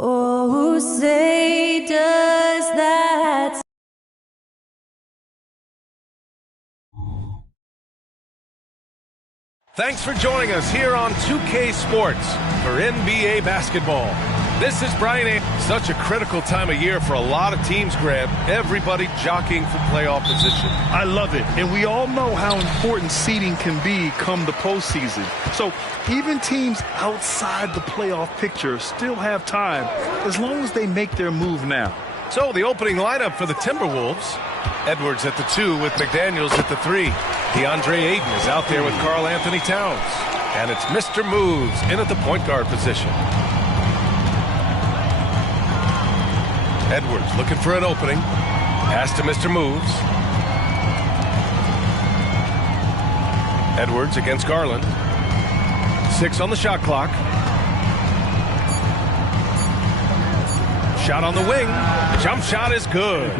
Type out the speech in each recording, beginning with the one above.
Oh, say does that. Thanks for joining us here on 2K Sports for NBA basketball. This is Brian A. Such a critical time of year for a lot of teams, Graham. Everybody jockeying for playoff position. I love it, and we all know how important seeding can be come the postseason. So even teams outside the playoff picture still have time as long as they make their move now. So the opening lineup for the Timberwolves. Edwards at the 2 with McDaniels at the 3. DeAndre Ayton is out there with Karl Anthony Towns. And it's Mr. Moves in at the point guard position. Edwards looking for an opening. Pass to Mr. Moves. Edwards against Garland. 6 on the shot clock. Shot on the wing. Jump shot is good.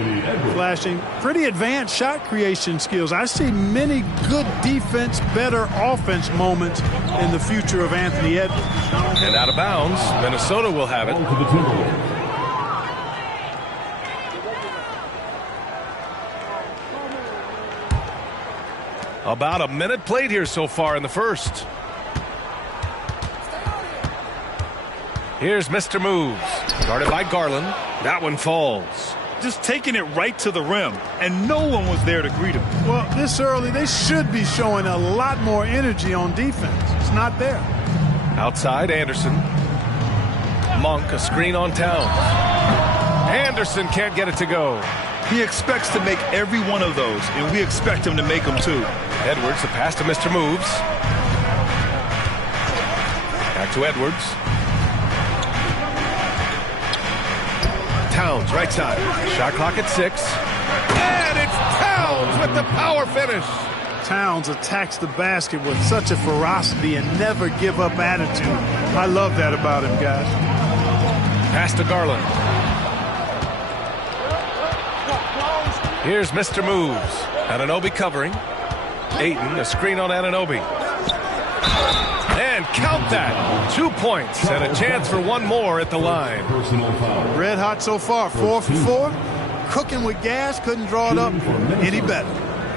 Flashing pretty advanced shot creation skills. I see many good defense, better offense moments in the future of Anthony Edwards. And out of bounds, Minnesota will have it. About a minute played here so far in the first. Here's Mr. Moves. Guarded by Garland. That one falls. Just taking it right to the rim, and no one was there to greet him. Well, this early, they should be showing a lot more energy on defense. It's not there. Outside, Anderson. Monk, a screen on Towns. Anderson can't get it to go. He expects to make every one of those, and we expect him to make them too. Edwards, the pass to Mr. Moves. Back to Edwards. Towns, right side. Shot clock at 6. And it's Towns with the power finish. Towns attacks the basket with such a ferocity and never give up attitude. I love that about him, guys. Pass to Garland. Here's Mr. Moves. Anunoby covering. Ayton, a screen on Anunoby. And count that. 2 points and a chance for one more at the line. Red hot so far. 4 for 4. Cooking with gas. Couldn't draw it up any better.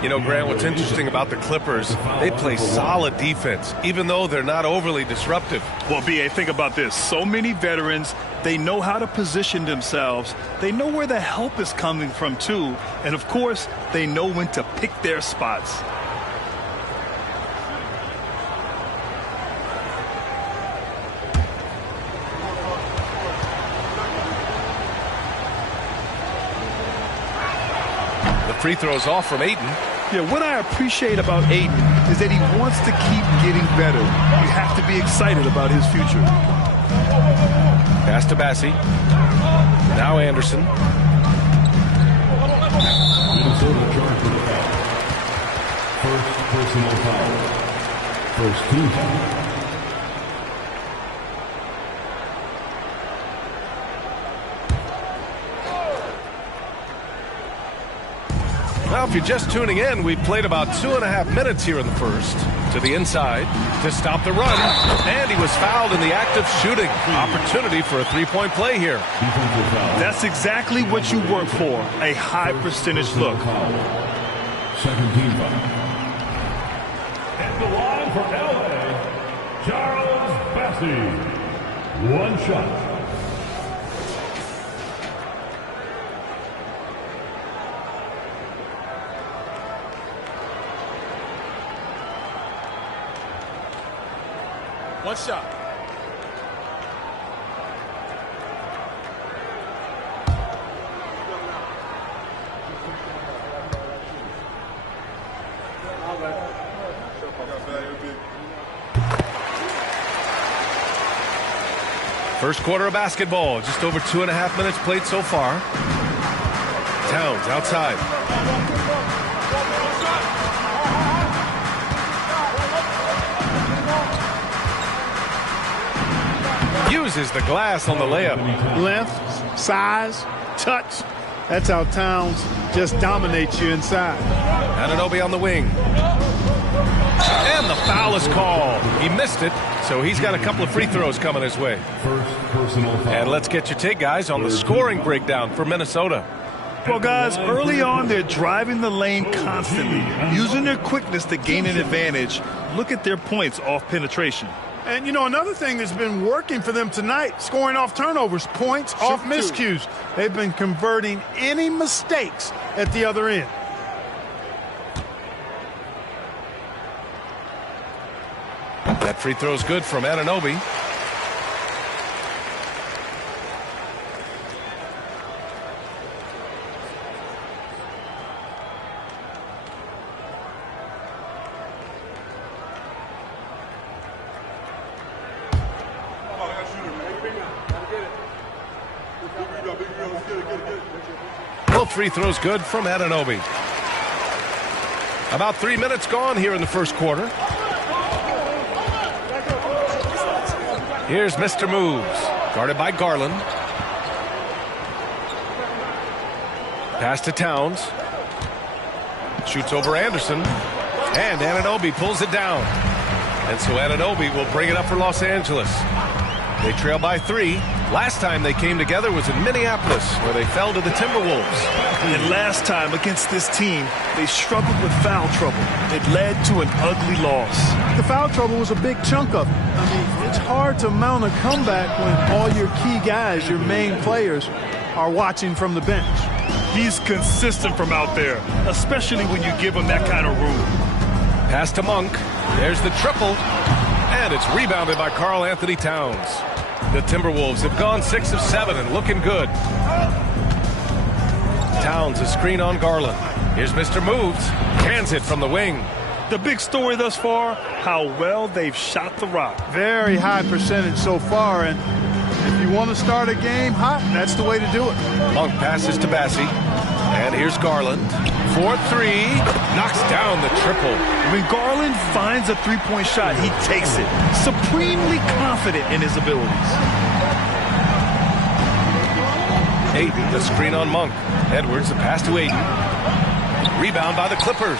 You know, Grant, what's interesting about the Clippers, they play solid defense, even though they're not overly disruptive. Well, B.A., think about this. So many veterans, they know how to position themselves. They know where the help is coming from, too. And, of course, they know when to pick their spots. The free throw's off from Ayton. Yeah, what I appreciate about Ayton is that he wants to keep getting better. You have to be excited about his future. Pass to Bassie. Now Anderson. Minnesota charged with a foul. First personal foul. First team foul. Well, if you're just tuning in, we've played about 2.5 minutes here in the first. To the inside to stop the run. And he was fouled in the act of shooting. Opportunity for a three-point play here. That's exactly what you work for, a high percentage look. Second team foul. At the line for L.A., Charles Bassie. One shot. One shot. First quarter of basketball. Just over 2.5 minutes played so far. Towns outside. Uses the glass on the layup. Length, size, touch. That's how Towns just dominates you inside. Anunoby on the wing. And the foul is called. He missed it, so he's got a couple of free throws coming his way. First personal foul. And let's get your take, guys, on the scoring breakdown for Minnesota. Well, guys, early on, they're driving the lane constantly, using their quickness to gain an advantage. Look at their points off penetration. And, you know, another thing that's been working for them tonight, scoring off turnovers, points off miscues. They've been converting any mistakes at the other end. That free throw's good from Anunoby. Both free throws good from Anunoby. About 3 minutes gone here in the first quarter. Here's Mr. Moves, guarded by Garland. Pass to Towns. Shoots over Anderson. And Anunoby pulls it down. And so Anunoby will bring it up for Los Angeles. They trail by 3. Last time they came together was in Minneapolis, where they fell to the Timberwolves. And last time against this team, they struggled with foul trouble. It led to an ugly loss. The foul trouble was a big chunk of it. I mean, it's hard to mount a comeback when all your key guys, your main players, are watching from the bench. He's consistent from out there, especially when you give him that kind of room. Pass to Monk. There's the triple. And it's rebounded by Karl Anthony Towns. The Timberwolves have gone 6 of 7 and looking good. Towns a screen on Garland. Here's Mr. Moves. Hands it from the wing. The big story thus far, how well they've shot the rock. Very high percentage so far, and if you want to start a game hot, that's the way to do it. Monk passes to Bassie. And here's Garland. 4-3. Knocks down the triple. When Garland finds a three-point shot, he takes it. Supremely confident in his abilities. Ayton, the screen on Monk. Edwards, the pass to Ayton. Rebound by the Clippers.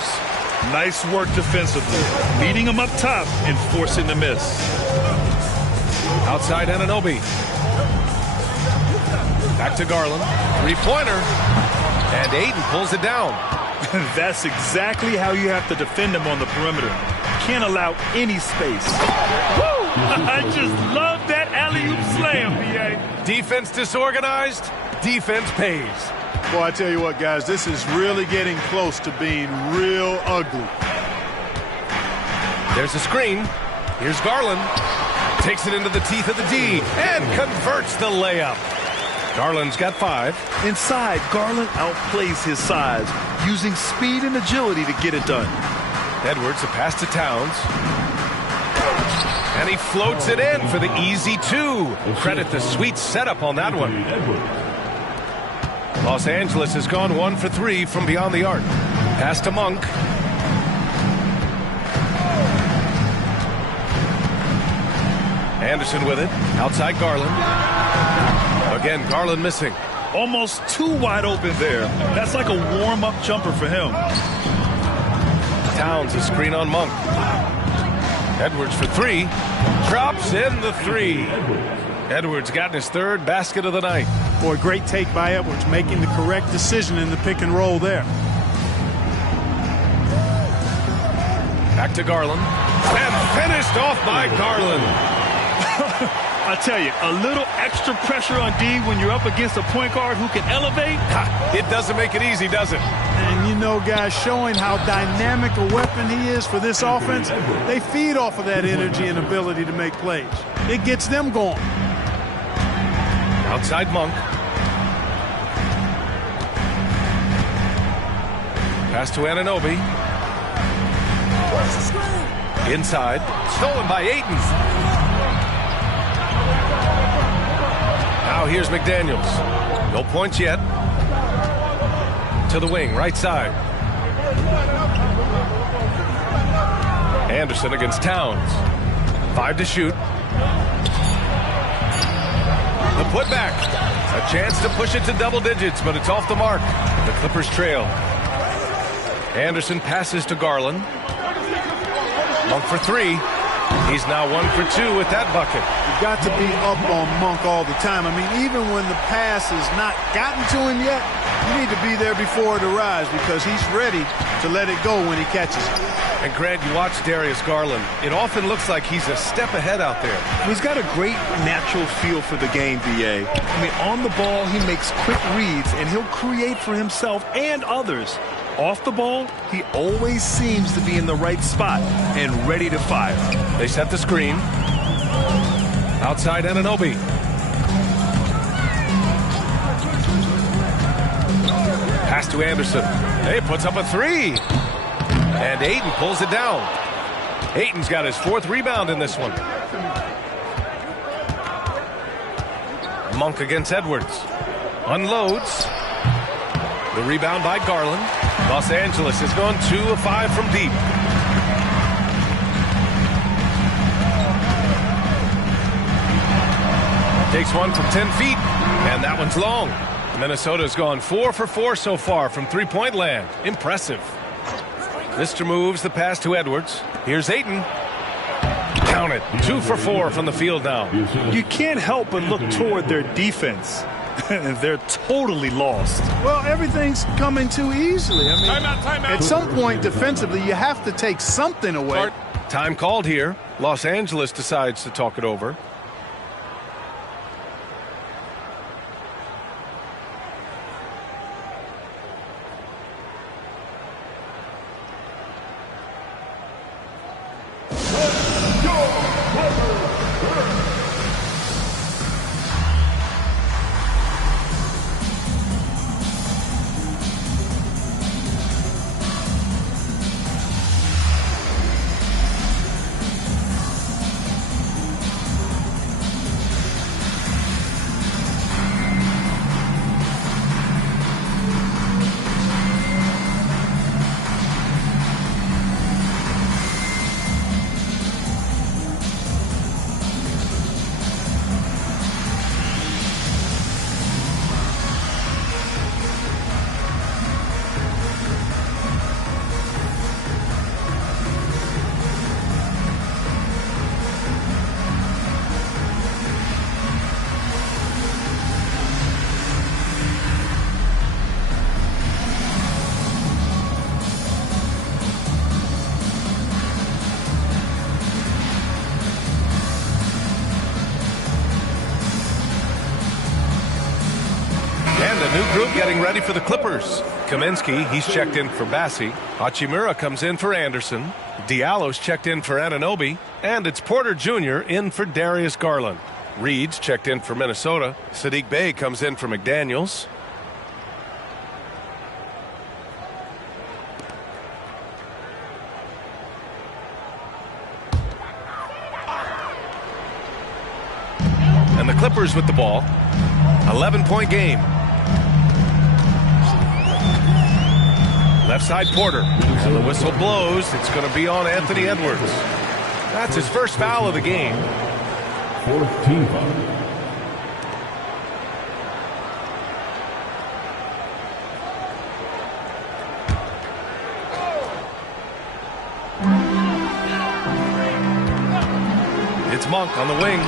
Nice work defensively. Beating him up top and forcing the miss. Outside Anunoby. Back to Garland. Three-pointer. And Ayton pulls it down. That's exactly how you have to defend him on the perimeter. Can't allow any space. Woo! I just love that alley-oop slam, B.A. Defense disorganized. Defense pays. Well, I tell you what, guys, this is really getting close to being real ugly. There's a screen. Here's Garland. Takes it into the teeth of the D and converts the layup. Garland's got 5. Inside, Garland outplays his size, using speed and agility to get it done. Edwards, a pass to Towns. And he floats it in for the easy 2. Credit the sweet setup on that one. Los Angeles has gone 1 for 3 from beyond the arc. Pass to Monk. Anderson with it. Outside Garland. Again, Garland missing. Almost too wide open there. That's like a warm-up jumper for him. Towns a screen on Monk. Edwards for 3. Drops in the 3. Edwards got his 3rd basket of the night. Boy, great take by Edwards, making the correct decision in the pick and roll there. Back to Garland. And finished off by Garland. I tell you, a little extra pressure on D when you're up against a point guard who can elevate. It doesn't make it easy, does it? And you know, guys, showing how dynamic a weapon he is for this offense, they feed off of that energy and ability to make plays. It gets them going. Outside Monk. Pass to Anunoby. Inside. Stolen by Ayton. Now here's McDaniels. No points yet. To the wing, right side. Anderson against Towns. 5 to shoot. The putback. A chance to push it to double digits, but it's off the mark. The Clippers trail. Anderson passes to Garland. Monk for three. He's now 1 for 2 with that bucket. You've got to be up on Monk all the time. I mean, even when the pass has not gotten to him yet, you need to be there before it arrives because he's ready to let it go when he catches it. And Grant, you watch Darius Garland. It often looks like he's a step ahead out there. He's got a great natural feel for the game, B.A. I mean, on the ball, he makes quick reads, and he'll create for himself and others. Off the ball, he always seems to be in the right spot and ready to fire. They set the screen. Outside Anunoby. Pass to Anderson. He puts up a three. And Ayton pulls it down. Ayton's got his 4th rebound in this one. Monk against Edwards. Unloads. The rebound by Garland. Los Angeles has gone 2 of 5 from deep. Takes one from 10 feet, and that one's long. Minnesota's gone 4 for 4 so far from three-point land. Impressive. Mr. moves the pass to Edwards. Here's Ayton. Count it. 2 for 4 from the field now. You can't help but look toward their defense. They're totally lost. Well, everything's coming too easily. I mean, timeout. At some point defensively, you have to take something away. Time called here. Los Angeles decides to talk it over. New group getting ready for the Clippers. Kaminsky, he's checked in for Bassi. Hachimura comes in for Anderson. Diallo's checked in for Anunoby. And it's Porter Jr. in for Darius Garland. Reed's checked in for Minnesota. Sadiq Bey comes in for McDaniels. And the Clippers with the ball. 11-point game. Left side Porter. And the whistle blows. It's going to be on Anthony Edwards. That's his first foul of the game. 4th team foul. It's Monk on the wing.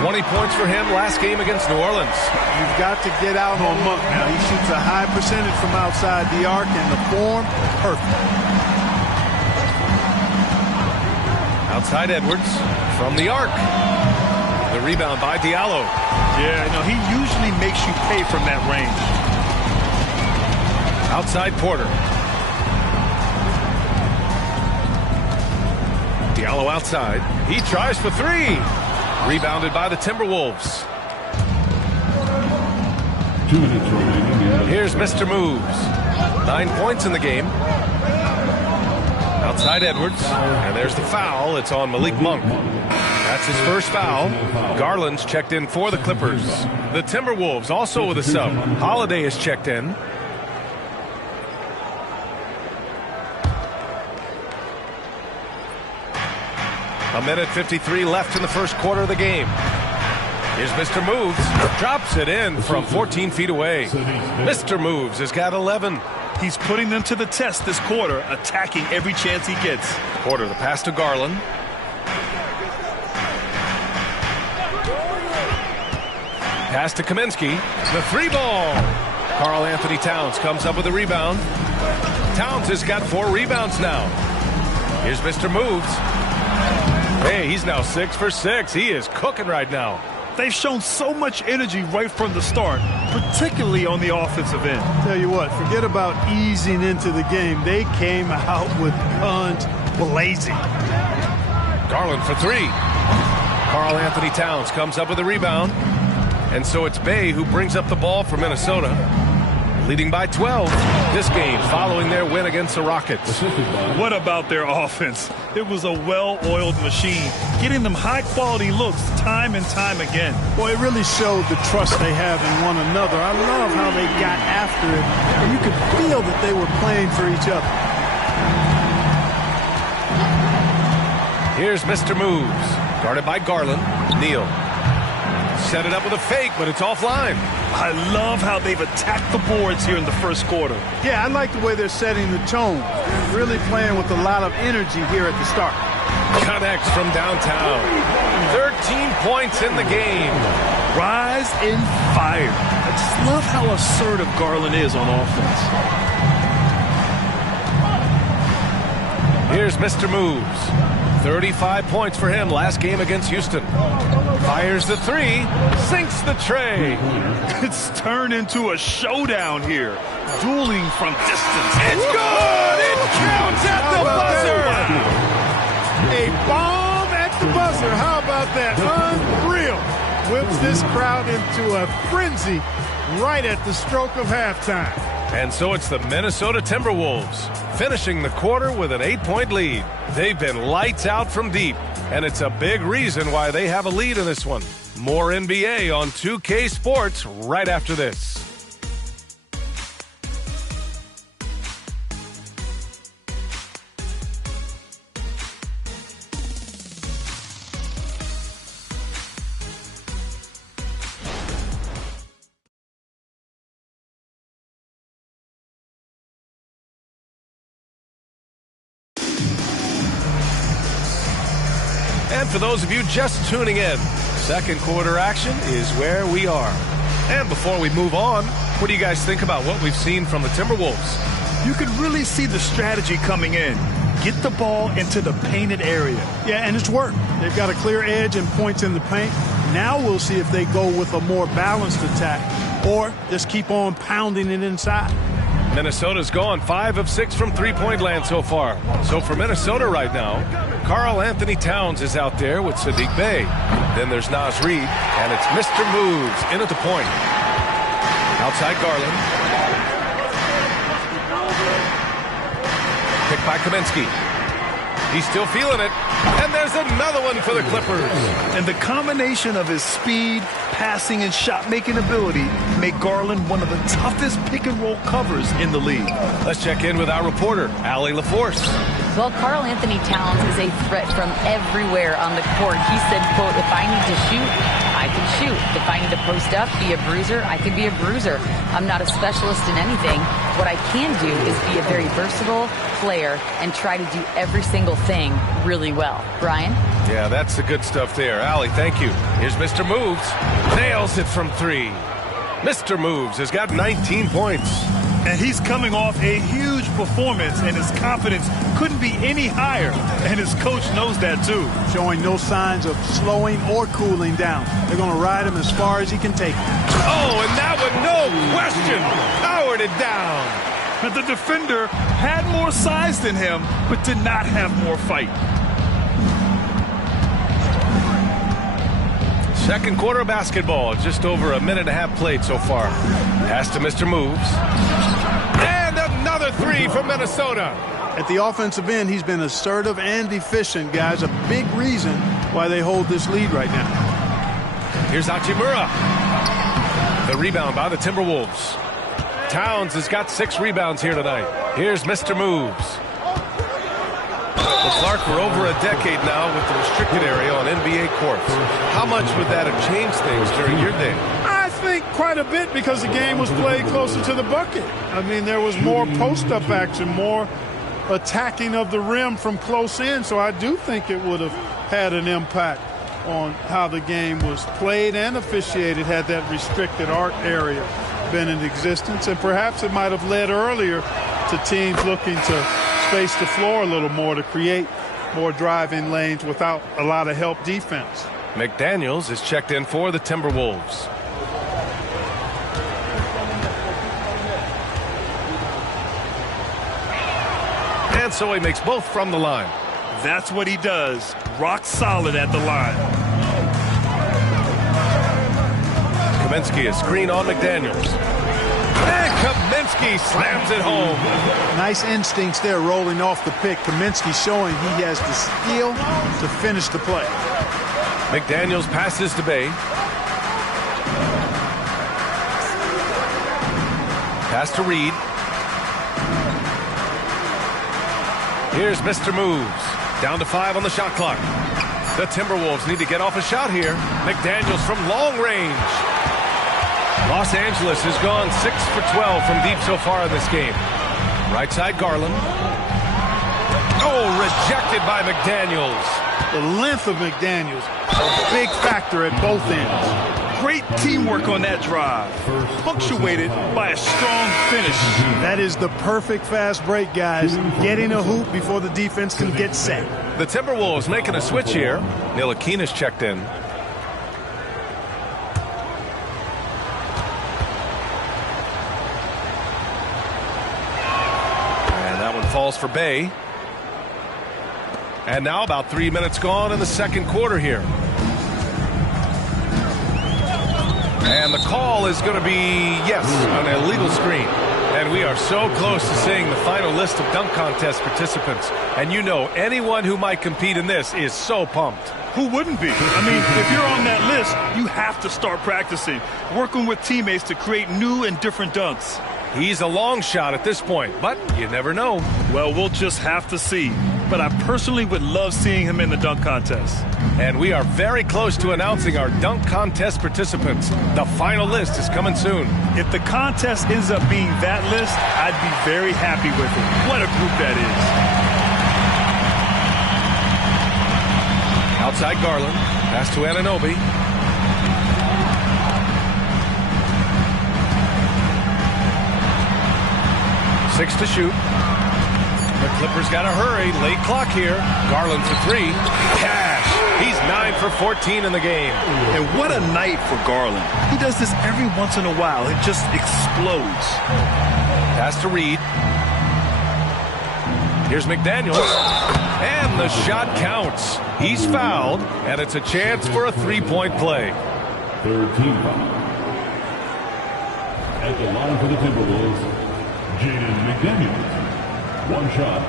20 points for him last game against New Orleans. You've got to get out on Monk now. He shoots a high percentage from outside the arc, and the form, perfect. Outside Edwards from the arc. The rebound by Diallo. Yeah, no, he usually makes you pay from that range. Outside Porter. Diallo outside. He tries for three. Rebounded by the Timberwolves. 2 minutes remaining. Here's Mr. Moves. 9 points in the game. Outside Edwards. And there's the foul. It's on Malik Monk. That's his first foul. Garland's checked in for the Clippers. The Timberwolves also with a sub. Holiday is checked in. A minute 53 left in the first quarter of the game. Here's Mr. Moves. Drops it in from 14 feet away. Mr. Moves has got 11. He's putting them to the test this quarter, attacking every chance he gets. Porter, the pass to Garland. Pass to Kaminsky. The three ball. Karl Anthony Towns comes up with a rebound. Towns has got 4 rebounds now. Here's Mr. Moves. Hey, he's now 6 for 6. He is cooking right now. They've shown so much energy right from the start, particularly on the offensive end. Tell you what, forget about easing into the game. They came out with guns blazing. Garland for 3. Karl Anthony Towns comes up with a rebound. And so it's Bay who brings up the ball for Minnesota, leading by 12 this game following their win against the Rockets. What about their offense? It was a well-oiled machine, getting them high-quality looks time and time again. Boy, it really showed the trust they have in one another. I love how they got after it, and you could feel that they were playing for each other. Here's Mr. Moves, guarded by Garland. Neal. Set it up with a fake, but it's offline. I love how they've attacked the boards here in the first quarter. Yeah, I like the way they're setting the tone. They're really playing with a lot of energy here at the start. Connects from downtown. 13 points in the game. Rise and fire. I just love how assertive Garland is on offense. Here's Mr. Moves. 35 points for him last game against Houston. Fires the 3, sinks the tray. It's turned into a showdown here. Dueling from distance. It's good! It counts at the buzzer! A bomb at the buzzer. How about that? Unreal. Whips this crowd into a frenzy right at the stroke of halftime. And so it's the Minnesota Timberwolves finishing the quarter with an 8-point lead. They've been lights out from deep, and it's a big reason why they have a lead in this one. More NBA on 2K Sports right after this. And for those of you just tuning in, second quarter action is where we are. And before we move on, what do you guys think about what we've seen from the Timberwolves? You can really see the strategy coming in. Get the ball into the painted area. Yeah, and it's worked. They've got a clear edge and points in the paint. Now we'll see if they go with a more balanced attack or just keep on pounding it inside. Minnesota's gone 5 of 6 from three-point land so far. So for Minnesota right now, Karl Anthony Towns is out there with Sadiq Bey. Then there's Naz Reid, and it's Mr. Moves in at the point. Outside Garland. Picked by Kaminsky. He's still feeling it. And there's another one for the Clippers. And the combination of his speed, passing, and shot-making ability make Garland one of the toughest pick-and-roll covers in the league. Let's check in with our reporter, Allie LaForce. Well, Karl Anthony Towns is a threat from everywhere on the court. He said, quote, if I need to shoot, I can shoot. If I need to post up, be a bruiser, I can be a bruiser. I'm not a specialist in anything. What I can do is be a very versatile player and try to do every single thing really well. Brian? Yeah, that's the good stuff there. Allie, thank you. Here's Mr. Moves. Nails it from 3. Mr. Moves has got 19 points. And he's coming off a huge performance, and his confidence couldn't be any higher. And his coach knows that, too. Showing no signs of slowing or cooling down. They're going to ride him as far as he can take him. Oh, and that one, no question, powered it down. But the defender had more size than him, but did not have more fight. Second quarter of basketball, just over a minute and a half played so far. Pass to Mr. Moves. And another 3 from Minnesota. At the offensive end, he's been assertive and efficient, guys. A big reason why they hold this lead right now. Here's Hachimura. The rebound by the Timberwolves. Towns has got 6 rebounds here tonight. Here's Mr. Moves. Well, Clark, for over a decade now with the restricted area on NBA courts. How much would that have changed things during your day? I think quite a bit because the game was played closer to the bucket. I mean, there was more post-up action, more attacking of the rim from close in, so I do think it would have had an impact on how the game was played and officiated had that restricted arc area been in existence. And perhaps it might have led earlier to teams looking to space the floor a little more to create more driving lanes without a lot of help defense. McDaniels is checked in for the Timberwolves. And so he makes both from the line. That's what he does. Rock solid at the line. Kaminsky, a screen on McDaniels. And Kaminsky slams it home. Nice instincts there rolling off the pick. Kaminsky showing he has the skill to finish the play. McDaniels passes to Bay. Pass to Reed. Here's Mr. Moves. Down to 5 on the shot clock. The Timberwolves need to get off a shot here. McDaniels from long range. Los Angeles has gone 6 for 12 from deep so far in this game. Right side, Garland. Oh, rejected by McDaniels. The length of McDaniels, a big factor at both ends. Great teamwork on that drive. Punctuated by a strong finish. That is the perfect fast break, guys. Getting a hoop before the defense can get set. The Timberwolves making a switch here. Ntilikina's checked in. And that one falls for Bay. And now about 3 minutes gone in the second quarter here. And the call is going to be, yes, an illegal screen. And we are so close to seeing the final list of dunk contest participants. And you know, anyone who might compete in this is so pumped. Who wouldn't be? I mean, if you're on that list, you have to start practicing, working with teammates to create new and different dunks. He's a long shot at this point, but you never know. Well, we'll just have to see. But I personally would love seeing him in the dunk contest. And we are very close to announcing our dunk contest participants. The final list is coming soon. If the contest ends up being that list, I'd be very happy with it. What a group that is. Outside Garland. Pass to Anunoby. 6 to shoot. The Clippers got to hurry. Late clock here. Garland for 3. Cash. He's 9 for 14 in the game. And what a night for Garland. He does this every once in a while. It just explodes. Pass to Reed. Here's McDaniels. And the shot counts. He's fouled, and it's a chance for a three-point play. Third team foul. At the line for the Timberwolves, Jaden McDaniels. One shot.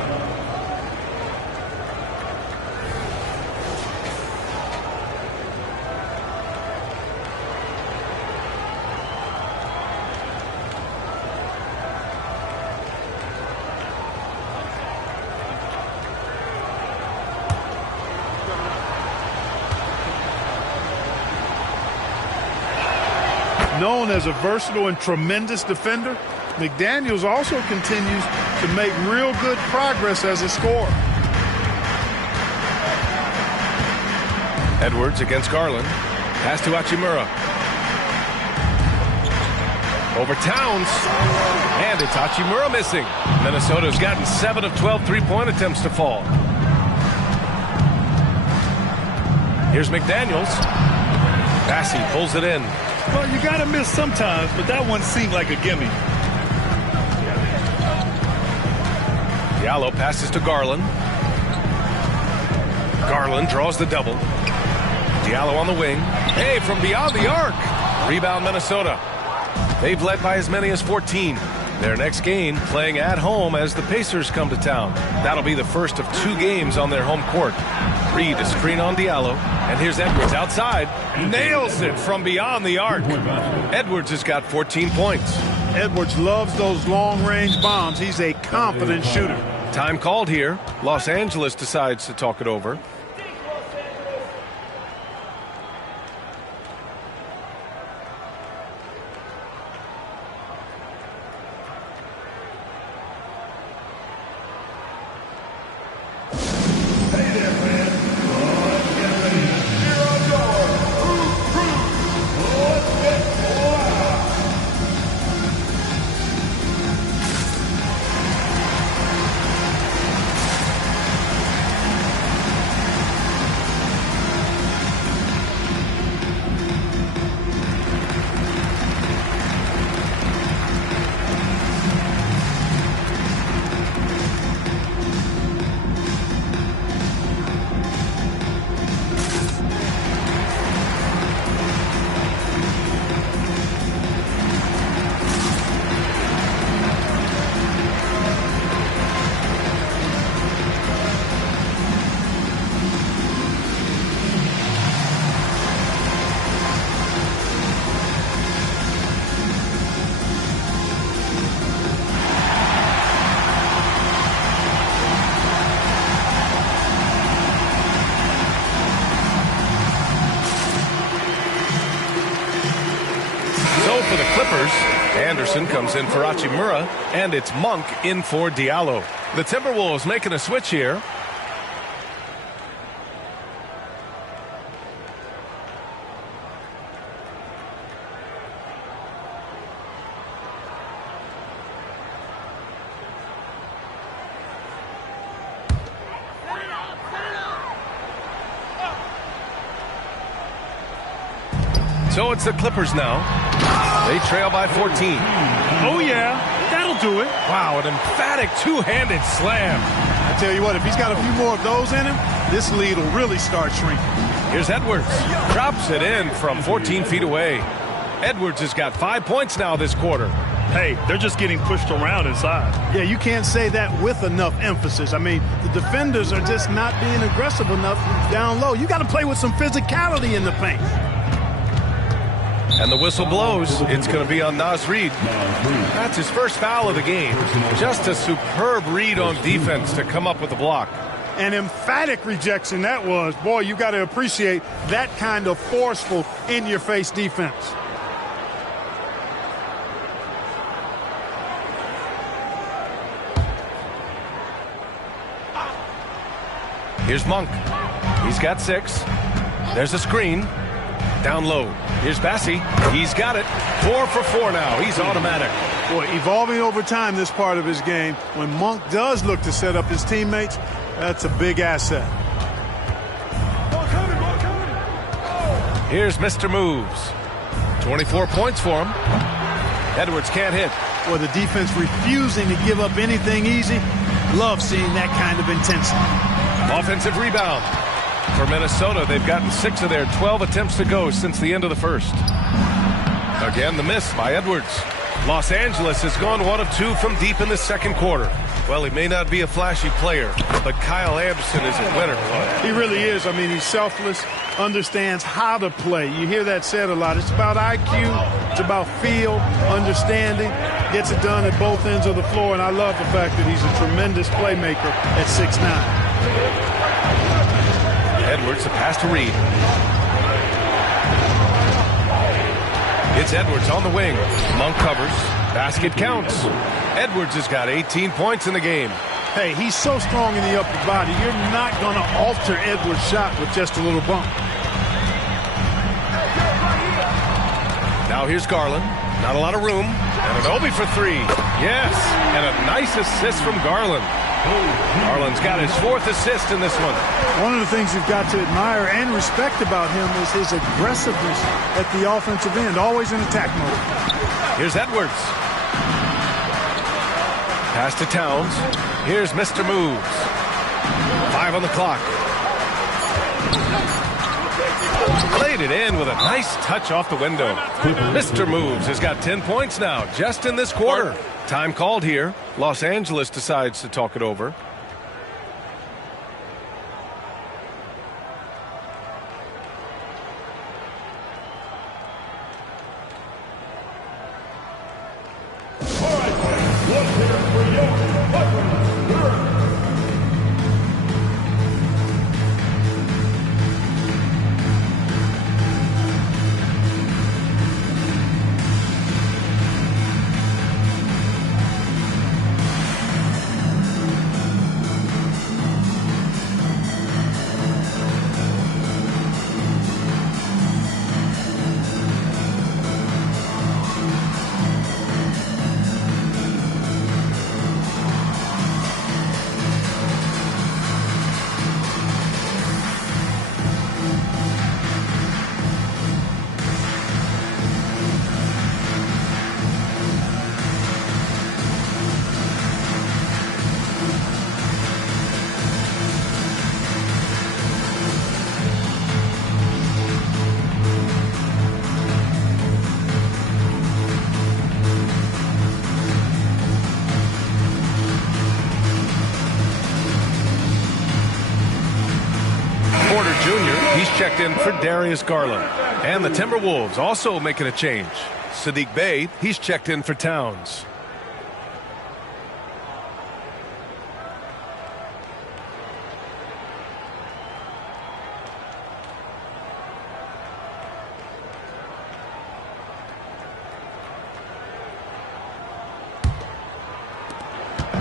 Known as a versatile and tremendous defender, McDaniels also continues to make real good progress as a scorer. Edwards against Garland. Pass to Hachimura. Over Towns. And it's Hachimura missing. Minnesota's gotten 7 of 12 three-point attempts to fall. Here's McDaniels. Bassey pulls it in. Well, you got to miss sometimes, but that one seemed like a gimme. Diallo passes to Garland. Garland draws the double. Diallo on the wing. Hey, from beyond the arc. Rebound Minnesota. They've led by as many as 14. Their next game playing at home as the Pacers come to town. That'll be the first of 2 games on their home court. Reed a screen on Diallo. And here's Edwards outside. Nails it from beyond the arc. Edwards has got 14 points. Edwards loves those long-range bombs. He's a confident shooter. Time called here. Los Angeles decides to talk it over. Anderson comes in for Hachimura, and it's Monk in for Diallo. The Timberwolves making a switch here. So it's the Clippers now. They trail by 14. Oh, yeah. That'll do it. Wow, an emphatic two-handed slam. I tell you what, if he's got a few more of those in him, this lead will really start shrinking. Here's Edwards. Drops it in from 14 feet away. Edwards has got 5 points now this quarter. Hey, they're just getting pushed around inside. Yeah, you can't say that with enough emphasis. I mean, the defenders are just not being aggressive enough down low. You got to play with some physicality in the paint. And the whistle blows. It's going to be on Naz Reid. That's his first foul of the game. Just a superb read on defense to come up with the block. An emphatic rejection that was. Boy, you got to appreciate that kind of forceful, in-your-face defense. Here's Monk. He's got 6. There's a screen. Down low. Here's Bassey. He's got it. 4 for 4 now. He's automatic. Boy, evolving over time this part of his game. When Monk does look to set up his teammates, that's a big asset. Here's Mr. Moves. 24 points for him. Edwards can't hit. Boy, the defense refusing to give up anything easy. Love seeing that kind of intensity. Offensive rebound. For Minnesota, they've gotten 6 of their 12 attempts to go since the end of the first. Again, the miss by Edwards. Los Angeles has gone 1 of 2 from deep in the second quarter. Well, he may not be a flashy player, but Kyle Anderson is a winner. He really is. I mean, he's selfless, understands how to play. You hear that said a lot. It's about IQ. It's about feel, understanding. Gets it done at both ends of the floor, and I love the fact that he's a tremendous playmaker at 6'9". Edwards, a pass to Reid. It's Edwards on the wing. Monk covers. Basket counts. Edwards has got 18 points in the game. Hey, he's so strong in the upper body. You're not going to alter Edwards' shot with just a little bump. Now here's Garland. Not a lot of room. And an Obi for 3. Yes, and a nice assist from Garland. Garland's got his 4th assist in this one. One of the things you've got to admire and respect about him is his aggressiveness at the offensive end, always in attack mode. Here's Edwards. Pass to Towns. Here's Mr. Moves. 5 on the clock. Played it in with a nice touch off the window. Mr. Moves has got 10 points now, just in this quarter. Time called here. Los Angeles decides to talk it over. He's checked in for Darius Garland. And the Timberwolves also making a change. Sadiq Bey, he's checked in for Towns.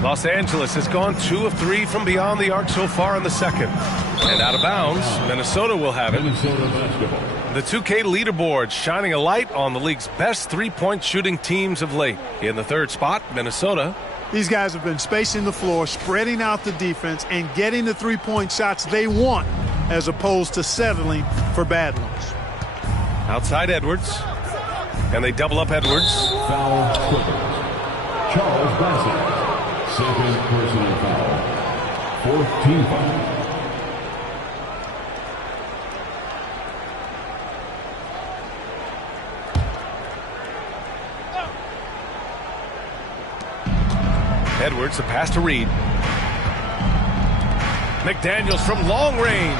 Los Angeles has gone 2 of 3 from beyond the arc so far in the second. And out of bounds, Minnesota will have it. Minnesota basketball. The 2K leaderboard shining a light on the league's best three-point shooting teams of late. In the third spot, Minnesota. These guys have been spacing the floor, spreading out the defense, and getting the three-point shots they want as opposed to settling for bad ones. Outside Edwards. And they double up Edwards. Foul Clippers. Charles Bassett. Second personal foul. Fourth team foul. Edwards, the pass to Reed. McDaniels from long range.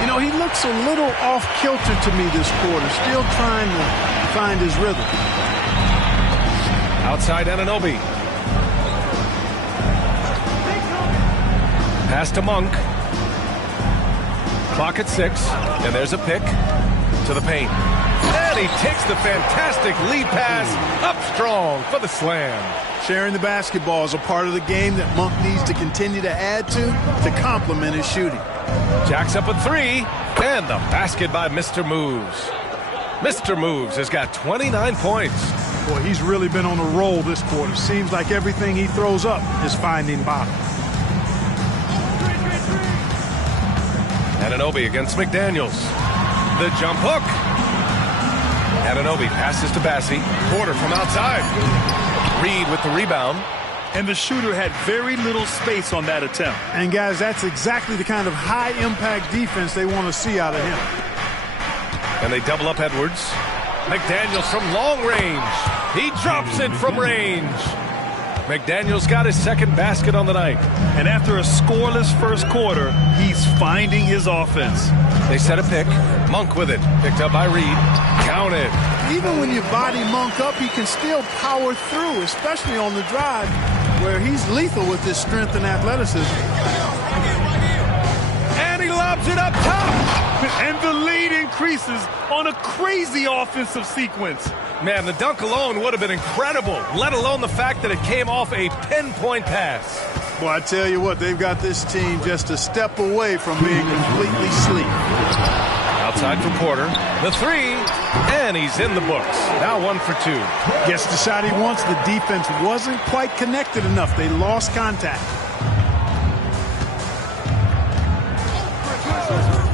You know, he looks a little off-kilter to me this quarter, still trying to find his rhythm. Outside Anunoby. Pass to Monk. Clock at 6, and there's a pick to the paint. And he takes the fantastic lead pass up strong for the slam. Sharing the basketball is a part of the game that Monk needs to continue to add to complement his shooting. Jacks up a 3, and the basket by Mr. Moves. Mr. Moves has got 29 points. Boy, he's really been on a roll this quarter. Seems like everything he throws up is finding bottom. Anunoby against McDaniels. The jump hook. Anunoby passes to Bassie. Porter from outside. Reed with the rebound. And the shooter had very little space on that attempt. And guys, that's exactly the kind of high-impact defense they want to see out of him. And they double up Edwards. McDaniels from long range. He drops it from range. McDaniels got his second basket on the night. And after a scoreless first quarter, he's finding his offense. They set a pick. Monk with it. Picked up by Reed. Counted. Even when you body Monk up, he can still power through, especially on the drive, where he's lethal with his strength and athleticism. And he lobs it up top. And the lead increases on a crazy offensive sequence. Man, the dunk alone would have been incredible, let alone the fact that it came off a pinpoint pass. Well, I tell you what, they've got this team just a step away from being completely asleep. Outside for Porter. The 3, and he's in the books. Now 1 for 2. Gets the shot he wants. The defense wasn't quite connected enough. They lost contact.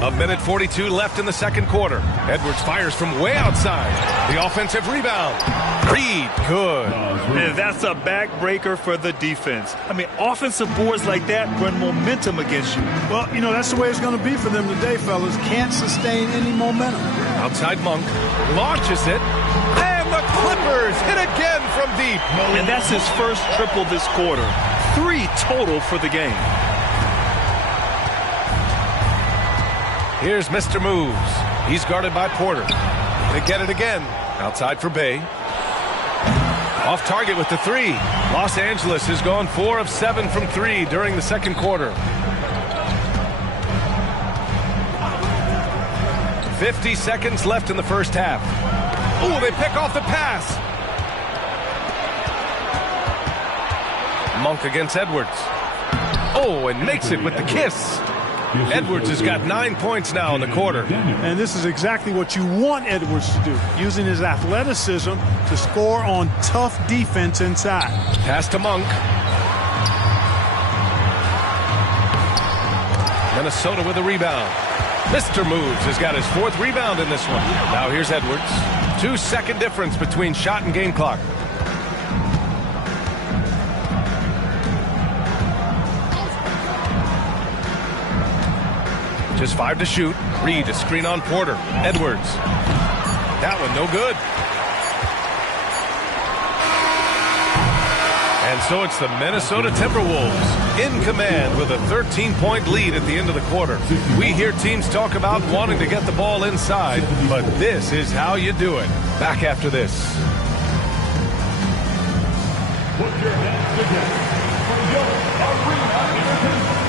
A minute 42 left in the second quarter. Edwards fires from way outside. The offensive rebound. Reed, good. And that's a backbreaker for the defense. I mean, offensive boards like that run momentum against you. Well, you know, that's the way it's going to be for them today, fellas. Can't sustain any momentum. Outside Monk. Launches it. And the Clippers hit again from deep. And that's his first triple this quarter. 3 total for the game. Here's Mr. Moves. He's guarded by Porter. They get it again. Outside for Bay. Off target with the 3. Los Angeles has gone 4 of 7 from 3 during the second quarter. 50 seconds left in the first half. Oh, they pick off the pass. Monk against Edwards. Oh, and makes it with the kiss. Edwards has got 9 points now in the quarter. And this is exactly what you want Edwards to do, using his athleticism to score on tough defense inside. Pass to Monk. Minnesota with a rebound. Mr. Moves has got his 4th rebound in this one. Now here's Edwards. 2-second difference between shot and game clock. Just 5 to shoot. Reed, a screen on Porter. Edwards. That one no good. And so it's the Minnesota Timberwolves in command with a 13-point lead at the end of the quarter. We hear teams talk about wanting to get the ball inside, but this is how you do it. Back after this. Put your hands together for your arena entertainment.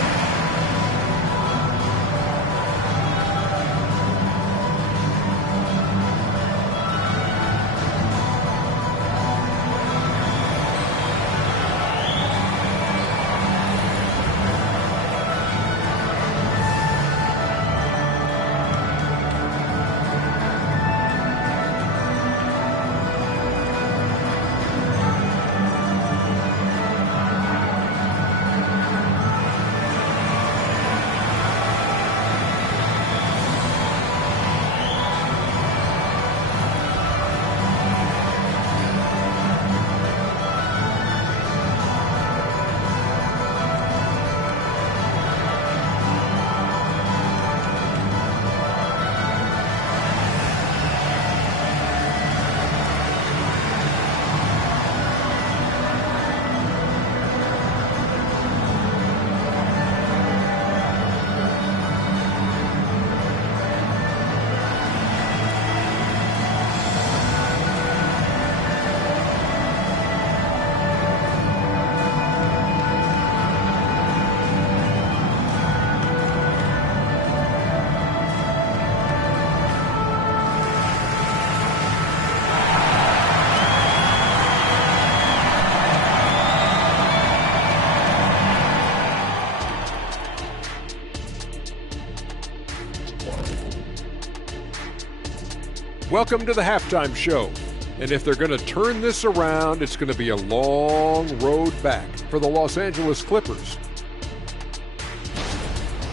welcome to the halftime show. And if they're going to turn this around, it's going to be a long road back for the Los Angeles Clippers.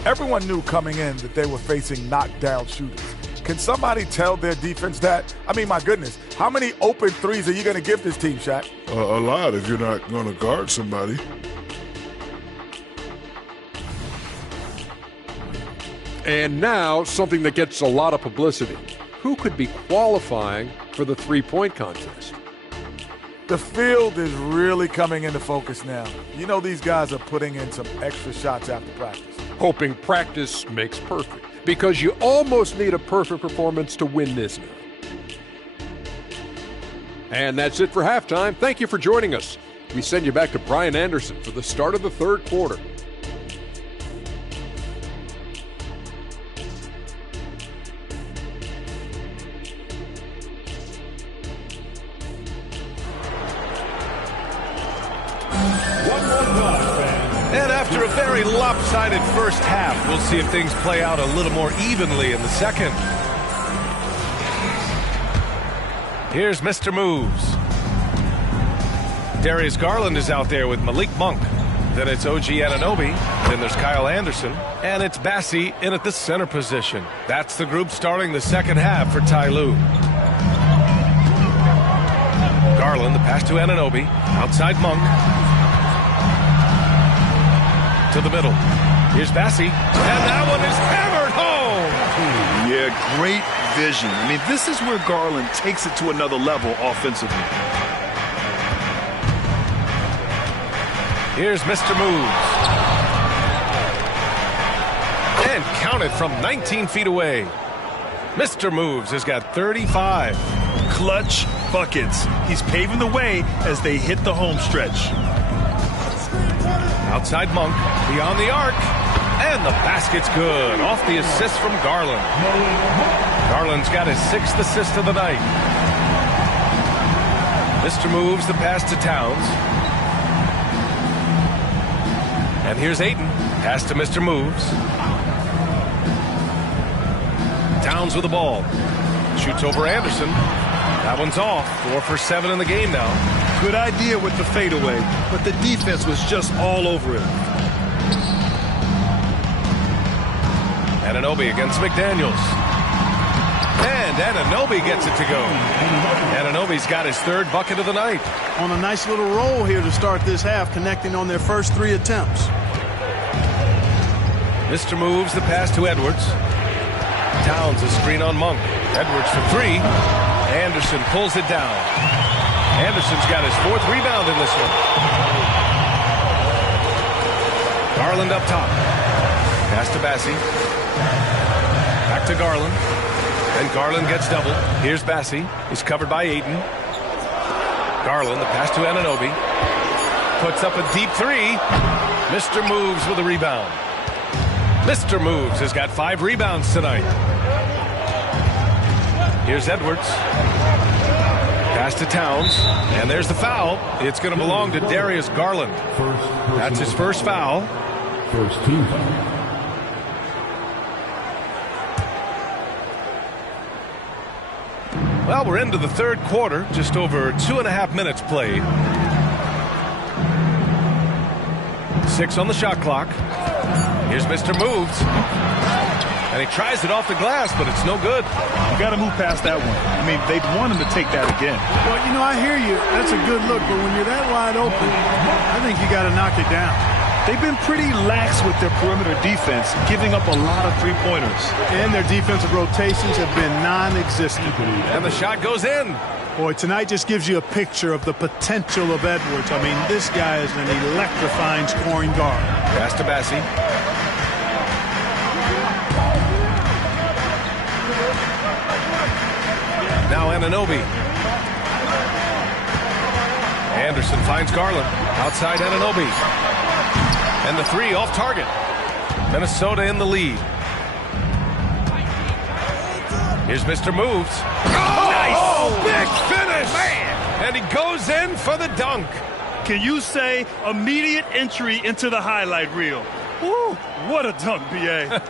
Everyone knew coming in that they were facing knockdown shooters. Can somebody tell their defense that? I mean, my goodness, how many open threes are you going to give this team, Shaq? A lot if you're not going to guard somebody. And now, something that gets a lot of publicity. Who could be qualifying for the three-point contest? The field is really coming into focus now. You know these guys are putting in some extra shots after practice. Hoping practice makes perfect, because you almost need a perfect performance to win this now. And that's it for halftime. Thank you for joining us. We send you back to Brian Anderson for the start of the third quarter. And after a very lopsided first half, we'll see if things play out a little more evenly in the second. Here's Mr. Moves. Darius Garland is out there with Malik Monk. Then it's OG Anunoby. Then there's Kyle Anderson. And it's Bassie in at the center position. That's the group starting the second half for Ty Lue. Garland, the pass to Anunoby. Outside Monk. To the middle. Here's Bassie. And that one is hammered home. Yeah, great vision. I mean, this is where Garland takes it to another level offensively. Here's Mr. Moves. And counted from 19 feet away. Mr. Moves has got 35. Clutch buckets. He's paving the way as they hit the home stretch. Outside Monk, beyond the arc, and the basket's good. Off the assist from Garland. Garland's got his 6th assist of the night. Mr. Moves the pass to Towns. And here's Ayton. Pass to Mr. Moves. Towns with the ball. Shoots over Anderson. That one's off. 4 for 7 in the game now. Good idea with the fadeaway, but the defense was just all over it. Anunoby against McDaniels. And Anunoby gets it to go. Anunoby's got his 3rd bucket of the night. On a nice little roll here to start this half, connecting on their first 3 attempts. Mr. Moves the pass to Edwards. Towns a screen on Monk. Edwards for 3. Anderson pulls it down. Anderson's got his 4th rebound in this one. Garland up top. Pass to Bassie. Back to Garland. And Garland gets doubled. Here's Bassie. He's covered by Ayton. Garland, the pass to Anunoby. Puts up a deep 3. Mr. Moves with a rebound. Mr. Moves has got 5 rebounds tonight. Here's Edwards. Pass to Towns, and there's the foul. It's going to belong to Darius Garland. That's his first foul. First team foul. Well, we're into the third quarter, just over 2.5 minutes played. 6 on the shot clock. Here's Mr. Moves. And he tries it off the glass, but it's no good. You got to move past that one. I mean, they'd want him to take that again. Well, you know, I hear you. That's a good look, but when you're that wide open, I think you got to knock it down. They've been pretty lax with their perimeter defense, giving up a lot of three-pointers. And their defensive rotations have been non-existent. And the shot goes in. Boy, tonight just gives you a picture of the potential of Edwards. I mean, this guy is an electrifying scoring guard. Pass to Bassie. Now Anunoby. Anderson finds Garland. Outside Anunoby. And the 3 off target. Minnesota in the lead. Here's Mr. Moves. Oh, nice! Big finish! Man! And he goes in for the dunk. Can you say immediate entry into the highlight reel? Woo, what a dunk, B.A.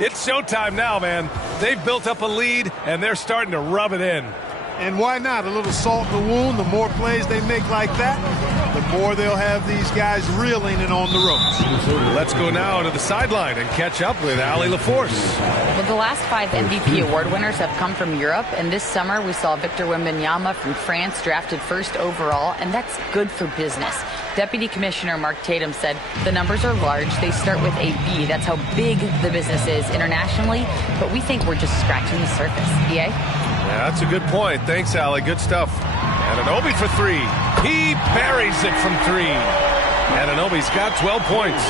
It's showtime now, man. They've built up a lead, and they're starting to rub it in. And why not? A little salt in the wound. The more plays they make like that, the more they'll have these guys reeling and on the ropes. Let's go now to the sideline and catch up with Allie LaForce. Well, the last 5 MVP award winners have come from Europe, and this summer we saw Victor Wembanyama from France drafted first overall, and that's good for business. Deputy Commissioner Mark Tatum said the numbers are large. They start with a B. That's how big the business is internationally, but we think we're just scratching the surface. EA? Yeah, that's a good point. Thanks, Allie. Good stuff. Anunoby for 3. He buries it from 3. Anunoby's got 12 points.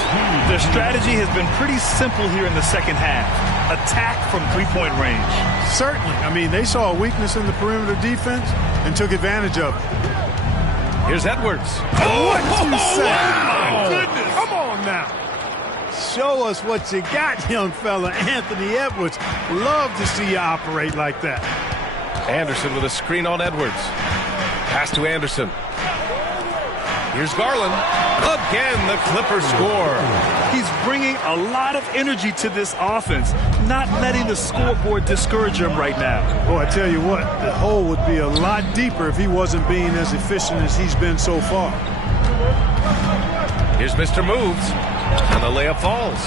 Their strategy has been pretty simple here in the second half. Attack from three-point range. Certainly. I mean, they saw a weakness in the perimeter defense and took advantage of it. Here's Edwards. What you say? Wow. My goodness. Come on now. Show us what you got, young fella. Anthony Edwards. Love to see you operate like that. Anderson with a screen on Edwards. Pass to Anderson. Here's Garland. Again, the Clippers score. He's bringing a lot of energy to this offense, not letting the scoreboard discourage him right now. Oh, I tell you what, the hole would be a lot deeper if he wasn't being as efficient as he's been so far. Here's Mr. Moves, and the layup falls.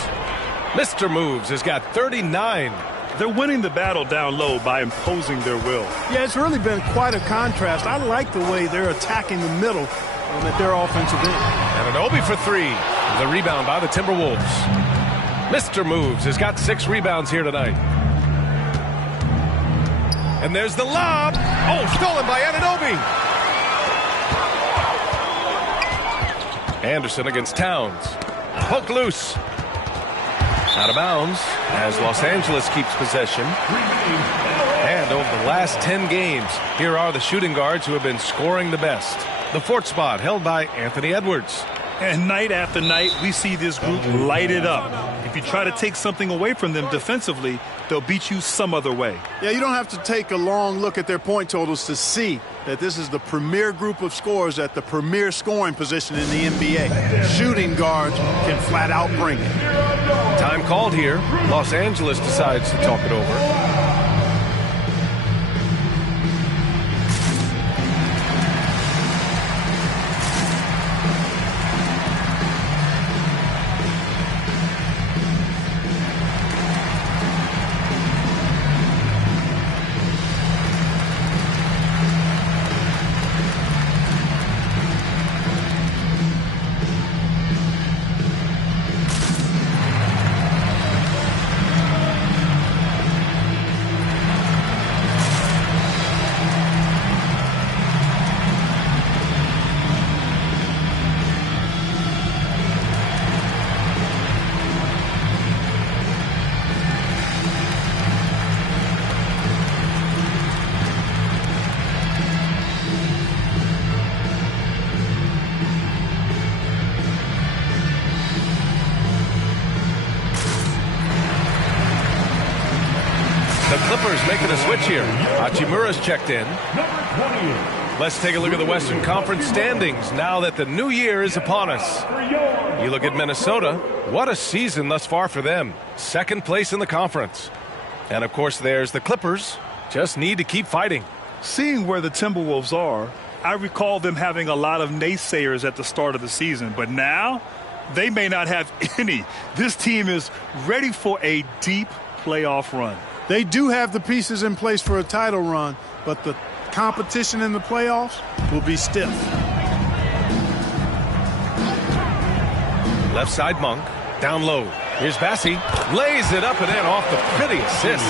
Mr. Moves has got 39. They're winning the battle down low by imposing their will. Yeah, it's really been quite a contrast. I like the way they're attacking the middle at their offensive end. Anunoby for 3. The rebound by the Timberwolves. Mr. Moves has got 6 rebounds here tonight. And there's the lob. Oh, stolen by Anunoby. Anderson against Towns. Hook loose. Out of bounds as Los Angeles keeps possession. And over the last 10 games, here are the shooting guards who have been scoring the best. The 4th spot held by Anthony Edwards. And night after night, we see this group light it up. If you try to take something away from them defensively, they'll beat you some other way. Yeah, you don't have to take a long look at their point totals to see that this is the premier group of scorers at the premier scoring position in the NBA. Shooting guards can flat out bring it. Time called here. Los Angeles decides to talk it over. The Clippers making a switch here. Hachimura's checked in. Let's take a look at the Western Conference standings now that the new year is upon us. You look at Minnesota. What a season thus far for them. 2nd place in the conference. And, of course, there's the Clippers. Just need to keep fighting. Seeing where the Timberwolves are, I recall them having a lot of naysayers at the start of the season. But now, they may not have any. This team is ready for a deep playoff run. They do have the pieces in place for a title run, but the competition in the playoffs will be stiff. Left side Monk, down low. Here's Bassey, lays it up and in off the pretty assist.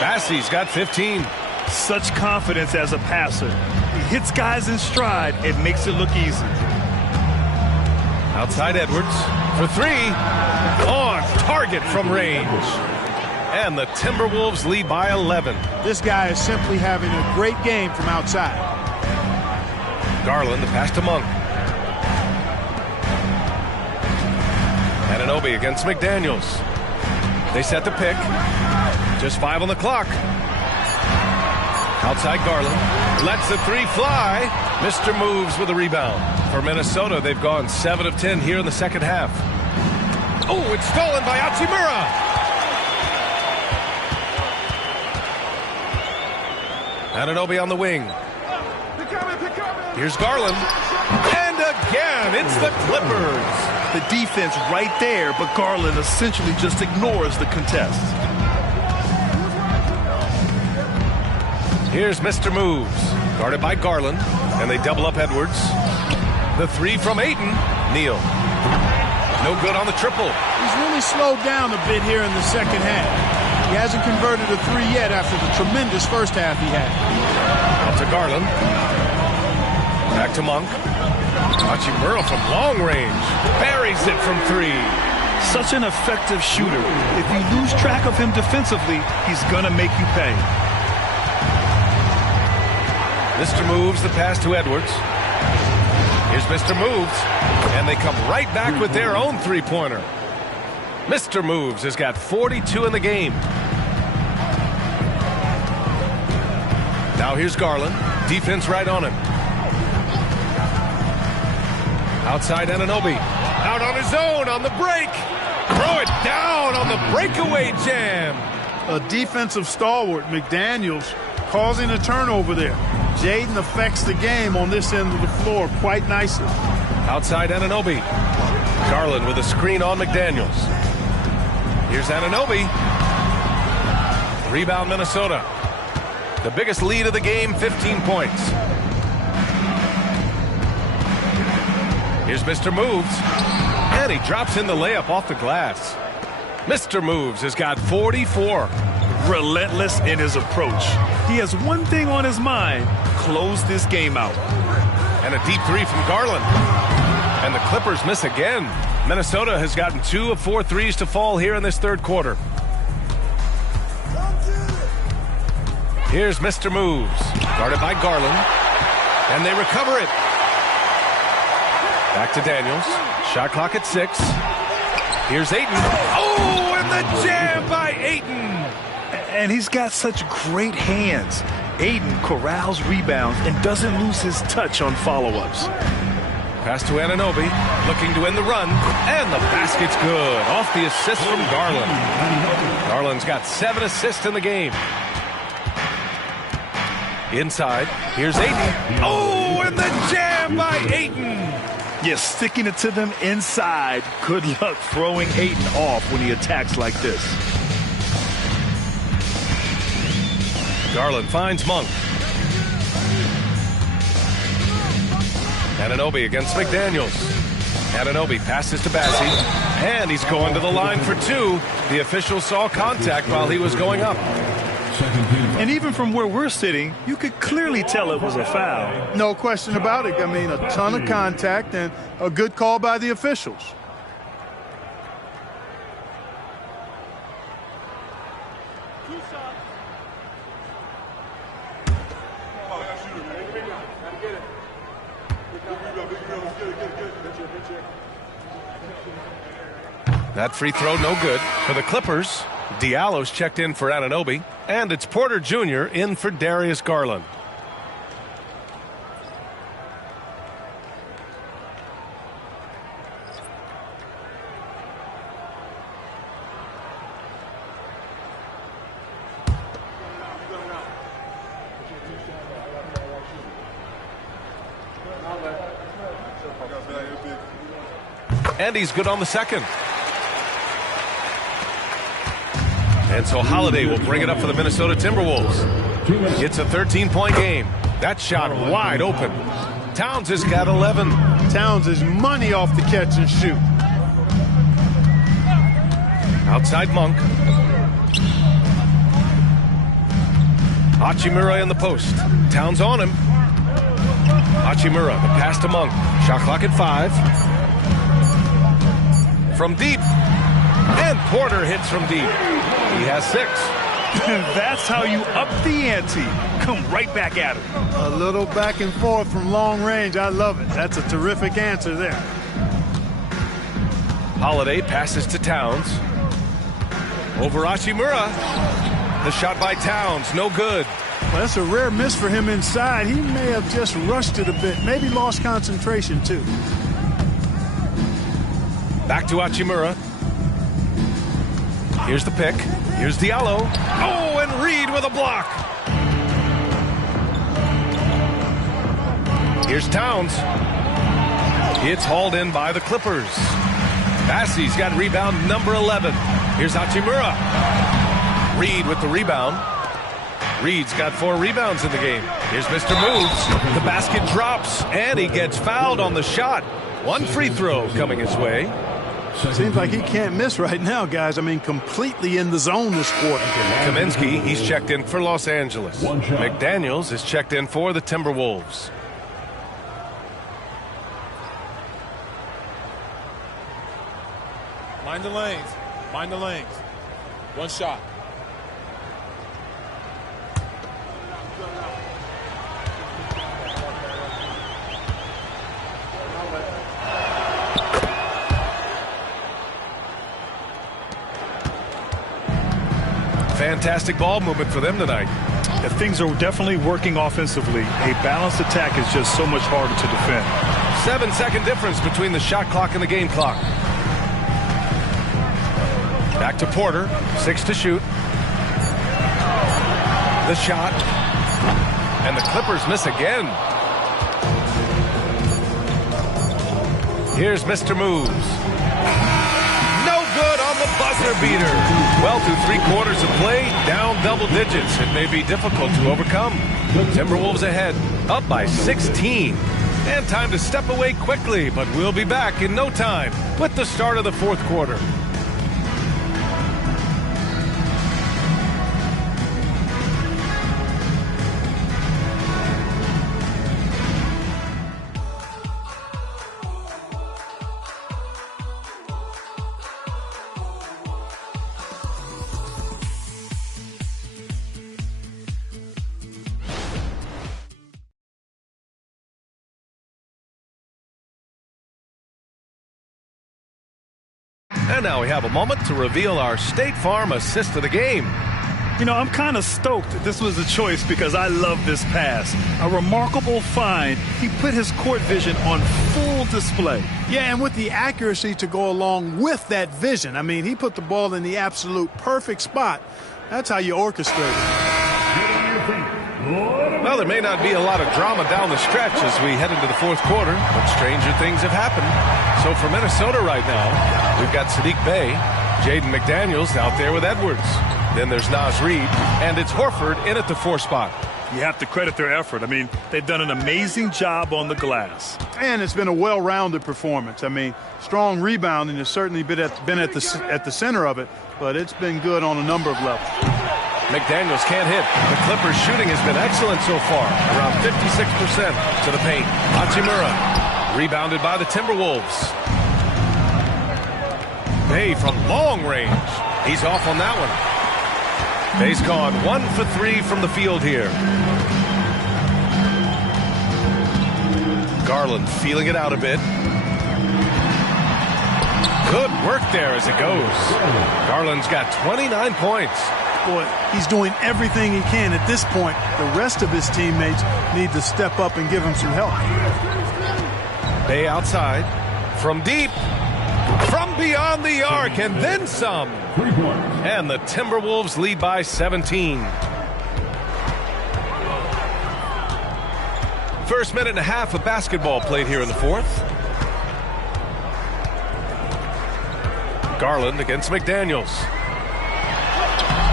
Bassey's got 15. Such confidence as a passer. He hits guys in stride and makes it look easy. Outside Edwards for 3. On target from range. And the Timberwolves lead by 11. This guy is simply having a great game from outside. Garland, the pass to Monk. Anunoby against McDaniels. They set the pick. Just 5 on the clock. Outside Garland. Lets the 3 fly. Mr. Moves with a rebound. For Minnesota, they've gone 7 of 10 here in the second half. Oh, it's stolen by Hachimura. Anunoby on the wing. Here's Garland. And again, it's the Clippers. The defense right there, but Garland essentially just ignores the contest. Here's Mr. Moves, guarded by Garland, and they double up Edwards. The three from Ayton. Neal. No good on the triple. He's really slowed down a bit here in the second half. He hasn't converted a three yet after the tremendous first half he had. Out to Garland. Back to Monk. Hachimura from long range. Buries it from three. Such an effective shooter. If you lose track of him defensively, he's going to make you pay. Mr. Moves the pass to Edwards. Here's Mr. Moves. And they come right back with their own three-pointer. Mr. Moves has got 42 in the game. Now here's Garland. Defense right on him. Outside Anunoby. Out on his own on the break. Throw it down on the breakaway jam. A defensive stalwart, McDaniels, causing a turnover there. Jaden affects the game on this end of the floor quite nicely. Outside Anunoby. Garland with a screen on McDaniels. Here's Anunoby. Rebound Minnesota. The biggest lead of the game, 15 points. Here's Mr. Moves. And he drops in the layup off the glass. Mr. Moves has got 44. Relentless in his approach. He has one thing on his mind: close this game out. And a deep three from Garland. And the Clippers miss again. Minnesota has gotten 2 of 4 threes to fall here in this third quarter. Here's Mr. Moves, guarded by Garland. And they recover it. Back to Daniels. Shot clock at 6. Here's Ayton. Oh, and the jam by Ayton. And he's got such great hands. Ayton corrals rebounds and doesn't lose his touch on follow-ups. Pass to Anunoby, looking to end the run. And the basket's good. Off the assist from Garland. Garland's got 7 assists in the game. Inside, here's Ayton. Oh, and the jam by Ayton. Yes, sticking it to them inside. Good luck throwing Ayton off when he attacks like this. Garland finds Monk. Anunoby against McDaniels. Anunoby passes to Bassi. And he's going to the line for 2. The official saw contact while he was going up. And even from where we're sitting, you could clearly tell it was a foul. No question about it. I mean, a ton of contact and a good call by the officials. That free throw no good for the Clippers. Diallo's checked in for Anunoby, and it's Porter Jr. in for Darius Garland. And he's good on the second. And so Holiday will bring it up for the Minnesota Timberwolves. It's a 13-point game. That shot wide open. Towns has got 11. Towns is money off the catch and shoot. Outside Monk. Hachimura in the post. Towns on him. Hachimura, the pass to Monk. Shot clock at 5. From deep. And Porter hits from deep. He has 6. That's how you up the ante. Come right back at it. A little back and forth from long range. I love it. That's a terrific answer there. Holiday passes to Towns. Over Hachimura. The shot by Towns, no good. Well, that's a rare miss for him inside. He may have just rushed it a bit. Maybe lost concentration, too. Back to Hachimura. Here's the pick. Here's Diallo. Oh, and Reed with a block. Here's Towns. It's hauled in by the Clippers. Bassey's got rebound number 11. Here's Hachimura. Reed with the rebound. Reed's got 4 rebounds in the game. Here's Mr. Moves. The basket drops, and he gets fouled on the shot. 1 free throw coming his way. Seems like he can't miss right now, guys. I mean, completely in the zone this quarter. Kaminsky, he's checked in for Los Angeles. McDaniels is checked in for the Timberwolves. Mind the lanes. Mind the lanes. 1 shot. Fantastic ball movement for them tonight. Yeah, things are definitely working offensively. A balanced attack is just so much harder to defend. 7-second difference between the shot clock and the game clock. Back to Porter. 6 to shoot. The shot. And the Clippers miss again. Here's Mr. Moves. No good on the buzzer beater. Well, through 3 quarters of play, down double digits. It may be difficult to overcome. Timberwolves ahead, up by 16. And time to step away quickly, but we'll be back in no time with the start of the 4th quarter. And now we have a moment to reveal our State Farm assist of the game. You know, I'm kind of stoked that this was a choice because I love this pass. A remarkable find. He put his court vision on full display. Yeah, and with the accuracy to go along with that vision. I mean, he put the ball in the absolute perfect spot. That's how you orchestrate it. Well, there may not be a lot of drama down the stretch as we head into the 4th quarter, but stranger things have happened. So for Minnesota right now, we've got Sadiq Bey, Jaden McDaniels out there with Edwards. Then there's Naz Reid, and it's Horford in at the 4 spot. You have to credit their effort. I mean, they've done an amazing job on the glass. And it's been a well-rounded performance. I mean, strong rebounding has certainly been at the center of it, but it's been good on a number of levels. McDaniels can't hit. The Clippers' shooting has been excellent so far, around 56% to the paint. Hachimura, rebounded by the Timberwolves. Bey from long range. He's off on that one. Bey's gone 1 for 3 from the field here. Garland feeling it out a bit. Good work there as it goes. Garland's got 29 points. Boy, he's doing everything he can at this point. The rest of his teammates need to step up and give him some help. Bey outside. From deep. From beyond the arc and then some. And the Timberwolves lead by 17. First minute and a half of basketball played here in the 4th. Garland against McDaniels.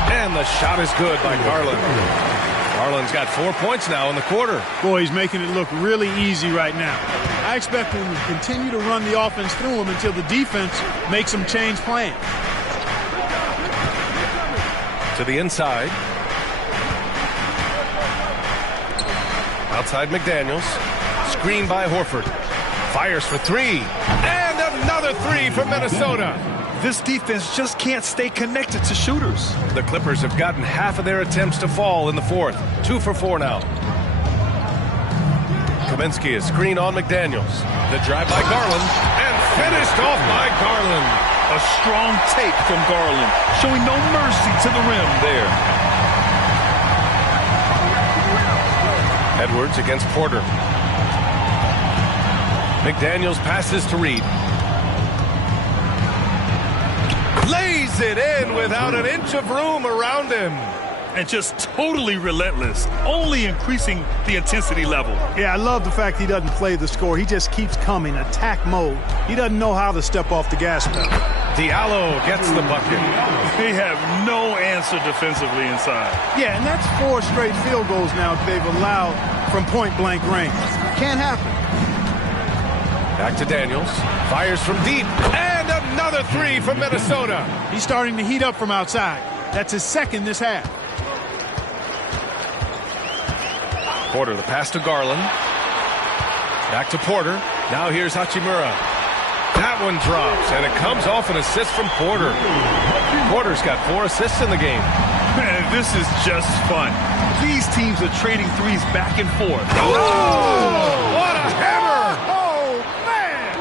And the shot is good by Garland. Garland's got 4 points now in the quarter. Boy, he's making it look really easy right now. I expect him to continue to run the offense through him until the defense makes him change plans. To the inside. Outside McDaniels. Screen by Horford. Fires for 3. And another 3 for Minnesota. This defense just can't stay connected to shooters. The Clippers have gotten half of their attempts to fall in the 4th. 2 for 4 now. Kaminsky is screen on McDaniels. The drive by Garland. And finished off by Garland. A strong take from Garland, showing no mercy to the rim there. Edwards against Porter. McDaniels passes to Reed. Lays lays it in without an inch of room around him. And just totally relentless, only increasing the intensity level. Yeah, I love the fact he doesn't play the score. He just keeps coming, attack mode. He doesn't know how to step off the gas pedal. Diallo gets the bucket. They have no answer defensively inside. Yeah, and that's 4 straight field goals now they've allowed from point-blank range. Can't happen. Back to Daniels. Fires from deep. And another 3 from Minnesota. He's starting to heat up from outside. That's his second this half. Porter, the pass to Garland. Back to Porter. Now here's Hachimura. That one drops, and it comes off an assist from Porter. Porter's got 4 assists in the game. Man, this is just fun. These teams are trading threes back and forth. Oh! What a hammer! Oh, man!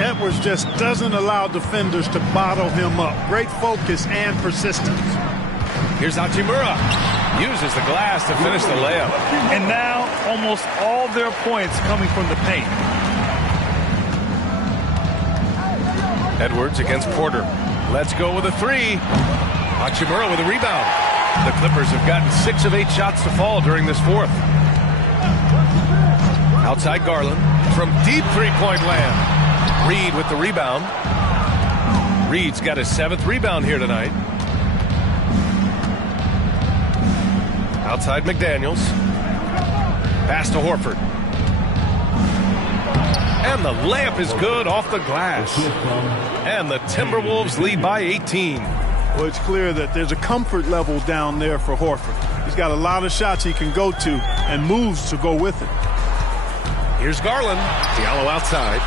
Edwards just doesn't allow defenders to bottle him up. Great focus and persistence. Here's Hachimura. Uses the glass to finish the layup. And now almost all their points coming from the paint. Edwards against Porter. Let's go with a 3. Hachimura with a rebound. The Clippers have gotten 6 of 8 shots to fall during this fourth. Outside Garland from deep three-point land. Reed with the rebound. Reed's got his 7th rebound here tonight. Outside McDaniels. Pass to Horford. And the layup is good off the glass. And the Timberwolves lead by 18. Well, it's clear that there's a comfort level down there for Horford. He's got a lot of shots he can go to and moves to go with it. Here's Garland. Diallo outside.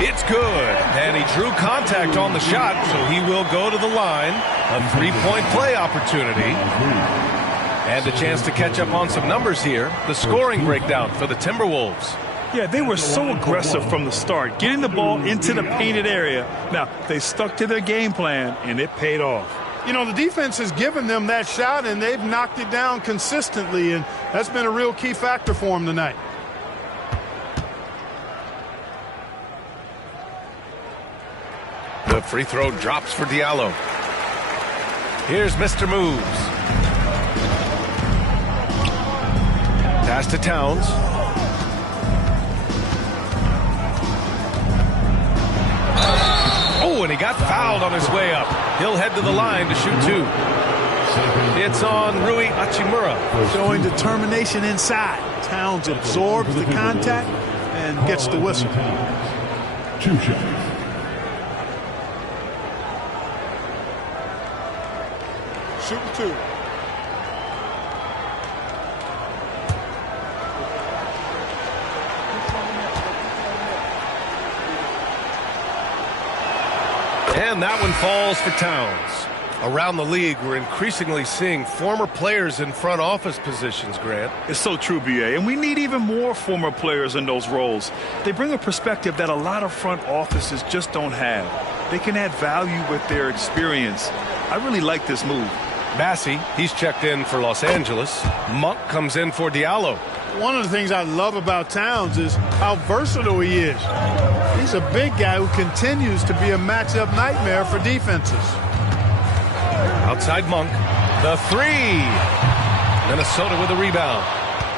It's good. And he drew contact on the shot, so he will go to the line. A 3-point play opportunity. And a chance to catch up on some numbers here. The scoring breakdown for the Timberwolves. Yeah, they were so aggressive from the start, getting the ball into the painted area. Now, they stuck to their game plan, and it paid off. You know, the defense has given them that shot, and they've knocked it down consistently, and that's been a real key factor for them tonight. The free throw drops for Diallo. Here's Mr. Moves. Pass to Towns. Oh, and he got fouled on his way up. He'll head to the line to shoot 2. It's on Rui Hachimura. Showing determination inside. Towns absorbs the contact and gets the whistle. 2 shots. Shooting 2. And that one falls for Towns. Around the league, we're increasingly seeing former players in front office positions, Grant. It's so true, B.A., and we need even more former players in those roles. They bring a perspective that a lot of front offices just don't have. They can add value with their experience. I really like this move. Massey, he's checked in for Los Angeles. Monk comes in for Diallo. One of the things I love about Towns is how versatile he is. He's a big guy who continues to be a matchup nightmare for defenses. Outside Monk, the 3. Minnesota with a rebound.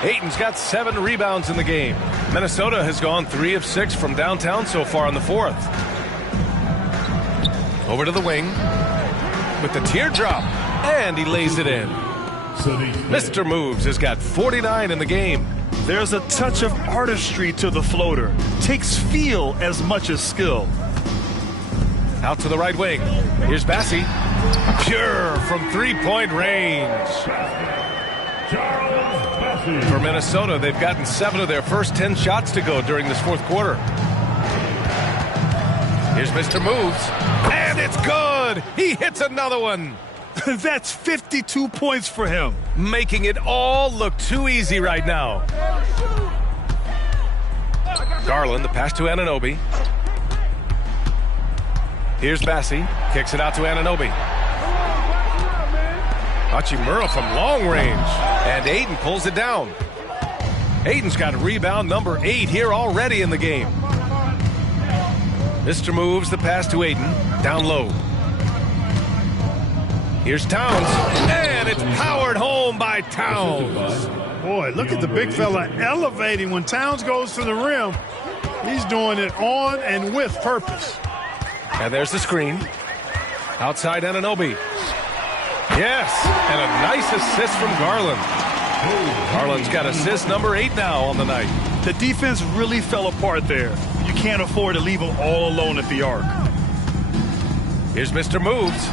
Ayton's got 7 rebounds in the game. Minnesota has gone 3 of 6 from downtown so far in the fourth. Over to the wing with the teardrop, and he lays it in. Mr. Moves has got 49 in the game. There's a touch of artistry to the floater. Takes feel as much as skill. Out to the right wing. Here's Bassey. Pure from 3-point range. For Minnesota, they've gotten 7 of their first 10 shots to go during this fourth quarter. Here's Mr. Moves. And it's good. He hits another one. That's 52 points for him. Making it all look too easy right now. Garland, the pass to Anunoby. Here's Bassey. Kicks it out to Anunoby. Hachimura from long range. And Ayton pulls it down. Aiden's got rebound number 8 here already in the game. Mr. moves the pass to Aiden. Down low. Here's Towns. And it's powered home by Towns. Boy, look at the big fella elevating when Towns goes to the rim. He's doing it on and with purpose. And there's the screen. Outside Anunoby. Yes, and a nice assist from Garland. Garland's got assist number 8 now on the night. The defense really fell apart there. You can't afford to leave them all alone at the arc. Here's Mr. Moves.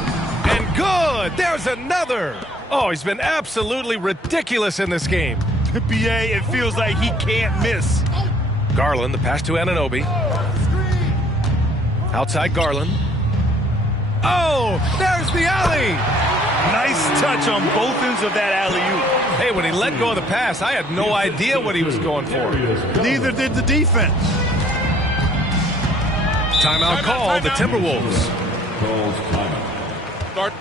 And good! There's another! Oh, he's been absolutely ridiculous in this game. BA, it feels like he can't miss. Garland, the pass to Anunoby. Outside Garland. Oh, there's the alley! Nice touch on both ends of that alley-oop. Hey, when he let go of the pass, I had no idea what he was going for. Neither did the defense. Timeout call, the Timberwolves. Calls timeout. Start.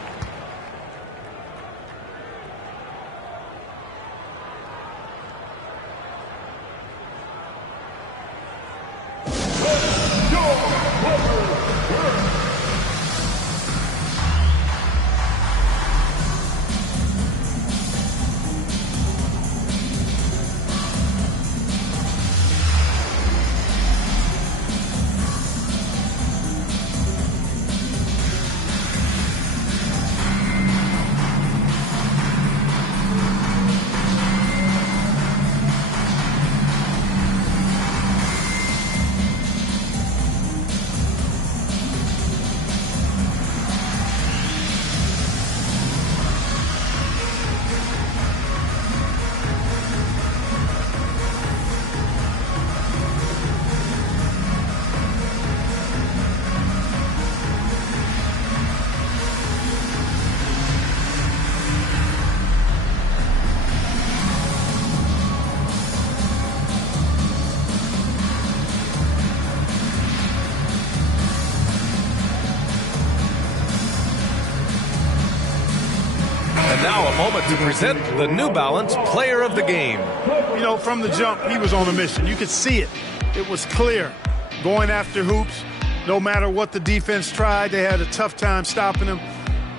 Now a moment to present the New Balance Player of the Game. You know, from the jump, he was on a mission. You could see it. It was clear. Going after hoops, no matter what the defense tried, they had a tough time stopping him.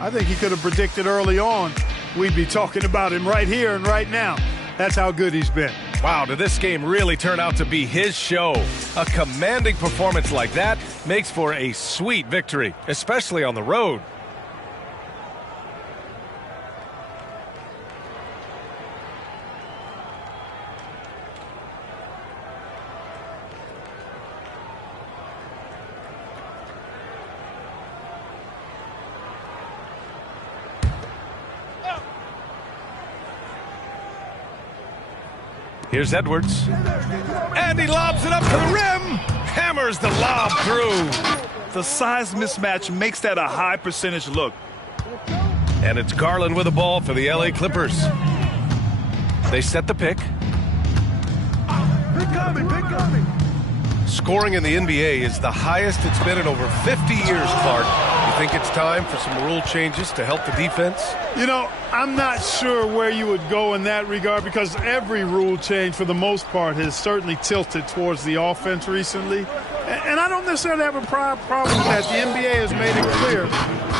I think he could have predicted early on we'd be talking about him right here and right now. That's how good he's been. Wow, did this game really turn out to be his show? A commanding performance like that makes for a sweet victory, especially on the road. Here's Edwards. And he lobs it up to the rim. Hammers the lob through. The size mismatch makes that a high percentage look. And it's Garland with the ball for the LA Clippers. They set the pick. Scoring in the NBA is the highest it's been in over 50 years, Clark. You think it's time for some rule changes to help the defense? You know, I'm not sure where you would go in that regard because every rule change, for the most part, has certainly tilted towards the offense recently. And I don't necessarily have a problem with that. The NBA has made it clear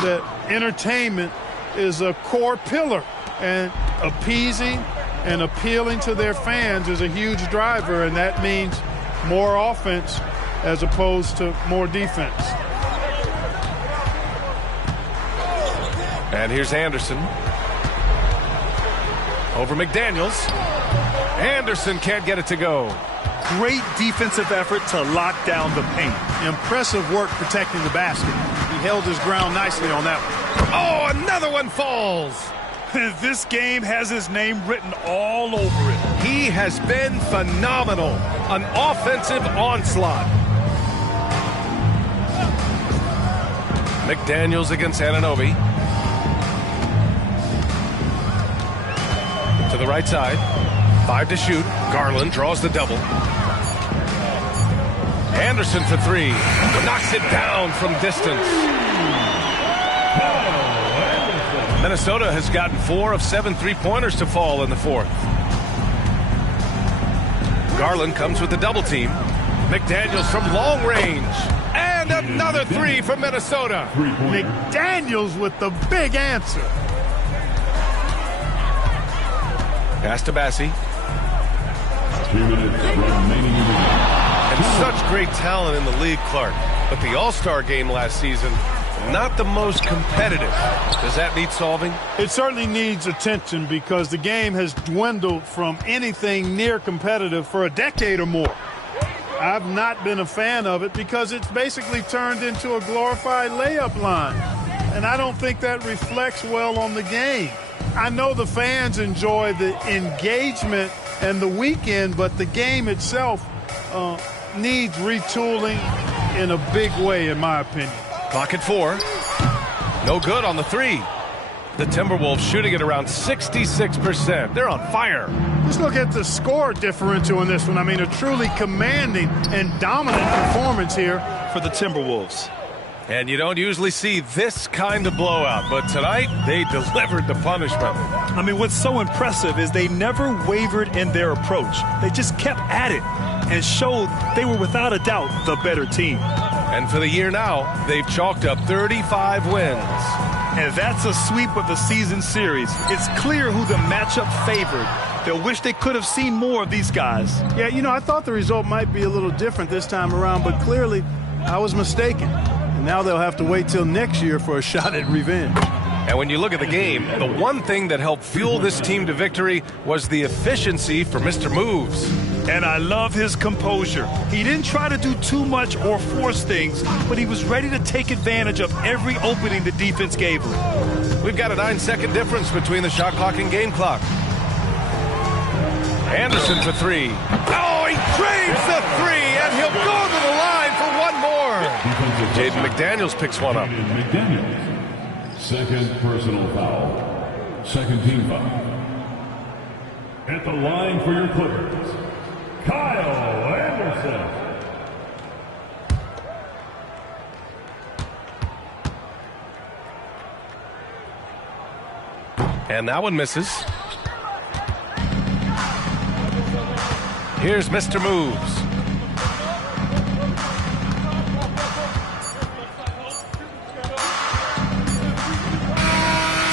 that entertainment is a core pillar, and appeasing and appealing to their fans is a huge driver, and that means more offense as opposed to more defense. And here's Anderson. Over McDaniels. Anderson can't get it to go. Great defensive effort to lock down the paint. Impressive work protecting the basket. He held his ground nicely on that one. Oh, another one falls. This game has his name written all over it. He has been phenomenal. An offensive onslaught. McDaniels against Anunoby. To the right side. 5 to shoot. Garland draws the double. Anderson for 3. Knocks it down from distance. Minnesota has gotten 4 of 7 3-pointers to fall in the fourth. Garland comes with the double team. McDaniels from long range. And another three from Minnesota. McDaniels with the big answer. Pass to Bassie. 2 minutes remaining in the game. And such great talent in the league, Clark. But the All-Star game last season, not the most competitive. Does that need solving? It certainly needs attention because the game has dwindled from anything near competitive for a decade or more. I've not been a fan of it because it's basically turned into a glorified layup line. And I don't think that reflects well on the game. I know the fans enjoy the engagement and the weekend, but the game itself needs retooling in a big way, in my opinion. Clock at 4. No good on the three. The Timberwolves shooting at around 66%. They're on fire. Just look at the score differential in this one. I mean, a truly commanding and dominant performance here for the Timberwolves. And you don't usually see this kind of blowout, but tonight they delivered the punishment. I mean, what's so impressive is they never wavered in their approach. They just kept at it and showed they were without a doubt the better team. And for the year now, they've chalked up 35 wins. And that's a sweep of the season series. It's clear who the matchup favored. They'll wish they could have seen more of these guys. Yeah, you know, I thought the result might be a little different this time around, but clearly I was mistaken. And now they'll have to wait till next year for a shot at revenge. And when you look at the game, the one thing that helped fuel this team to victory was the efficiency for Mr. Moves. And I love his composure. He didn't try to do too much or force things, but he was ready to take advantage of every opening the defense gave him. We've got a 9-second difference between the shot clock and game clock. Anderson for three. Oh, he drains the three, and he'll go to the line for one more. Jaden McDaniels picks one up. McDaniels, second personal foul. Second team foul. At the line for your Clippers, Kyle Anderson. And that one misses. Here's Mr. Moves.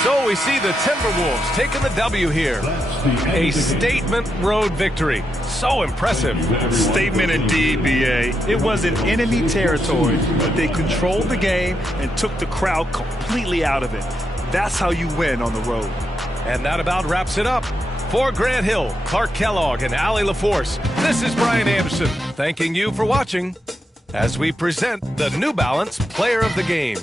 So we see the Timberwolves taking the W here. A statement road victory. So impressive. Statement indeed, B.A. It was in enemy territory, but they controlled the game and took the crowd completely out of it. That's how you win on the road. And that about wraps it up. For Grant Hill, Clark Kellogg, and Allie LaForce, this is Brian Anderson thanking you for watching as we present the New Balance Player of the Game.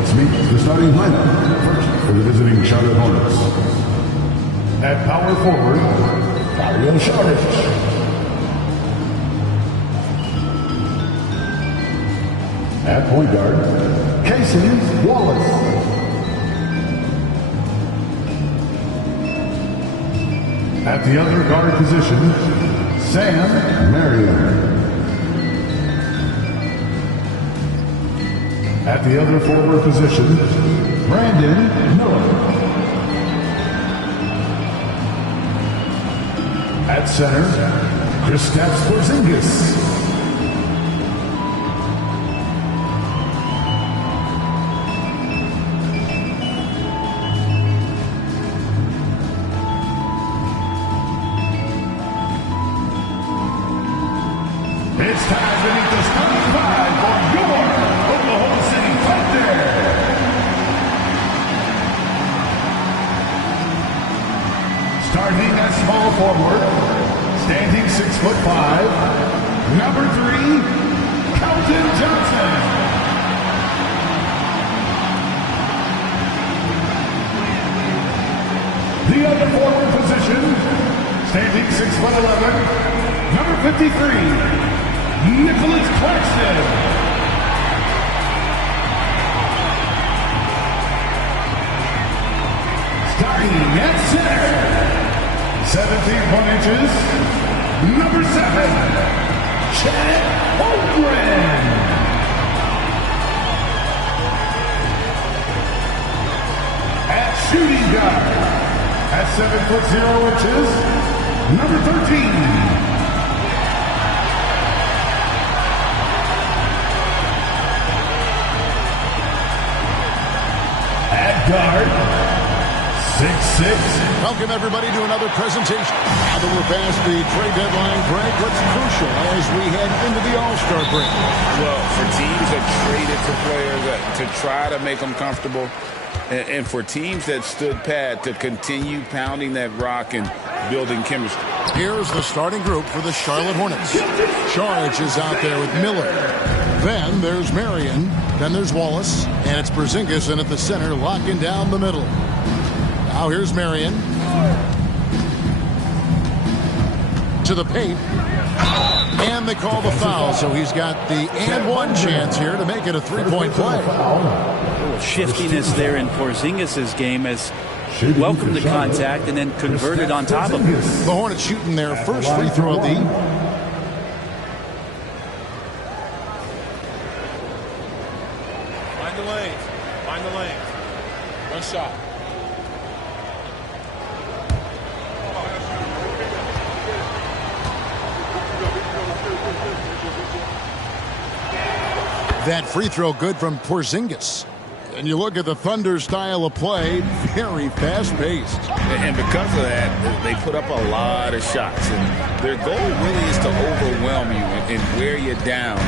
Let's meet the starting lineup. First, for the visiting Charlotte Hornets. At power forward, Dario Saric. At point guard, Casey Wallace. At the other guard position, Sam Marion. At the other forward position, Brandon Miller. At center, Kristaps Porzingis. It's time to meet the starting five for your Oklahoma City Thunder. Starting at small forward, standing 6'5", number 3, Kelton Johnson. The other forward position, standing 6'11", number 53. Nicholas Claxton. Starting at center, 17 inches, number 7, Chad Holmgren. At shooting guard, at 7'0" number 13. Guard, 6'6". Welcome everybody to another presentation. Now that we're past the trade deadline break, what's crucial as we head into the All-Star break? Well, for teams that traded for players to try to make them comfortable, and for teams that stood pat to continue pounding that rock and building chemistry. Here's the starting group for the Charlotte Hornets. Saric is out there with Miller. Then there's Marion. Then there's Wallace. And it's Porzingis in at the center, locking down the middle. Now here's Marion. To the paint. And they call the foul, so he's got the and one chance here to make it a three-point play. A little shiftiness there in Porzingis' game as welcomed the contact and then converted on top of it. The Hornets shooting their first free throw of the Find the lane. One shot. That free throw good from Porzingis. And you look at the Thunder style of play, very fast-paced. And because of that, they put up a lot of shots. And their goal really is to overwhelm you and wear you down.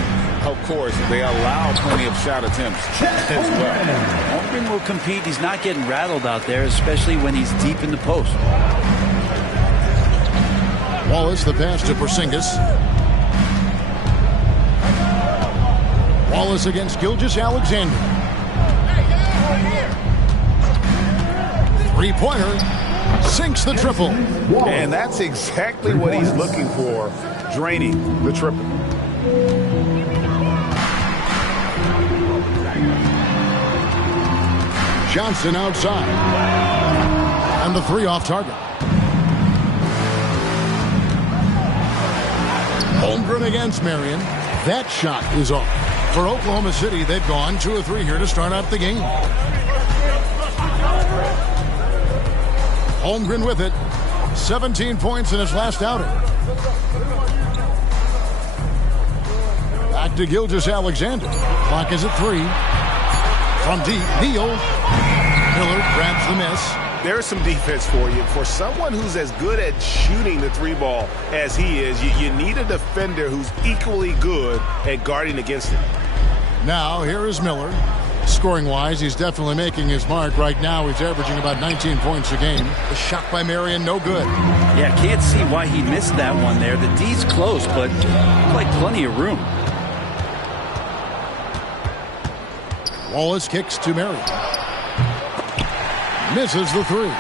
Of course, they allow plenty of shot attempts as well. Holmgren will compete. He's not getting rattled out there, especially when he's deep in the post. Wallace, the pass to Porzingis. Wallace against Gilgeous-Alexander. Three-pointer, sinks the triple. And that's exactly what he's looking for, draining the triple. Johnson outside. And the three off target. Holmgren against Marion. That shot is off. For Oklahoma City, they've gone 2 of 3 here to start out the game. Holmgren with it. 17 points in his last outing. Back to Gilgeous-Alexander. Clock is at 3. From deep, Neal. Miller grabs the miss. There's some defense for you. For someone who's as good at shooting the three ball as he is, you need a defender who's equally good at guarding against it. Now, here is Miller. Scoring-wise, he's definitely making his mark. Right now, he's averaging about 19 points a game. The shot by Marion, no good. Yeah, can't see why he missed that one there. The D's close, but like plenty of room. Wallace kicks to Marion. Misses the three.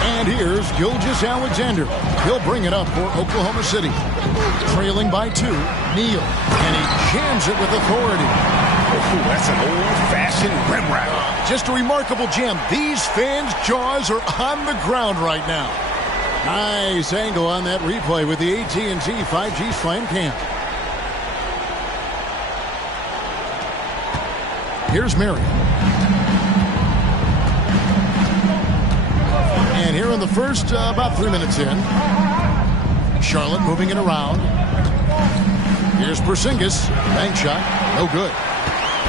And here's Gilgeous-Alexander. He'll bring it up for Oklahoma City. Trailing by 2, Neal. And he jams it with authority. Ooh, that's an old-fashioned rim wrap. Just a remarkable jam. These fans' jaws are on the ground right now. Nice angle on that replay with the AT&T 5G Slam Cam. Here's Marion. And here in the first, about 3 minutes in, Charlotte moving it around. Here's Porzingis. Bank shot. No good.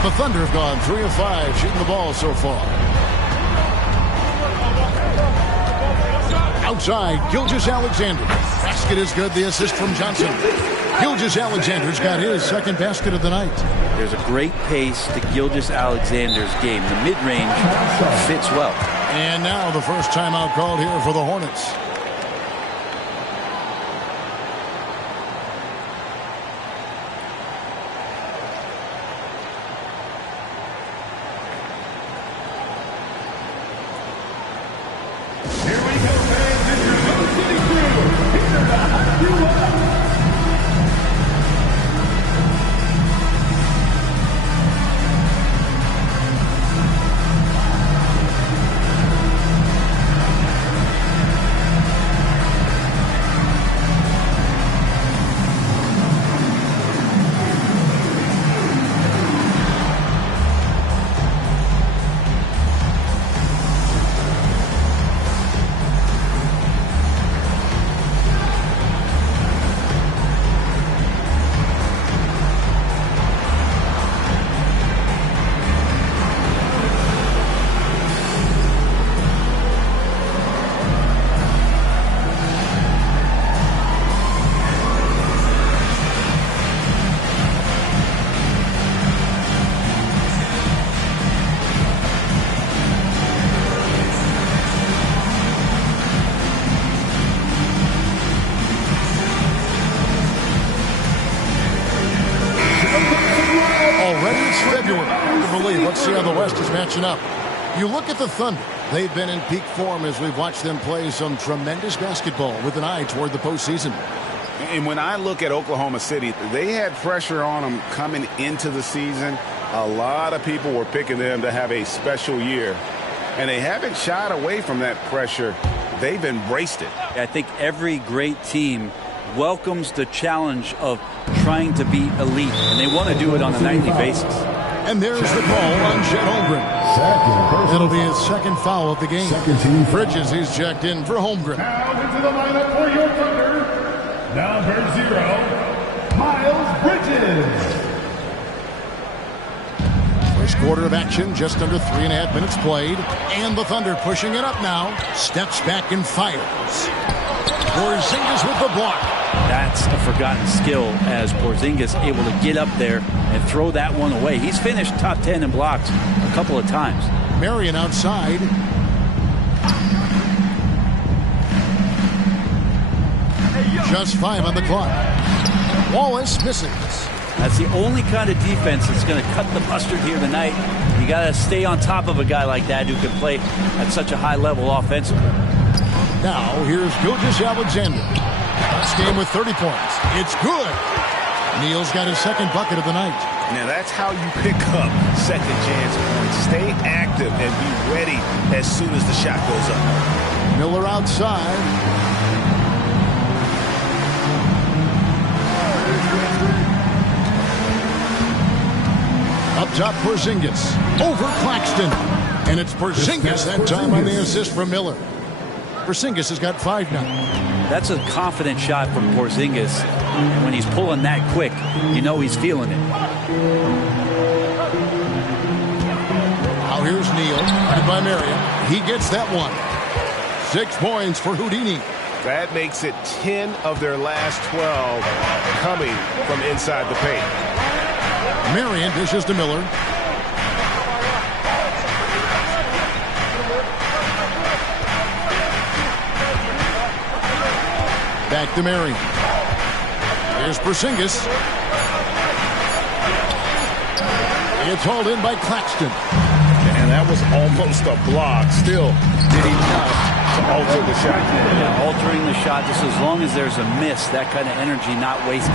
The Thunder have gone 3 of 5 shooting the ball so far. Outside, Gilgeous-Alexander. Basket is good. The assist from Johnson. Gilgeous-Alexander's got his second basket of the night. There's a great pace to Gilgeous-Alexander's game. The mid-range fits well. And now the first timeout called here for the Hornets. Let's see how the West is matching up. You look at the Thunder. They've been in peak form as we've watched them play some tremendous basketball with an eye toward the postseason. And when I look at Oklahoma City, they had pressure on them coming into the season. A lot of people were picking them to have a special year. And they haven't shied away from that pressure. They've embraced it. I think every great team welcomes the challenge of trying to be elite, and they want to do it on a nightly basis. And there's the call on Chet Holmgren. It'll be his second foul of the game. Bridges is checked in for Holmgren. Now into the lineup for your Thunder, number 0, Miles Bridges. First quarter of action, just under 3.5 minutes played. And the Thunder pushing it up now. Steps back and fires. Porzingis with the block. That's a forgotten skill as Porzingis able to get up there and throw that one away. He's finished top 10 in blocks a couple of times. Marion outside. Just 5 on the clock. Wallace misses. That's the only kind of defense that's going to cut the mustard here tonight. You got to stay on top of a guy like that who can play at such a high level offensively. Now here's Gilgeous-Alexander. Last game with 30 points. It's good. Neal's got his second bucket of the night. Now that's how you pick up second chance points. Stay active and be ready as soon as the shot goes up. Miller outside. Up top, Porzingis. Over Claxton. And it's Porzingis that time on the assist from Miller. Porzingis has got 5 now. That's a confident shot from Porzingis. And when he's pulling that quick, you know he's feeling it. Now here's Neal. Guarded by Marion. He gets that one. 6 points for Houdini. That makes it 10 of their last 12 coming from inside the paint. Marion dishes to Miller. Back to Marion. Here's Porzingis. It's hauled in by Claxton. And that was almost a block. Still did enough to alter the shot. Yeah, altering the shot, just as long as there's a miss, that kind of energy not wasted.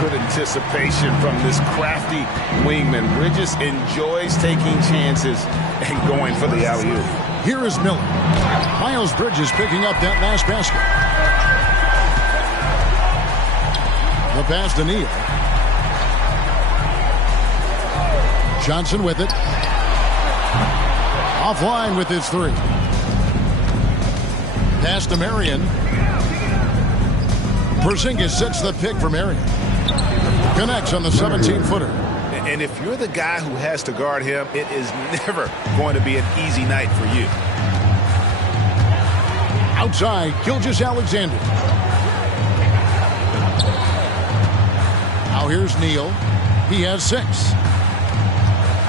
Good anticipation from this crafty wingman. Bridges enjoys taking chances and going for the alley-oop. Here is Miller. Miles Bridges picking up that last basket. The pass to Neal. Johnson with it. Offline with his three. Pass to Marion. Porzingis sets the pick for Marion. Connects on the 17-footer. And if you're the guy who has to guard him, it is never going to be an easy night for you. Outside, Gilgeous-Alexander. Now here's Neal. He has 6.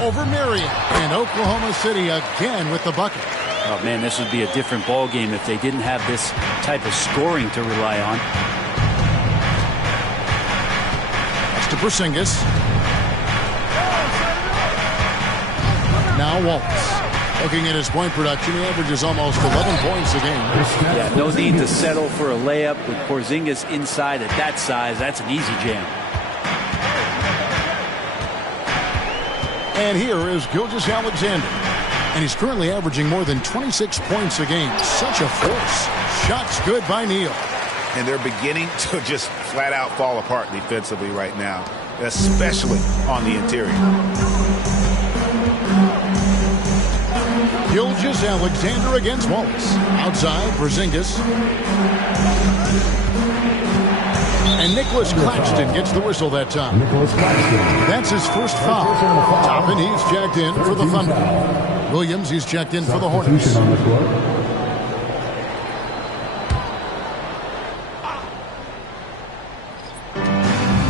Over Marion. And Oklahoma City again with the bucket. Oh, man, this would be a different ball game if they didn't have this type of scoring to rely on. That's to Porzingis. Now Wallace. Looking at his point production, he averages almost 11 points a game. Yeah, no need to settle for a layup with Porzingis inside at that size. That's an easy jam. And here is Gilgeous-Alexander. And he's currently averaging more than 26 points a game. Such a force. Shots good by Neal. And they're beginning to just flat out fall apart defensively right now, especially on the interior. Gilgeous-Alexander against Wallace. Outside, Porzingis. And Nicholas Claxton gets the whistle that time. That's his first foul. Toppin, he's checked in for the Thunder. Williams, he's checked in for the Hornets.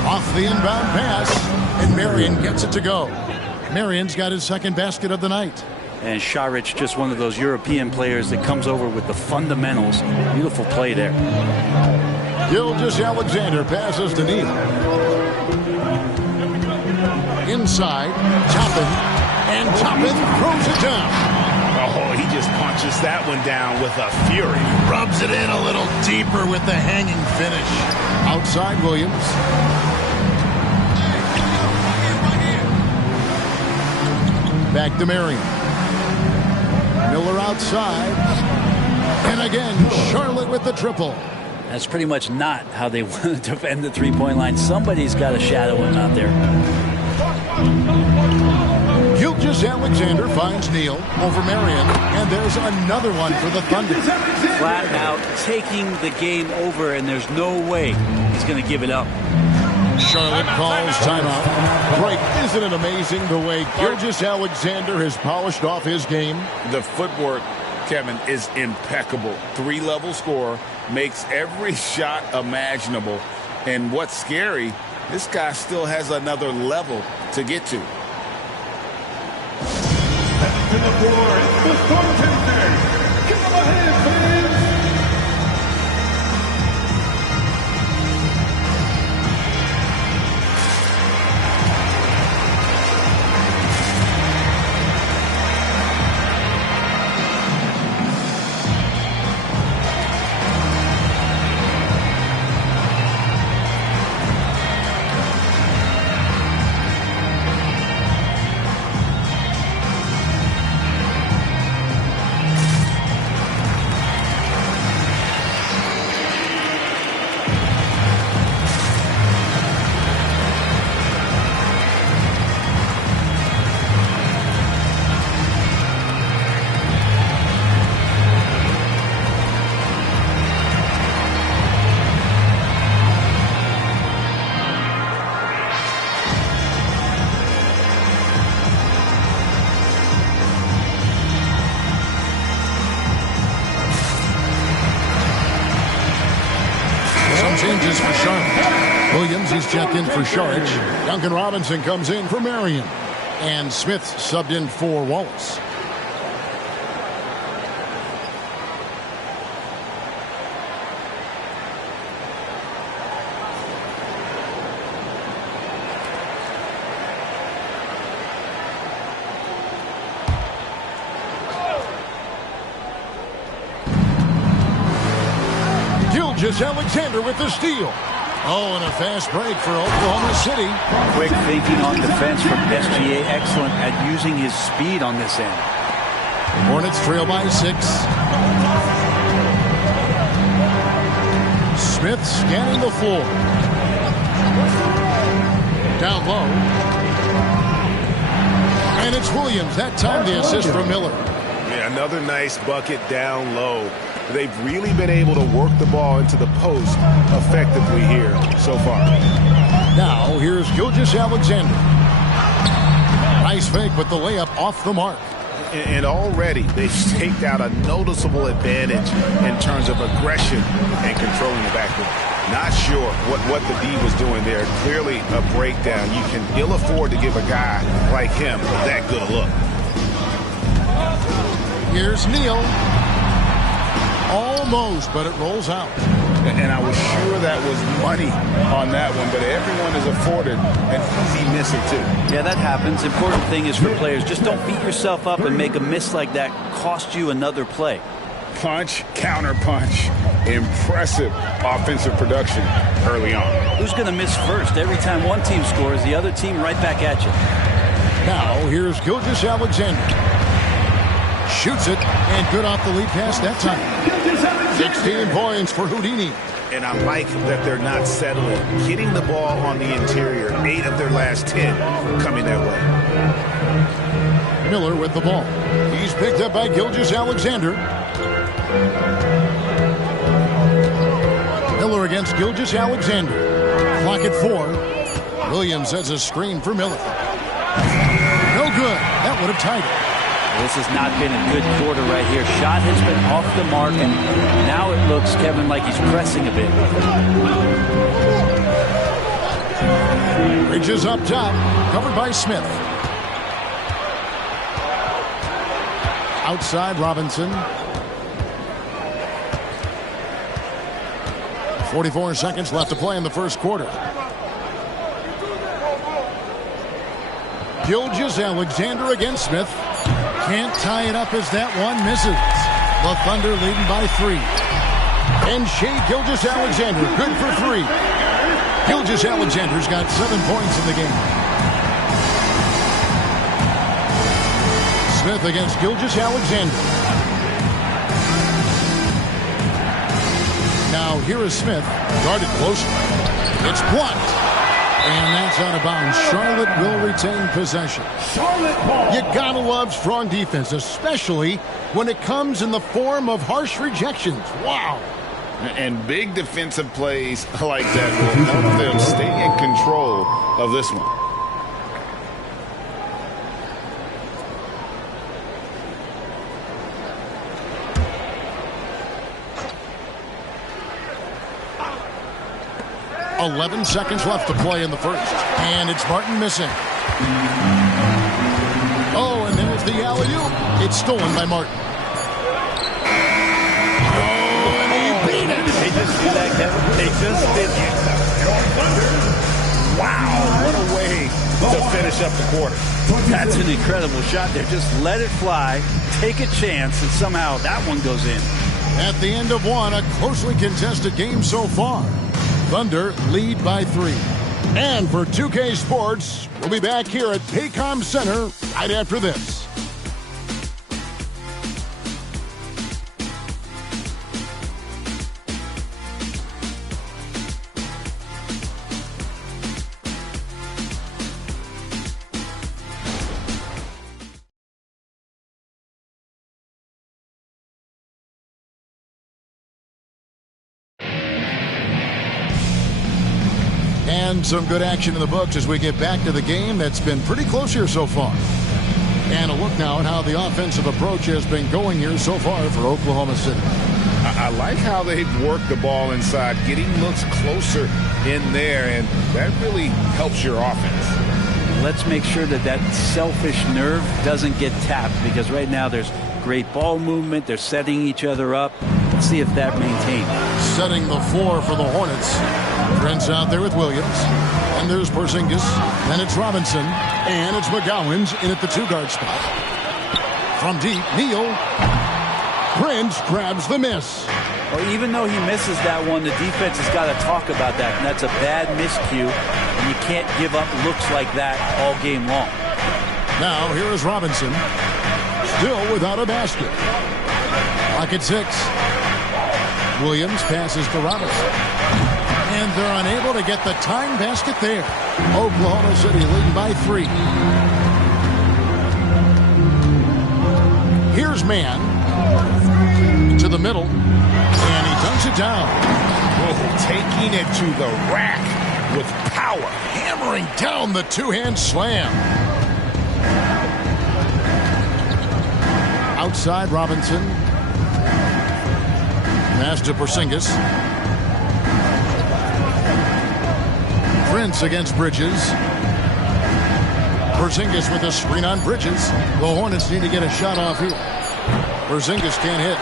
Off the inbound pass, and Marion gets it to go. Marion's got his second basket of the night. And Šarić, just one of those European players that comes over with the fundamentals. Beautiful play there. Gilgeous-Alexander passes to Neal. Inside, Toppin. And Toppin throws it down. Oh, he just punches that one down with a fury. Rubs it in a little deeper with the hanging finish. Outside, Williams. Back to Marion. Miller outside. And again, Charlotte with the triple. That's pretty much not how they want to defend the three-point line. Somebody's got to shadow him out there. Gilgeous-Alexander finds Neal over Marion, and there's another one for the Thunder. Flat out taking the game over, and there's no way he's going to give it up. Charlotte calls timeout. Great. Isn't it amazing the way Gilgeous-Alexander has polished off his game? The footwork, Kevin, is impeccable. 3-level scorer, makes every shot imaginable. And what's scary, this guy still has another level to get to. To the floor, it's the Stormtroopers. Give them a hand, please. Changes for Charlotte. Williams, he's checked in for Šarić. Duncan Robinson comes in for Marion. And Smith subbed in for Wallace. Gilgeous-Alexander with the steal. Oh, and a fast break for Oklahoma City. Quick thinking on defense from SGA. Excellent at using his speed on this end. Hornets trail by 6. Smith scanning the floor. Down low. And it's Williams. That time the assist from Miller. Yeah, another nice bucket down low. They've really been able to work the ball into the post effectively here so far. Now here's Gilgeous-Alexander. Nice fake, but the layup off the mark. And already they've staked out a noticeable advantage in terms of aggression and controlling the backcourt. Not sure what the D was doing there. Clearly a breakdown. You can ill afford to give a guy like him that good a look. Here's Neal. Almost, but it rolls out. And I was sure that was money on that one, but everyone is afforded an easy miss or two. Yeah, that happens. Important thing is for players, just don't beat yourself up and make a miss like that cost you another play. Punch, counter punch. Impressive offensive production early on. Who's going to miss first? Every time one team scores, the other team right back at you. Now here's Gilgeous-Alexander. Shoots it, and good off the lead pass that time. 16 points for Houdini. And I like that they're not settling. Getting the ball on the interior, 8 of their last 10 coming that way. Miller with the ball. He's picked up by Gilgeous-Alexander. Miller against Gilgeous-Alexander. Clock at 4. Williams has a screen for Miller. No good. That would have tied it. This has not been a good quarter right here. Shot has been off the mark, and now it looks, Kevin, like he's pressing a bit. Bridges up top, covered by Smith. Outside Robinson. 44 seconds left to play in the first quarter. Gilgeous-Alexander against Smith. Can't tie it up as that one misses. The Thunder leading by 3. And Shea Gilgeous-Alexander good for 3. Gilgeous-Alexander's got 7 points in the game. Smith against Gilgeous-Alexander. Now here is Smith, guarded closely. It's blocked. And that's out of bounds. Charlotte will retain possession. You gotta love strong defense, especially when it comes in the form of harsh rejections. Wow. And big defensive plays like that will help them stay in control of this one. .11 seconds left to play in the first. And it's Martin missing. Oh, and there's the alley-oop. It's stolen by Martin. Oh, and he beat it. Did they just do that, Kevin? They just did it. Wow, what a way to finish up the quarter. That's an incredible shot there. Just let it fly, take a chance, and somehow that one goes in. At the end of one, a closely contested game so far. Thunder lead by 3. And for 2K Sports, we'll be back here at Paycom Center right after this. And some good action in the books as we get back to the game that's been pretty close here so far. And a look now at how the offensive approach has been going here so far for Oklahoma City. I like how they've worked the ball inside, getting looks closer in there, and that really helps your offense. Let's make sure that that selfish nerve doesn't get tapped, because right now there's great ball movement. They're setting each other up. Let's see if that maintains. Setting the floor for the Hornets. Trent's out there with Williams. And there's Porzingis. Then it's Robinson. And it's McGowan's in at the 2-guard spot. From deep, Neal. Prince grabs the miss. Well, even though he misses that one, the defense has got to talk about that, and that's a bad miscue, and you can't give up looks like that all game long. Now, here is Robinson, still without a basket. Clock at 6. Williams passes to Robinson. And they're unable to get the time basket there. Oklahoma City leading by 3. Here's Mann to the middle. And he dunks it down. Oh, taking it to the rack with power. Hammering down the two-hand slam. Outside Robinson. Pass to Porzingis. Prince against Bridges. Porzingis with a screen on Bridges. The Hornets need to get a shot off here. Porzingis can't hit.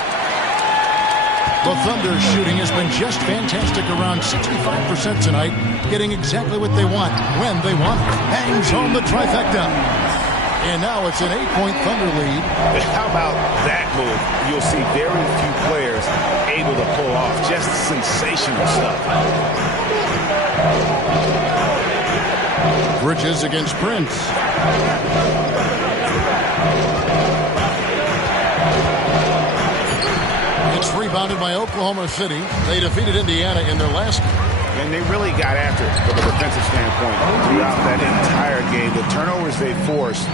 The Thunder shooting has been just fantastic, around 65% tonight, getting exactly what they want, when they want. Hangs home the trifecta. And now it's an 8-point Thunder lead. How about that move? You'll see very few players able to pull off just sensational stuff. Bridges against Prince. It's rebounded by Oklahoma City. They defeated Indiana in their last game. And they really got after it from a defensive standpoint throughout that entire game. The turnovers they forced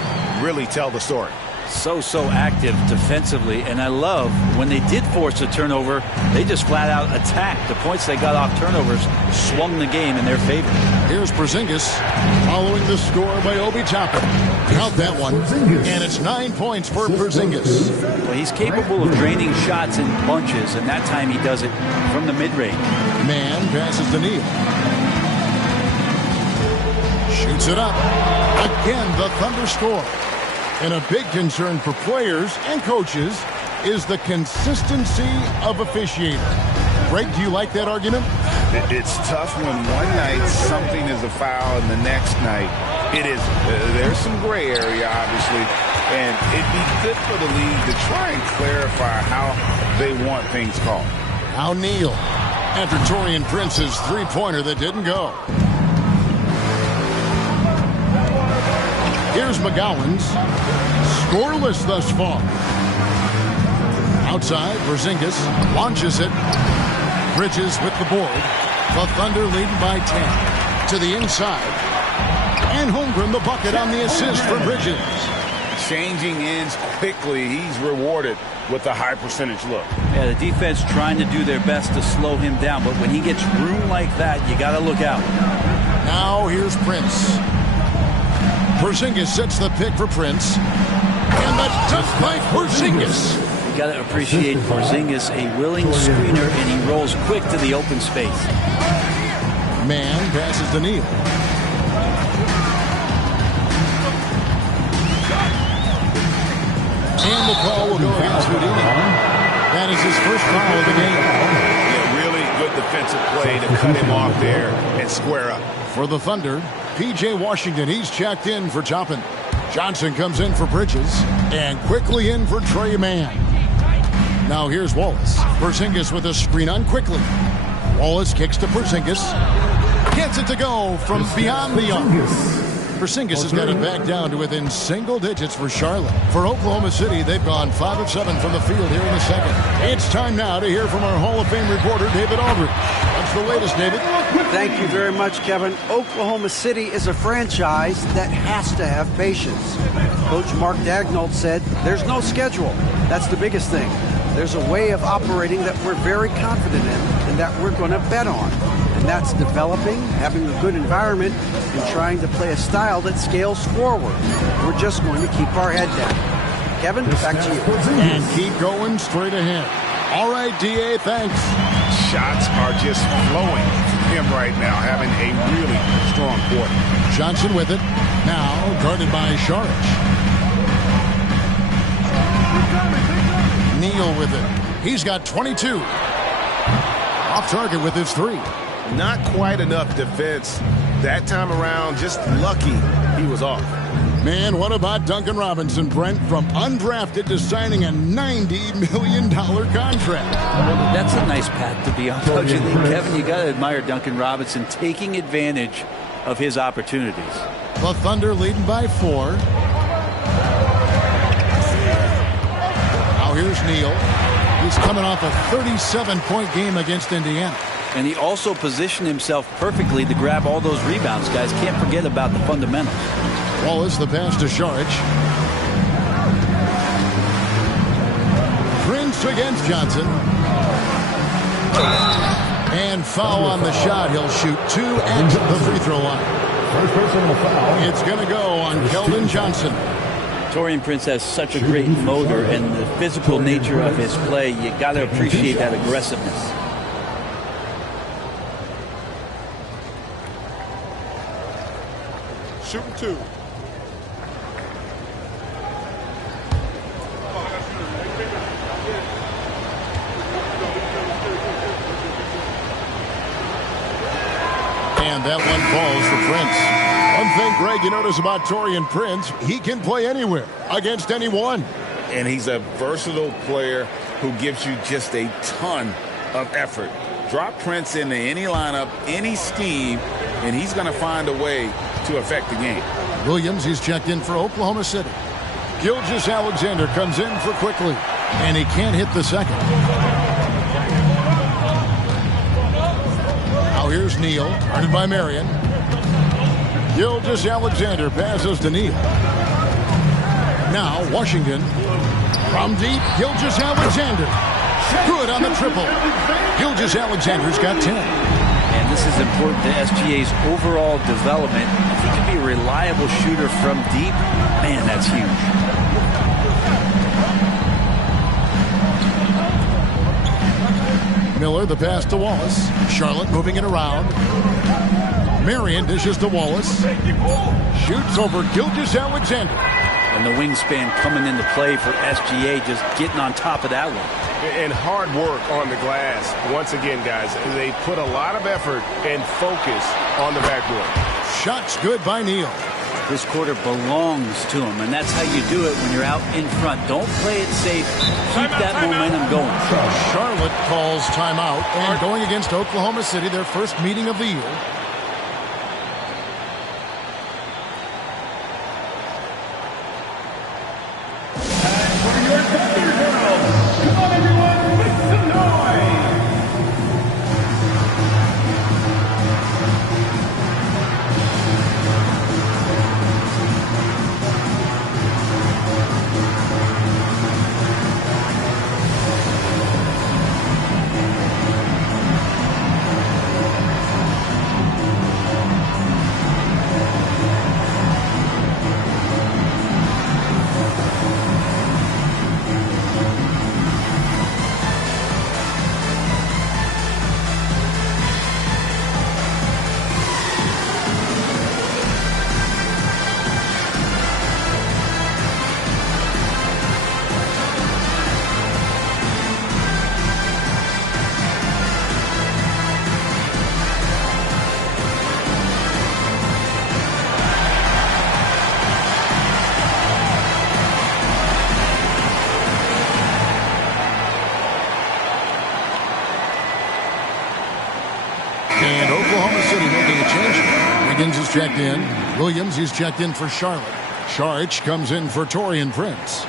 really tell the story. So active defensively, and I love when they did force a turnover, they just flat out attacked. The points they got off turnovers swung the game in their favor. Here's Porzingis following the score by Obi Toppin. Count that one, and it's 9 points for Porzingis. Well, he's capable of draining shots in bunches, and that time he does it from the mid-range. Mann passes to Neal. Shoots it up. Again, the Thunder score. And a big concern for players and coaches is the consistency of officiating. Greg, do you like that argument? It's tough when one night something is a foul and the next night it is. There's some gray area, obviously, and it'd be good for the league to try and clarify how they want things called. Now Neal, after Taurean Prince's three-pointer that didn't go. Here's McGowan's. Scoreless thus far. Outside, Porzingis launches it. Bridges with the board. The Thunder leading by 10. To the inside. And Holmgren the bucket on the assist for Bridges. Changing ends quickly. He's rewarded with a high percentage look. Yeah, the defense trying to do their best to slow him down, but when he gets room like that, you got to look out. Now here's Prince. Porzingis sets the pick for Prince. And the dunk by Porzingis. You got to appreciate Porzingis, a willing screener, and he rolls quick to the open space. Mann passes to Neal. And the call will go against Houdini. That is his first foul of the game. Yeah, really good defensive play to cut him off there and square up. For the Thunder, P.J. Washington, he's checked in for Toppin. Johnson comes in for Bridges, and quickly in for Trey Mann. Now here's Wallace. Porzingis with a screen on quickly. Wallace kicks to Porzingis. Gets it to go from beyond the arc. Porzingis has got it back down to within single digits for Charlotte. For Oklahoma City, they've gone 5 of 7 from the field here in the second. It's time now to hear from our Hall of Fame reporter, David Aldridge. What's the latest, David? Thank you very much, Kevin. Oklahoma City is a franchise that has to have patience. Coach Mark Daigneault said there's no schedule. That's the biggest thing. There's a way of operating that we're very confident in and that we're going to bet on. And that's developing, having a good environment, and trying to play a style that scales forward. We're just going to keep our head down. Kevin, back to you. And keep going straight ahead. All right, D.A., thanks. Shots are just flowing from him right now, having a really strong quarter. Johnson with it. Now guarded by Saric. Neal with it. He's got 22. Off target with his 3. Not quite enough defense that time around. Just lucky he was off. Man, what about Duncan Robinson, Brent, from undrafted to signing a $90 million contract? Well, that's a nice path to be on, don't you think, Kevin? You got to admire Duncan Robinson taking advantage of his opportunities. The Thunder leading by 4. Now here's Neal. He's coming off a 37-point game against Indiana. And he also positioned himself perfectly to grab all those rebounds, guys. Can't forget about the fundamentals. Wallace, the pass to Saric. Prince against Johnson. And foul on the shot. He'll shoot 2 at the free throw line. First personal foul. It's going to go on Keldon Johnson. Taurean Prince has such a great motor, and the physical nature of his play, you got to appreciate that aggressiveness. Shooting 2. And that one falls for Prince. One thing, Greg, you notice about Taurean Prince, he can play anywhere against anyone. And he's a versatile player who gives you just a ton of effort. Drop Prince into any lineup, any scheme, and he's going to find a way to affect the game. Williams, he's checked in for Oklahoma City. Gilgeous-Alexander comes in for Quickly, and he can't hit the second. Now here's Neal, guarded by Marion. Gilgeous-Alexander passes to Neal. Now Washington from deep. Gilgeous-Alexander, good on the triple. Gilgeous-Alexander's got 10. And this is important to SGA's overall development. If he can be a reliable shooter from deep, man, that's huge. Miller, the pass to Wallace. Charlotte moving it around. Marion dishes to Wallace. Shoots over Gilgeous-Alexander. And the wingspan coming into play for SGA, just getting on top of that one. And hard work on the glass. Once again, guys, they put a lot of effort and focus on the backboard. Shots good by Neal. This quarter belongs to him, and that's how you do it when you're out in front. Don't play it safe. Keep that momentum going. Charlotte calls timeout, and going against Oklahoma City, their first meeting of the year. And Oklahoma City making a change. Wiggins is checked in. Williams, he's checked in for Charlotte. Saric comes in for Taurean Prince.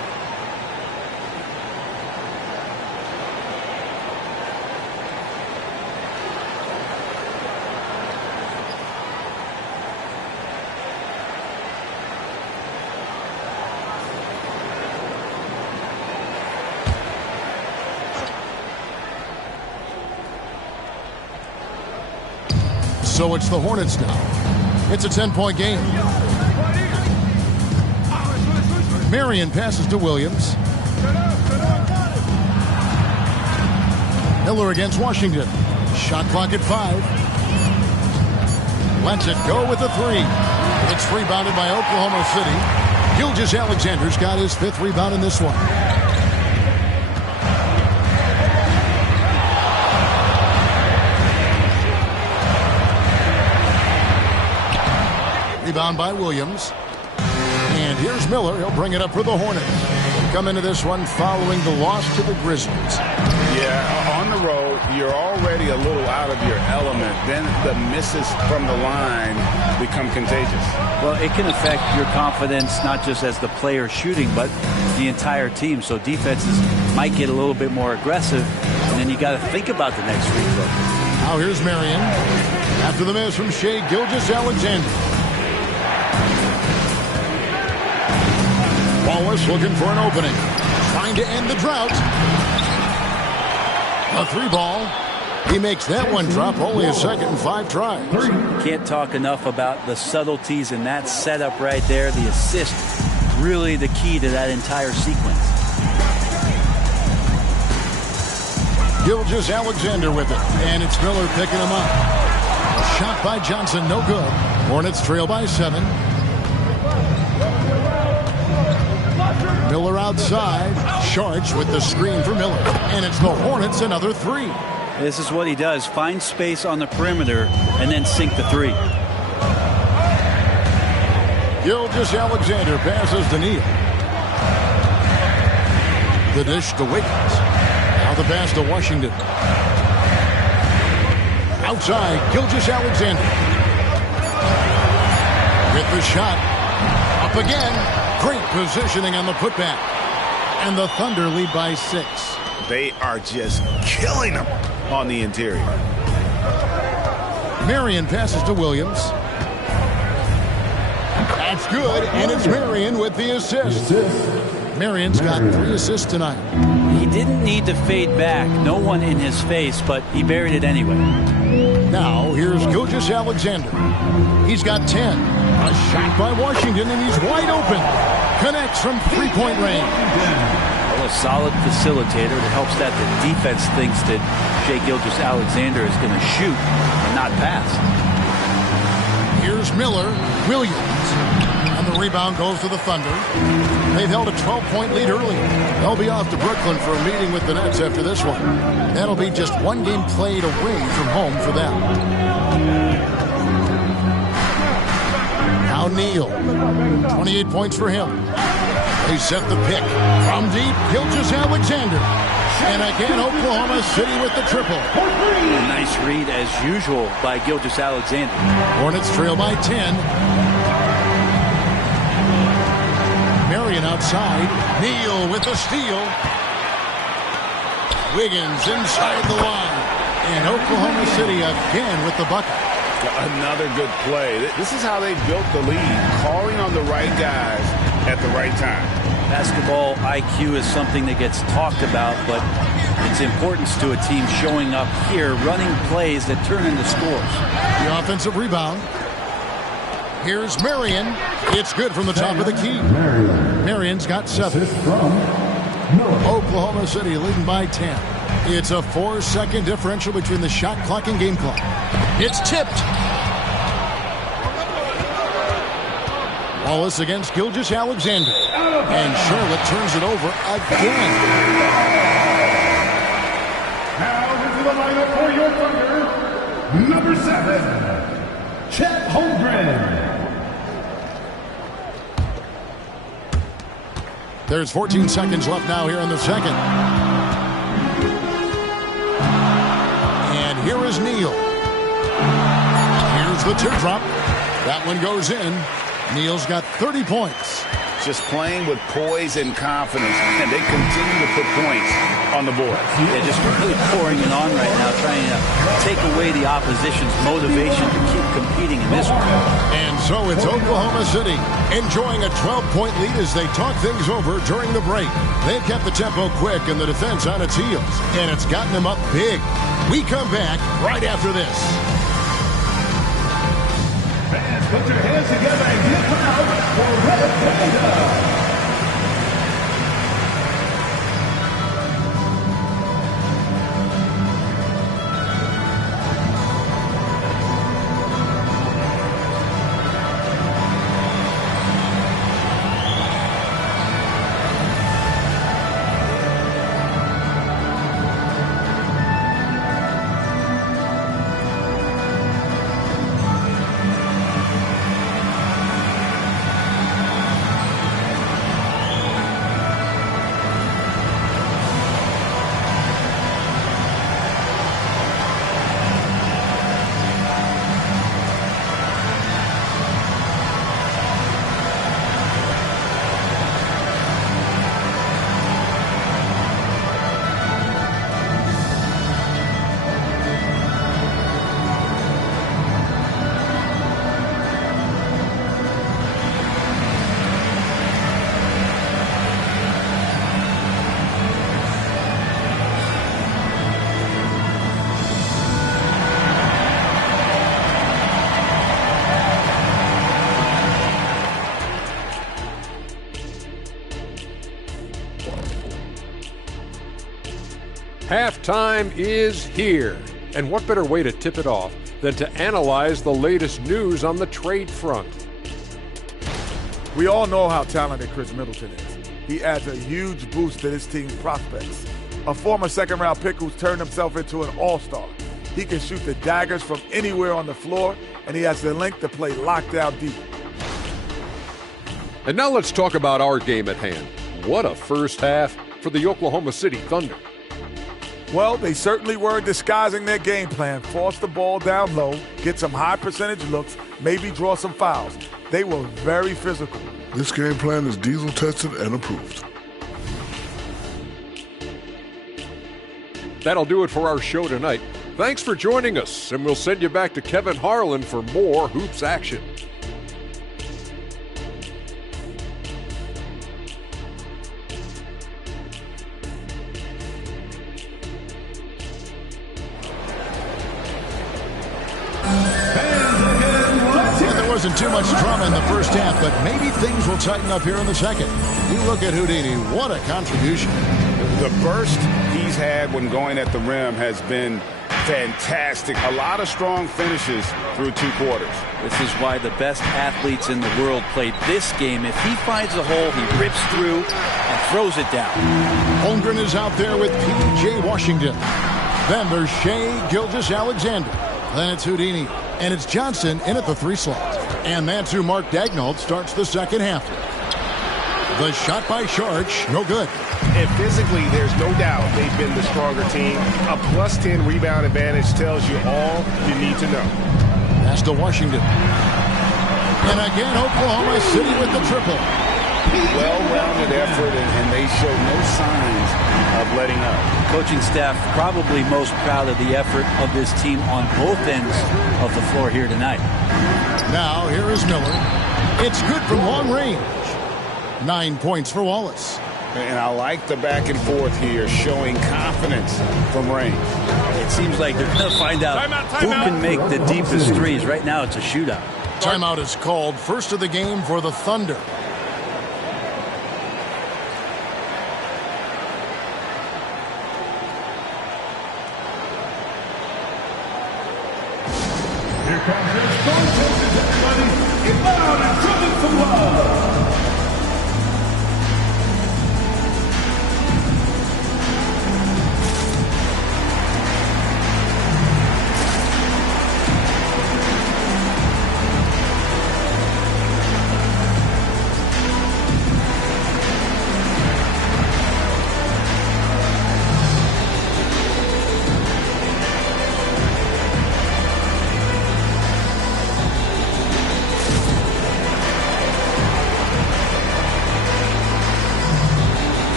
So it's the Hornets now. It's a 10-point game. Marion passes to Williams. Miller against Washington. Shot clock at 5. Lets it go with a 3. It's rebounded by Oklahoma City. Gilgeous-Alexander's got his 5th rebound in this one. Rebound by Williams. And here's Miller. He'll bring it up for the Hornets. Come into this one following the loss to the Grizzlies. Yeah, on the road, you're already a little out of your element. Then the misses from the line become contagious. Well, it can affect your confidence, not just as the player shooting, but the entire team. So defenses might get a little bit more aggressive, and then you got to think about the next free throw. Now here's Marion. After the miss from Shai Gilgeous-Alexander. Wallace looking for an opening. Trying to end the drought. A 3-ball. He makes that one drop. Only a second and 5 tries. Can't talk enough about the subtleties in that setup right there. The assist, really the key to that entire sequence. Gilgeous-Alexander with it. And it's Miller picking him up. A shot by Johnson, no good. Hornets trail by 7. Miller outside. Sharch with the screen for Miller. And it's the Hornets another 3. This is what he does. Find space on the perimeter and then sink the 3. Gilgeous-Alexander passes to Neal. The dish to Wiggins. Now the pass to Washington. Outside, Gilgeous-Alexander. With the shot. Up again. Great positioning on the putback. And the Thunder lead by 6. They are just killing them on the interior. Marion passes to Williams. That's good, and it's Marion with the assist. Marion's got 3 assists tonight. He didn't need to fade back. No one in his face, but he buried it anyway. Now, here's Gilgeous-Alexander. He's got 10. A shot by Washington, and he's wide open. Connects from 3-point range. Well, a solid facilitator. It helps that the defense thinks that Shai Gilgeous-Alexander is going to shoot and not pass. Here's Miller. Williams. And the rebound goes to the Thunder. They've held a 12-point lead early. They'll be off to Brooklyn for a meeting with the Nets after this one. That'll be just one game played away from home for them. Now Neal. 28 points for him. They set the pick. From deep, Gilgeous-Alexander. And again, Oklahoma City with the triple. A nice read, as usual, by Gilgeous-Alexander. Hornets trail by 10. Marion outside. Neal with the steal. Wiggins inside the line. And Oklahoma City again with the bucket. Another good play. This is how they built the lead, calling on the right guys at the right time. Basketball IQ is something that gets talked about, but its importance to a team showing up here, running plays that turn into scores. The offensive rebound. Here's Marion. It's good from the top of the key. Marion's got 7. Oklahoma City leading by 10. It's a 4-second differential between the shot clock and game clock. It's tipped. Wallace against Gilgeous-Alexander. And Charlotte turns it over again. Now into the lineup for your Thunder, number 7, Chet Holmgren. There's 14 seconds left now here in the second. And here is Neal. Here's the teardrop. That one goes in. Neal's got 30 points. Just playing with poise and confidence, and they continue to put points on the board. They're just really pouring it on right now, trying to take away the opposition's motivation to keep competing in this one. And so it's Oklahoma City enjoying a 12-point lead as they talk things over during the break. They've kept the tempo quick and the defense on its heels, and it's gotten them up big. We come back right after this. Fans, put your hands together and give loud for Red Panda. Halftime is here. And what better way to tip it off than to analyze the latest news on the trade front? We all know how talented Chris Middleton is. He adds a huge boost to this team's prospects. A former second-round pick who's turned himself into an all-star. He can shoot the daggers from anywhere on the floor, and he has the length to play lockdown deep. And now let's talk about our game at hand. What a first half for the Oklahoma City Thunder. Well, they certainly were disguising their game plan. Force the ball down low, get some high percentage looks, maybe draw some fouls. They were very physical. This game plan is diesel tested and approved. That'll do it for our show tonight. Thanks for joining us, and we'll send you back to Kevin Harlan for more hoops action. Wasn't too much drama in the first half, but maybe things will tighten up here in the second. You look at Houdini, what a contribution. The burst he's had when going at the rim has been fantastic. A lot of strong finishes through 2 quarters. This is why the best athletes in the world play this game. If he finds a hole, he rips through and throws it down. Holmgren is out there with P.J. Washington. Then there's Shai Gilgeous-Alexander. Then it's Houdini. And it's Johnson in at the 3 slot. And that's who Mark Daigneault starts the second half. The shot by Sharch, no good. And physically, there's no doubt they've been the stronger team. A plus 10 rebound advantage tells you all you need to know. That's to Washington. And again, Oklahoma City with the triple. Well-rounded effort, and they show no signs of letting up. Coaching staff probably most proud of the effort of this team on both ends of the floor here tonight. Now, here is Miller. It's good from long range. 9 points for Wallace. And I like the back and forth here, showing confidence from range. It seems like they're going to find out who can make the deepest threes. Right now, it's a shootout. Timeout is called. First of the game for the Thunder. Here comes their star testers, everybody. Inbound and dribbling from love.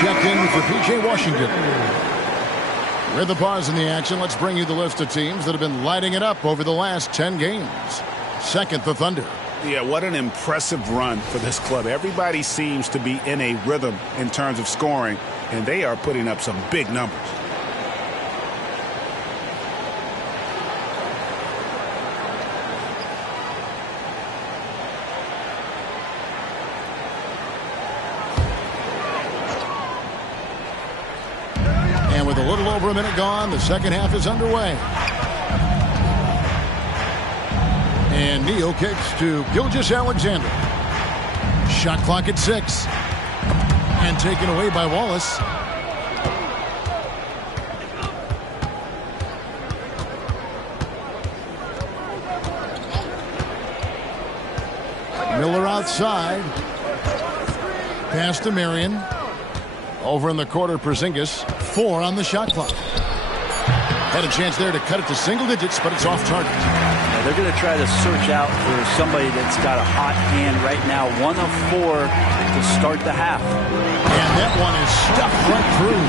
Checked in for P.J. Washington. With the pause in the action, let's bring you the list of teams that have been lighting it up over the last 10 games. Second, the Thunder. Yeah, what an impressive run for this club. Everybody seems to be in a rhythm in terms of scoring, and they are putting up some big numbers. With a little over a minute gone, the second half is underway. And Neal kicks to Gilgeous-Alexander. Shot clock at 6. And taken away by Wallace. Miller outside. Pass to Marion. Over in the quarter, Porzingis. 4 on the shot clock. Had a chance there to cut it to single digits, but it's off target. They're going to try to search out for somebody that's got a hot hand right now. 1 of 4 to start the half. And that one is stuffed right through.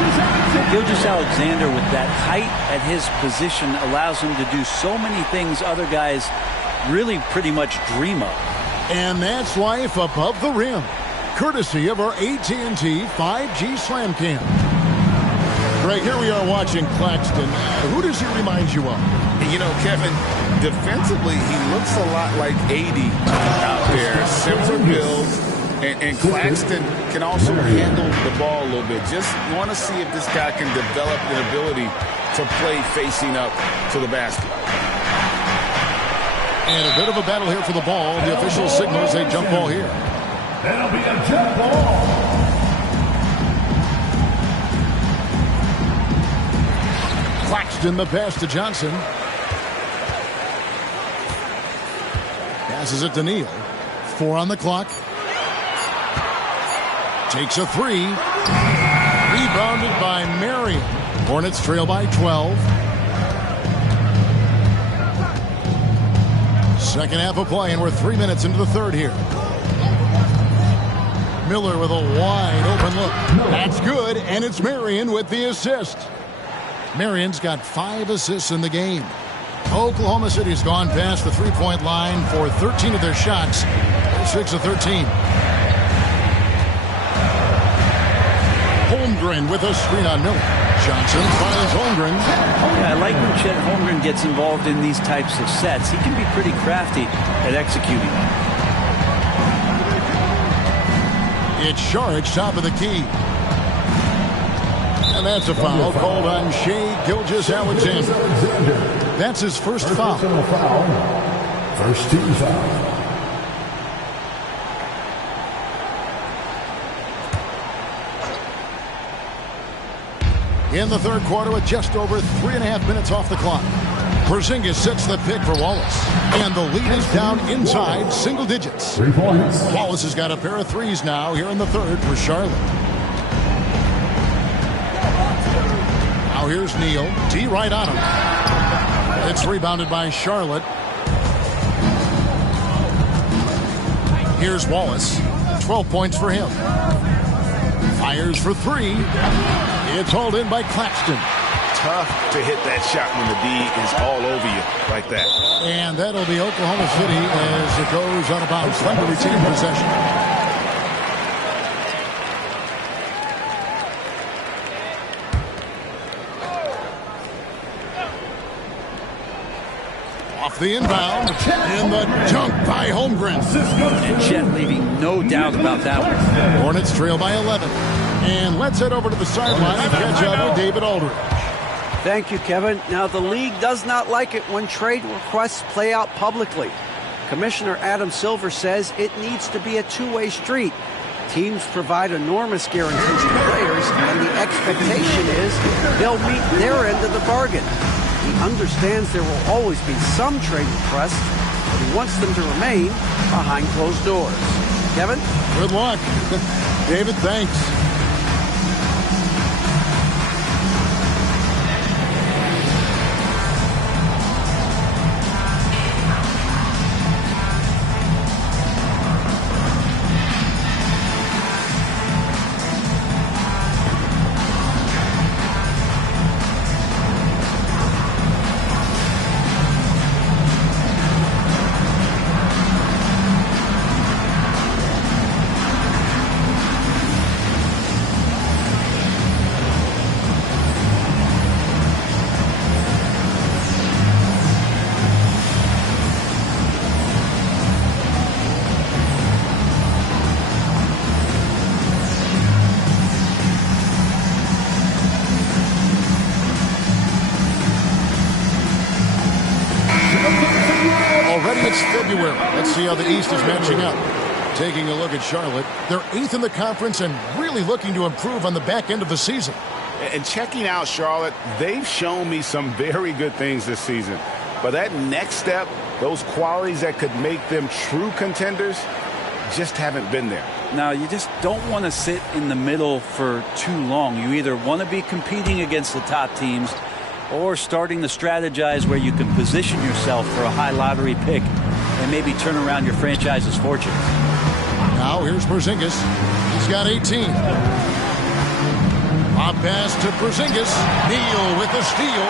Gilgeous-Alexander, with that height at his position, allows him to do so many things other guys really pretty much dream of. And that's life above the rim, courtesy of our AT&T 5G Slam Cam. Greg, here we are watching Claxton. Who does he remind you of? You know, Kevin, defensively, he looks a lot like AD out there. Similar build. And Claxton can also handle the ball a little bit. Just want to see if this guy can develop an ability to play facing up to the basket. And a bit of a battle here for the ball. The official signals a jump ball here. That'll be a jump ball. Claxton, the pass to Johnson. Passes it to Neal. 4 on the clock. Takes a 3. Rebounded by Marion. Hornets trail by 12. Second half of play, and we're 3 minutes into the third here. Miller with a wide open look. That's good, and it's Marion with the assist. Marion's got 5 assists in the game. Oklahoma City's gone past the three-point line for 13 of their shots. They're 6 of 13. Holmgren with a screen on Miller. Johnson finds Holmgren. Yeah, I like when Chet Holmgren gets involved in these types of sets. He can be pretty crafty at executing. It's Saric, top of the key. And that's a foul called on Shai Gilgeous-Alexander. That's his first foul. First team foul. In the third quarter with just over 3.5 minutes off the clock. Porzingis sets the pick for Wallace. And the lead is down inside single digits. 3 points. Wallace has got a pair of threes now here in the third for Charlotte. Now here's Neal. D right on him. It's rebounded by Charlotte. Here's Wallace. 12 points for him. Fires for 3. It's hauled in by Claxton. Tough to hit that shot when the D is all over you like that. And that'll be Oklahoma City as it goes out of bounds. Time to retain possession. Off the inbound. In the dunk by Holmgren. And Chet leaving no doubt about that one. Hornets trail by 11. And let's head over to the sideline and catch up with David Aldridge. Thank you, Kevin. Now, the league does not like it when trade requests play out publicly. Commissioner Adam Silver says it needs to be a two-way street. Teams provide enormous guarantees to players, and the expectation is they'll meet their end of the bargain. He understands there will always be some trade requests, but he wants them to remain behind closed doors. Kevin? Good luck. David, thanks. Let's see how the East is matching up. Taking a look at Charlotte, they're 8th in the conference and really looking to improve on the back end of the season. And checking out Charlotte, they've shown me some very good things this season. But that next step, those qualities that could make them true contenders, just haven't been there. Now, you just don't want to sit in the middle for too long. You either want to be competing against the top teams or starting to strategize where you can position yourself for a high lottery pick and maybe turn around your franchise's fortunes. Now here's Porzingis. He's got 18. Pop pass to Porzingis. Neal with the steal.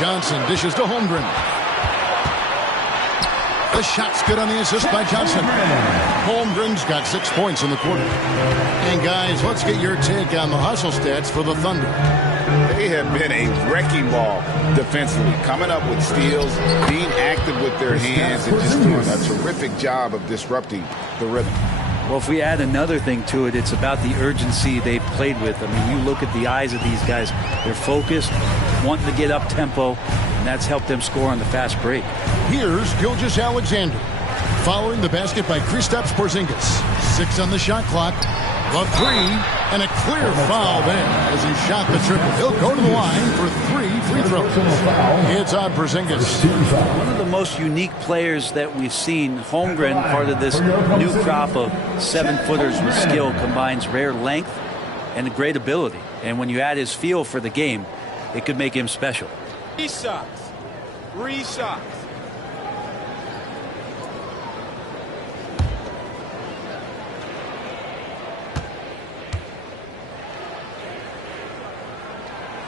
Johnson dishes to Holmgren. The shot's good on the assist by Johnson. Holmgren's got 6 points in the quarter. And guys, let's get your take on the hustle stats for the Thunder. They have been a wrecking ball defensively, coming up with steals, being active with their hands, and just doing a terrific job of disrupting the rhythm. Well, if we add another thing to it, it's about the urgency they've played with. I mean, you look at the eyes of these guys. They're focused, wanting to get up tempo, and that's helped them score on the fast break. Here's Gilgeous-Alexander. Following the basket by Kristaps Porzingis. 6 on the shot clock. The 3, and a clear foul there as he shot the triple. He'll go to the line for 3 free throws. It's on Porzingis. One of the most unique players that we've seen, Holmgren, part of this new crop of 7-footers with skill, combines rare length and great ability. And when you add his feel for the game, it could make him special. 3 shots. 3 shots.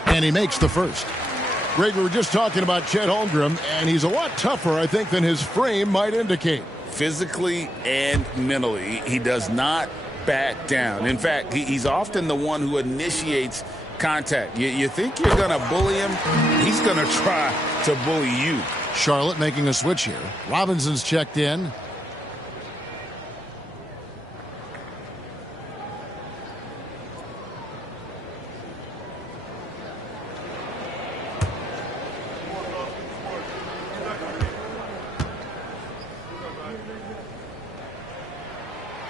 And he makes the first. Greg, we were just talking about Chet Holmgren, and he's a lot tougher, I think, than his frame might indicate. Physically and mentally, he does not back down. In fact, he's often the one who initiates contact. You think you're going to bully him, he's going to try to bully you. Charlotte making a switch here. Robinson's checked in.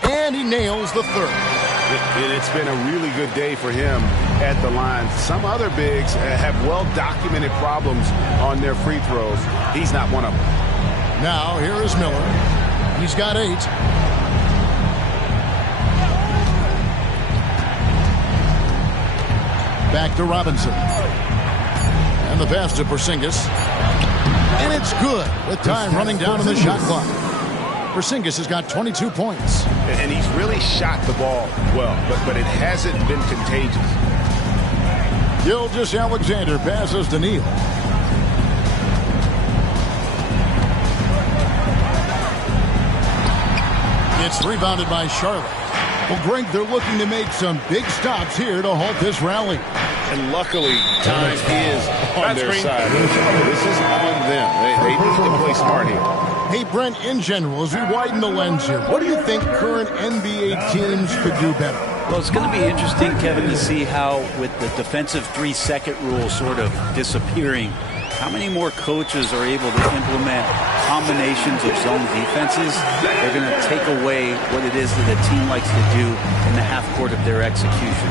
And he nails the third. It's been a really good day for him at the line. Some other bigs have well-documented problems on their free throws. He's not one of them. Now, here is Miller. He's got 8. Back to Robinson. And the pass to Porzingis. And it's good with time running down on the shot clock. Porzingis has got 22 points. And he's really shot the ball well, but it hasn't been contagious. Gilgeous-Alexander passes to Neal. It's rebounded by Charlotte. Well, Greg, they're looking to make some big stops here to halt this rally. And luckily, time is on their side. This is on them. They need to play smart here. Hey, Brent, in general, as we widen the lens here, what do you think current NBA teams could do better? Well, it's going to be interesting, Kevin, to see how, with the defensive 3-second rule sort of disappearing, how many more coaches are able to implement combinations of zone defenses. They're going to take away what it is that a team likes to do in the half court of their execution.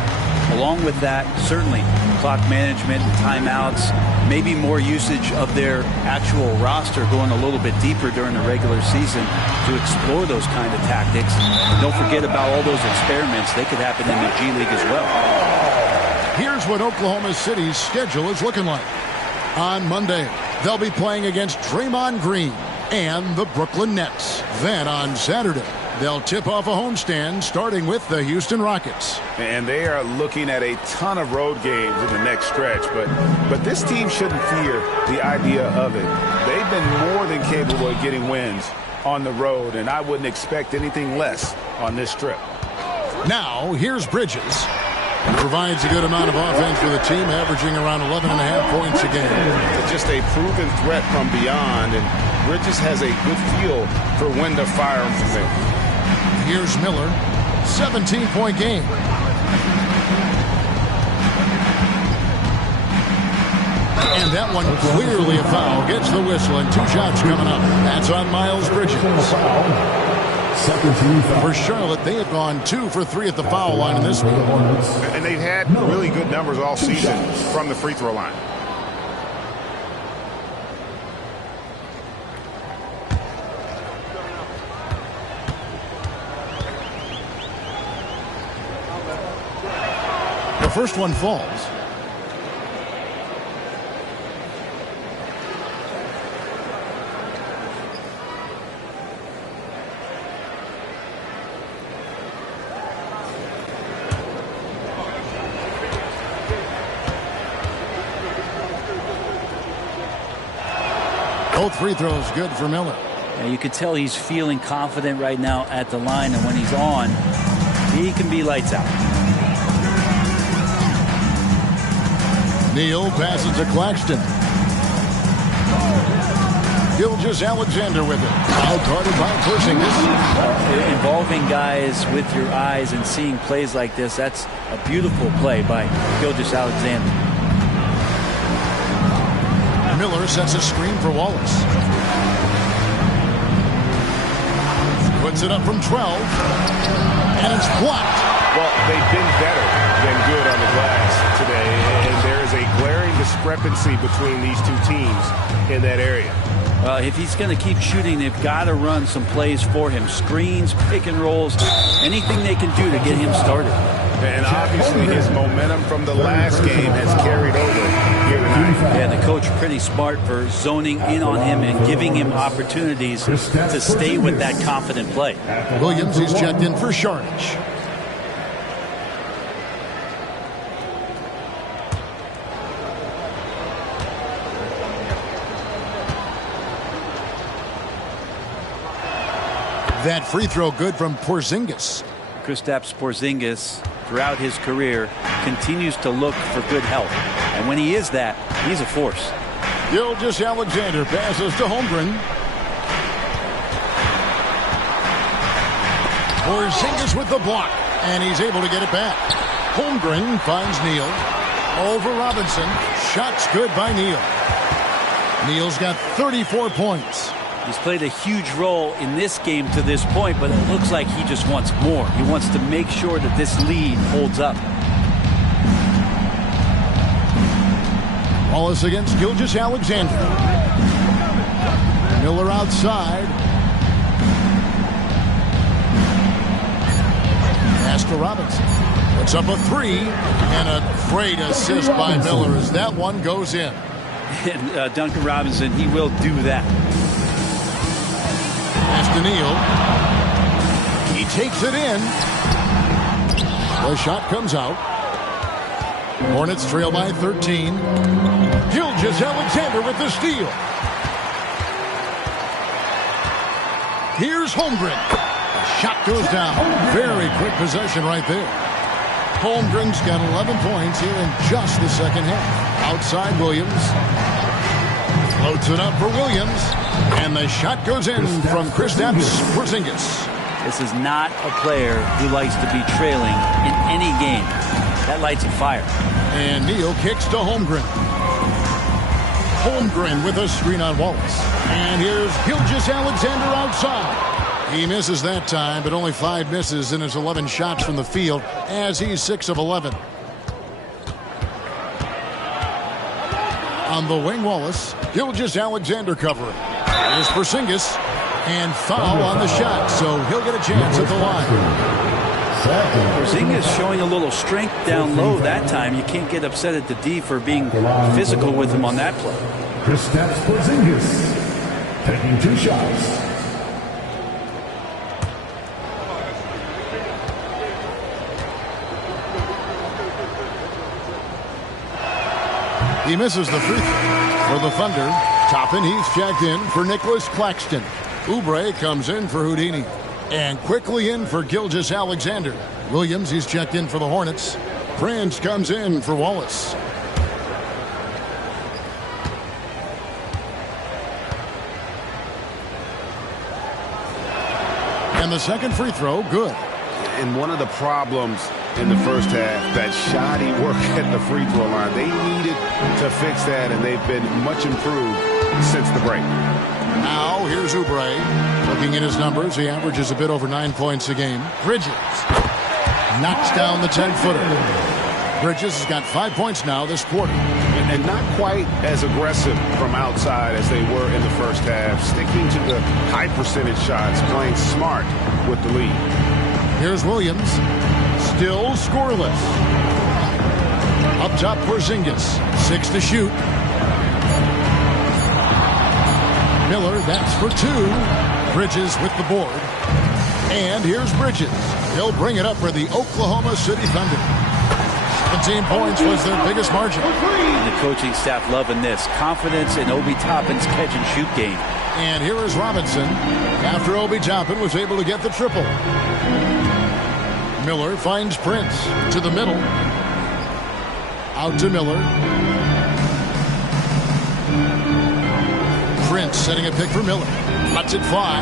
Along with that, certainly clock management and timeouts, maybe more usage of their actual roster going a little bit deeper during the regular season to explore those kind of tactics. And don't forget about all those experiments. They could happen in the G League as well. Here's what Oklahoma City's schedule is looking like. On Monday, they'll be playing against Draymond Green and the Brooklyn Nets. Then on Saturday, they'll tip off a homestand starting with the Houston Rockets. And they are looking at a ton of road games in the next stretch, but this team shouldn't fear the idea of it. They've been more than capable of getting wins on the road, and I wouldn't expect anything less on this trip. Now, here's Bridges. He provides a good amount of offense for the team, averaging around 11.5 points a game. It's just a proven threat from beyond, and Bridges has a good feel for when to fire him from there. Here's Miller, 17-point game. And that one clearly a foul. Gets the whistle, and 2 shots coming up. That's on Miles Bridges. For Charlotte, they have gone 2 for 3 at the foul line in this one. And they've had really good numbers all season from the free throw line. The first one falls. Both free throws good for Miller. Yeah, you could tell he's feeling confident right now at the line, and when he's on, he can be lights out. Neal passes to Claxton. Gilgeous-Alexander with it. Out-guarded by Porzingis. Involving guys with your eyes and seeing plays like this, that's a beautiful play by Gilgeous-Alexander. Miller sets a screen for Wallace. Puts it up from 12. And it's blocked. Well, they've been better than good on the glass today, and there is a glaring discrepancy between these two teams in that area. If he's going to keep shooting, they've got to run some plays for him. Screens, pick and rolls, anything they can do to get him started. And obviously his momentum from the last game has carried over here tonight. Yeah, the coach pretty smart for zoning in on him and giving him opportunities to stay with that confident play. Williams, he's checked in for Šarić. That free throw good from Porzingis. Kristaps Porzingis, throughout his career, continues to look for good health. And when he is that, he's a force. Gilgeous-Alexander passes to Holmgren. Porzingis with the block, and he's able to get it back. Holmgren finds Neal. Over Robinson. Shots good by Neal. Neal's got 34 points. He's played a huge role in this game to this point, but it looks like he just wants more. He wants to make sure that this lead holds up. Wallace against Gilgeous-Alexander. Miller outside. Pass to Robinson. Puts up a three, and a great assist by Miller as that one goes in. And Duncan Robinson, he will do that. Pass to Neal. He takes it in. The shot comes out. Hornets trail by 13. Gilgeous-Alexander with the steal. Here's Holmgren. The shot goes down. Very quick possession right there. Holmgren's got 11 points here in just the second half. Outside Williams. Floats it up for Williams. And the shot goes in from Kristaps Porzingis. This is not a player who likes to be trailing in any game. That lights a fire. And Neal kicks to Holmgren. Holmgren with a screen on Wallace. And here's Gilgeous-Alexander outside. He misses that time, but only 5 misses in his 11 shots from the field as he's 6 of 11. On the wing, Wallace. Gilgeous-Alexander covering. Here's Porzingis. And foul on the shot, so he'll get a chance at the line. Porzingis showing a little strength down low that time. You can't get upset at the D for being physical with him on that play. Kristaps Porzingis taking 2 shots. He misses the free throw for the Thunder. Toppin, he's checked in for Nicholas Claxton. Oubre comes in for Houdini. And quickly in for Gilgeous-Alexander. Williams, he's checked in for the Hornets. Prince comes in for Wallace. And the second free throw, good. And one of the problems in the first half, that shoddy work at the free throw line. They needed to fix that, and they've been much improved since the break. Now, here's Oubre. Looking at his numbers, he averages a bit over 9 points a game. Bridges knocks down the 10-footer. Bridges has got 5 points now this quarter. And not quite as aggressive from outside as they were in the first half. Sticking to the high percentage shots, playing smart with the lead. Here's Williams. Still scoreless. Up top, Porzingis. 6 to shoot. Miller, that's for 2. Bridges with the board. And here's Bridges. He'll bring it up for the Oklahoma City Thunder. 17 points was their biggest margin. And the coaching staff loving this. Confidence in Obi Toppin's catch-and-shoot game. And here is Robinson after Obi Toppin was able to get the triple. Miller finds Prince to the middle. Out to Miller. Prince setting a pick for Miller. Lets it fly.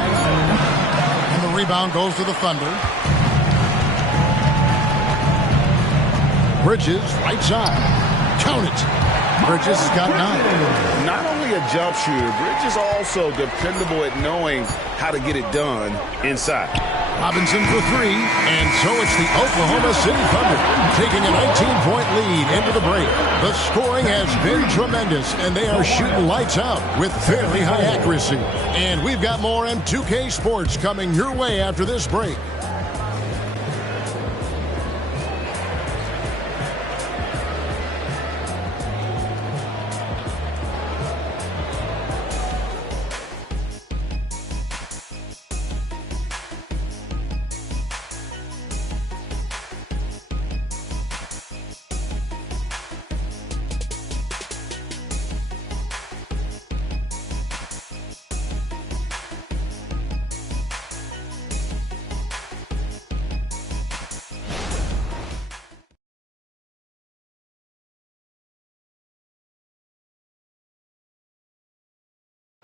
And the rebound goes to the Thunder. Bridges, right side. Count it. Bridges has got 9. Not only a jump shooter, Bridges also dependable at knowing how to get it done inside. Robinson for 3, and so it's the Oklahoma City Thunder taking a 19-point lead into the break. The scoring has been tremendous, and they are shooting lights out with very high accuracy. And we've got more M2K Sports coming your way after this break.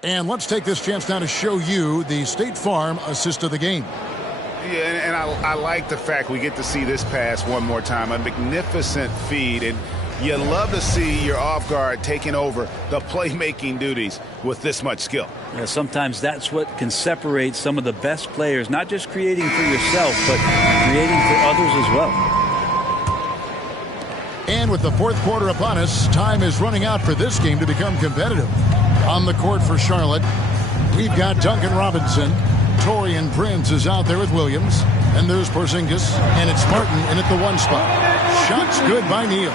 And let's take this chance now to show you the State Farm assist of the game. Yeah, and I like the fact we get to see this pass one more time. A magnificent feed, and you love to see your off guard taking over the playmaking duties with this much skill. Yeah, sometimes that's what can separate some of the best players, not just creating for yourself, but creating for others as well. And with the fourth quarter upon us, time is running out for this game to become competitive. On the court for Charlotte, we've got Duncan Robinson. Torian Prince is out there with Williams. And there's Porzingis, and it's Martin in at the 1 spot. Shots good by Neal.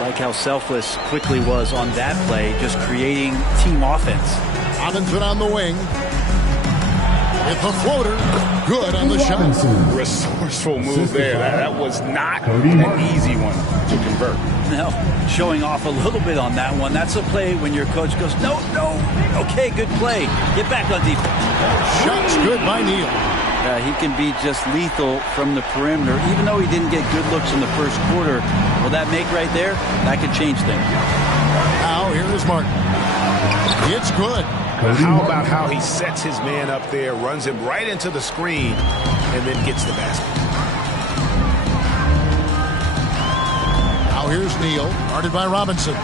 Like how selfless Quickly was on that play, just creating team offense. Robinson on the wing. With the floater, good on the shot. Resourceful move there. That was not an easy one to convert. Now, showing off a little bit on that one. That's a play when your coach goes, no. Okay, good play. Get back on defense. Shots good by Neal. He can be just lethal from the perimeter, even though he didn't get good looks in the first quarter. Will that make right there? That could change things. Now, here is Martin. It's good. How about how he sets his man up there, runs him right into the screen, and then gets the basket. Now here's Neal, guarded by Robinson.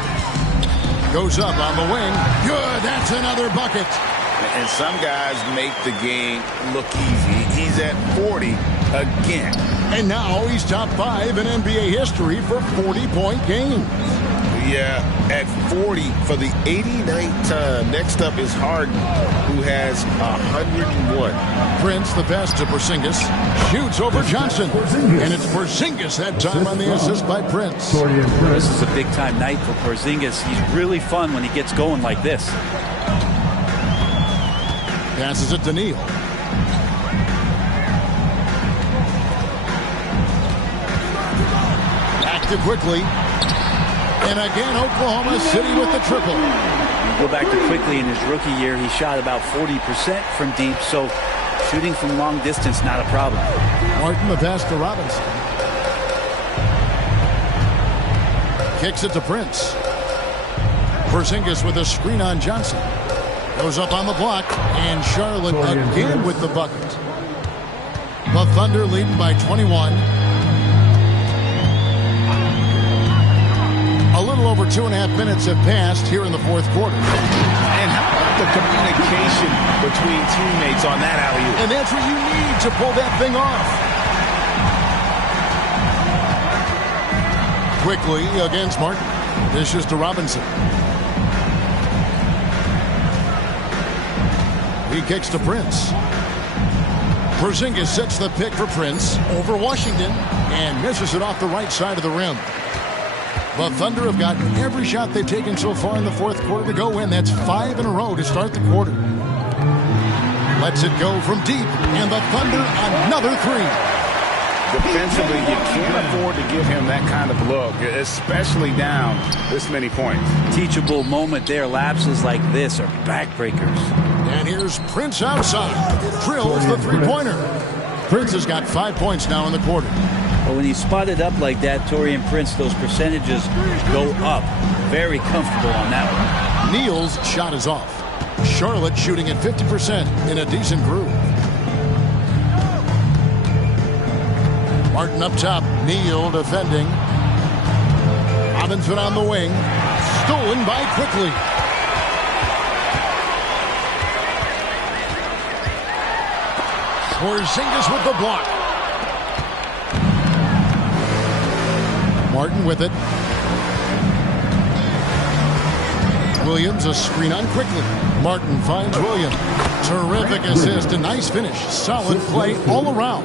Goes up on the wing. Good, that's another bucket. And some guys make the game look easy. He's at 40 again. And now he's top 5 in NBA history for 40-point games. Yeah, at 40 for the 89th time. Next up is Harden, who has 101. Prince, the pass to Porzingis, shoots over Johnson. And it's Porzingis that time on the assist by Prince. This is a big-time night for Porzingis. He's really fun when he gets going like this. Passes it to Neal. Back to Quickly. And again, Oklahoma City with the triple. Go back to Quickly in his rookie year. He shot about 40% from deep, so shooting from long distance, not a problem. Martin, the pass to Robinson. Kicks it to Prince. Porzingis with a screen on Johnson. Goes up on the block, and Charlotte again with the bucket. The Thunder leading by 21. A little over 2.5 minutes have passed here in the fourth quarter. And how about the communication between teammates on that alley-oop? And that's what you need to pull that thing off. Quickly against Martin. This is to Robinson. He kicks to Prince. Porzingis sets the pick for Prince over Washington and misses it off the right side of the rim. The Thunder have gotten every shot they've taken so far in the fourth quarter to go in. That's 5 in a row to start the quarter. Lets it go from deep, and the Thunder another 3. defensively, you can't afford to give him that kind of look, especially down this many points. Teachable moment there. Lapses like this are backbreakers. And here's Prince outside. Drills the three-pointer. Prince has got 5 points now in the quarter. Well, when he's spotted up like that, Taurean Prince, those percentages go up. Very comfortable on that one. Neal's shot is off. Charlotte shooting at 50% in a decent groove. Martin up top. Neal defending. Robinson on the wing. Stolen by Quickly. Porzingis with the block. Martin with it. Williams, a screen on Quickly. Martin finds Williams. Terrific assist, a nice finish. Solid play all around.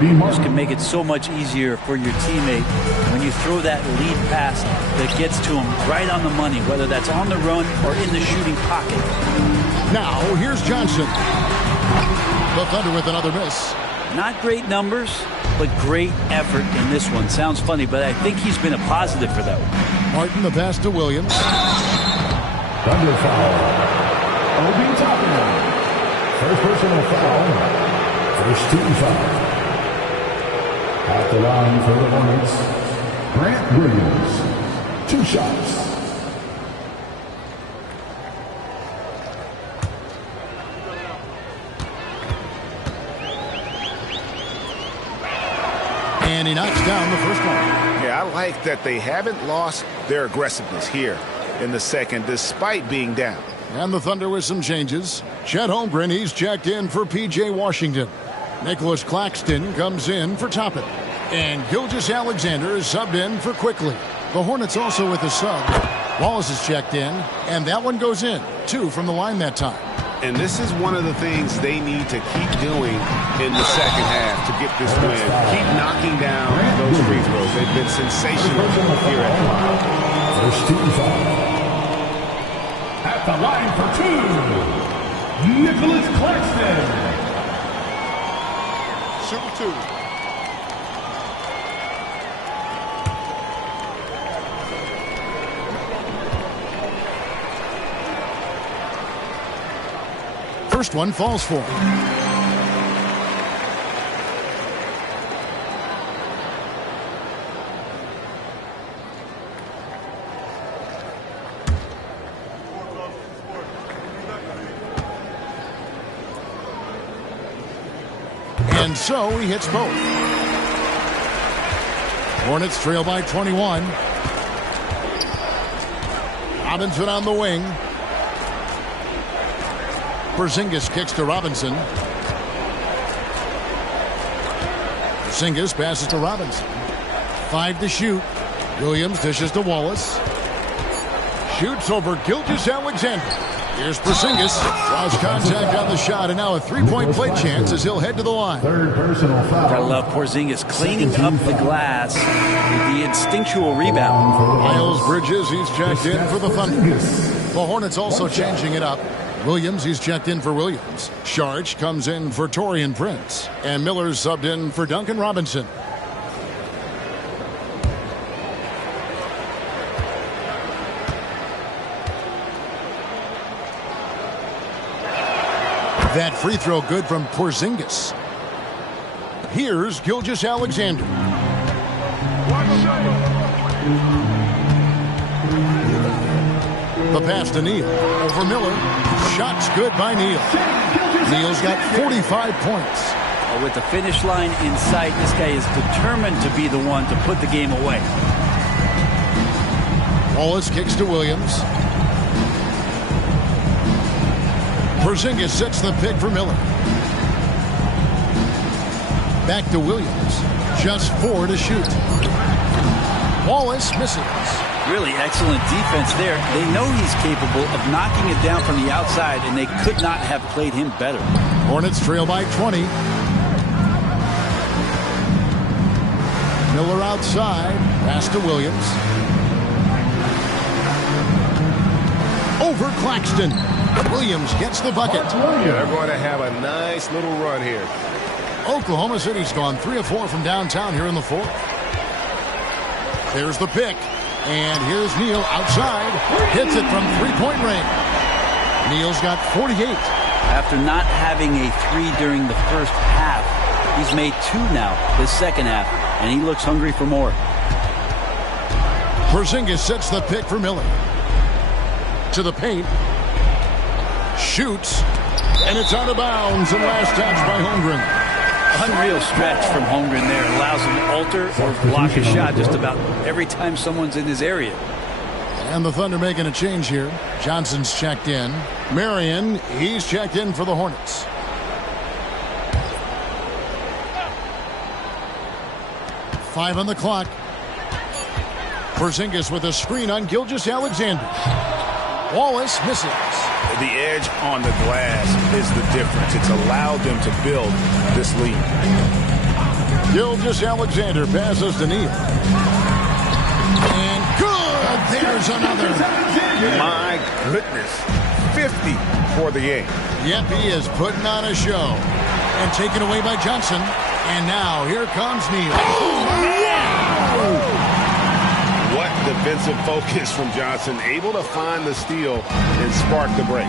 This can make it so much easier for your teammate when you throw that lead pass that gets to him right on the money, whether that's on the run or in the shooting pocket. Now, here's Johnson. The Thunder with another miss. Not great numbers, but great effort in this one. Sounds funny, but I think he's been a positive for that one. Martin, the pass to Williams. Thunder foul. Obi Toppin. First personal foul. First team foul. At the line for the Hornets, Grant Williams. 2 shots. And he knocks down the first one. Yeah, I like that they haven't lost their aggressiveness here in the second, despite being down. And the Thunder with some changes. Chet Holmgren, he's checked in for P.J. Washington. Nicholas Claxton comes in for Toppin. And Gilgeous-Alexander is subbed in for Quickly. The Hornets also with a sub. Wallace is checked in, and that one goes in. 2 from the line that time. And this is one of the things they need to keep doing in the second half to get this win. Keep knocking down those free throws. They've been sensational here at the line. First team foul. At the line for 2, Nicholas Claxton. Super 2. First one falls for him. And so he hits both. Hornets trail by 21. Robinson on the wing. Porzingis kicks to Robinson. Porzingis passes to Robinson. 5 to shoot. Williams dishes to Wallace. Shoots over Gilgeous-Alexander. Here's Porzingis. Draws contact on the shot, and now a 3-point play chance as he'll head to the line. Third personal foul. Gotta love Porzingis cleaning up the glass with the instinctual rebound. Miles Bridges, he's checked in for the Thunder. The Hornets also changing it up. Williams, he's checked in for Williams. Sharch comes in for Taurean Prince. And Miller's subbed in for Duncan Robinson. That free throw good from Porzingis. Here's Gilgeous-Alexander. The pass to Neal. Over Miller. Shots good by Neal. Neal's got 45 points. With the finish line in sight, this guy is determined to be the one to put the game away. Wallace kicks to Williams. Porzingis sets the pick for Miller. Back to Williams. Just 4 to shoot. Wallace misses. Really excellent defense there. They know he's capable of knocking it down from the outside, and they could not have played him better. Hornets trail by 20. Miller outside. Pass to Williams. Over Claxton. Williams gets the bucket. They're going to have a nice little run here. Oklahoma City's gone 3 of 4 from downtown here in the fourth. There's the pick. And here's Neal outside. Hits it from three-point range. Neal's got 48. After not having a 3 during the first half, he's made 2 now this second half, and he looks hungry for more. Porzingis sets the pick for Miller. To the paint. Shoots. And it's out of bounds. And last touch by Holmgren. Unreal stretch from Holmgren there. Allows him to alter or block a shot just about every time someone's in his area. And the Thunder making a change here. Johnson's checked in. Marion, he's checked in for the Hornets. Five on the clock. Porzingis with a screen on Gilgeous-Alexander. Wallace misses. The edge on the glass is the difference. It's allowed them to build this lead. Gilgeous-Alexander passes to Neal. And good! There's another. My goodness. 50 for the game. Yep, he is putting on a show. And taken away by Johnson. And now here comes Neal. What defensive focus from Johnson. Able to find the steal and spark the break.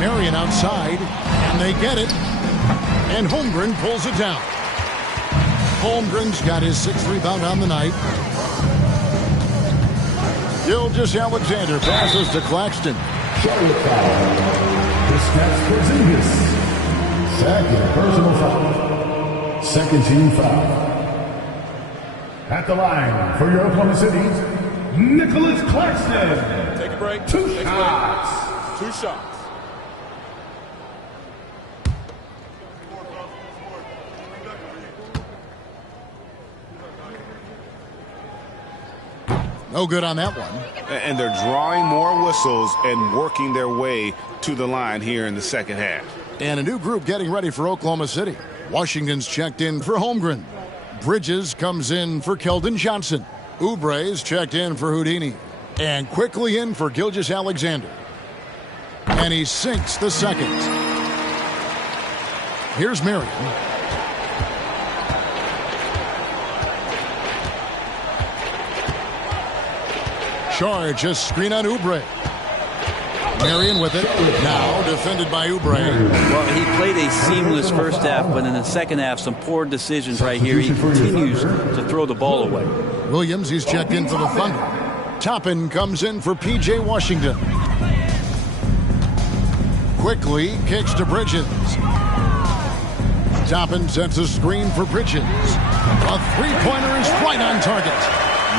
Marion outside. And they get it. And Holmgren pulls it down. Holmgren's got his 6th rebound on the night. Gilgeous-Alexander passes to Claxton. Shot foul. Kristaps Porzingis. Second personal foul. Second team foul. At the line for your Oklahoma City, Nicholas Claxton. Take a break. Two shots. 2 shots. No good on that one. And they're drawing more whistles and working their way to the line here in the second half. And a new group getting ready for Oklahoma City. Washington's checked in for Holmgren. Bridges comes in for Keldon Johnson. Oubre's checked in for Houdini. And quickly in for Gilgeous-Alexander. And he sinks the second. Here's Marion. Charge, a screen on Oubre. Marion with it. Now defended by Oubre. Well, he played a seamless first half, but in the second half, some poor decisions right here. He continues to throw the ball away. Williams, he's checked in for the Thunder. Toppin comes in for P.J. Washington. Quickly kicks to Bridges. Toppin sets a screen for Bridges. A three-pointer is right on target.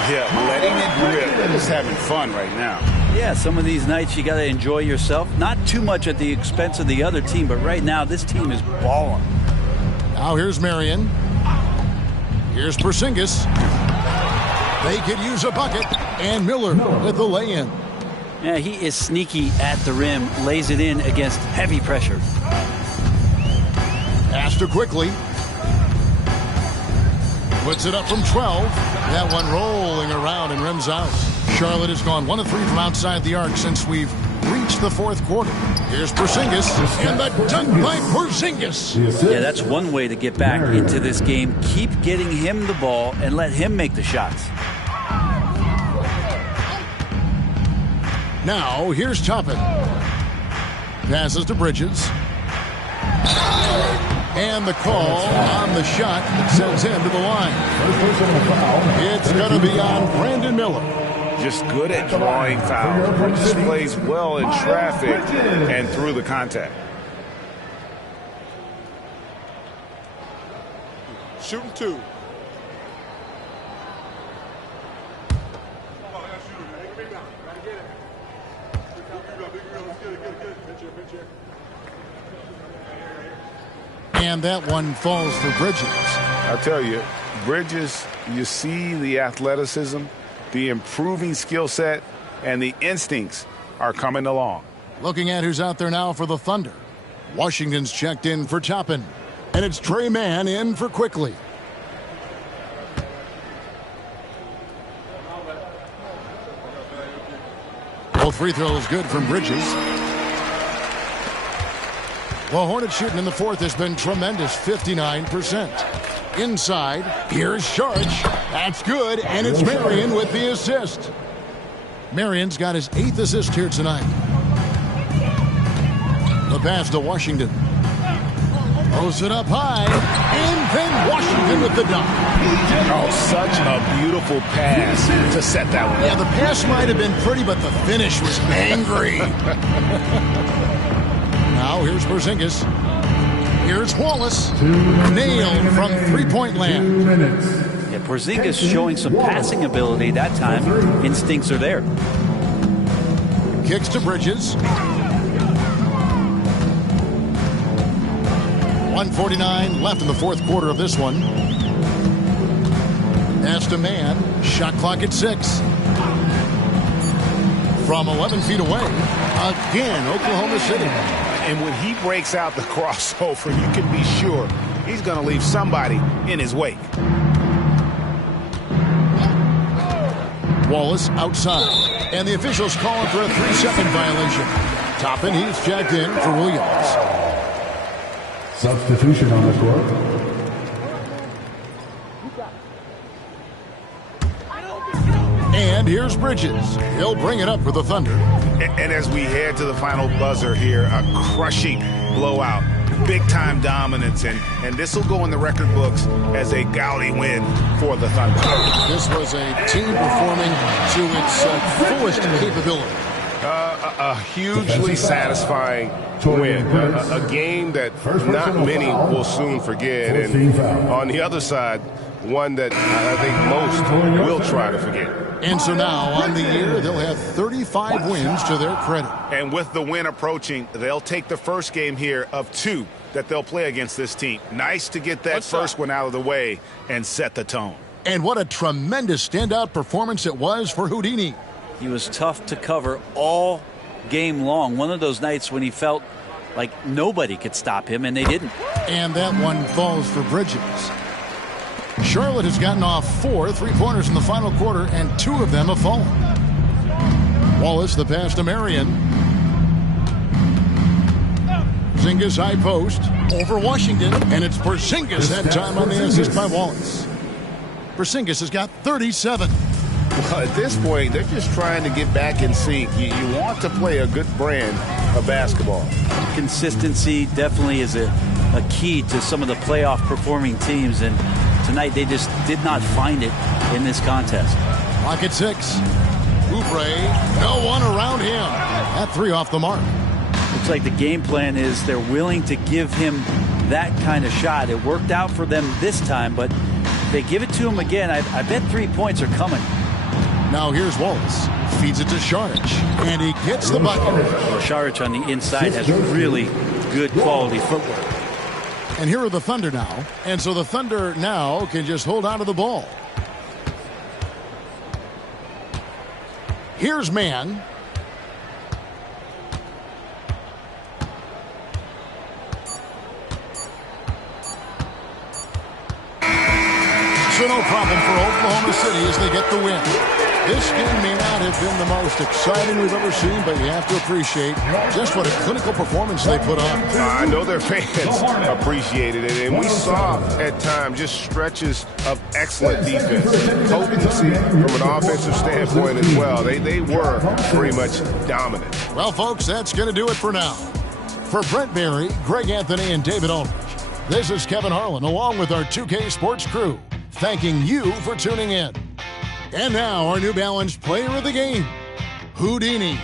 Yeah, letting it rip. They're just having fun right now. Yeah, some of these nights you got to enjoy yourself. Not too much at the expense of the other team, but right now this team is balling. Now here's Marion. Here's Porzingis. They could use a bucket. And Miller with the lay-in. Yeah, he is sneaky at the rim. Lays it in against heavy pressure. Astor quickly. Puts it up from 12. That one rolling around and rims out. Charlotte has gone 1 of 3 from outside the arc since we've reached the fourth quarter. Here's Porzingis. And the dunk by Porzingis. Yeah, that's one way to get back into this game. Keep getting him the ball and let him make the shots. Now, here's Toppin. Passes to Bridges. And the call on the shot that sends him to the line. It's going to be on Brandon Miller. Just good at drawing fouls. Bridges plays well in traffic and through the contact. Shooting 2. And that one falls for Bridges. I'll tell you, Bridges, you see the athleticism, the improving skill set, and the instincts are coming along. Looking at who's out there now for the Thunder. Washington's checked in for Toppin. And it's Trey Mann in for Quickly. Both free throws good from Bridges. The Hornets shooting in the fourth has been tremendous, 59%. Inside, here's Sharge. That's good, and it's Marion with the assist. Marion's got his 8th assist here tonight. The pass to Washington. Throws it up high, and then Washington with the dunk. Oh, such a beautiful pass to set that one. Yeah, the pass might have been pretty, but the finish was angry. Now here's Porzingis. Here's Wallace. Nailed from three-point land. Yeah, Porzingis showing some passing ability that time. Instincts are there. Kicks to Bridges. 1:49 left in the fourth quarter of this one. Pass to man. Shot clock at 6. From 11 feet away. Again, Oklahoma City. And when he breaks out the crossover, you can be sure he's going to leave somebody in his wake. Wallace outside. And the officials calling for a 3-second violation. Toppin, he's checked in for Williams. Substitution on the court. And here's Bridges. He'll bring it up for the Thunder. And as we head to the final buzzer here, a crushing blowout. Big-time dominance, and this will go in the record books as a gaudy win for the Thunder. This was a team performing to its fullest capability. A hugely satisfying win. A game that not many will soon forget. And on the other side, one that I think most will try to forget. And so now, on the year, they'll have 35 wins to their credit. And with the win approaching, they'll take the first game here of 2 that they'll play against this team. Nice to get that first one out of the way and set the tone. And what a tremendous standout performance it was for Houdini. He was tough to cover all game long. One of those nights when he felt like nobody could stop him, and they didn't. And that one falls for Bridges. Charlotte has gotten off 4 3-pointers in the final quarter, and 2 of them have fallen. Wallace, the pass to Marion. Porzingis high post over Washington, and it's Porzingis that time on the assist by Wallace. Porzingis has got 37. Well, at this point, they're just trying to get back in sync. You want to play a good brand of basketball. Consistency definitely is a key to some of the playoff performing teams, and tonight they just did not find it in this contest. Clock at 6. Oubre, no one around him. That 3 off the mark. Looks like the game plan is they're willing to give him that kind of shot. It worked out for them this time, but if they give it to him again, I bet 3 points are coming. Now here's Wallace. Feeds it to Sharge, and he gets the bucket. Sharge on the inside has really good quality footwork. And here are the Thunder now. And so the Thunder now can just hold on to the ball. Here's man. So no problem for Oklahoma City as they get the win. This game may not have been the most exciting we've ever seen, but you have to appreciate just what a clinical performance they put on. I know their fans appreciated it, and we saw at times just stretches of excellent defense. Potency from an offensive standpoint as well. They were pretty much dominant. Well, folks, that's going to do it for now. For Brent Berry, Greg Anthony, and David Aldridge, this is Kevin Harlan along with our 2K Sports crew, thanking you for tuning in. And now, our New Balance player of the game, Houdini.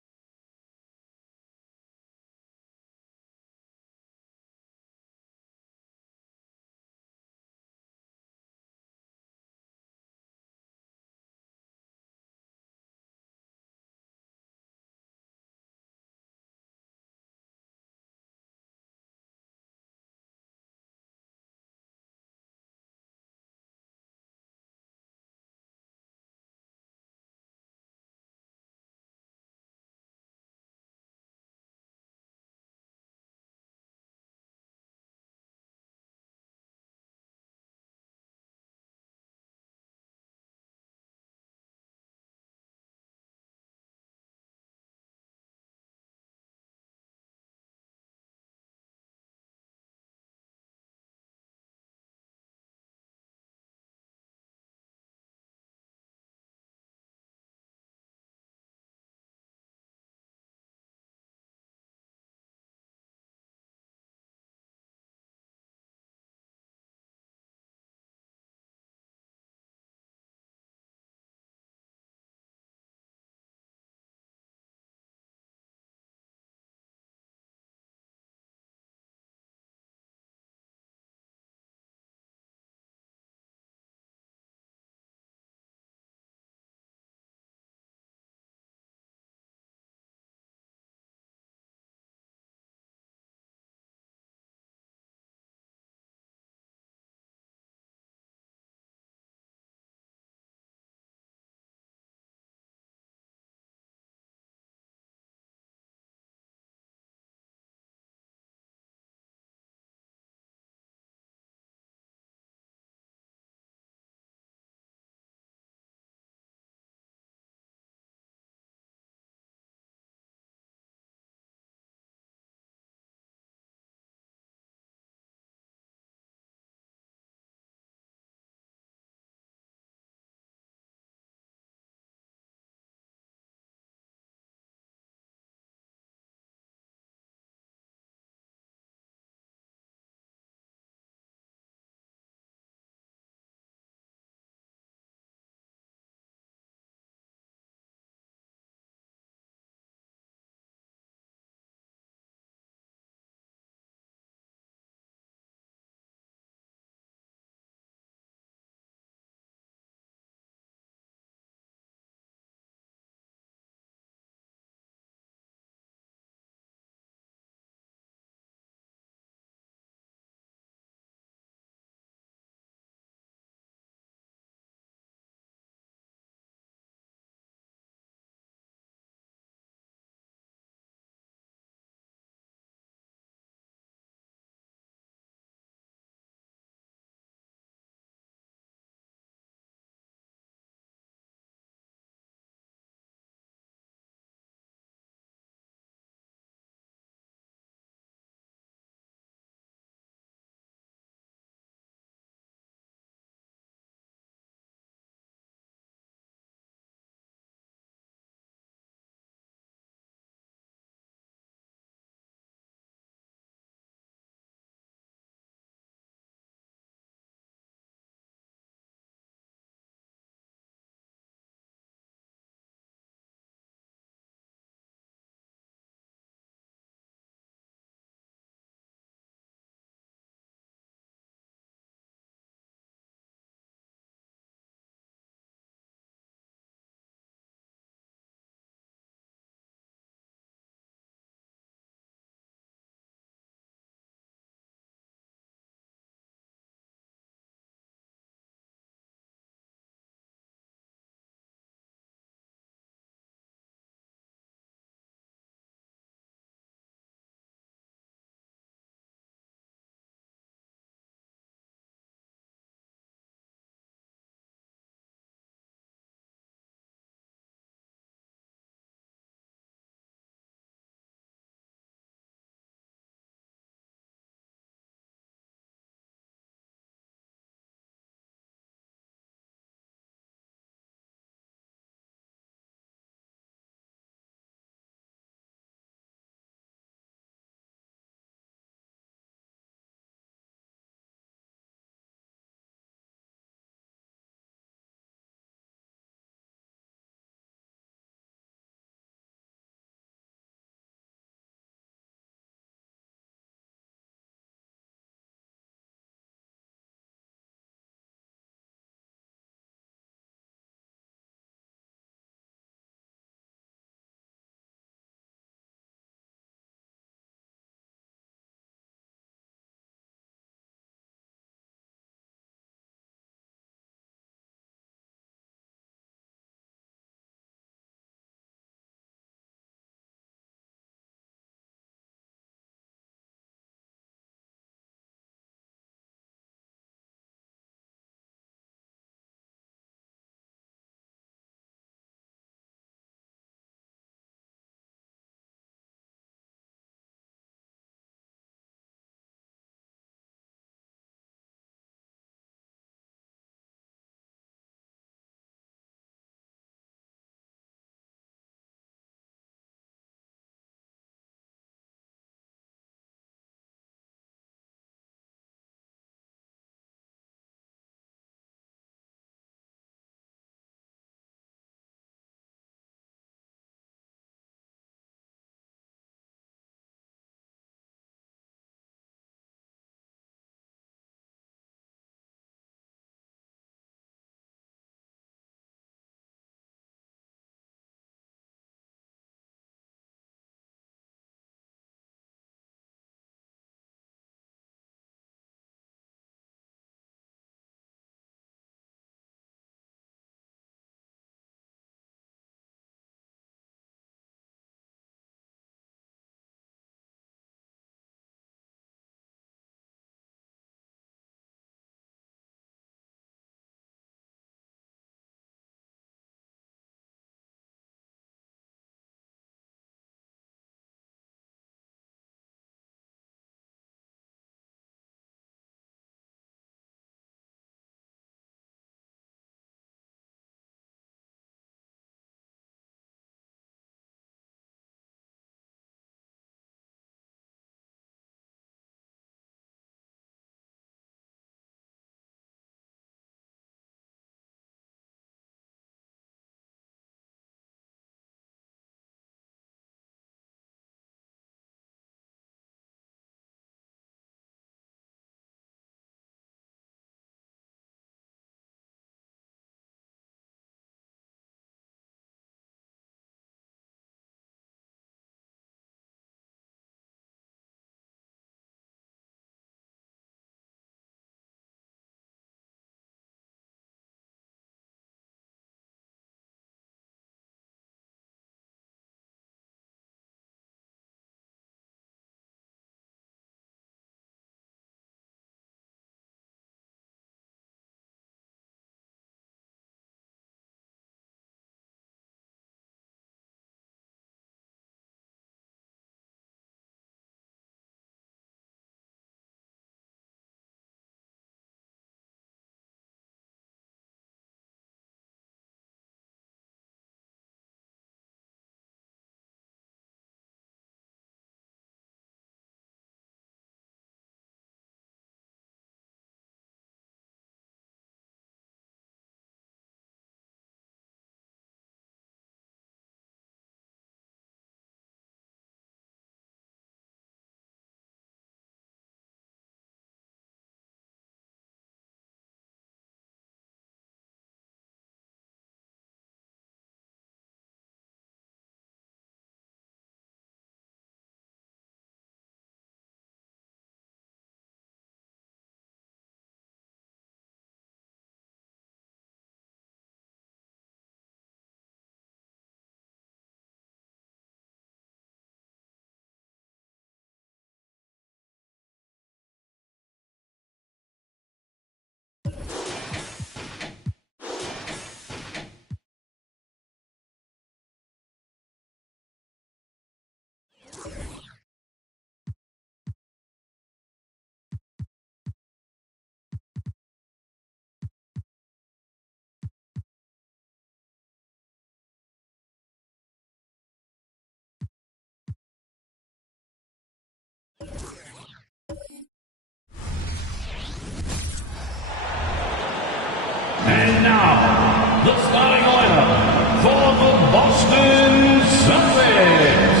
Boston Celtics.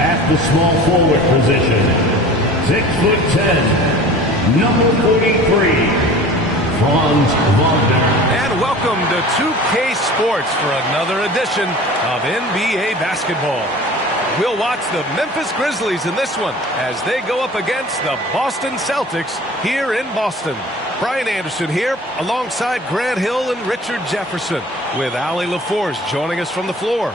At the small forward position, 6'10", number 43, Franz Wagner. And welcome to 2K Sports for another edition of NBA basketball. We'll watch the Memphis Grizzlies in this one as they go up against the Boston Celtics here in Boston. Brian Anderson here alongside Grant Hill and Richard Jefferson with Allie LaForce joining us from the floor.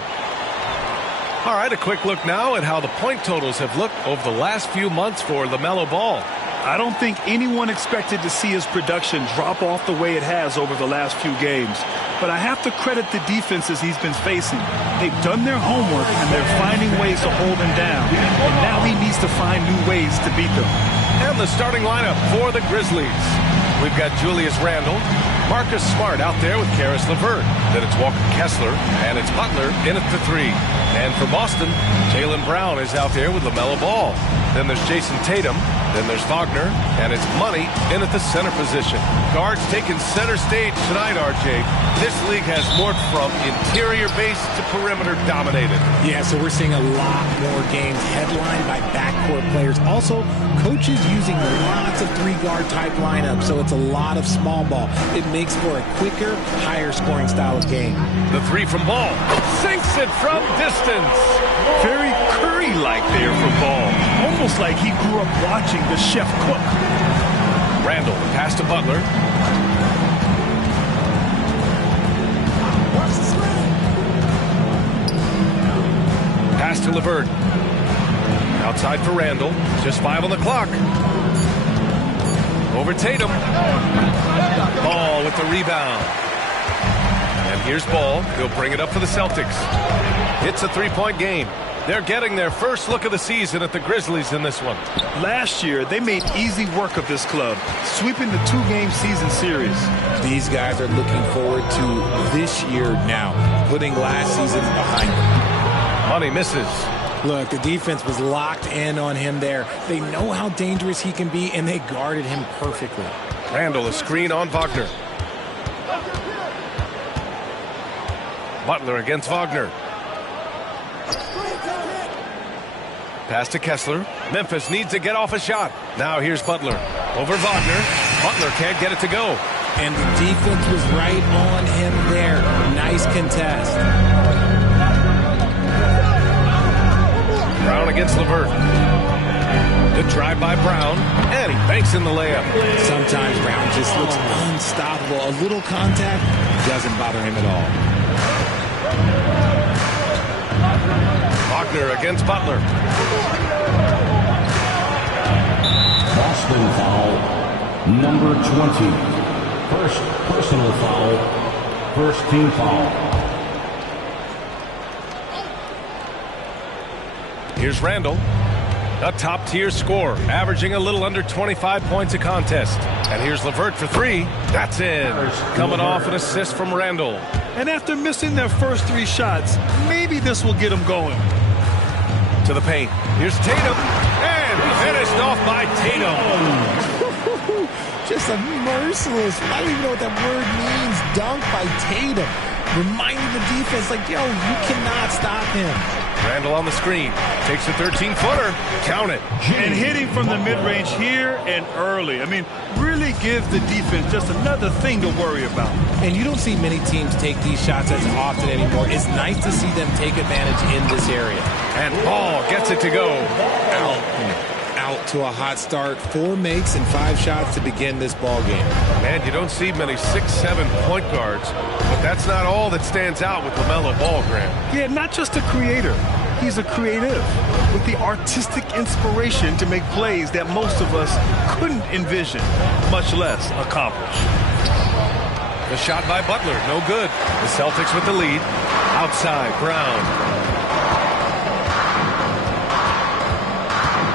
All right, a quick look now at how the point totals have looked over the last few months for LaMelo Ball. I don't think anyone expected to see his production drop off the way it has over the last few games. But I have to credit the defenses he's been facing. They've done their homework, and they're finding ways to hold him down. And now he needs to find new ways to beat them. And the starting lineup for the Grizzlies. We've got Julius Randle, Marcus Smart out there with Karis LeVert. Then it's Walker Kessler, and it's Butler in at the 3. And for Boston, Jaylen Brown is out there with LaMelo Ball. Then there's Jason Tatum. Then there's Wagner, and it's Money in at the center position. Guards taking center stage tonight, RJ. This league has morphed from interior base to perimeter dominated. Yeah, so we're seeing a lot more games headlined by backcourt players. Also, coaches using lots of three-guard type lineups, so it's a lot of small ball. It makes for a quicker, higher-scoring style of game. The 3 from Ball. Sinks it from distance. Very Curry-like there for Ball. Almost like he grew up watching the chef cook. Randle, pass to Butler. Pass to LeVert. Outside for Randle. Just 5 on the clock. Over Tatum. Ball with the rebound. And here's Ball. He'll bring it up for the Celtics. It's a 3-point game. They're getting their first look of the season at the Grizzlies in this one. Last year, they made easy work of this club, sweeping the 2-game season series. These guys are looking forward to this year now, putting last season behind them. Money misses. Look, the defense was locked in on him there. They know how dangerous he can be, and they guarded him perfectly. Randle, a screen on Wagner. Butler against Wagner. Pass to Kessler. Memphis needs to get off a shot. Now here's Butler. Over Wagner. Butler can't get it to go. And the defense was right on him there. Nice contest. Brown against LeVert. The drive by Brown. And he banks in the layup. Sometimes Brown just looks unstoppable. A little contact doesn't bother him at all. Wagner against Butler. Boston foul, number 20. First personal foul, first team foul. Here's Randle, a top-tier scorer, averaging a little under 25 points a contest. And here's LeVert for 3. That's in. Coming off an assist from Randle. And after missing their first 3 shots, maybe this will get them going. To the paint. Here's Tatum. And finished off by Tatum. Just a merciless, I don't even know what that word means, dunk by Tatum. Reminding the defense, like, yo, you cannot stop him. Randle on the screen. Takes a 13-footer. Count it. And hitting from the mid-range here and early. I mean, really gives the defense just another thing to worry about. And you don't see many teams take these shots as often anymore. It's nice to see them take advantage in this area. And Ball gets it to go. Out to a hot start. 4 makes and 5 shots to begin this ball game. Man, you don't see many 6'7" point guards, but that's not all that stands out with LaMelo Ball, Grant. Yeah, not just a creator. He's a creative with the artistic inspiration to make plays that most of us couldn't envision, much less accomplish. The shot by Butler, no good. The Celtics with the lead. Outside, Brown.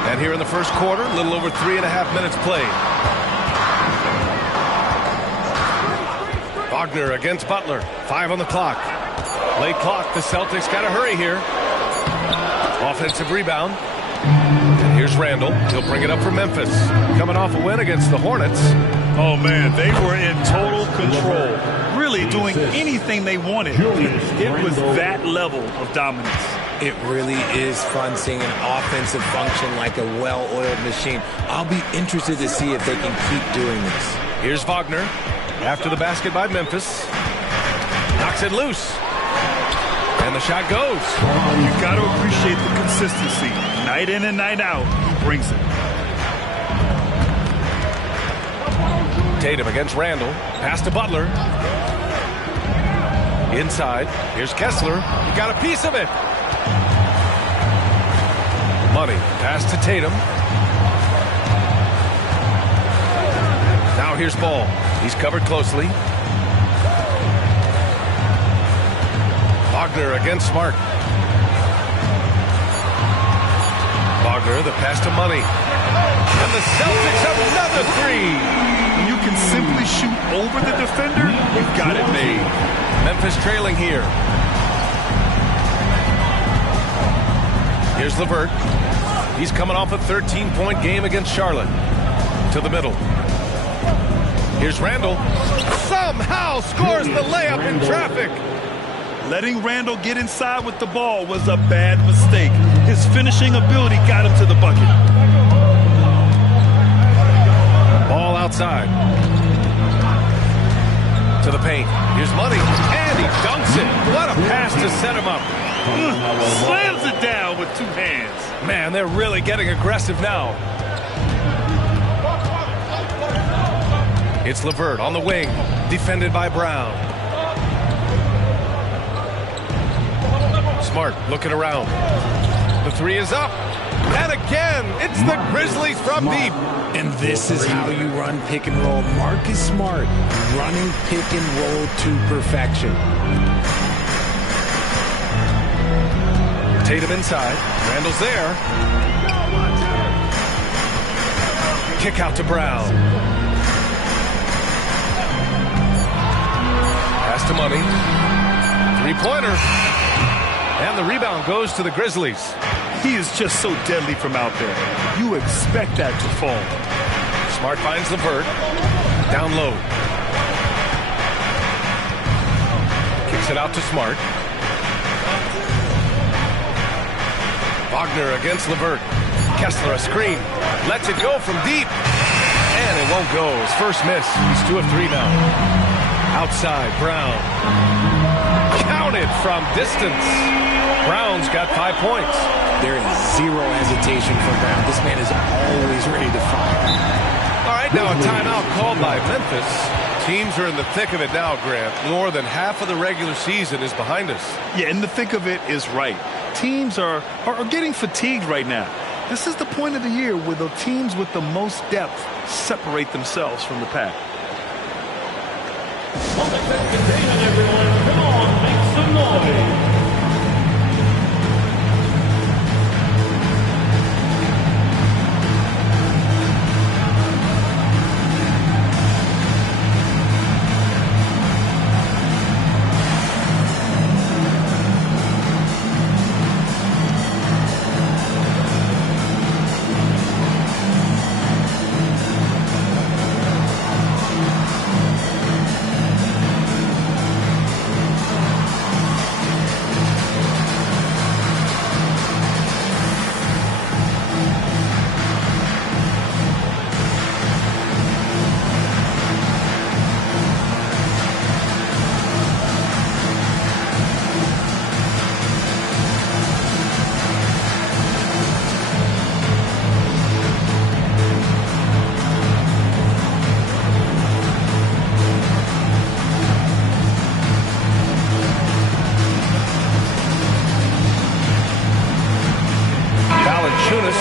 And here in the first quarter, a little over 3.5 minutes played. Wagner against Butler. 5 on the clock. Late clock. The Celtics got to hurry here. Offensive rebound. And here's Randle. He'll bring it up for Memphis. Coming off a win against the Hornets. Oh, man, they were in total control. Really really doing anything they wanted. It was that level of dominance. It really is fun seeing an offensive function like a well-oiled machine. I'll be interested to see if they can keep doing this. Here's Wagner after the basket by Memphis. Knocks it loose. And the shot goes. You got to appreciate the consistency. Night in and night out, he brings it. Tatum against Randall. Pass to Butler. Inside. Here's Kessler. He got a piece of it. Money. Pass to Tatum. Now here's Ball. He's covered closely. Wagner against Smart. Wagner, the pass to Money. And the Celtics another three. When you can simply shoot over the defender, you've got it made. Memphis trailing here. Here's LeVert. He's coming off a 13-point game against Charlotte. To the middle. Here's Randall. Somehow scores the layup in traffic. Letting Randall get inside with the ball was a bad mistake. His finishing ability got him to the bucket. Ball outside. To the paint. Here's Money. And he dunks it. What a pass to set him up. Slams it down with two hands. Man, they're really getting aggressive now. It's LeVert on the wing. Defended by Brown. Smart looking around. The three is up. And again, it's the Grizzlies from deep. And this is how you run pick and roll. Marcus Smart running pick and roll to perfection. Tatum inside. Randall's there. Kick out to Brown. Pass to Money. Three-pointer. And the rebound goes to the Grizzlies. He is just so deadly from out there. You expect that to fall. Smart finds LeVert. Down low. Kicks it out to Smart. Wagner against LeVert. Kessler a screen. Lets it go from deep. And it won't go. His first miss. He's 2 of 3 now. Outside, Brown. Counted from distance. Brown's got 5 points. There is zero hesitation from Brown. This man is always ready to fire. All right, now a timeout called by Memphis. Teams are in the thick of it now, Grant. More than half of the regular season is behind us. Yeah, in the thick of it is right. Teams are getting fatigued right now. This is the point of the year where the teams with the most depth separate themselves from the pack. Everyone, come on, make some noise.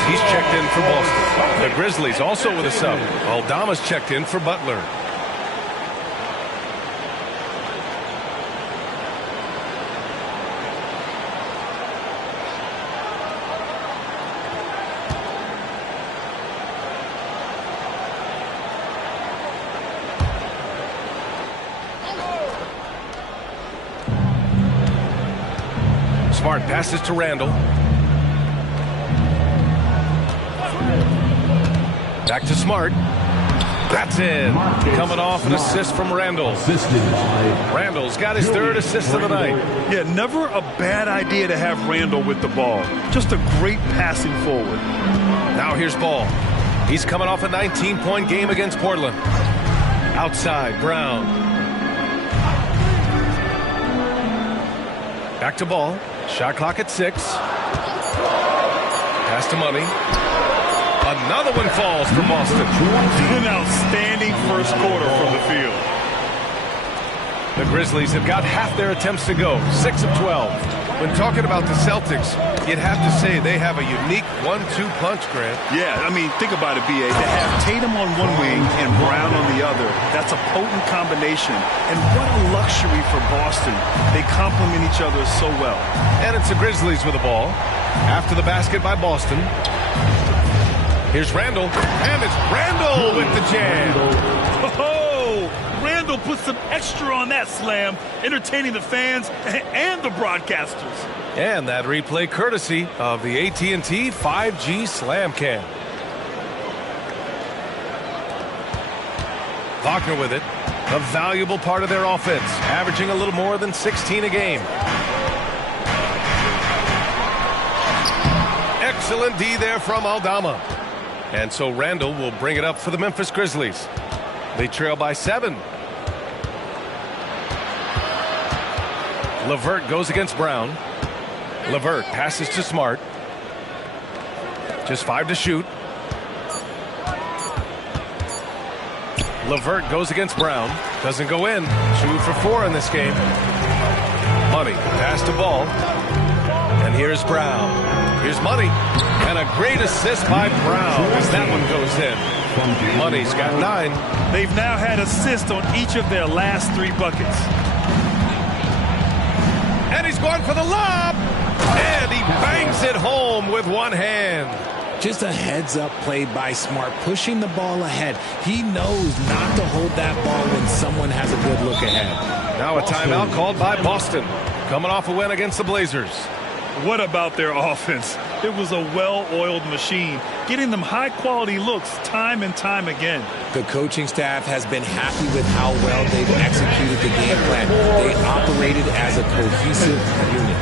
He's checked in for Boston. The Grizzlies also with a sub. Aldama's checked in for Butler. Smart passes to Randall. Back to Smart. That's in. Coming off an assist from Randall. Randall's got his third assist of the night. Yeah, never a bad idea to have Randall with the ball. Just a great passing forward. Now here's Ball. He's coming off a 19-point game against Portland. Outside, Brown. Back to Ball. Shot clock at 6. Pass to Money. Another one falls for Boston. An outstanding first quarter from the field. The Grizzlies have got half their attempts to go, 6 of 12. When talking about the Celtics, you'd have to say they have a unique 1-2 punch, Grant. Yeah, I mean, think about it, B.A. To have Tatum on one wing and Brown on the other, that's a potent combination. And what a luxury for Boston. They complement each other so well. And it's the Grizzlies with the ball. After the basket by Boston. Here's Randall, and it's Randall with the jam. Oh, Randall put some extra on that slam, entertaining the fans and the broadcasters. And that replay courtesy of the AT&T 5G Slam Cam. Wagner with it, a valuable part of their offense, averaging a little more than 16 a game. Excellent D there from Aldama. And so Randall will bring it up for the Memphis Grizzlies. They trail by 7. LeVert goes against Brown. LeVert passes to Smart. Just 5 to shoot. LeVert goes against Brown. Doesn't go in. 2 for 4 in this game. Money. Pass to Ball. And here's Brown. Here's Money. And a great assist by Brown as that one goes in. Money's got 9. They've now had assists on each of their last 3 buckets. And he's going for the lob. And he bangs it home with one hand. Just a heads-up play by Smart, pushing the ball ahead. He knows not to hold that ball when someone has a good look ahead. Now a timeout called by Boston. Coming off a win against the Blazers. What about their offense? It was a well-oiled machine, getting them high-quality looks time and time again. The coaching staff has been happy with how well they've executed the game plan. They operated as a cohesive unit.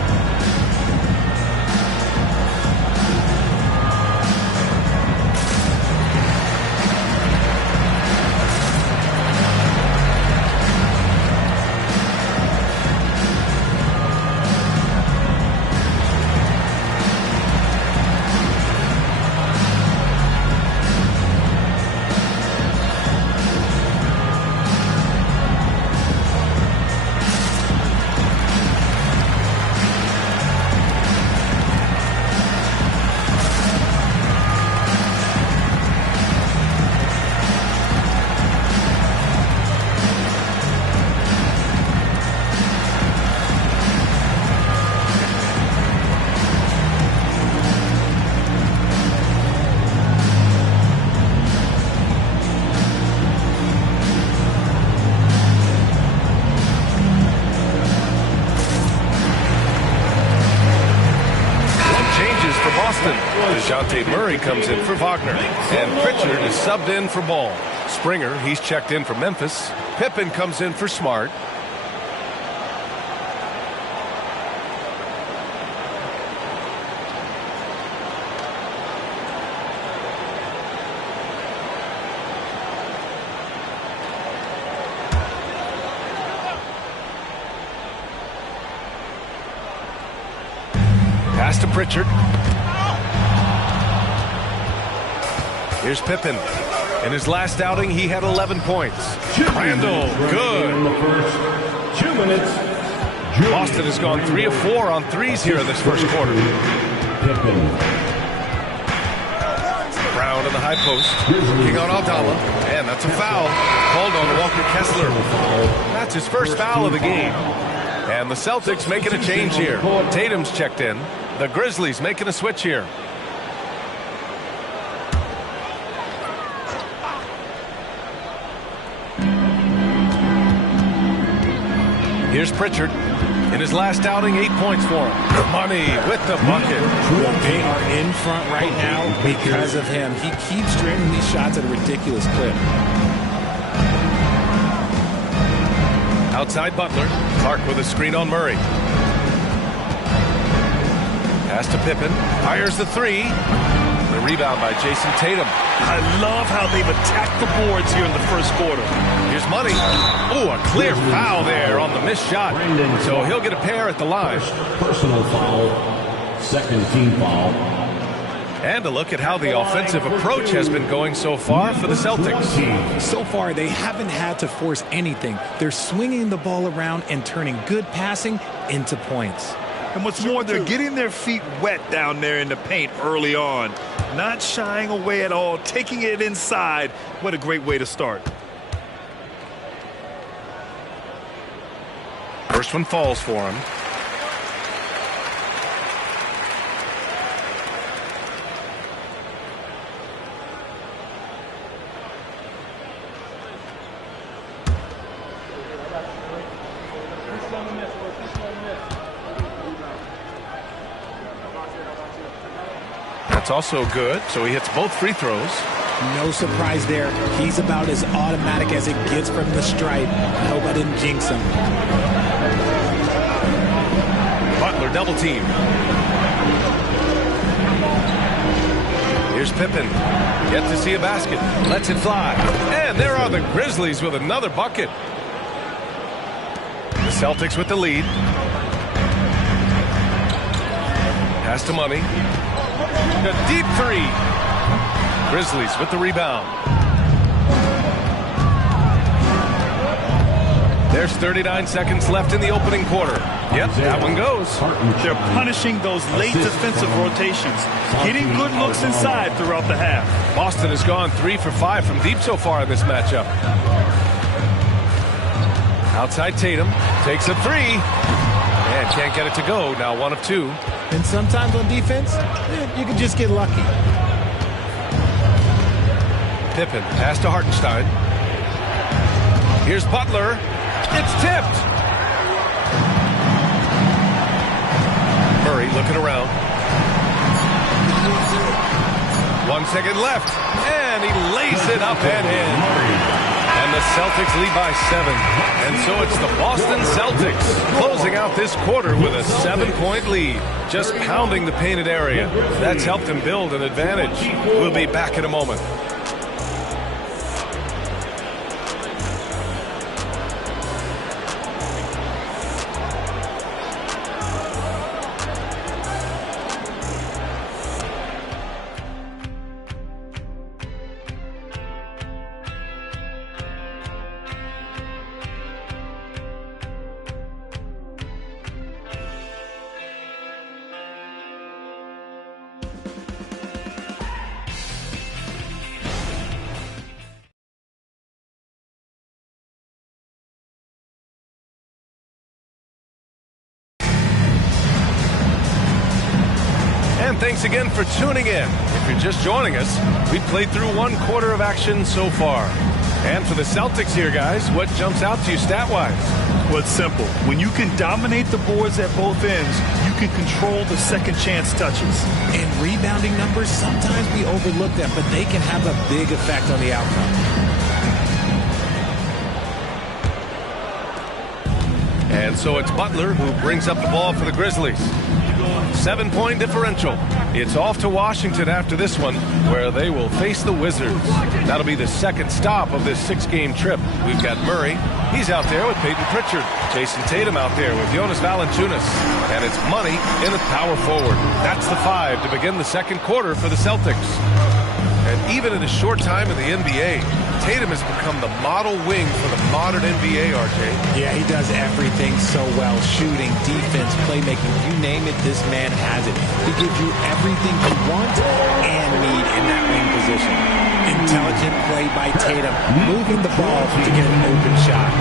Murray comes in for Wagner, and Pritchard is subbed in for Ball. Springer, he's checked in for Memphis. Pippen comes in for Smart. Pass to Pritchard. Here's Pippen. In his last outing, he had 11 points. Randall, good. In the first 2 minutes. Boston has gone 3 of 4 on threes here in this first quarter. Brown in the high post. King on Aldama. And that's a foul. Called on Walker Kessler. That's his first foul of the game. And the Celtics making a change here. Tatum's checked in. The Grizzlies making a switch here. Here's Pritchard. In his last outing, 8 points for him. Money with the bucket. They are in front right now because of him. He keeps draining these shots at a ridiculous clip. Outside Butler. Clark with a screen on Murray. Pass to Pippen. Fires the three. The rebound by Jason Tatum. I love how they've attacked the boards here in the first quarter. Here's Money. Oh, a clear foul there on the missed shot. So he'll get a pair at the line. Personal foul. Second team foul. And a look at how the offensive approach has been going so far for the Celtics. So far, they haven't had to force anything. They're swinging the ball around and turning good passing into points. And what's more, they're getting their feet wet down there in the paint early on. Not shying away at all, taking it inside. What a great way to start. First one falls for him. That's also good, so he hits both free throws. No surprise there. He's about as automatic as it gets from the stripe. I hope I didn't jinx him. Butler double team. Here's Pippen. Yet to see a basket. Lets it fly. And there are the Grizzlies with another bucket. The Celtics with the lead. Pass to Money. A deep three. Grizzlies with the rebound. There's 39 seconds left in the opening quarter. Yep, that one goes. They're punishing those late defensive rotations, getting good looks inside throughout the half. Boston has gone 3 for 5 from deep so far in this matchup. Outside Tatum takes a three and can't get it to go. Now 1 of 2. And sometimes on defense, you can just get lucky. Pippen, pass to Hartenstein. Here's Butler. It's tipped. Murray looking around. 1 second left. And he lays it up and in. And the Celtics lead by 7. And so it's the Boston Celtics closing out this quarter with a 7-point lead. Just pounding the painted area. That's helped them build an advantage. We'll be back in a moment. Thanks again for tuning in. If you're just joining us, we've played through 1 quarter of action so far. And for the Celtics here, guys, what jumps out to you stat-wise? Well, it's simple. When you can dominate the boards at both ends, you can control the second chance touches. And rebounding numbers, sometimes we overlook them, but they can have a big effect on the outcome. And so it's Butler who brings up the ball for the Grizzlies. 7-point differential. It's off to Washington after this one, where they will face the Wizards. That'll be the second stop of this 6-game trip. We've got Murray. He's out there with Peyton Pritchard. Jason Tatum out there with Jonas Valanciunas. And it's Money in the power forward. That's the 5 to begin the second quarter for the Celtics. And even in a short time in the NBA, Tatum has become the model wing for the modern NBA, RJ. Yeah, he does everything so well. Shooting, defense, playmaking, you name it, this man has it. He gives you everything you want and need in that wing position. Intelligent play by Tatum, moving the ball to get an open shot.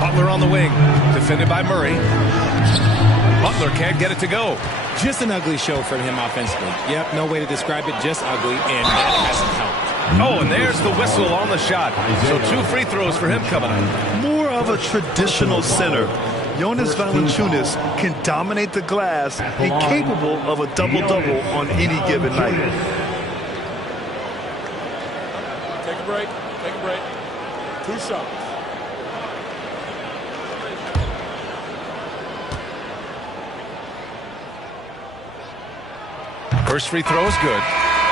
Butler on the wing, defended by Murray. Butler can't get it to go. Just an ugly show from him offensively. Yep, no way to describe it, just ugly, and that hasn't helped. Oh, and there's the whistle on the shot. So 2 free throws for him coming up. More of a traditional center. Jonas Valanciunas can dominate the glass, be capable of a double-double on any given night. Take a break. Take a break. 2 shots. First free throw is good.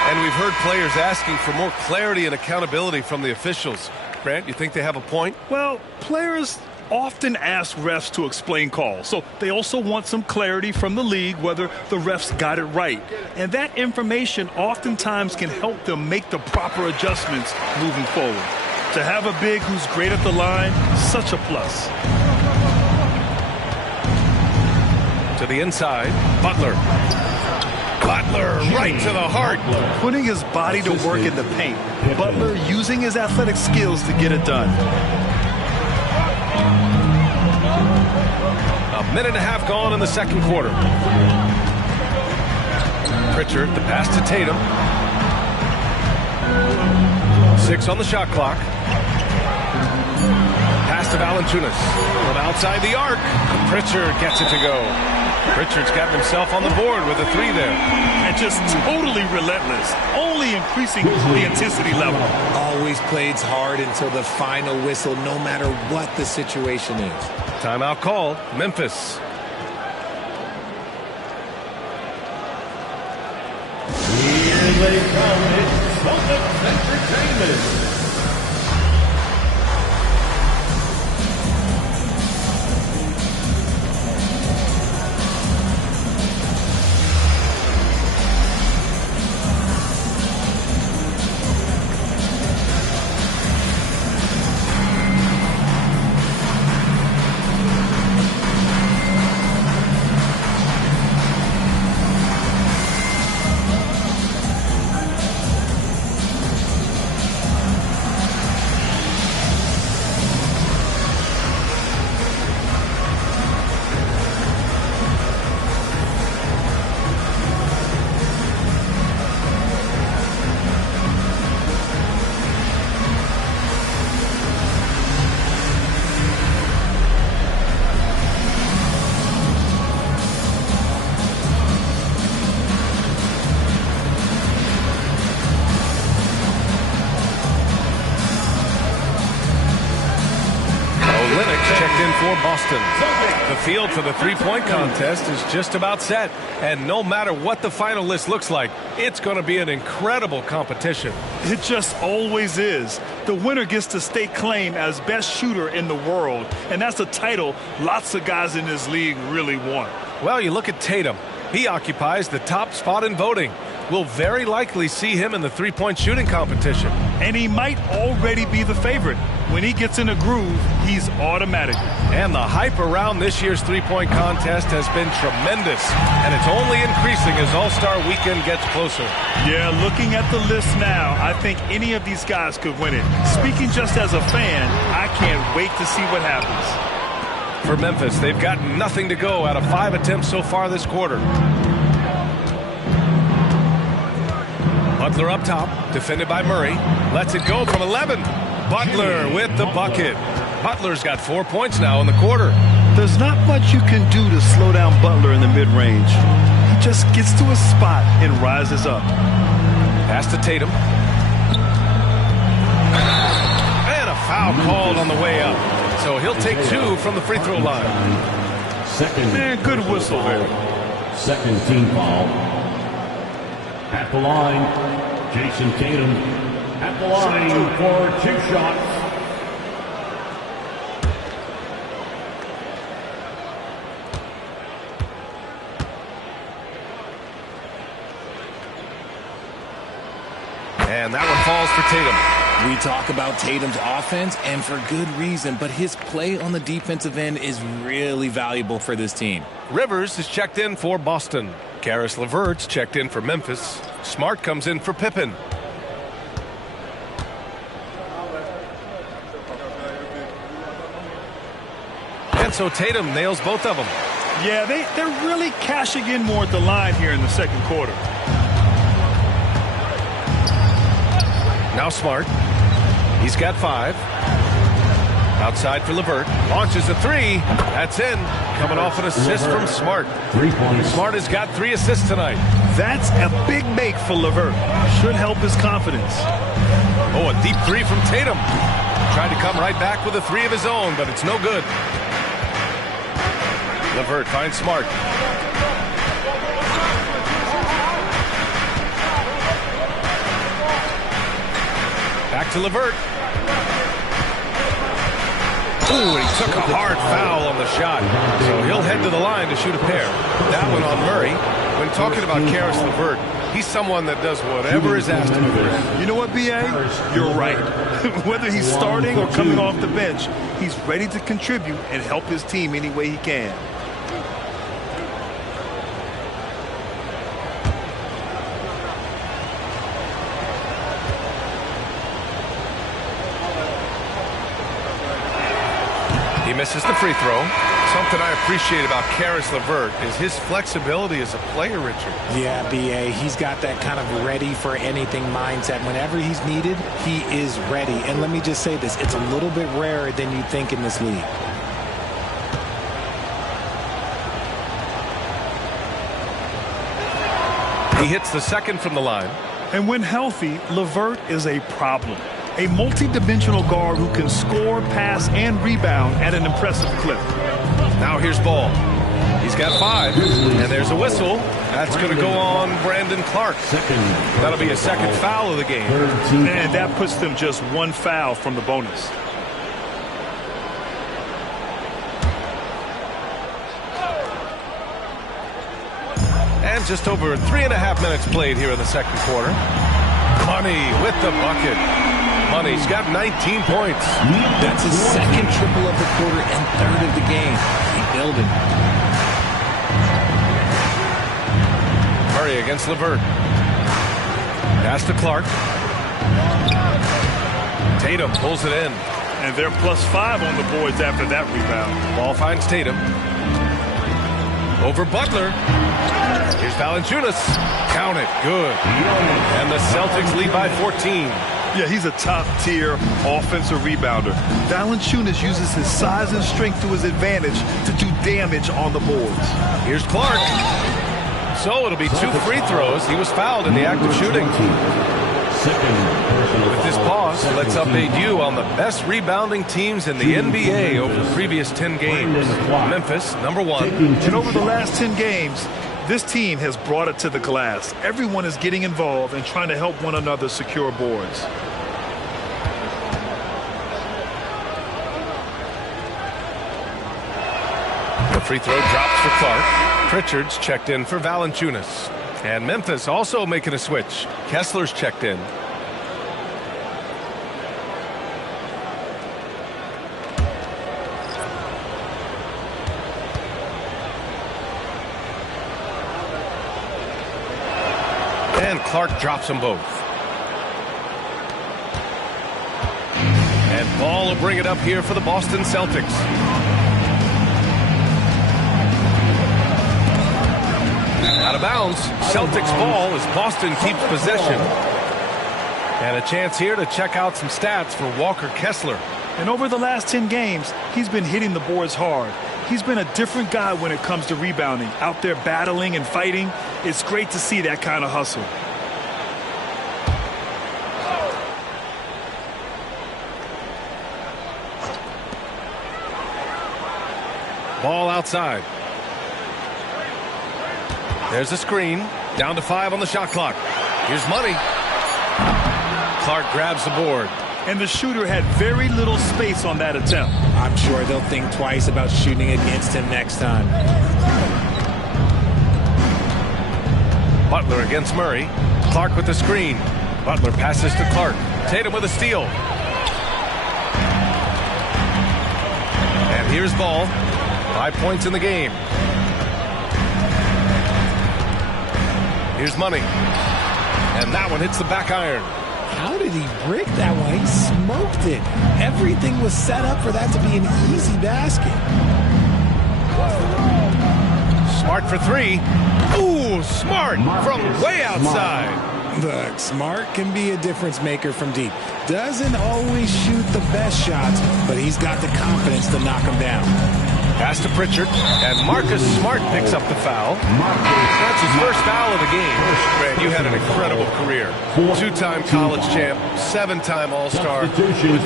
And we've heard players asking for more clarity and accountability from the officials. Grant, you think they have a point? Well, players often ask refs to explain calls, so they also want some clarity from the league whether the refs got it right. And that information oftentimes can help them make the proper adjustments moving forward. To have a big who's great at the line, such a plus. To the inside, Butler right to the heart. Putting his body to work in the paint. Butler using his athletic skills to get it done. A minute and a half gone in the second quarter. Pritchard, the pass to Tatum. 6 on the shot clock. Pass to Valanciunas from outside the arc. Pritchard gets it to go. Pritchard's got himself on the board with a 3 there. And just totally relentless, only increasing the intensity level. Always plays hard until the final whistle, no matter what the situation is. Timeout called. Memphis. Here they come. It's Celtics Entertainment. For Boston. The field for the three-point contest is just about set. And no matter what the final list looks like, it's going to be an incredible competition. It just always is. The winner gets to stake claim as best shooter in the world. And that's a title lots of guys in this league really want. Well, you look at Tatum. He occupies the top spot in voting. We'll very likely see him in the three-point shooting competition. And he might already be the favorite. When he gets in a groove, he's automatic. And the hype around this year's three-point contest has been tremendous. And it's only increasing as All-Star Weekend gets closer. Yeah, looking at the list now, I think any of these guys could win it. Speaking just as a fan, I can't wait to see what happens. For Memphis, they've got nothing to go out of 5 attempts so far this quarter. Butler up top, defended by Murray. Lets it go from 11. Butler with the bucket. Butler's got 4 points now in the quarter. There's not much you can do to slow down Butler in the mid-range. He just gets to a spot and rises up. Pass to Tatum. And a foul called on the way up. So he'll take 2 from the free throw line. Man, good whistle there. Second team foul. At the line, Jason Tatum. At the line for 2 shots. And that one falls for Tatum. We talk about Tatum's offense, and for good reason, but his play on the defensive end is really valuable for this team. Rivers is checked in for Boston. Karis LeVert's checked in for Memphis. Smart comes in for Pippen. And so Tatum nails both of them. Yeah, they're really cashing in more at the line here in the second quarter. Now Smart. He's got 5. Outside for LeVert. Launches a 3. That's in. Coming off an assist from Smart. 3 points. Smart has got 3 assists tonight. That's a big make for LeVert. Should help his confidence. Oh, a deep 3 from Tatum. Tried to come right back with a three of his own, but it's no good. LeVert finds Smart. Back to LeVert. Ooh, he took a hard foul on the shot. So he'll head to the line to shoot a pair. That one on Murray. When talking about Karis LeVert, he's someone that does whatever is asked of him. You know what, B.A.? You're right. Whether he's starting or coming off the bench, he's ready to contribute and help his team any way he can. He misses the free throw. Something I appreciate about Karis LeVert is his flexibility as a player, Richard. Yeah, B.A., he's got that kind of ready-for-anything mindset. Whenever he's needed, he is ready. And let me just say this, it's a little bit rarer than you think in this league. He hits the second from the line. And when healthy, LeVert is a problem. A multi-dimensional guard who can score, pass, and rebound at an impressive clip. Now here's Ball. He's got 5, and there's a whistle. That's going to go on Brandon Clark. That'll be a second foul of the game. And that puts them just 1 foul from the bonus. And just over 3.5 minutes played here in the second quarter. Money with the bucket. Money's got 19 points. That's his second triple of the quarter and third of the game. Keep building. Murray against LeVert. Pass to Clark. Tatum pulls it in. And they're +5 on the boards after that rebound. Ball finds Tatum. Over Butler. Here's Valanciunas. Count it. Good. And the Celtics lead by 14. Yeah, he's a top-tier offensive rebounder. Valanciunas uses his size and strength to his advantage to do damage on the boards. Here's Clark. So it'll be 2 free throws. He was fouled in the act of shooting. With this pause, let's update you on the best rebounding teams in the NBA over the previous 10 games. Memphis, number 1. And over the last 10 games, this team has brought it to the glass. Everyone is getting involved and trying to help one another secure boards. The free throw drops for Clark. Pritchard's checked in for Valanciunas. And Memphis also making a switch. Kessler's checked in. And Clark drops them both. And Ball will bring it up here for the Boston Celtics. Out of bounds. Celtics ball as Boston keeps possession. And a chance here to check out some stats for Walker Kessler. And over the last 10 games, he's been hitting the boards hard. He's been a different guy when it comes to rebounding. Out there battling and fighting. It's great to see that kind of hustle. Ball outside. There's a screen. Down to 5 on the shot clock. Here's Money. Clark grabs the board. And the shooter had very little space on that attempt. I'm sure they'll think twice about shooting against him next time. Butler against Murray. Clark with the screen. Butler passes to Clark. Tatum with a steal. And here's Ball. 5 points in the game. Here's Money. And that one hits the back iron. How did he brick that one? He smoked it. Everything was set up for that to be an easy basket. Smart for 3. Ooh, Smart from way outside. Look, Smart can be a difference maker from deep. Doesn't always shoot the best shots, but he's got the confidence to knock them down. Pass to Pritchard, and Marcus Smart picks up the foul. That's his first foul of the game. Man, you had an incredible career. 2-time college champ, 7-time All-Star.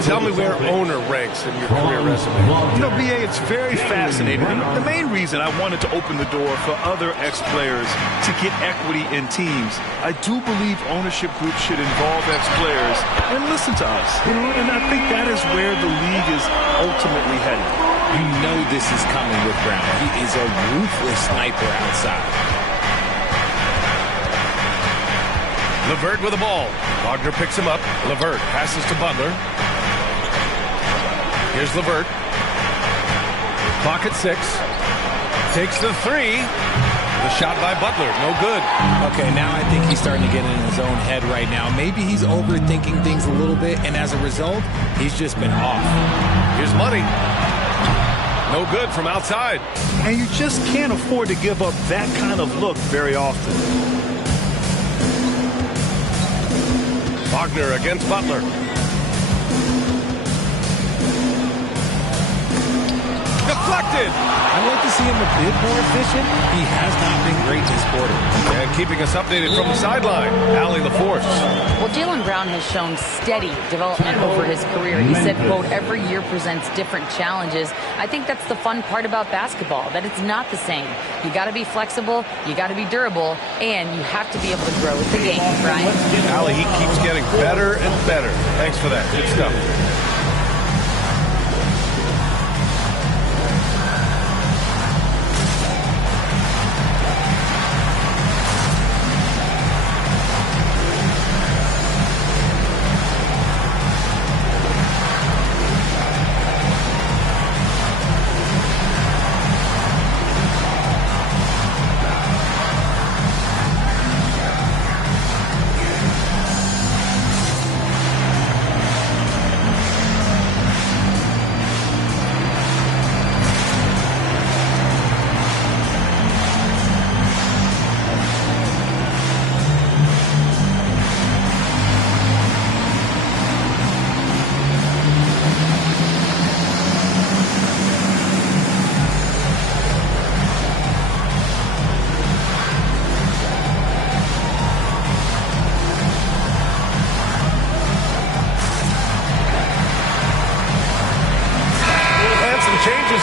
Tell me where owner ranks in your career resume. You know, B.A., it's very fascinating. And the main reason I wanted to open the door for other ex-players to get equity in teams, I do believe ownership groups should involve ex-players and listen to us. You know, and I think that is where the league is ultimately headed. You know this is coming with Brown. He is a ruthless sniper outside. LeVert with the ball. Wagner picks him up. LeVert passes to Butler. Here's LeVert. Clock at 6. Takes the 3. The shot by Butler. No good. Okay, now I think he's starting to get in his own head right now. Maybe he's overthinking things a little bit, and as a result, he's just been off. Here's Money. No good from outside. And you just can't afford to give up that kind of look very often. Wagner against Butler. Deflected. I'd like to see him a bit more efficient. He has not been great this quarter. And keeping us updated from the sideline, Allie LaForce. Well, Jaylen Brown has shown steady development over his career. He said, quote, every year presents different challenges. I think that's the fun part about basketball, that it's not the same. You got to be flexible, you got to be durable, and you have to be able to grow with the game, Brian. Allie, he keeps getting better and better. Thanks for that. Good stuff.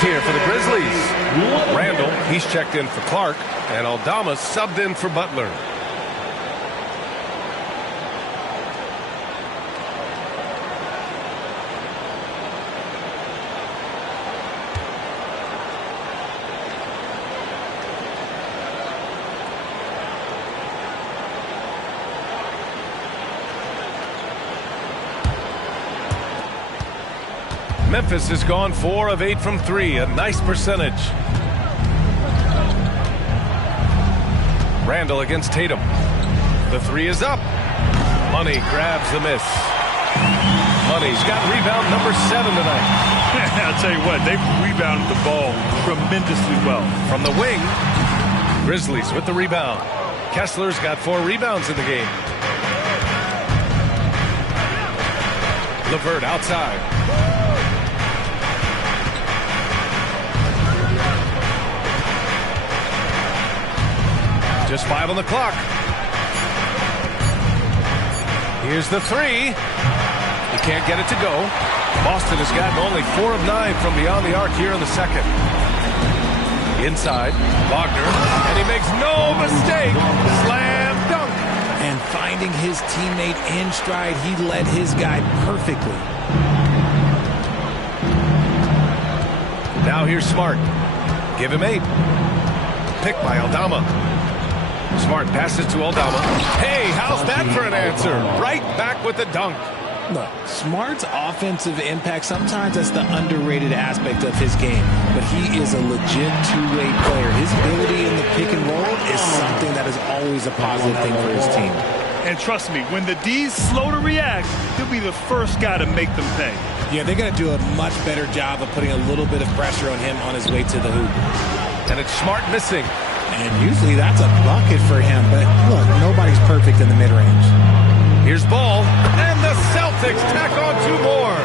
Here for the Grizzlies. Randall, he's checked in for Clark, and Aldama subbed in for Butler. Memphis has gone 4 of 8 from 3, a nice percentage. Randall against Tatum. The 3 is up. Money grabs the miss. Money's got rebound number 7 tonight. I'll tell you what, they've rebounded the ball tremendously well. From the wing, Grizzlies with the rebound. Kessler's got 4 rebounds in the game. LeVert outside. Just 5 on the clock. Here's the 3. He can't get it to go. Boston has gotten only 4 of 9 from beyond the arc here in the second. Inside, Wagner, and he makes no mistake. Slam dunk. And finding his teammate in stride, he led his guy perfectly. Now here's Smart. Give him 8. Pick by Aldama. Smart passes to Aldama. Hey, how's that for an answer? Right back with the dunk. Look, Smart's offensive impact, sometimes that's the underrated aspect of his game. But he is a legit two-way player. His ability in the pick and roll is something that is always a positive thing for his team. And trust me, when the D's slow to react, he'll be the first guy to make them pay. Yeah, they're going to do a much better job of putting a little bit of pressure on him on his way to the hoop. And it's Smart missing. And usually that's a bucket for him. But look, nobody's perfect in the mid-range. Here's Ball. And the Celtics tack on 2 more.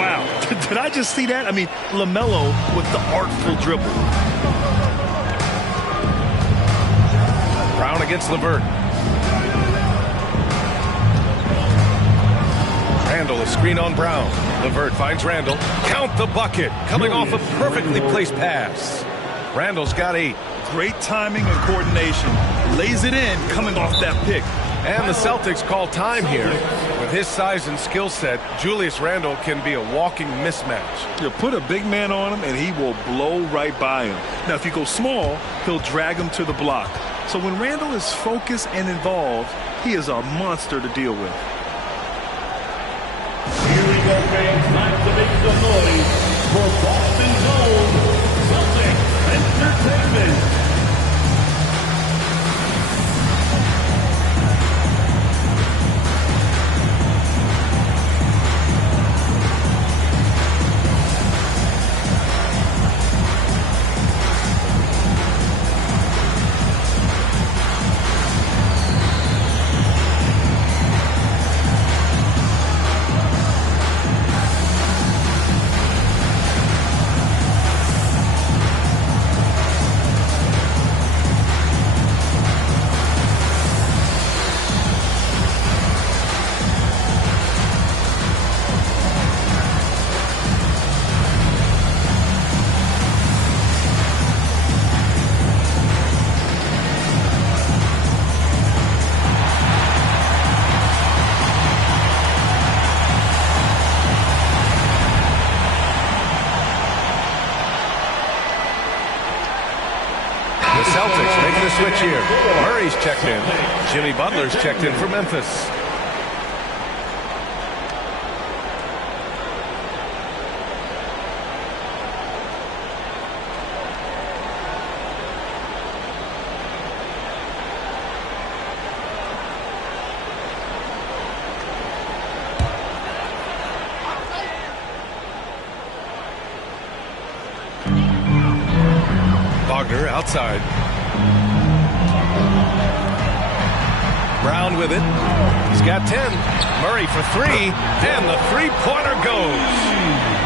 Wow. Did I just see that? I mean, LaMelo with the artful dribble. Brown against LeVert. Randall, a screen on Brown. LeVert finds Randall. Count the bucket. Coming off a perfectly placed pass. Randall's got 8. Great timing and coordination. Lays it in coming off that pick. And the Celtics call time here. With his size and skill set, Julius Randall can be a walking mismatch. You put a big man on him and he will blow right by him. Now, if you go small, he'll drag him to the block. So when Randall is focused and involved, he is a monster to deal with. Here we go, fans. Time to make some noise for Boston's own Celtic Entertainment. Celtics making a switch here. Murray's checked in. Jimmy Butler's checked in for Memphis. Wagner outside. Brown with it. He's got 10. Murray for 3. And the three-pointer goes.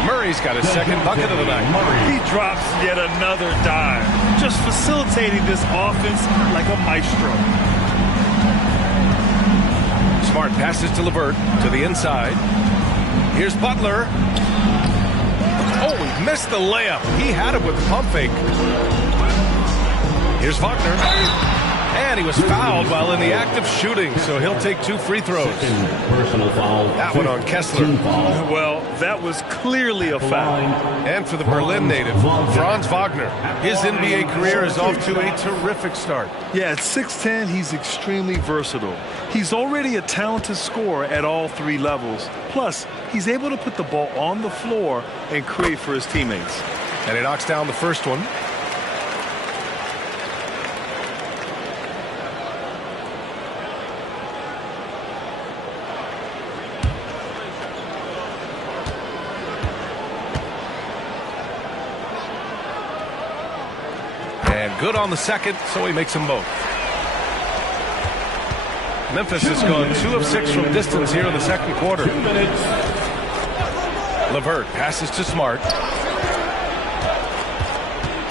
Murray's got his second bucket of the night. He drops yet another dime. Just facilitating this offense like a maestro. Smart passes to LeVert to the inside. Here's Butler. Oh, he missed the layup. He had it with pump fake. Here's Wagner. And he was fouled while in the act of shooting, so he'll take 2 free throws. Personal foul. That one on Kessler. Well, that was clearly a foul. And for the Berlin native, Franz Wagner. His NBA career is off to a terrific start. Yeah, at 6'10", he's extremely versatile. He's already a talented scorer at all 3 levels. Plus, he's able to put the ball on the floor and create for his teammates. And he knocks down the first one. And good on the second, so he makes them both. Memphis has gone 2 of 6 from distance here in the second quarter. 2 minutes. LeVert passes to Smart.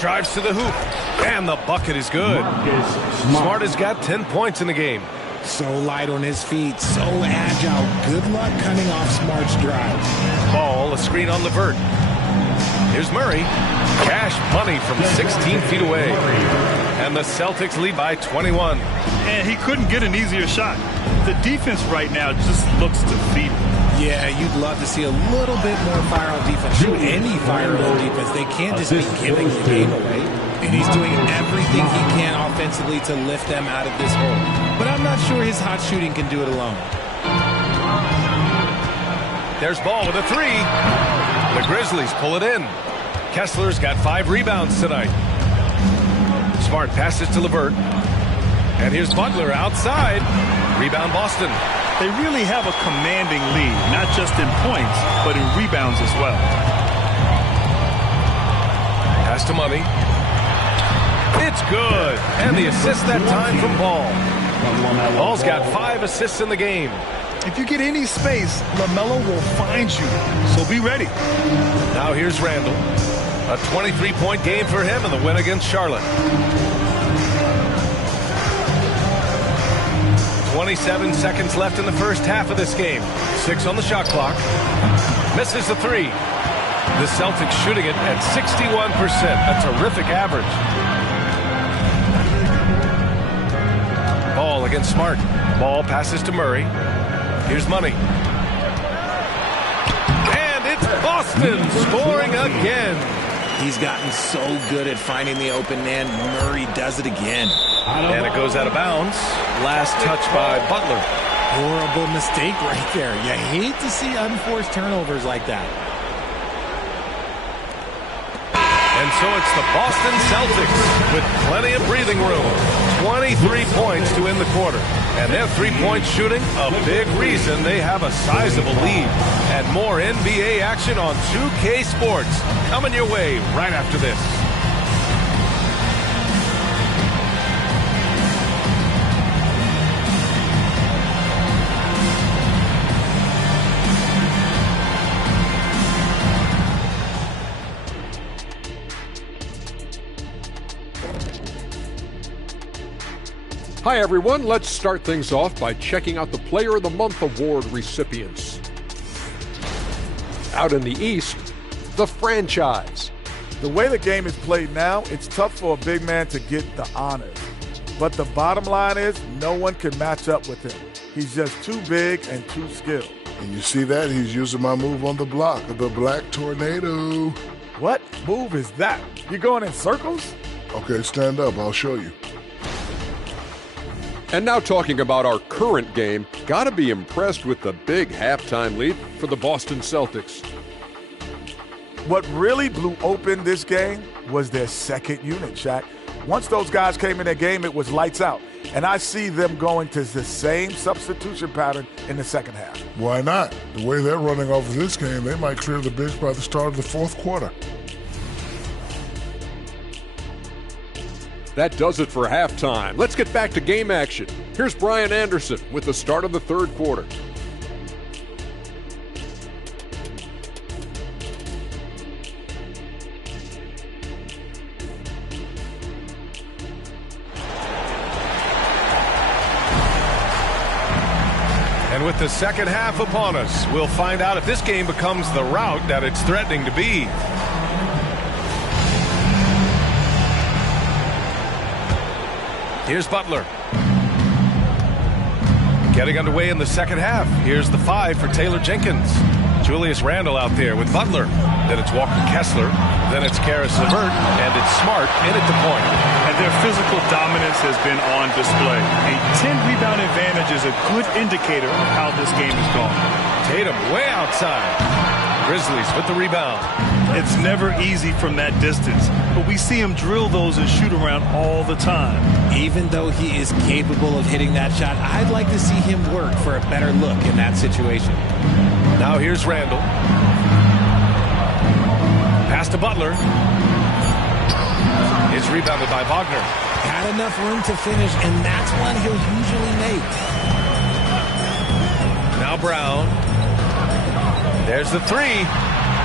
Drives to the hoop. And the bucket is good. Smart has got 10 points in the game. So light on his feet, so agile. Good luck cutting off Smart's drive. Ball, a screen on LeVert. Here's Murray. Cash money from 16 feet away. And the Celtics lead by 21. And he couldn't get an easier shot. The defense right now just looks defeated. Yeah, you'd love to see a little bit more fire on defense. Shoot any fire on defense. They can't just be giving the game away. And he's doing everything he can offensively to lift them out of this hole. But I'm not sure his hot shooting can do it alone. There's Ball with a 3. The Grizzlies pull it in. Kessler's got 5 rebounds tonight. Smart passes to LeVert. And here's Butler outside. Rebound Boston. They really have a commanding lead, not just in points, but in rebounds as well. Pass to Money. It's good. And the assist that time from Ball. Ball's got 5 assists in the game. If you get any space, LaMelo will find you. So be ready. Now here's Randall. A 23-point game for him in the win against Charlotte. 27 seconds left in the first half of this game. 6 on the shot clock. Misses the three. The Celtics shooting it at 61%. A terrific average. Ball against Smart. Ball passes to Murray. Here's Money. And it's Boston scoring again. He's gotten so good at finding the open man. Murray does it again. And it goes out of bounds. Last touch by Butler. Horrible mistake right there. You hate to see unforced turnovers like that. And so it's the Boston Celtics with plenty of breathing room. 23 points to end the quarter. And their three-point shooting, a big reason they have a sizable lead. And more NBA action on 2K Sports coming your way right after this. Hi, everyone. Let's start things off by checking out the Player of the Month award recipients. Out in the East, the franchise. The way the game is played now, it's tough for a big man to get the honors. But the bottom line is no one can match up with him. He's just too big and too skilled. And you see that? He's using my move on the block, the Black Tornado. What move is that? You going in circles? Okay, stand up. I'll show you. And now talking about our current game, gotta be impressed with the big halftime lead for the Boston Celtics. What really blew open this game was their second unit, Shaq. Once those guys came in their game, it was lights out. And I see them going to the same substitution pattern in the second half. Why not? The way they're running off of this game, they might clear the bench by the start of the fourth quarter. That does it for halftime. Let's get back to game action. Here's Brian Anderson with the start of the third quarter. And with the second half upon us, we'll find out if this game becomes the rout that it's threatening to be. Here's Butler. Getting underway in the second half. Here's the 5 for Taylor Jenkins. Julius Randle out there with Butler. Then it's Walker Kessler. Then it's Karis LeVert. And it's Smart in at the point. And their physical dominance has been on display. A 10-rebound advantage is a good indicator of how this game is going. Tatum way outside. Grizzlies with the rebound. It's never easy from that distance, but we see him drill those and shoot around all the time. Even though he is capable of hitting that shot, I'd like to see him work for a better look in that situation. Now here's Randall. Pass to Butler. It's rebounded by Wagner. Had enough room to finish, and that's one he'll usually make. Now Brown. There's the 3.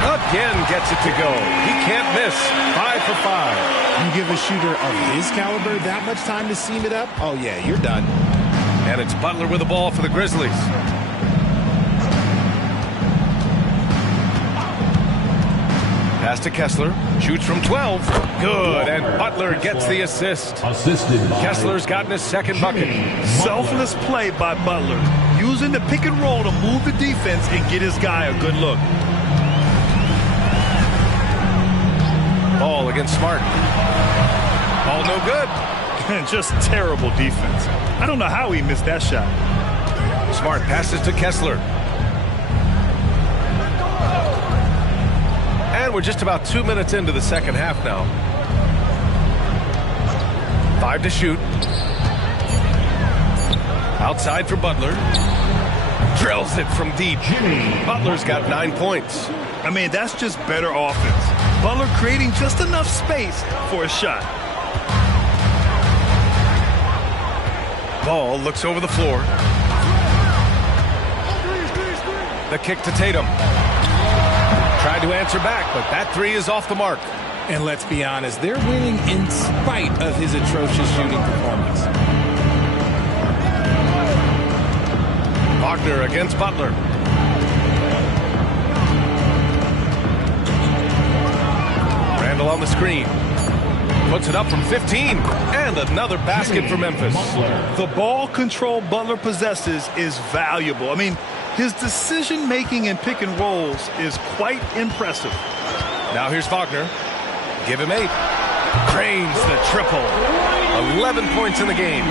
Again gets it to go. He can't miss. 5 for 5. You give a shooter of his caliber that much time to seam it up? Oh, yeah, you're done. And it's Butler with the ball for the Grizzlies. Pass to Kessler. Shoots from 12. Good. And Butler gets the assist. Assisted by Kessler's gotten his second bucket. Selfless play by Butler. Using the pick and roll to move the defense and get his guy a good look. Ball against Smart. Ball no good. Just terrible defense. I don't know how he missed that shot. Smart passes to Kessler. And we're just about 2 minutes into the second half now. 5 to shoot. Outside for Butler. Drills it from deep. Butler's got 9 points. I mean, that's just better offense. Butler creating just enough space for a shot. Ball looks over the floor. The kick to Tatum. Tried to answer back, but that three is off the mark. And let's be honest, they're winning in spite of his atrocious shooting performance. Wagner against Butler. Randall on the screen. Puts it up from 15. And another basket for Memphis. The ball control Butler possesses is valuable. I mean, his decision-making in pick and rolls is quite impressive. Now here's Wagner. Give him 8. Cranes the triple. 11 points in the game.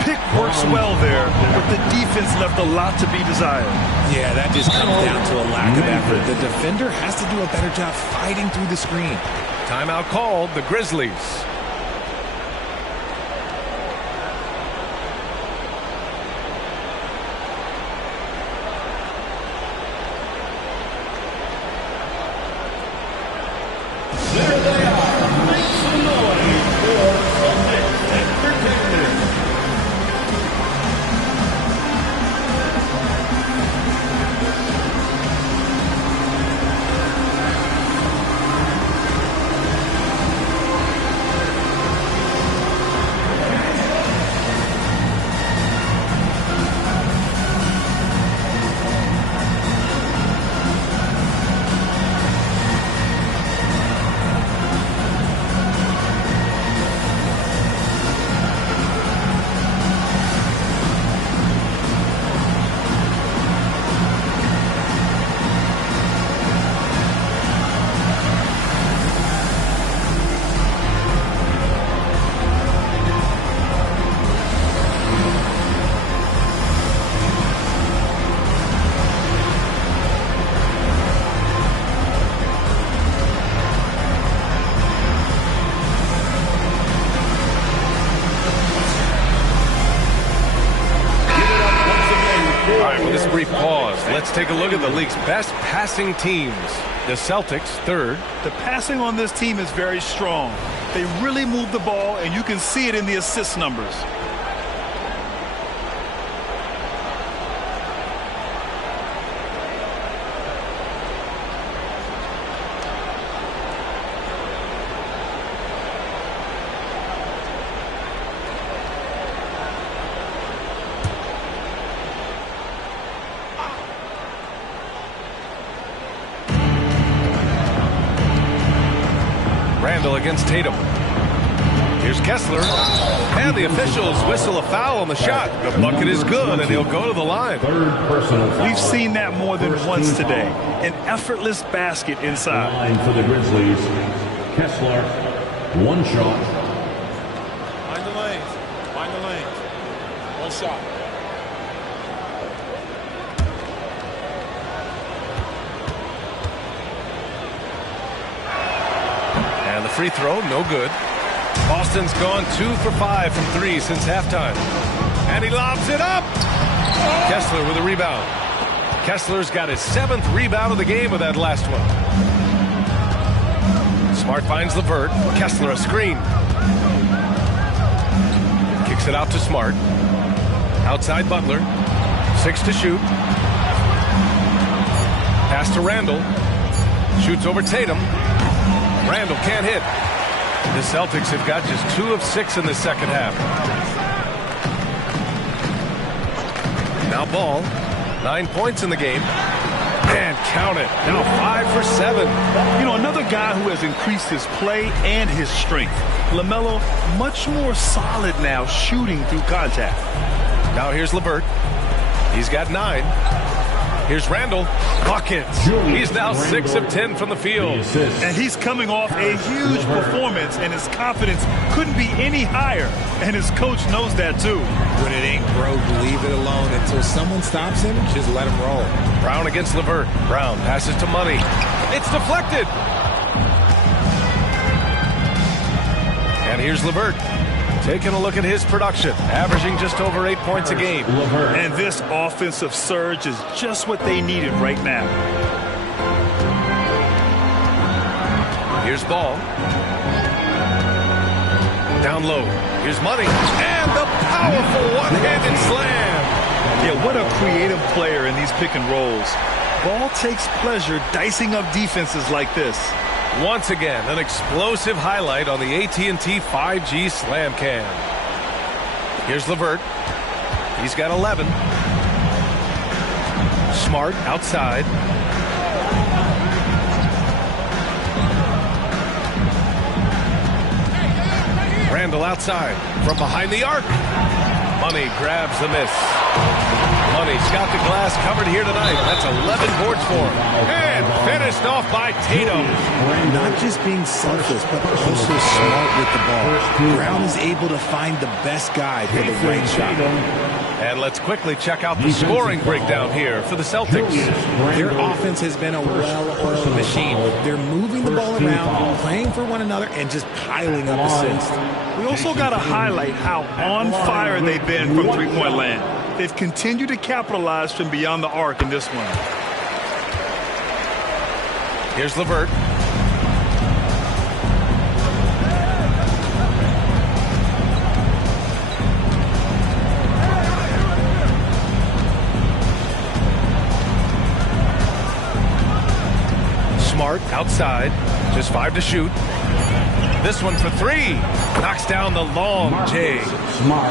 Pick works well there, but the defense left a lot to be desired. Yeah, that just comes down to a lack of effort. The defender has to do a better job fighting through the screen. Timeout called, the Grizzlies. There they are. Make some noise for Sunday Entertainment. Brief pause. Let's take a look at the league's best passing teams. The Celtics, third. The passing on this team is very strong. They really move the ball, and you can see it in the assist numbers. Randall against Tatum. Here's Kessler. And the officials whistle a foul on the shot. The bucket is good, and he'll go to the line. Third personal foul. We've seen that more than once today. An effortless basket inside. Line for the Grizzlies. Kessler, one shot. Find the lanes. Find the lanes. One shot. And the free throw, no good. Boston's gone 2 for 5 from 3 since halftime. And he lobs it up. Kessler with a rebound. Kessler's got his 7th rebound of the game with that last one. Smart finds LeVert. Kessler a screen. Kicks it out to Smart. Outside Butler. 6 to shoot. Pass to Randall. Shoots over Tatum. Randall can't hit. The Celtics have got just 2 of 6 in the second half. Now Ball. 9 points in the game. And count it. Now 5 for 7. You know, another guy who has increased his play and his strength. LaMelo, much more solid now shooting through contact. Now here's LeVert. He's got 9. Here's Randall. Buckets. He's now 6 of 10 from the field. And he's coming off a huge performance, and his confidence couldn't be any higher. And his coach knows that, too. When it ain't broke, leave it alone until someone stops him. Just let him roll. Brown against LeVert. Brown passes to Money. It's deflected. And here's LeVert. Taking a look at his production, averaging just over 8 points a game. And this offensive surge is just what they needed right now. Here's Ball. Down low. Here's Money. And the powerful one-handed slam. Yeah, what a creative player in these pick and rolls. Ball takes pleasure dicing up defenses like this. Once again, an explosive highlight on the AT&T 5G Slam Cam. Here's LeVert. He's got 11. Smart outside. Randall outside from behind the arc. Money grabs the miss. Money's got the glass covered here tonight. That's 11 boards for him. And finished off by Tatum. Not just being selfless, but also smart with the ball. Brown is able to find the best guy for the right shot. And let's quickly check out the scoring breakdown here for the Celtics. Their offense has been a well-oiled machine. They're moving the ball around, playing for one another, and just piling up assists. We also got to highlight how on fire they've been from three-point land. They've continued to capitalize from beyond the arc in this one. Here's LeVert. Smart outside, just 5 to shoot. This one for 3. Knocks down the long J.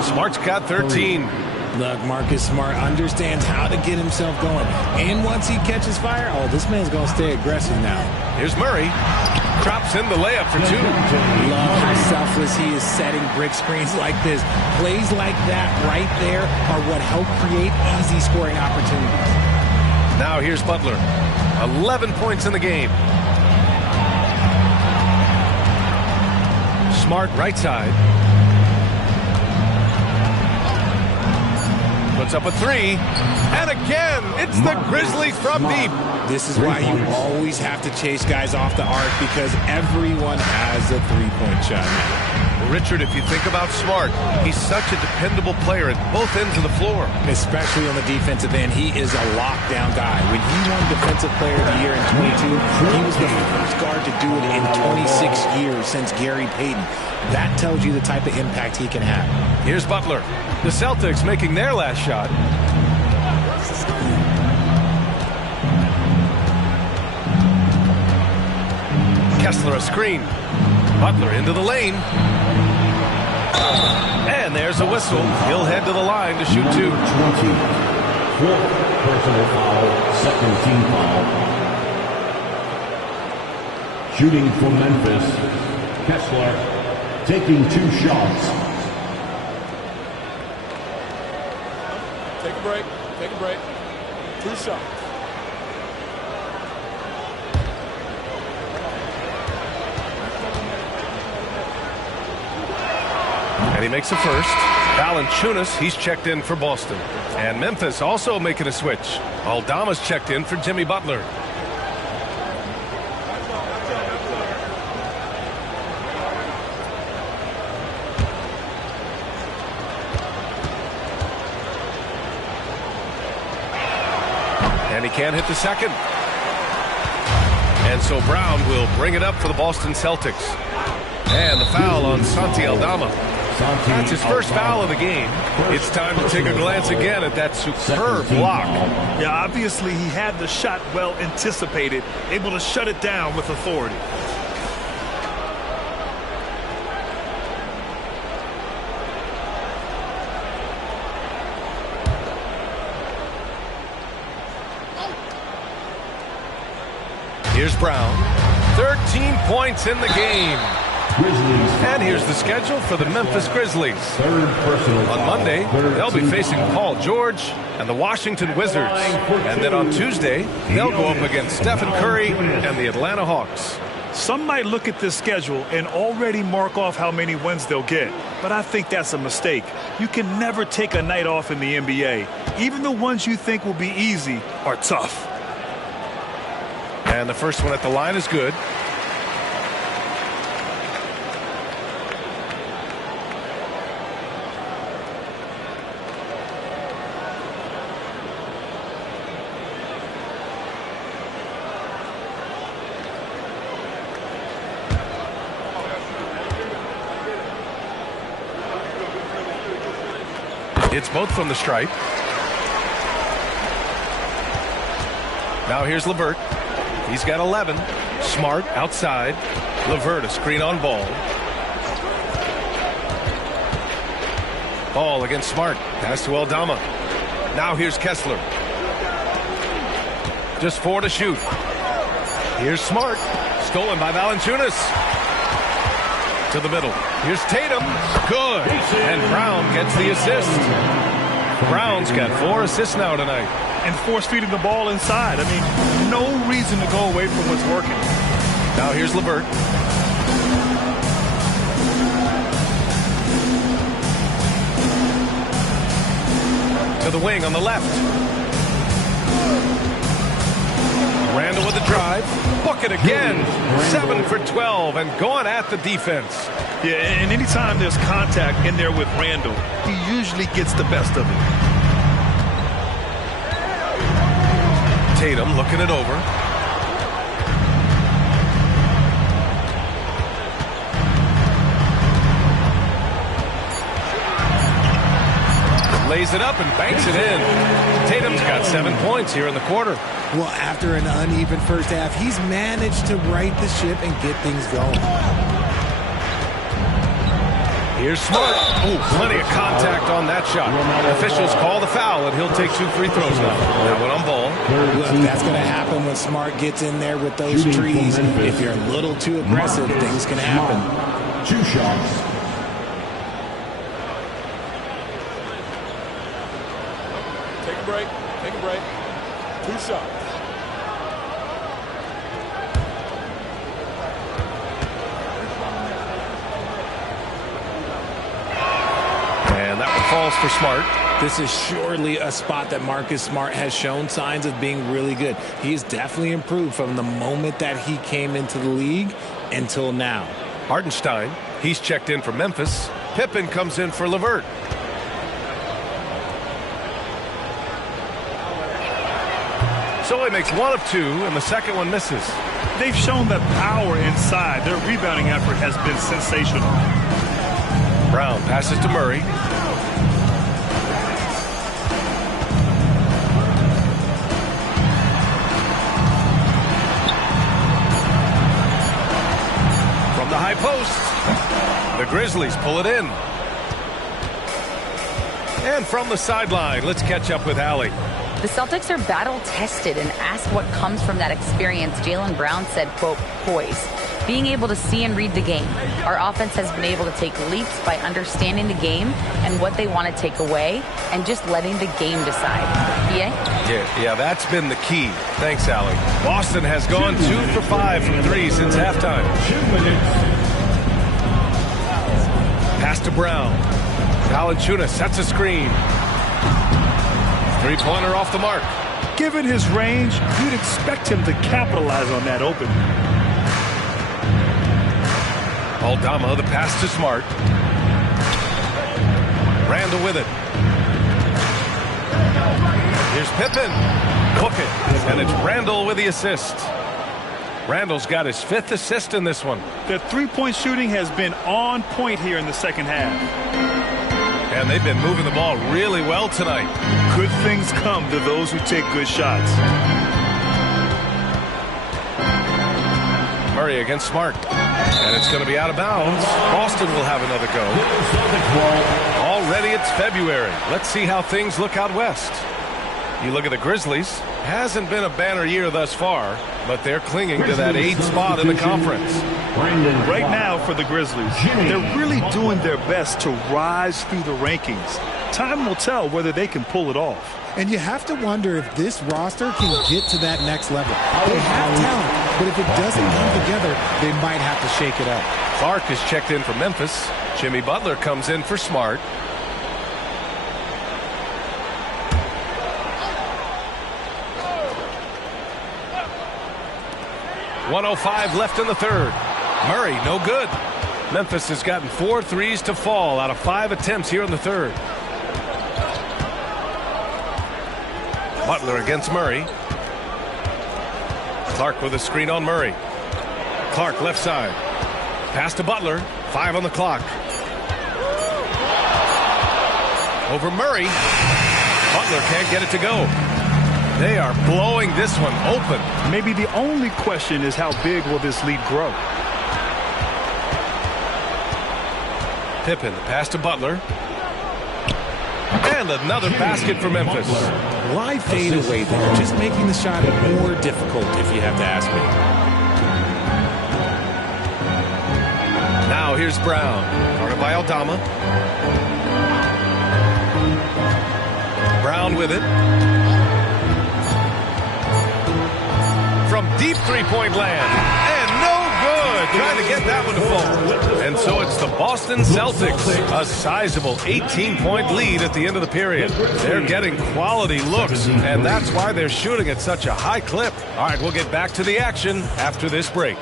Smart's got 13. Look, Marcus Smart understands how to get himself going. And once he catches fire, oh, this man's going to stay aggressive now. Here's Murray. Drops in the layup for 2. Love how selfless he is setting brick screens like this. Plays like that right there are what help create easy scoring opportunities. Now here's Butler. 11 points in the game. Smart right side. Puts up a 3. And again, it's the Grizzlies from deep. This is why you always have to chase guys off the arc, because everyone has a three-point shot now. Richard, if you think about Smart, he's such a dependable player at both ends of the floor. Especially on the defensive end, he is a lockdown guy. When he won Defensive Player of the Year in 22, he was the first guard to do it in 26 years since Gary Payton. That tells you the type of impact he can have. Here's Butler. The Celtics making their last shot. Kessler a screen. Butler into the lane. And there's a whistle. He'll head to the line to shoot 2. 20. 4th personal foul, second team foul. Shooting for Memphis. Kessler taking 2 shots. Take a break. Take a break. 2 shots. And he makes a first. Valanciunas, he's checked in for Boston. And Memphis also making a switch. Aldama's checked in for Jimmy Butler. And he can't hit the second. And so Brown will bring it up for the Boston Celtics. And the foul on Santi Aldama. That's his first foul of the game. It's time to take a glance again at that superb block. Yeah, obviously he had the shot well anticipated, able to shut it down with authority. Here's Brown. 13 points in the game. And here's the schedule for the Memphis Grizzlies. On Monday, they'll be facing Paul George and the Washington Wizards. And then on Tuesday, they'll go up against Stephen Curry and the Atlanta Hawks. Some might look at this schedule and already mark off how many wins they'll get. But I think that's a mistake. You can never take a night off in the NBA. Even the ones you think will be easy are tough. And the first one at the line is good. It's both from the stripe. Now here's LeVert. He's got 11. Smart outside. LeVert a screen on Ball. Ball against Smart. Pass to Aldama. Now here's Kessler. Just 4 to shoot. Here's Smart. Stolen by Valanciunas. To the middle. Here's Tatum. Good. And Brown gets the assist. Brown's got 4 assists now tonight. And force feeding the ball inside. I mean, no reason to go away from what's working. Now here's LeVert. To the wing on the left. Randall with the drive. Book it again. 7 for 12 and going at the defense. Yeah, and anytime there's contact in there with Randall, he usually gets the best of it. Tatum looking it over. Lays it up and banks it in. Tatum's got 7 points here in the quarter. Well, after an uneven first half, he's managed to right the ship and get things going. Here's Smart. Oh, plenty of contact on that shot. Officials call the foul, and he'll take 2 free throws now. That one on Ball. Look, that's going to happen when Smart gets in there with those trees. If you're a little too aggressive, things can happen. 2 shots. Take a break. Take a break. 2 shots. And that one falls for Smart. This is surely a spot that Marcus Smart has shown signs of being really good. He has definitely improved from the moment that he came into the league until now. Hartenstein, he's checked in for Memphis. Pippen comes in for LeVert. So he makes 1 of 2, and the second one misses. They've shown that power inside. Their rebounding effort has been sensational. Brown passes to Murray. From the high post, the Grizzlies pull it in. And from the sideline, let's catch up with Allie. The Celtics are battle-tested, and asked what comes from that experience, Jaylen Brown said, quote, poise. Being able to see and read the game. Our offense has been able to take leaps by understanding the game and what they want to take away and just letting the game decide. Yeah, that's been the key. Thanks, Allie. Boston has gone 2 for 5 from 3 since halftime. 2 minutes. Pass to Brown. Valanciunas sets a screen. 3-pointer off the mark. Given his range, you'd expect him to capitalize on that open. Aldama, the pass to Smart. Randall with it. Here's Pippen. Book it. And it's Randall with the assist. Randall's got his 5th assist in this one. Their 3-point shooting has been on point here in the second half. And they've been moving the ball really well tonight. Good things come to those who take good shots. Murray against Smart. And it's going to be out of bounds. Boston will have another go. Already it's February. Let's see how things look out west. You look at the Grizzlies. Hasn't been a banner year thus far, but they're clinging to that 8th spot in the conference. Right now for the Grizzlies, they're really doing their best to rise through the rankings. Time will tell whether they can pull it off. And you have to wonder if this roster can get to that next level. They have talent, but if it doesn't come together, they might have to shake it up. Clark is checked in for Memphis. Jimmy Butler comes in for Smart. .105 left in the third. Murray, no good. Memphis has gotten 4 threes to fall out of 5 attempts here in the third. Butler against Murray. Clark with a screen on Murray. Clark left side. Pass to Butler. 5 on the clock. Over Murray. Butler can't get it to go. They are blowing this one open. Maybe the only question is how big will this lead grow? Pippen, the pass to Butler. And another basket for Memphis. Why fade away there? Just making the shot more difficult, if you have to ask me. Now here's Brown. Guarded by Aldama. Brown with it. From deep three-point land. And no good. Trying to get that one to fall. And so it's the Boston Celtics. A sizable 18-point lead at the end of the period. They're getting quality looks, and that's why they're shooting at such a high clip. All right, we'll get back to the action after this break.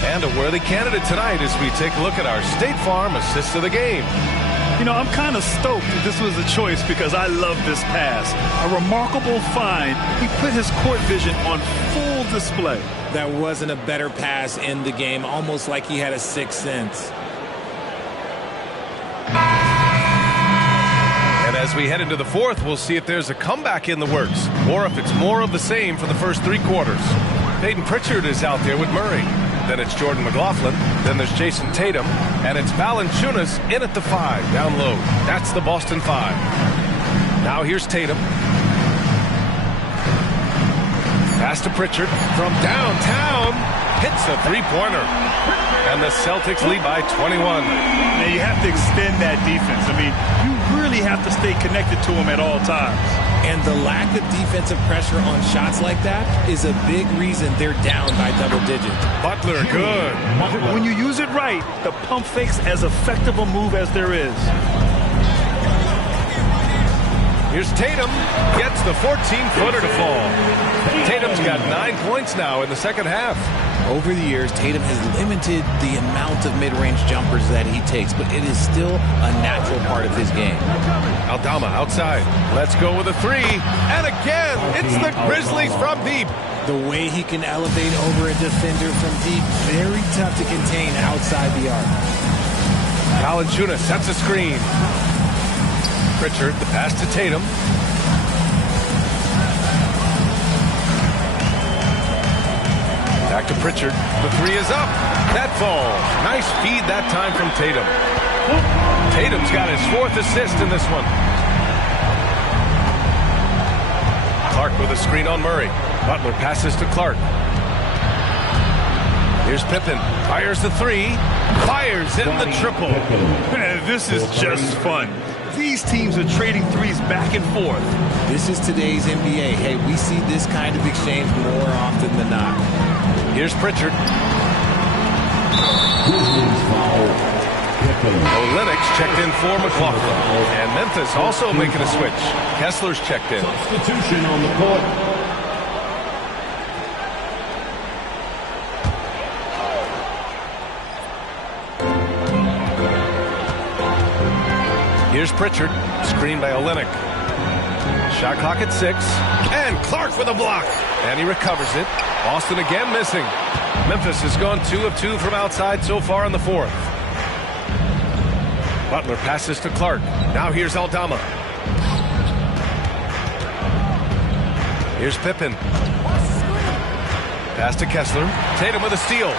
And a worthy candidate tonight as we take a look at our State Farm assist of the game. You know, I'm kind of stoked that this was a choice because I love this pass. A remarkable find. He put his court vision on full display. That wasn't a better pass in the game, almost like he had a sixth sense. And as we head into the fourth, we'll see if there's a comeback in the works or if it's more of the same for the first three quarters. Peyton Pritchard is out there with Murray. Then it's Jordan McLaughlin. Then there's Jason Tatum. And it's Valanciunas in at the 5, down low. That's the Boston 5. Now here's Tatum. Pass to Pritchard from downtown. Hits the three-pointer. And the Celtics lead by 21. Now you have to extend that defense. I mean, you really have to stay connected to him at all times. And the lack of defensive pressure on shots like that is a big reason they're down by double digits. Butler, good. When you use it right, the pump fake's as effective a move as there is. Here's Tatum. Gets the 14-footer to fall. Tatum's got 9 points now in the second half. Over the years, Tatum has limited the amount of mid-range jumpers that he takes, but it is still a natural part of his game. Aldama outside. Let's go with a 3. And again, it's the Grizzlies from deep. The way he can elevate over a defender from deep, very tough to contain outside the arc. Valanciunas sets a screen. Pritchard, the pass to Tatum. Back to Pritchard. The 3 is up. That falls. Nice feed that time from Tatum. Tatum's got his 4th assist in this one. Clark with a screen on Murray. Butler passes to Clark. Here's Pippen. Fires the 3. Fires in the triple. Man, this is just fun. These teams are trading threes back and forth. This is today's NBA. Hey, we see this kind of exchange more often than not. Here's Pritchard. Olynyk checked in for McLaughlin. And Memphis also making a switch. Kessler's checked in. Substitution on the court. Here's Pritchard. Screen by Olynyk. Shot clock at 6. And Clark with a block. And he recovers it. Boston again missing. Memphis has gone 2 of 2 from outside so far in the fourth. Butler passes to Clark. Now here's Aldama. Here's Pippen. Pass to Kessler. Tatum with a steal.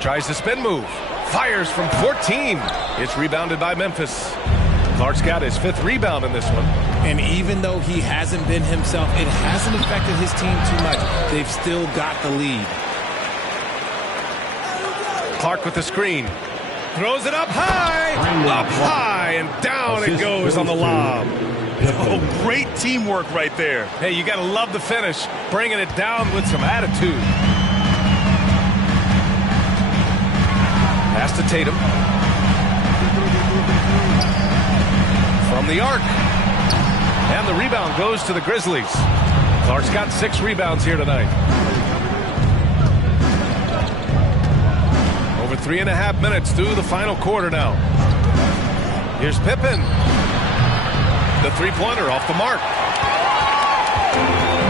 Tries the spin move. Fires from 14. It's rebounded by Memphis. Clark's got his 5th rebound in this one. And even though he hasn't been himself, it hasn't affected his team too much. They've still got the lead. Clark with the screen. Throws it up high. Up high and down it goes on the lob. Oh, great teamwork right there. Hey, you got to love the finish. Bringing it down with some attitude. Pass to Tatum. From the arc. And the rebound goes to the Grizzlies. Clark's got 6 rebounds here tonight. Over 3.5 minutes through the final quarter now. Here's Pippen. The three-pointer off the mark.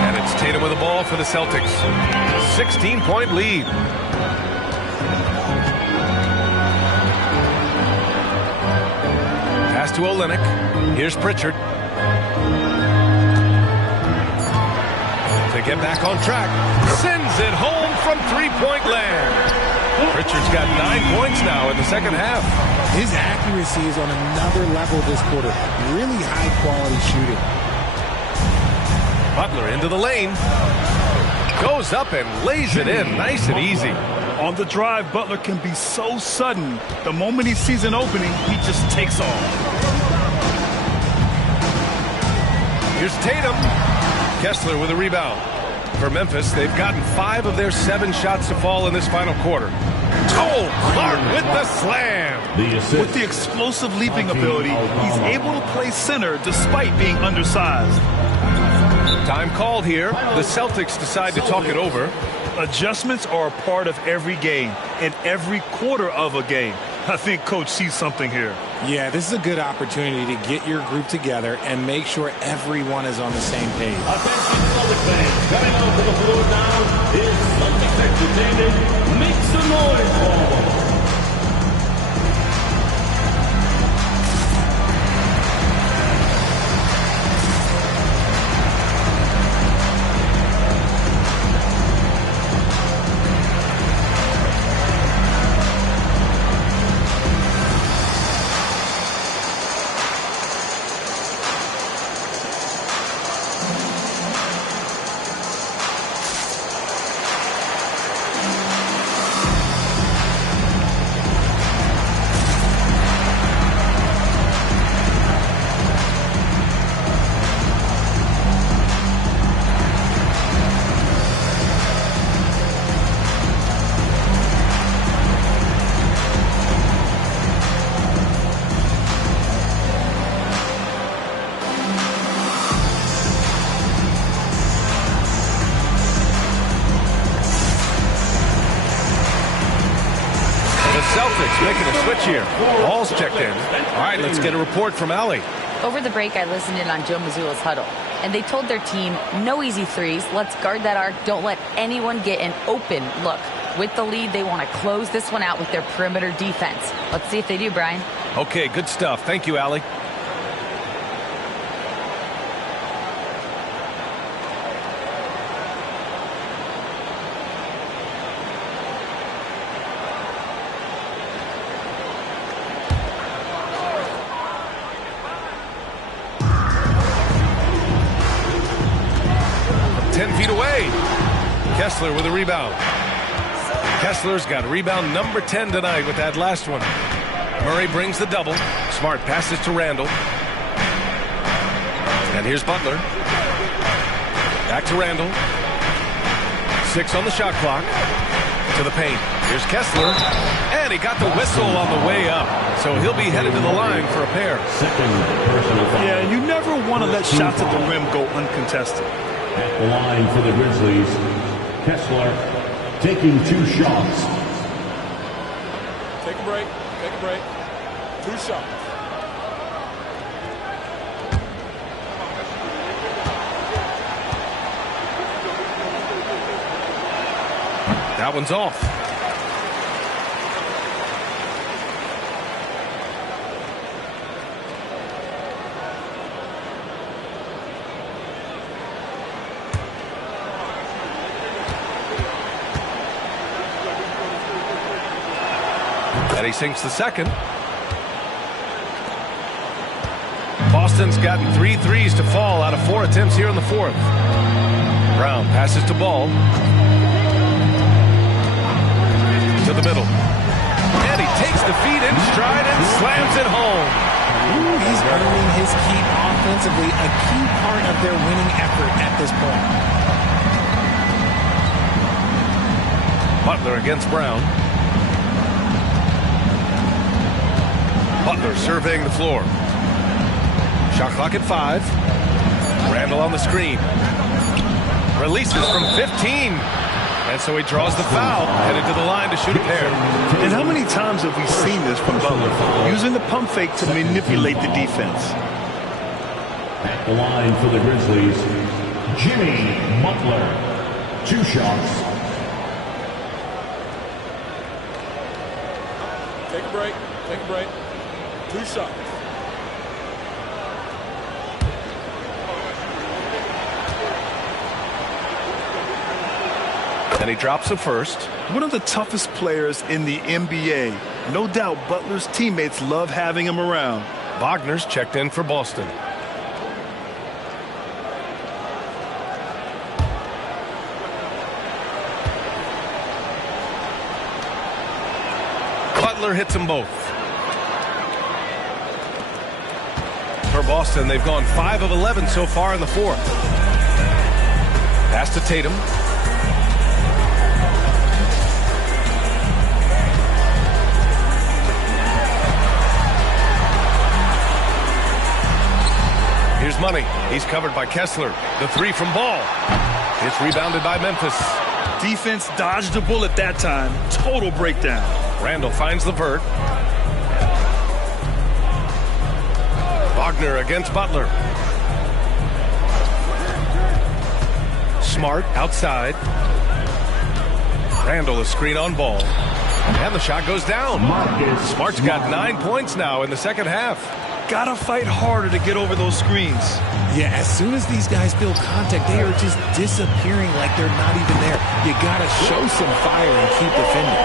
And it's Tatum with the ball for the Celtics. 16-point lead. Pass to Olynyk. Here's Pritchard. To get back on track. Sends it home from three-point land. Pritchard's got 9 points now in the second half. His accuracy is on another level this quarter. Really high-quality shooting. Butler into the lane. Goes up and lays it in nice and easy. On the drive, Butler can be so sudden. The moment he sees an opening, he just takes off. Here's Tatum. Kessler with a rebound. For Memphis, they've gotten 5 of their 7 shots to fall in this final quarter. Oh, Clark with the slam. With the explosive leaping ability, he's able to play center despite being undersized. Time called here. The Celtics decide to talk it over. Adjustments are a part of every game and every quarter of a game. I think Coach sees something here. Yeah, this is a good opportunity to get your group together and make sure everyone is on the same page. Attention Celtics fans, coming onto the floor now is Celtics Entertainment. Make some noise for them. Making a switch here. Ball's checked in. All right, let's get a report from Allie. Over the break, I listened in on Joe Mazzulla's huddle, and they told their team, no easy threes. Let's guard that arc. Don't let anyone get an open look. With the lead, they want to close this one out with their perimeter defense. Let's see if they do, Brian. Okay, good stuff. Thank you, Allie. Kessler with a rebound. Kessler's got rebound number 10 tonight with that last one. Murray brings the double. Smart passes to Randall. And here's Butler. Back to Randall. 6 on the shot clock. To the paint. Here's Kessler. And he got the whistle on the way up. So he'll be headed to the line for a pair. Yeah, you never want to let shots at the rim go uncontested. At the line for the Grizzlies, Kessler taking 2 shots. Take a break. Take a break. 2 shots. That one's off. And he sinks the second. Boston's gotten 3 threes to fall out of 4 attempts here in the fourth. Brown passes to Ball. To the middle. And he takes the feed in stride and slams it home. Ooh, he's earning his keep offensively, a key part of their winning effort at this point. Butler against Brown. Butler surveying the floor. Shot clock at 5. Randall on the screen. Releases from 15. And so he draws the foul, headed to the line to shoot a pair. And how many times have we seen this from Butler? Using the pump fake to manipulate the defense. At the line for the Grizzlies, Jimmy Butler. 2 shots. Take a break. Take a break. 2 shots. And he drops the first. One of the toughest players in the NBA. No doubt Butler's teammates love having him around. Wagner's checked in for Boston. Butler hits them both. For Boston, they've gone 5 of 11 so far in the fourth. Pass to Tatum. Here's Money. He's covered by Kessler. The 3 from Ball. It's rebounded by Memphis. Defense dodged a bullet that time. Total breakdown. Randall finds LeVert. Wagner against Butler. Smart outside. Randall a screen on Ball. And the shot goes down. Smart's got 9 points now in the second half. Gotta fight harder to get over those screens. Yeah, as soon as these guys feel contact, they are just disappearing like they're not even there. You gotta show some fire and keep defending.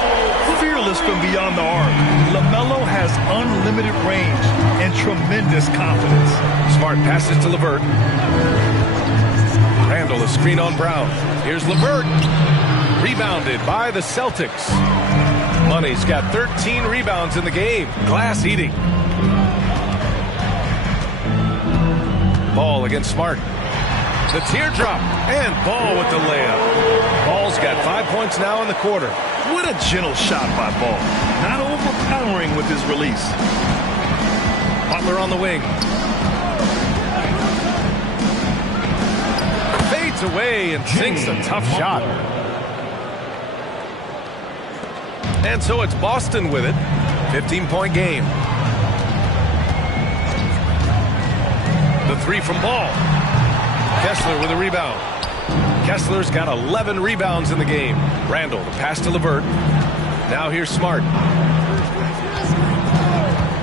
Fearless from beyond the arc. LaMelo has unlimited range and tremendous confidence. Smart passes to LeVert. Randall a screen on Brown. Here's LeVert. Rebounded by the Celtics. Money's got 13 rebounds in the game. Glass eating. Ball against Smart. The teardrop. And Ball with the layup. Ball's got 5 points now in the quarter. What a gentle shot by Ball. Not overpowering with his release. Butler on the wing. Fades away and sinks a tough shot. And so it's Boston with it. 15-point game. The 3 from Ball. Kessler with a rebound. Kessler's got 11 rebounds in the game. Randall, the pass to LeVert. Now here's Smart.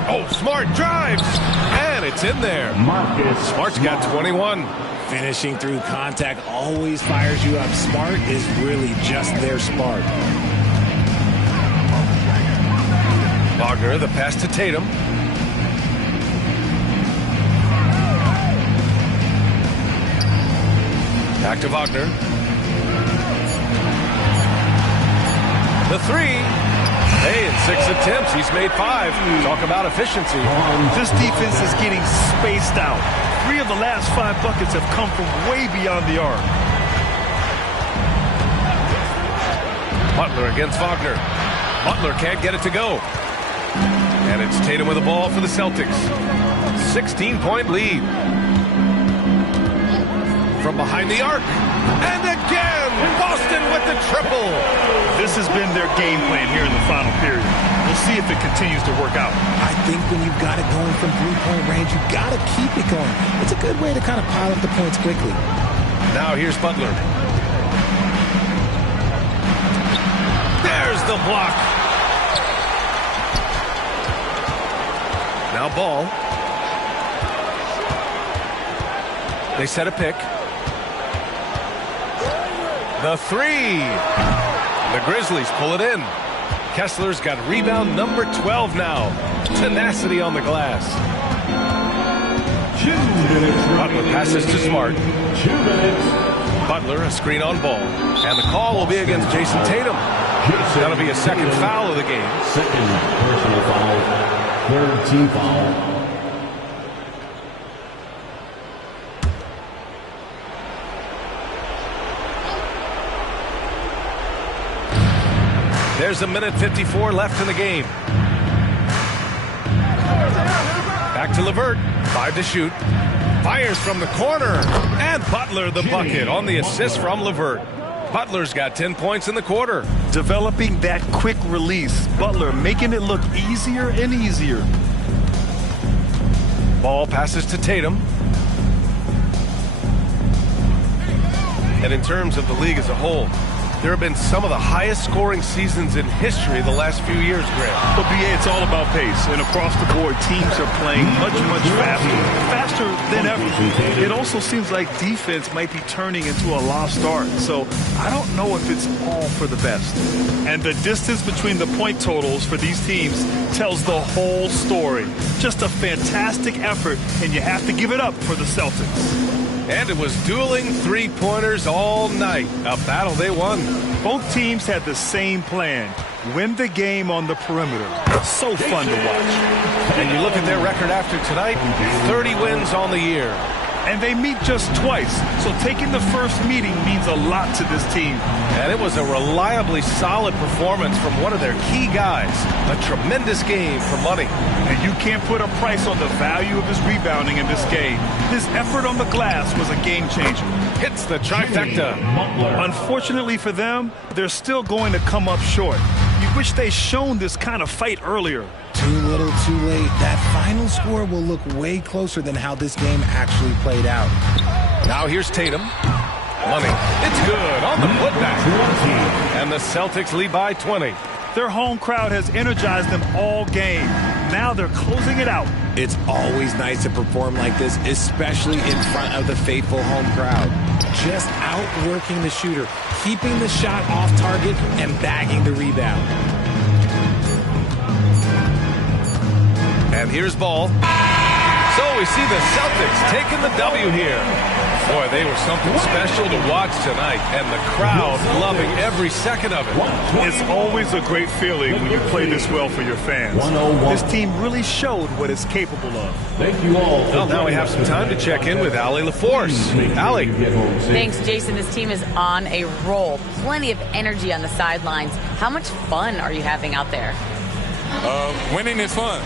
Oh, Smart drives. And it's in there. Smart's got 21. Finishing through contact always fires you up. Smart is really just their spark. Wagner, the pass to Tatum. Back to Wagner. The 3. Hey, in 6 attempts, he's made 5. Talk about efficiency. This defense is getting spaced out. 3 of the last 5 buckets have come from way beyond the arc. Butler against Wagner. Butler can't get it to go. And it's Tatum with the ball for the Celtics. 16-point lead. From behind the arc. And again, Boston with the triple. This has been their game plan here in the final period. We'll see if it continues to work out. I think when you've got it going from 3-point range, you got to keep it going. It's a good way to kind of pile up the points quickly. Now here's Butler. There's the block. Now Ball. They set a pick. The 3. The Grizzlies pull it in. Kessler's got rebound number 12 now. Tenacity on the glass. Butler passes to Smart. Butler a screen on Ball. And the call will be against Jason Tatum. That'll be a second foul of the game. Second personal foul. Third team foul. There's a minute 54 left in the game. to Levert. 5 to shoot. Fires from the corner. And Butler the bucket on the assist from Levert. Butler's got 10 points in the quarter. Developing that quick release. Butler making it look easier and easier. Ball passes to Tatum. And in terms of the league as a whole, there have been some of the highest scoring seasons in history the last few years, Grant. But BA, it's all about pace. And across the board, teams are playing much faster. Faster than ever. It also seems like defense might be turning into a lost art. So I don't know if it's all for the best. And the distance between the point totals for these teams tells the whole story. Just a fantastic effort, and you have to give it up for the Celtics. And it was dueling three-pointers all night. A battle they won. Both teams had the same plan. Win the game on the perimeter. So fun to watch. And you look at their record after tonight, 30 wins on the year. And they meet just twice, so taking the first meeting means a lot to this team. And it was a reliably solid performance from one of their key guys. A tremendous game for money. And you can't put a price on the value of his rebounding in this game. His effort on the glass was a game changer. Hits the trifecta. Unfortunately for them, they're still going to come up short. You wish they'd shown this kind of fight earlier. Too little, too late. That final score will look way closer than how this game actually played out. Now here's Tatum. Money. It's good on the putback. And the Celtics lead by 20. Their home crowd has energized them all game. Now they're closing it out. It's always nice to perform like this, especially in front of the faithful home crowd. Just outworking the shooter, keeping the shot off target, and bagging the rebound. And here's Ball. So we see the Celtics taking the W here. Boy, they were something special to watch tonight, and the crowd loving every second of it. It's always a great feeling when you play this well for your fans. This team really showed what it's capable of. Thank you all. Well, now we have some time to check in with Allie LaForce. Allie. Thanks, Jason. This team is on a roll. Plenty of energy on the sidelines. How much fun are you having out there? Winning is fun.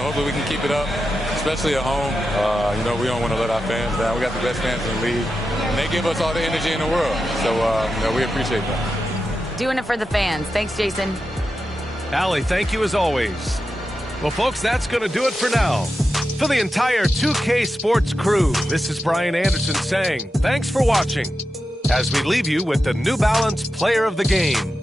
Hopefully we can keep it up, especially at home. We don't want to let our fans down. We got the best fans in the league, and they give us all the energy in the world. So, we appreciate that. Doing it for the fans. Thanks, Jason. Allie, thank you as always. Well, folks, that's going to do it for now. For the entire 2K Sports crew, this is Brian Anderson saying thanks for watching as we leave you with the New Balance Player of the Game.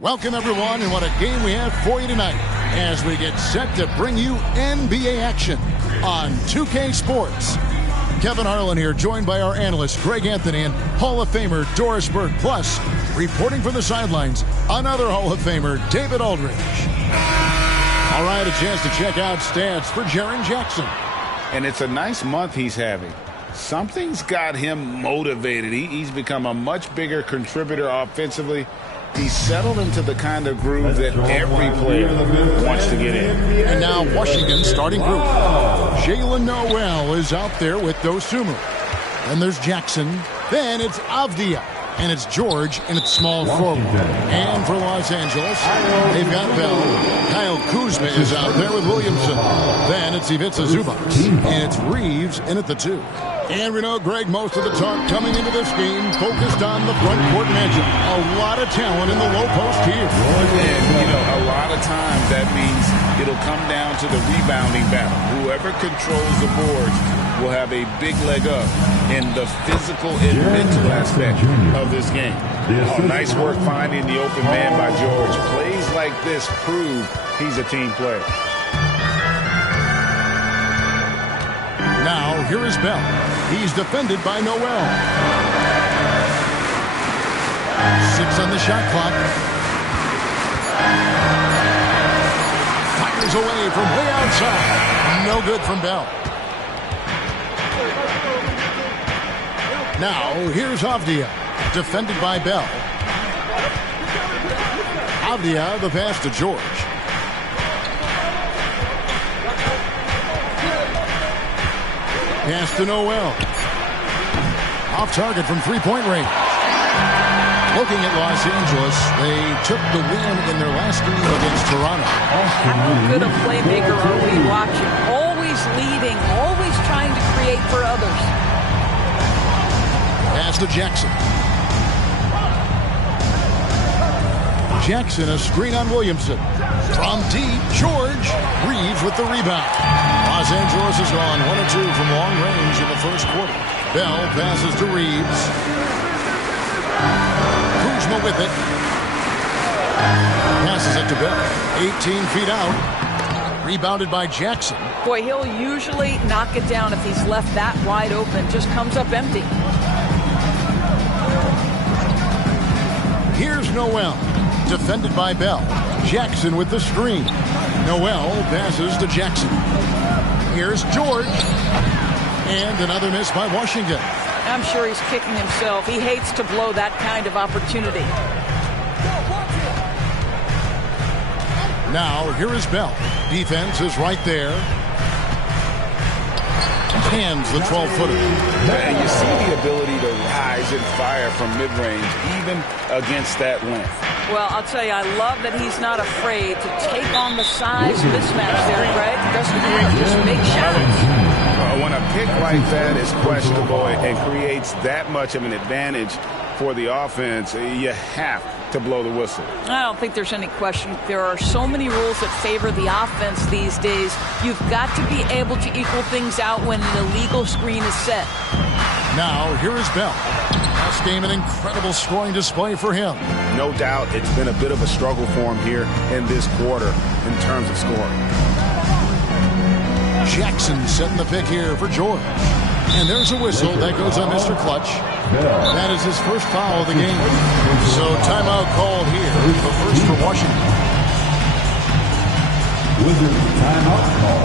Welcome, everyone, and what a game we have for you tonight as we get set to bring you NBA action on 2K Sports. Kevin Harlan here, joined by our analyst, Greg Anthony, and Hall of Famer Doris Burke. Plus, reporting from the sidelines, another Hall of Famer, David Aldridge. All right, a chance to check out stats for Jaren Jackson. And it's a nice month he's having. Something's got him motivated. He's become a much bigger contributor offensively. He's settled into the kind of groove that every player wants to get in. And now Washington's starting group. Jalen Noel is out there with Dosunmu. Then there's Jackson. Then it's Avdia. And it's George, and it's small forward. And for Los Angeles, they've got Bell. Kyle Kuzma is out there with Williamson. Then it's Ivica Zubac. And it's Reeves in at the 2. And we know, Greg, most of the talk coming into this game focused on the front court matchup. A lot of talent in the low post here. And, a lot of times that means it'll come down to the rebounding battle. Whoever controls the boards will have a big leg up in the physical and mental aspect of this game. Nice work finding the open man by George. Plays like this prove he's a team player. Now, here is Bell. He's defended by Noel. 6 on the shot clock. Fires away from way outside. No good from Bell. Now, here's Avdia, defended by Bell. Avdia, the pass to George. Pass to Noel. Off target from three-point range. Looking at Los Angeles, they took the win in their last game against Toronto. How good a playmaker are we watching? Always leading, always trying to create for others. Pass to Jackson. Jackson, a screen on Williamson. From deep, George. Reeves with the rebound. Los Angeles has gone 1 of 2 from long range in the first quarter. Bell passes to Reeves. Kuzma with it. Passes it to Bell. 18 feet out. Rebounded by Jackson. Boy, he'll usually knock it down if he's left that wide open. Just comes up empty. Here's Noel. Defended by Bell. Jackson with the screen. Noel passes to Jackson. Here's George. And another miss by Washington. I'm sure he's kicking himself. He hates to blow that kind of opportunity. Now, here is Bell. Defense is right there. Hands the 12-footer. And you see the ability to rise and fire from mid-range, even against that length. Well, I'll tell you, I love that he's not afraid to take on the size mismatch there, Greg. Doesn't matter, just make shots. When a pick like that is questionable and creates that much of an advantage for the offense, you have to blow the whistle. I don't think there's any question. There are so many rules that favor the offense these days. You've got to be able to equal things out when an illegal screen is set. Now, here is Bell. Last game, an incredible scoring display for him. No doubt it's been a bit of a struggle for him here in this quarter in terms of scoring. Jackson setting the pick here for George. And there's a whistle that goes on Mr. Clutch. That is his first foul of the game. So timeout called here. The first for Washington. Wizards timeout call.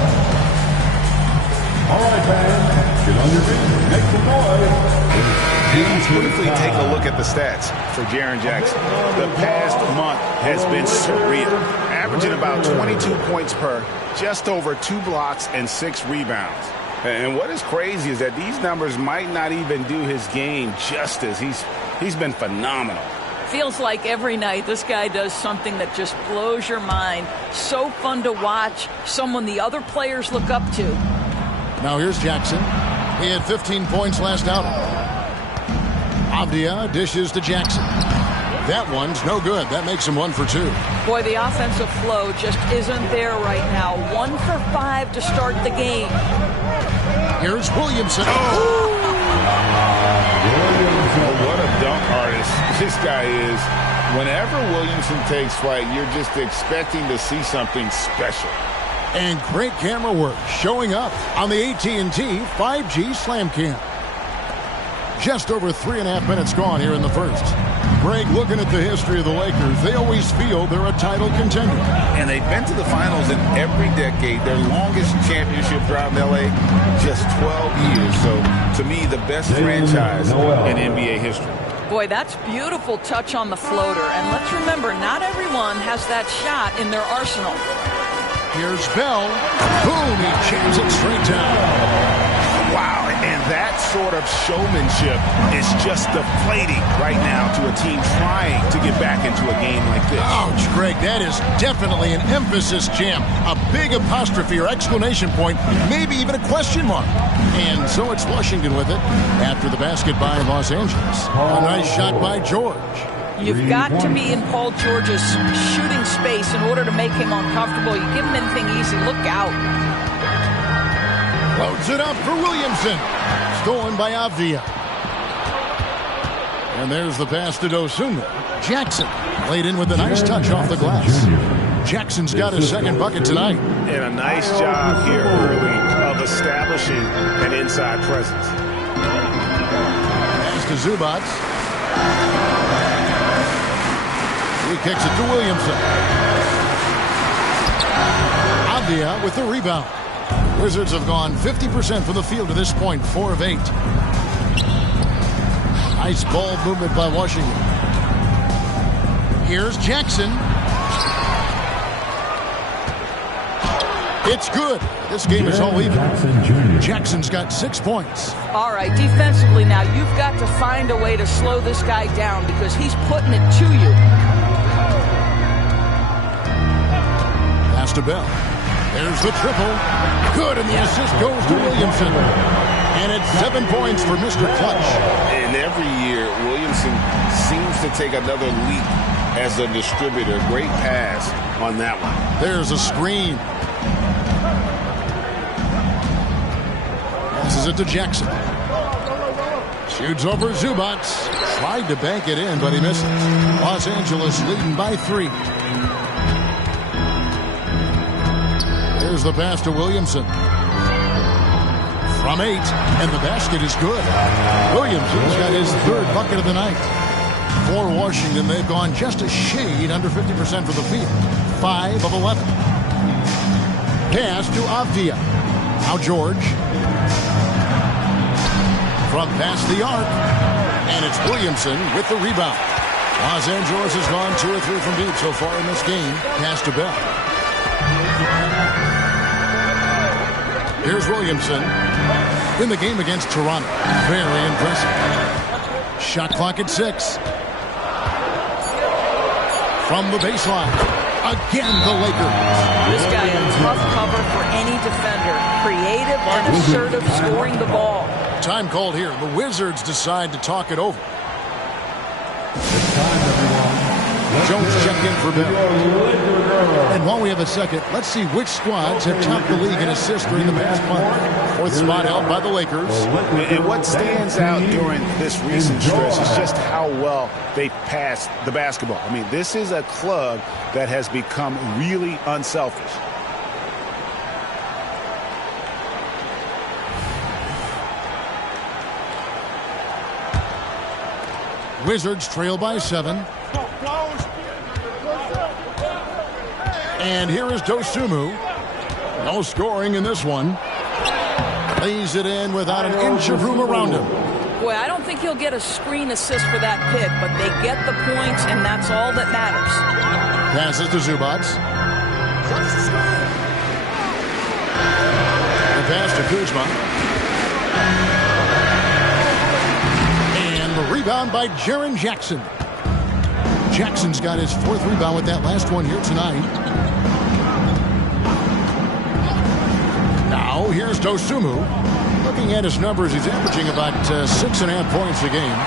All right, fans, get on your feet, make some noise. Let's briefly take a look at the stats for Jaren Jackson. The past month has been surreal, averaging about 22 points per, just over 2 blocks and 6 rebounds. And what is crazy is that these numbers might not even do his game justice. He's been phenomenal. Feels like every night this guy does something that just blows your mind. So fun to watch, someone the other players look up to. Now here's Jackson. He had 15 points last outing. Avdia dishes to Jackson. That one's no good. That makes him 1 for 2. Boy, the offensive flow just isn't there right now. 1 for 5 to start the game. Here's Williamson. Oh, what a dunk artist this guy is. Whenever Williamson takes flight, you're just expecting to see something special. And great camera work showing up on the AT&T 5G Slam Cam. Just over 3.5 minutes gone here in the first. Greg, looking at the history of the Lakers, they always feel they're a title contender. And they've been to the finals in every decade. Their longest championship drive in L.A., just 12 years. So, to me, the best franchise in NBA history. Boy, that's beautiful touch on the floater. And let's remember, not everyone has that shot in their arsenal. Here's Bell. Boom, he jams it straight down. Wow, and that sort of showmanship is just deflating right now to a team trying to get back into a game like this. Ouch, Greg, that is definitely an emphasis jam. A big apostrophe or exclamation point, maybe even a question mark. And so it's Washington with it after the basket by Los Angeles. A nice shot by George. You've got to be in Paul George's shooting space in order to make him uncomfortable. You give him anything easy, look out. Loads it up for Williamson. Stolen by Avdia. And there's the pass to Dosunmu. Jackson laid in with a nice touch off the glass. Jackson's got his second bucket tonight. And a nice job here early of establishing an inside presence. Pass to Zubac. He kicks it to Williamson. Avdia with the rebound. Wizards have gone 50% from the field to this point, 4 of 8. Nice ball movement by Washington. Here's Jackson. It's good. This game is all even. Jackson's got 6 points. All right, defensively now, you've got to find a way to slow this guy down because he's putting it to you. Pass to Bell. There's the triple. Good, and the assist goes to Williamson. And it's 7 points for Mr. Clutch. And every year, Williamson seems to take another leap as a distributor. Great pass on that one. There's a screen. Passes it to Jackson. Shoots over Zubac. Tried to bank it in, but he misses. Los Angeles leading by 3. Here's the pass to Williamson. From 8, and the basket is good. Williamson's got his 3rd bucket of the night. For Washington, they've gone just a shade under 50% for the field. 5 of 11. Pass to Avdia. Now George. From past the arc. And it's Williamson with the rebound. Los Angeles has gone 2 or 3 from deep so far in this game. Pass to Bell. Here's Williamson in the game against Toronto. Very impressive. Shot clock at 6. From the baseline. Again, the Lakers. This guy a tough cover for any defender. Creative and assertive scoring the ball. Time called here. The Wizards decide to talk it over. It's time, everyone. Jones checked in for Bell. And while we have a second, let's see which squads have topped the league in assists during the past month. 4th spot held by the Lakers. And what stands out during this recent stretch is just how well they passed the basketball. I mean, this is a club that has become really unselfish. Wizards trail by 7. And here is Dosunmu. No scoring in this one. Lays it in without an inch of room around him. Boy, I don't think he'll get a screen assist for that pick, but they get the points, and that's all that matters. Passes to Zubac. The pass to Kuzma. And the rebound by Jaren Jackson. Jackson's got his 4th rebound with that last one here tonight. Now, here's Dosunmu. Looking at his numbers, he's averaging about 6.5 points a game.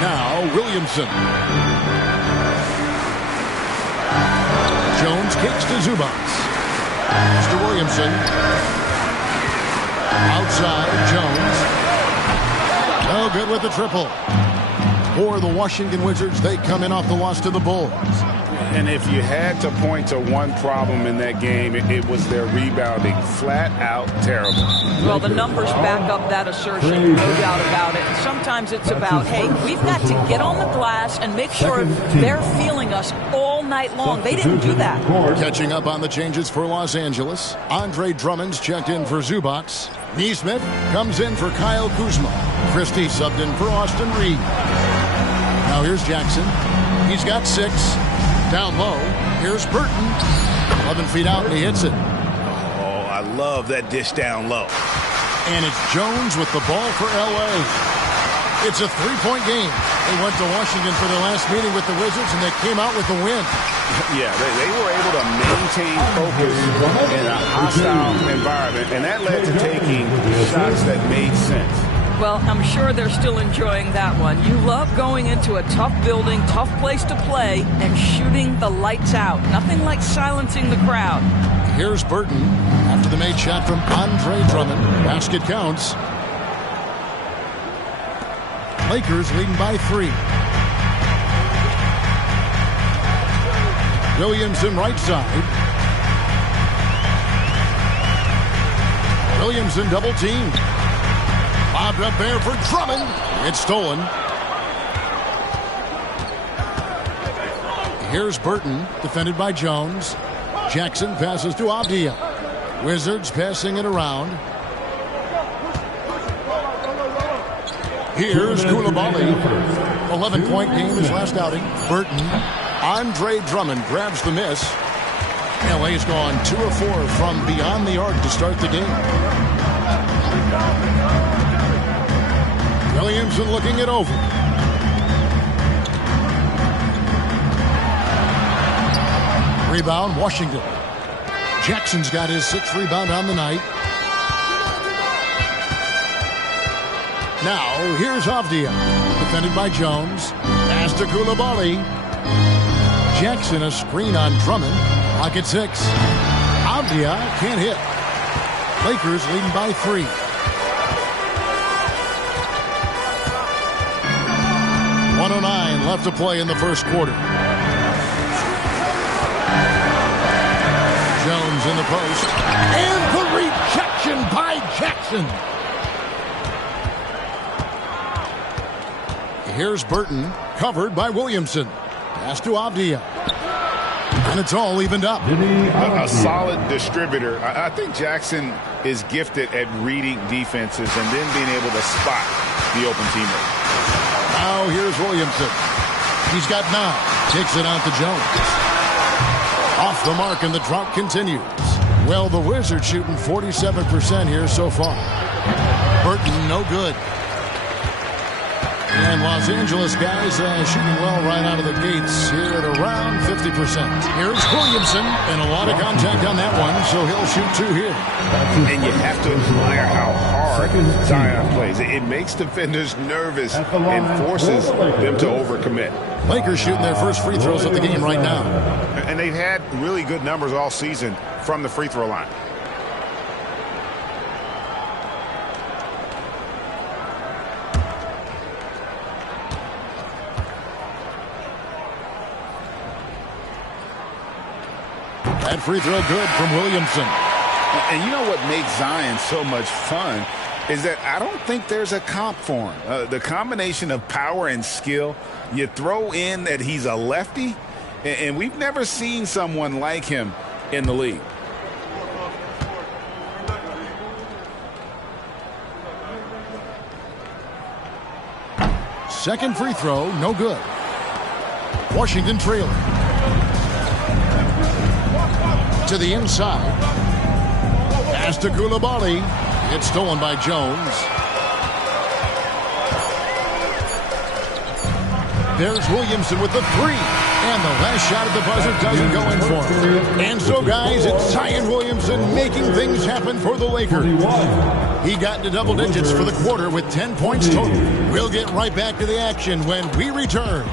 Now, Williamson. Jones kicks to Zubac. Mr. Williamson. Outside, Jones. No good with the triple. For the Washington Wizards, they come in off the loss to the Bulls. And if you had to point to one problem in that game, it was their rebounding. Flat out terrible. Well, the numbers back up that assertion, no doubt about it. And sometimes it's about, hey, we've got to get on the glass and make sure they're feeling us all night long. They didn't do that. Catching up on the changes for Los Angeles, Andre Drummond's checked in for Zubats. Neesmith comes in for Kyle Kuzma. Christie subbed in for Austin Reed. Now here's Jackson. He's got 6. Down low, here's Burton. 11 feet out, and he hits it. Oh, I love that dish down low. And it's Jones with the ball for L.A. It's a 3-point game. They went to Washington for their last meeting with the Wizards, and they came out with the win. Yeah, they were able to maintain focus in a hostile environment, and that led to taking shots that made sense. Well, I'm sure they're still enjoying that one. You love going into a tough building, tough place to play, and shooting the lights out. Nothing like silencing the crowd. Here's Burton after the made shot from Andre Drummond. Basket counts. Lakers leading by 3. Williamson right side. Williamson double teamed. Bobbed up there for Drummond. It's stolen. Here's Burton, defended by Jones. Jackson passes to Avdia. Wizards passing it around. Here's Koulibaly. 11-point game his last outing. Burton. Andre Drummond grabs the miss. LA's gone 2 of 4 from beyond the arc to start the game. Williamson looking it over. Rebound, Washington. Jackson's got his 6th rebound on the night. Now, here's Avdia. Defended by Jones. Pass to Koulibaly. Jackson a screen on Drummond. Pocket 6. Avdia can't hit. Lakers leading by 3. .109 left to play in the first quarter. Jones in the post. And the rejection by Jackson. Here's Burton, covered by Williamson. Pass to Avdia. And it's all evened up. A solid distributor. I think Jackson is gifted at reading defenses and then being able to spot the open teammate. Now here's Williamson. He's got 9. Takes it out to Jones. Off the mark, and the drought continues. Well, the Wizards shooting 47% here so far. Burton, no good. And Los Angeles guys shooting well right out of the gates here at around 50%. Here's Williamson, and a lot of contact on that one, so he'll shoot 2 here. And you have to admire how hard Zion plays. It makes defenders nervous and forces them to overcommit. Lakers shooting their first free throws of the game right now. And they've had really good numbers all season from the free throw line. That free throw good from Williamson. And you know what makes Zion so much fun is that I don't think there's a comp for him. The combination of power and skill, you throw in that he's a lefty, and we've never seen someone like him in the league. Second free throw, no good. Washington trailing. To the inside. Pass to Koulibaly. It's stolen by Jones. There's Williamson with the 3. And the last shot at the buzzer doesn't go in for him. And so, guys, it's Zion Williamson making things happen for the Lakers. He got into double digits for the quarter with 10 points total. We'll get right back to the action when we return.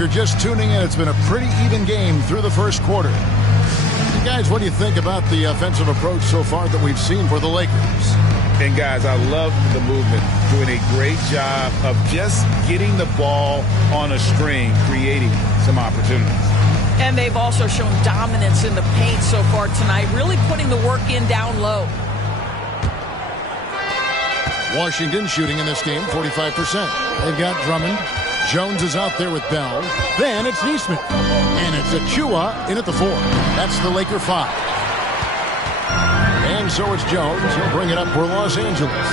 you're just tuning in, it's been a pretty even game through the first quarter. Guys, what do you think about the offensive approach so far that we've seen for the Lakers? And guys, I love the movement, doing a great job of just getting the ball on a string, creating some opportunities. And they've also shown dominance in the paint so far tonight, really putting the work in down low. Washington shooting in this game 45%. They've got Drummond. Jones is out there with Bell. Then it's Neesmith. And it's Achua in at the 4. That's the Laker 5. And so it's Jones. He'll bring it up for Los Angeles.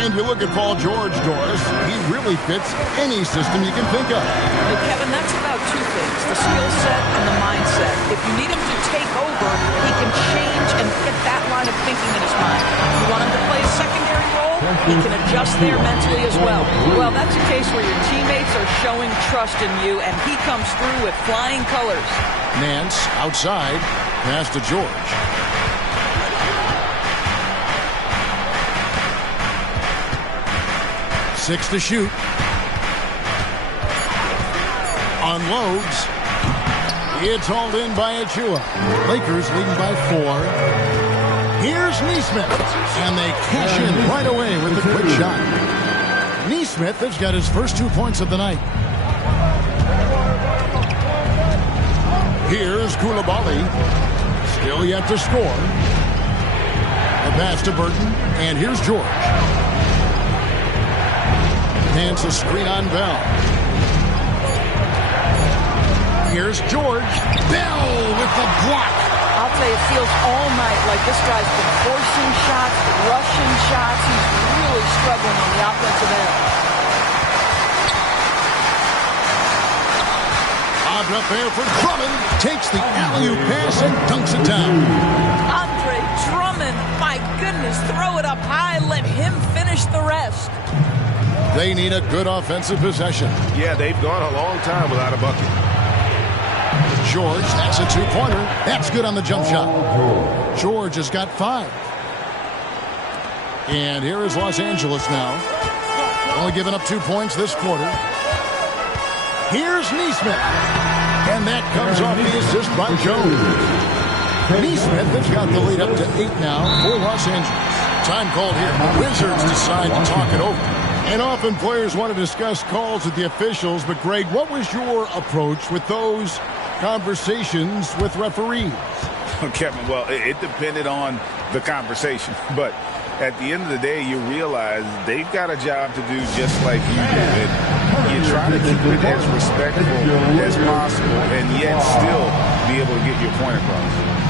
And you look at Paul George, Doris. He really fits any system you can think of. Well, Kevin, that's about two things, the skill set and the mindset. If you need him to take over, he can change and get that line of thinking in his mind. If you want him to play a secondary role, he can adjust there mentally as well. Well, that's a case where your teammates are showing trust in you, and he comes through with flying colors. Nance outside. Pass to George. 6 to shoot. Unloads. It's hauled in by Achua. Lakers leading by 4. Here's Neesmith. And they cash in right away with the quick shot. Neesmith has got his first 2 points of the night. Here's Koulibaly. Still yet to score. The pass to Burton. And here's George. Hands a screen on Bell. Here's George. Bell with the block. I'll tell you, it feels all night like this guy's been forcing shots, rushing shots. He's really struggling on the offensive end. Lobbed up there for Drummond. Takes the alley-oop pass and dunks it down. Andre Drummond, my goodness, throw it up high. Let him finish the rest. They need a good offensive possession. Yeah, they've gone a long time without a bucket. George, that's a 2-pointer. That's good on the jump shot. George has got 5. And here is Los Angeles now. Only giving up 2 points this quarter. Here's Neesmith. And that comes off the assist by Jones. Neesmith has got the lead up to 8 now for Los Angeles. Time called here. The Wizards decide to talk it over. And often players want to discuss calls with the officials, but Greg, what was your approach with those conversations with referees? Kevin, well, it depended on the conversation, but at the end of the day, you realize they've got a job to do just like you do. And you try to keep it as respectful as possible and yet still be able to get your point across.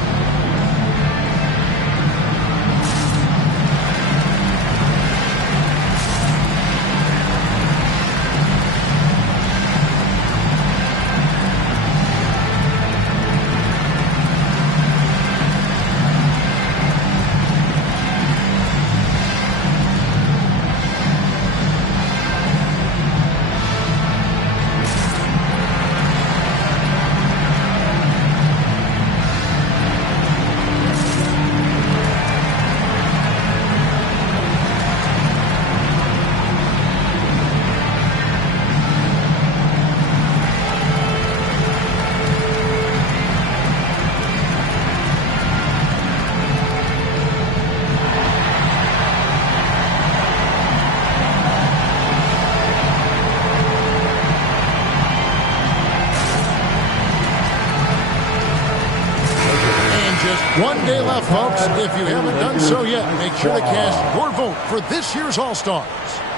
One day left, folks. If you haven't done so yet, make sure to cast your vote for this year's All-Stars.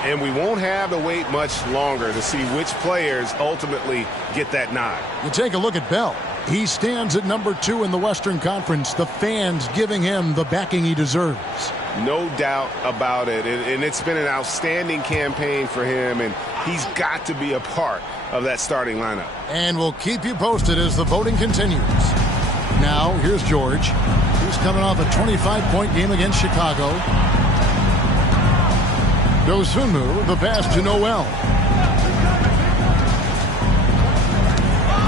And we won't have to wait much longer to see which players ultimately get that nod. You take a look at Bell. He stands at number 2 in the Western Conference. The fans giving him the backing he deserves. No doubt about it. And it's been an outstanding campaign for him, and he's got to be a part of that starting lineup. And we'll keep you posted as the voting continues. Now, here's George. He's coming off a 25-point game against Chicago. Dosunmu, the pass to Noel.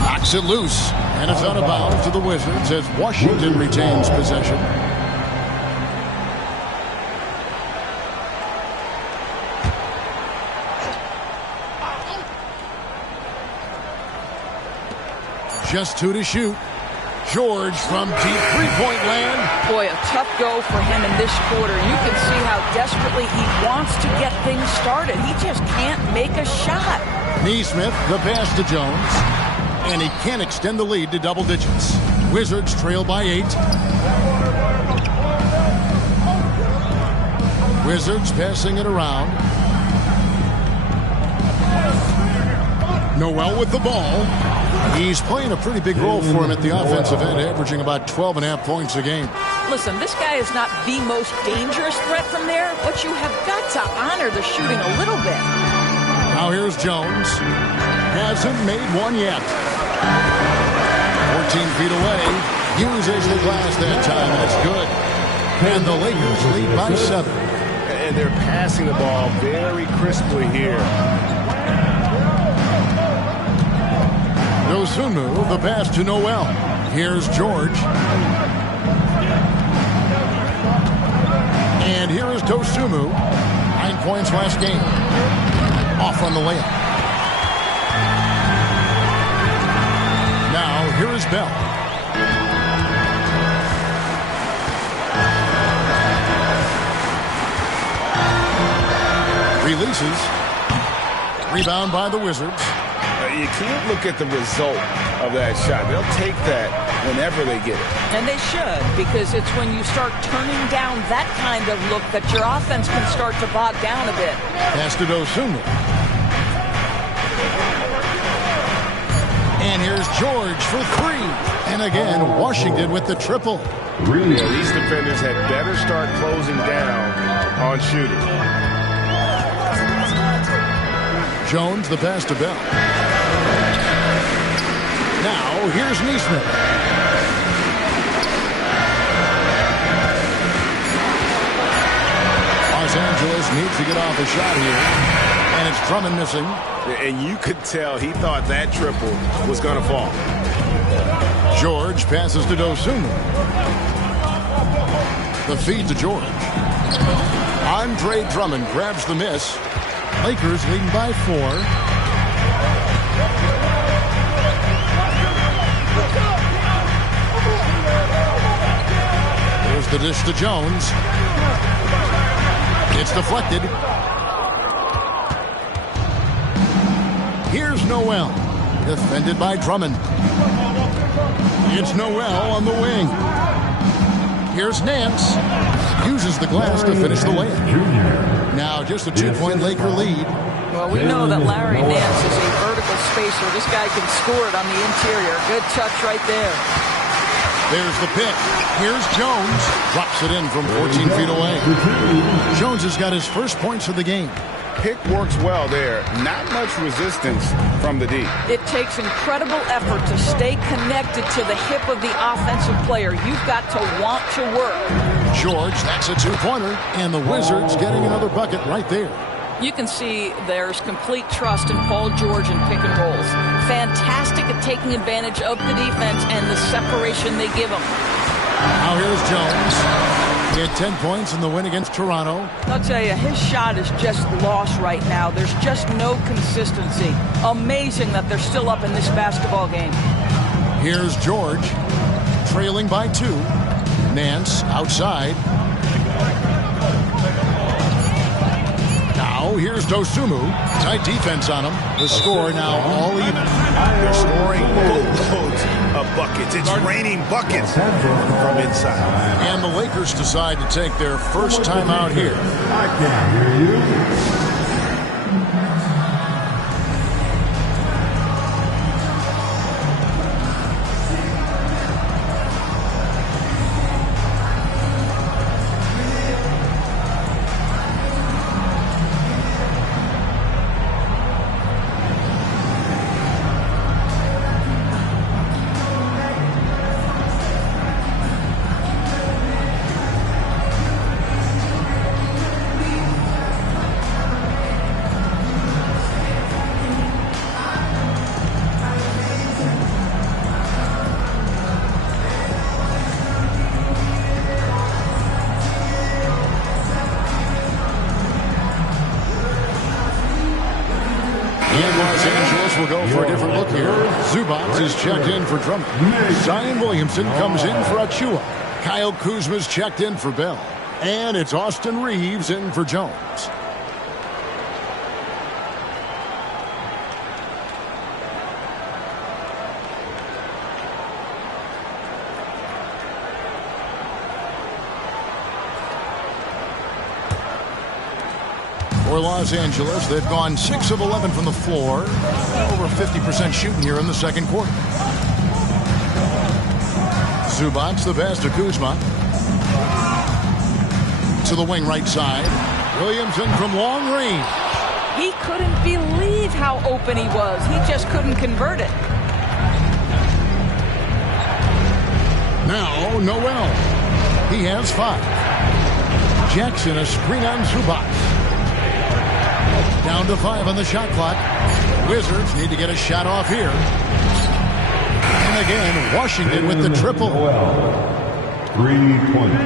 Knocks it loose, and it's out of bounds to the Wizards as Washington retains possession. Just 2 to shoot. George from deep three-point land. Boy, a tough go for him in this quarter. You can see how desperately he wants to get things started. He just can't make a shot. Neesmith, the pass to Jones. And he can't extend the lead to double digits. Wizards trail by 8. Wizards passing it around. Noel with the ball. He's playing a pretty big role for him at the offensive end, averaging about 12.5 points a game. Listen, this guy is not the most dangerous threat from there, but you have got to honor the shooting a little bit. Now here's Jones. Hasn't made one yet. 14 feet away. Uses the glass that time, and it's good. And the Lakers lead by 7. And they're passing the ball very crisply here. Dosunmu, the pass to Noel. Here's George. And here is Dosunmu. 9 points last game. Off on the layup. Now, here is Bell. Releases. Rebound by the Wizards. You can't look at the result of that shot. They'll take that whenever they get it. And they should, because it's when you start turning down that kind of look that your offense can start to bog down a bit. Pass to Dosunmu. And here's George for 3. And again, Washington with the triple. Yeah, these defenders had better start closing down on shooting. Jones, the pass to Bell. Now, here's Neesmith. Los Angeles needs to get off a shot here. And it's Drummond missing. And you could tell he thought that triple was going to fall. George passes to Dosunmu. The feed to George. Andre Drummond grabs the miss. Lakers leading by 4. There's the dish to Jones. It's deflected. Here's Noel. Defended by Drummond. It's Noel on the wing. Here's Nance. Uses the glass to finish the layup. Now just a 2-point Laker lead. Well, we know that Larry Nance is a vertical spacer. This guy can score it on the interior. Good touch right there. There's the pick. Here's Jones. Drops it in from 14 feet away. Jones has got his first points of the game. Pick works well there. Not much resistance from the D. It takes incredible effort to stay connected to the hip of the offensive player. You've got to want to work. George, that's a 2-pointer. And the Wizards getting another bucket right there. You can see there's complete trust in Paul George in pick and rolls. Fantastic at taking advantage of the defense and the separation they give him. Now here's Jones. He had 10 points in the win against Toronto. I'll tell you, his shot is just lost right now. There's just no consistency. Amazing that they're still up in this basketball game. Here's George, trailing by 2. Nance outside. Now here's Dosunmu. Tight defense on him. The score now all even. They're scoring boatloads of buckets. It's raining buckets from inside. And the Lakers decide to take their first time out here. I can't hear you. will go for a different look here. Zubats is checked in for Drummond. Zion Williamson comes in for Achua. Kyle Kuzma's checked in for Bell. And it's Austin Reeves in for Jones. For Los Angeles, they've gone 6 of 11 from the floor. Over 50% shooting here in the second quarter. Zubats the best to Kuzma. To the wing right side. Williamson from long range. He couldn't believe how open he was. He just couldn't convert it. Now, Noel. He has 5. Jackson a screen on Zubats. Down to 5 on the shot clock. Wizards need to get a shot off here. And again, Washington with the triple. 3-point.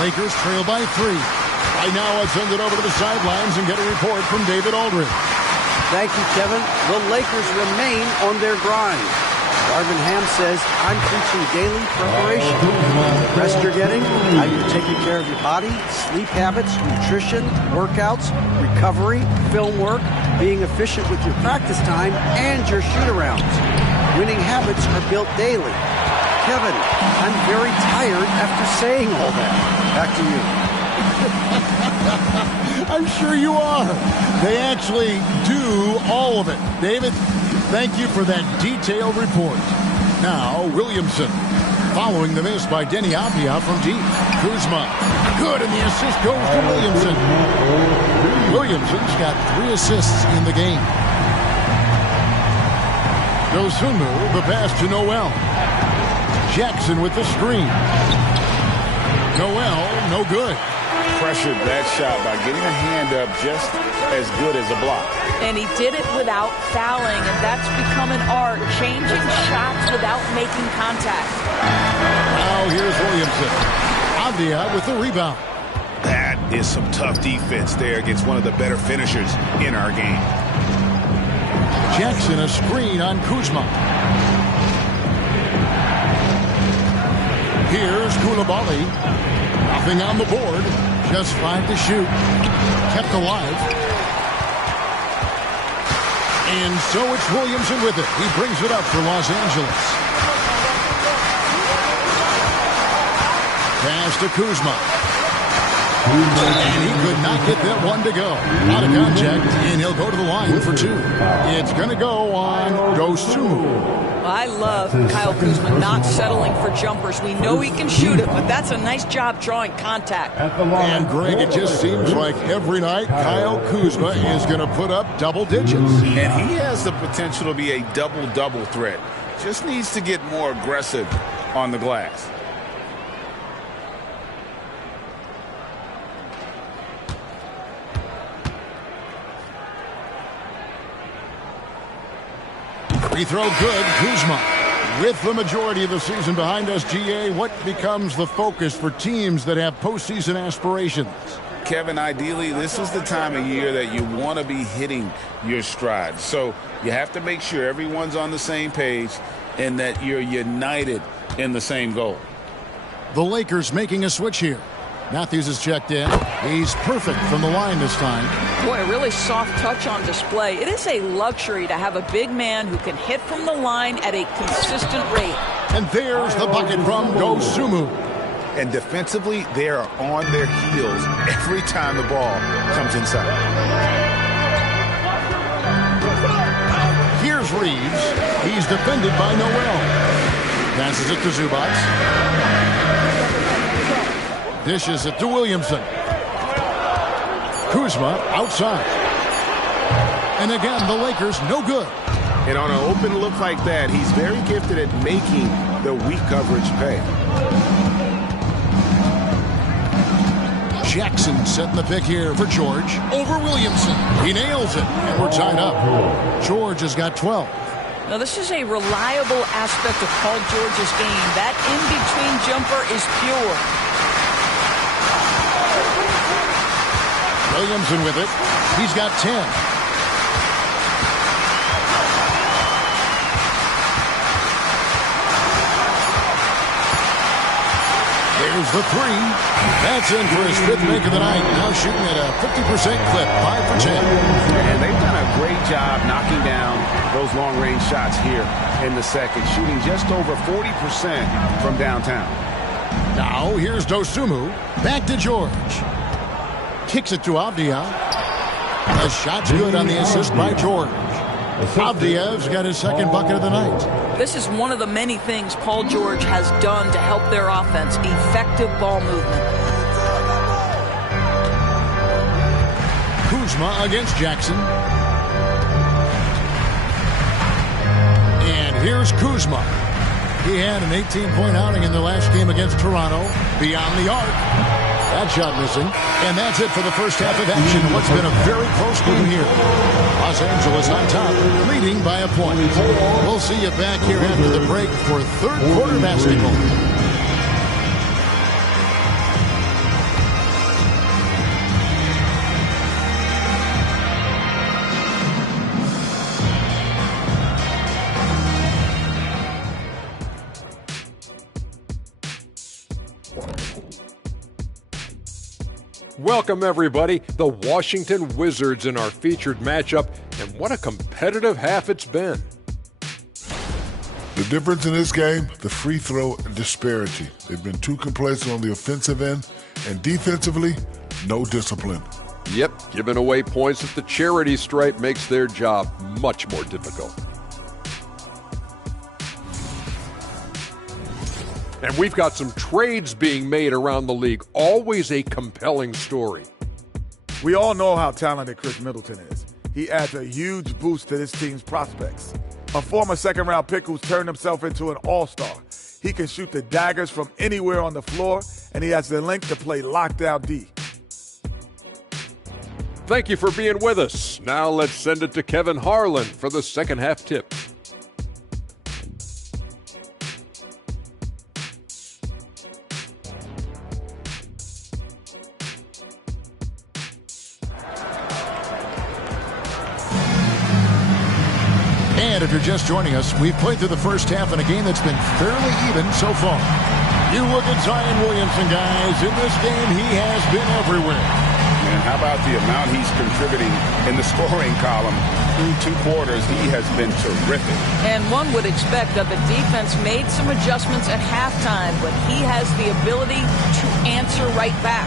Lakers trail by 3. Right now, let's send it over to the sidelines and get a report from David Aldridge. Thank you, Kevin. The Lakers remain on their grind. Darvin Ham says, I'm preaching daily preparation. The rest you're getting, how you're taking care of your body, sleep habits, nutrition, workouts, recovery, film work, being efficient with your practice time, and your shoot-arounds. Winning habits are built daily. Kevin, I'm very tired after saying all that. Back to you. I'm sure you are. They actually do all of it. David, thank you for that detailed report. Now, Williamson. Following the miss by Denny Avdia from deep. Kuzma. Good, and the assist goes to Williamson. Williamson's got 3 assists in the game. Dosunmu, the pass to Noel. Jackson with the screen. Noel, no good. Pressured that shot by getting a hand up just as good as a block. And he did it without fouling, and that's become an art, changing shots without making contact. Now here's Williamson. Avdia with the rebound. That is some tough defense there against one of the better finishers in our game. Jackson a screen on Kuzma. Here's Koulibaly. Nothing on the board. Just 5 to shoot. Kept alive. And so it's Williamson with it. He brings it up for Los Angeles. Pass to Kuzma. And he could not get that one to go. Out of contact, and he'll go to the line for 2. It's going to go on Dosunmu. I love Kyle Kuzma not settling for jumpers. We know he can shoot it, but that's a nice job drawing contact. And, Greg, it just seems like every night Kyle Kuzma is going to put up double digits. And he has the potential to be a double-double threat. Just needs to get more aggressive on the glass. Free throw good. Kuzma. With the majority of the season behind us, GA, what becomes the focus for teams that have postseason aspirations? Kevin, ideally, this is the time of year that you want to be hitting your stride. So you have to make sure everyone's on the same page and that you're united in the same goal. The Lakers making a switch here. Matthews is checked in. He's perfect from the line this time. Boy, a really soft touch on display. It is a luxury to have a big man who can hit from the line at a consistent rate. And there's the bucket from Dosunmu. And defensively, they are on their heels every time the ball comes inside. Here's Reeves. He's defended by Noel. Passes it to Zubats. Dishes it to Williamson. Kuzma outside. And again, the Lakers no good. And on an open look like that, he's very gifted at making the weak coverage pay. Jackson setting the pick here for George. Over Williamson. He nails it. And we're tied up. George has got 12. Now, this is a reliable aspect of Paul George's game. That in-between jumper is pure. Williamson with it. He's got 10. There's the three. That's in for his fifth make of the night. Now shooting at a 50% clip, 5 for 10. And they've done a great job knocking down those long-range shots here in the second, shooting just over 40% from downtown. Now here's Dosunmu. Back to George. Kicks it to Avdia. The shot's good on the assist by George. Avdia's got his second bucket of the night. This is one of the many things Paul George has done to help their offense. Effective ball movement. Kuzma against Jackson. And here's Kuzma. He had an 18-point outing in their last game against Toronto. Beyond the arc. That shot missing. And that's it for the first half of action. What's been a very close game here. Los Angeles on top, leading by a point. We'll see you back here after the break for third quarter basketball. Welcome, everybody. The Washington Wizards in our featured matchup, and what a competitive half it's been. The difference in this game, the free throw disparity. They've been too complacent on the offensive end, and defensively, no discipline. Yep, giving away points at the charity stripe makes their job much more difficult. And we've got some trades being made around the league. Always a compelling story. We all know how talented Chris Middleton is. He adds a huge boost to this team's prospects. A former second-round pick who's turned himself into an all-star. He can shoot the daggers from anywhere on the floor, and he has the length to play lockdown D. Thank you for being with us. Now let's send it to Kevin Harlan for the second half tip. And if you're just joining us, we've played through the first half in a game that's been fairly even so far. You look at Zion Williamson, guys. In this game, he has been everywhere. And how about the amount he's contributing in the scoring column? Through 2 quarters, he has been terrific. And one would expect that the defense made some adjustments at halftime, but he has the ability to answer right back.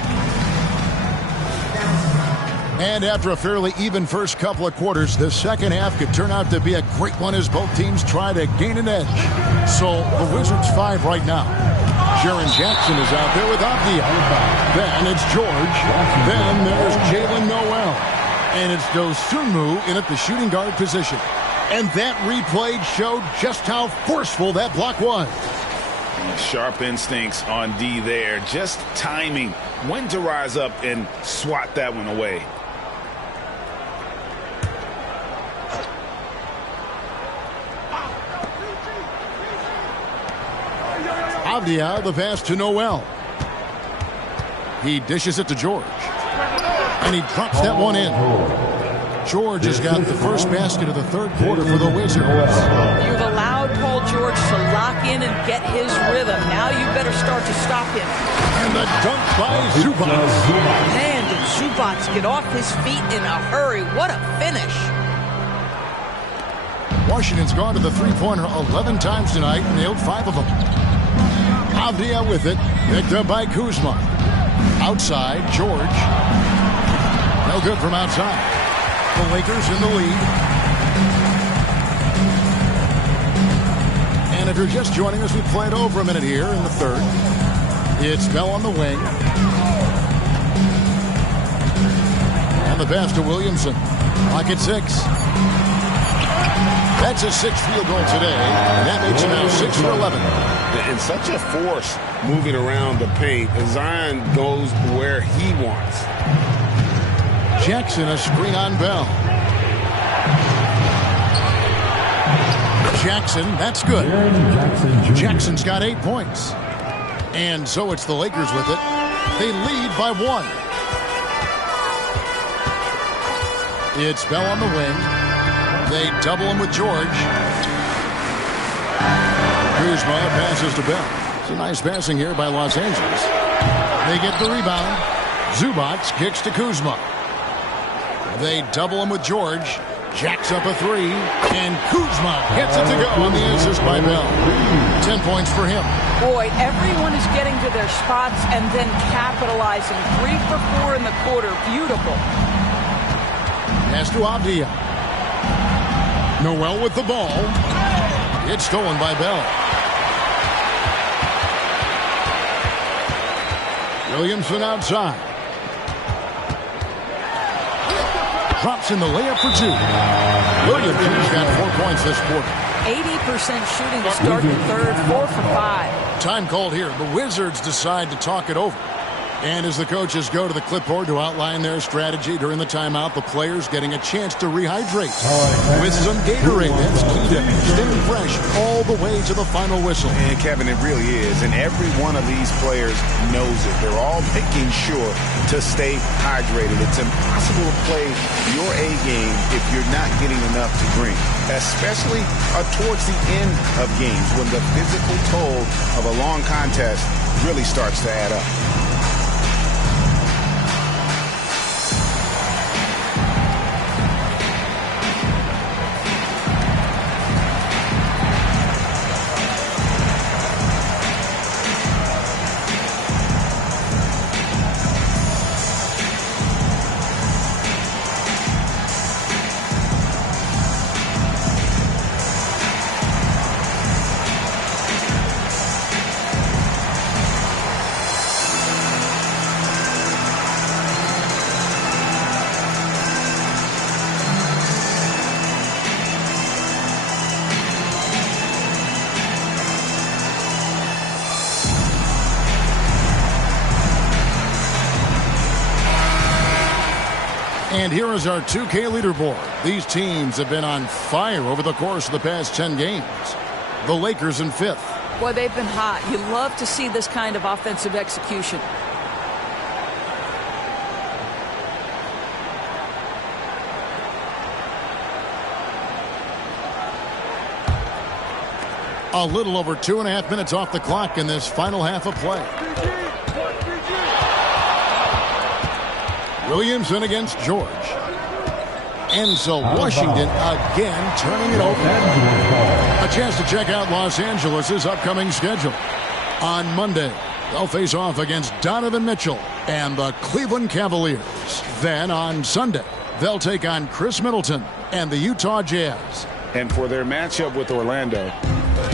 And after a fairly even first couple of quarters, the second half could turn out to be a great one as both teams try to gain an edge. So the Wizards 5 right now. Jaren Jackson is out there with Avdia. Then it's George. Then there's Jalen Noel. And it's Dosunmu in at the shooting guard position. And that replay showed just how forceful that block was. Sharp instincts on D there. Just timing when to rise up and swat that one away. Avdia, the pass to Noel. He dishes it to George. And he drops that one in. George has got the first basket of the third quarter for the Wizards. You've allowed Paul George to lock in and get his rhythm. Now you better start to stop him. And the dunk by Zubac. Man, did Zubac get off his feet in a hurry. What a finish. Washington's gone to the three-pointer 11 times tonight and nailed 5 of them. Avdia with it. Picked up by Kuzma. Outside, George. No good from outside. The Lakers in the lead. And if you're just joining us, we played over a minute here in the third. It's Bell on the wing. And the pass to Williamson. Clock at 6. That's his 6th field goal today. And that makes him now 6 for 11. And such a force moving around the paint. Zion goes where he wants. Jackson, a screen on Bell. Jackson, that's good. Jackson's got 8 points. And so it's the Lakers with it. They lead by 1. It's Bell on the wing. They double him with George. Kuzma passes to Bell. It's a nice passing here by Los Angeles. They get the rebound. Zubac kicks to Kuzma. They double him with George. Jacks up a three, and Kuzma gets it to go on the assist by Bell. 10 points for him. Boy, everyone is getting to their spots and then capitalizing. 3 for 4 in the quarter. Beautiful. Pass to Abdia. Noel with the ball. It's stolen by Bell. Williamson outside. Drops in the layup for 2. Williamson's got 4 points this quarter. 80% shooting to start the third, 4 for 5. Time called here. The Wizards decide to talk it over. And as the coaches go to the clipboard to outline their strategy during the timeout, the players getting a chance to rehydrate with some Gatorade. That's key to staying fresh all the way to the final whistle. And Kevin, it really is. And every one of these players knows it. They're all making sure to stay hydrated. It's impossible to play your A game if you're not getting enough to drink, especially towards the end of games when the physical toll of a long contest really starts to add up. And here is our 2K leaderboard. These teams have been on fire over the course of the past 10 games. The Lakers in 5th. Boy, they've been hot. You love to see this kind of offensive execution. A little over 2.5 minutes off the clock in this final half of play. Williamson against George. And so Washington again turning it over. A chance to check out Los Angeles' upcoming schedule. On Monday, they'll face off against Donovan Mitchell and the Cleveland Cavaliers. Then on Sunday, they'll take on Chris Middleton and the Utah Jazz. And for their matchup with Orlando,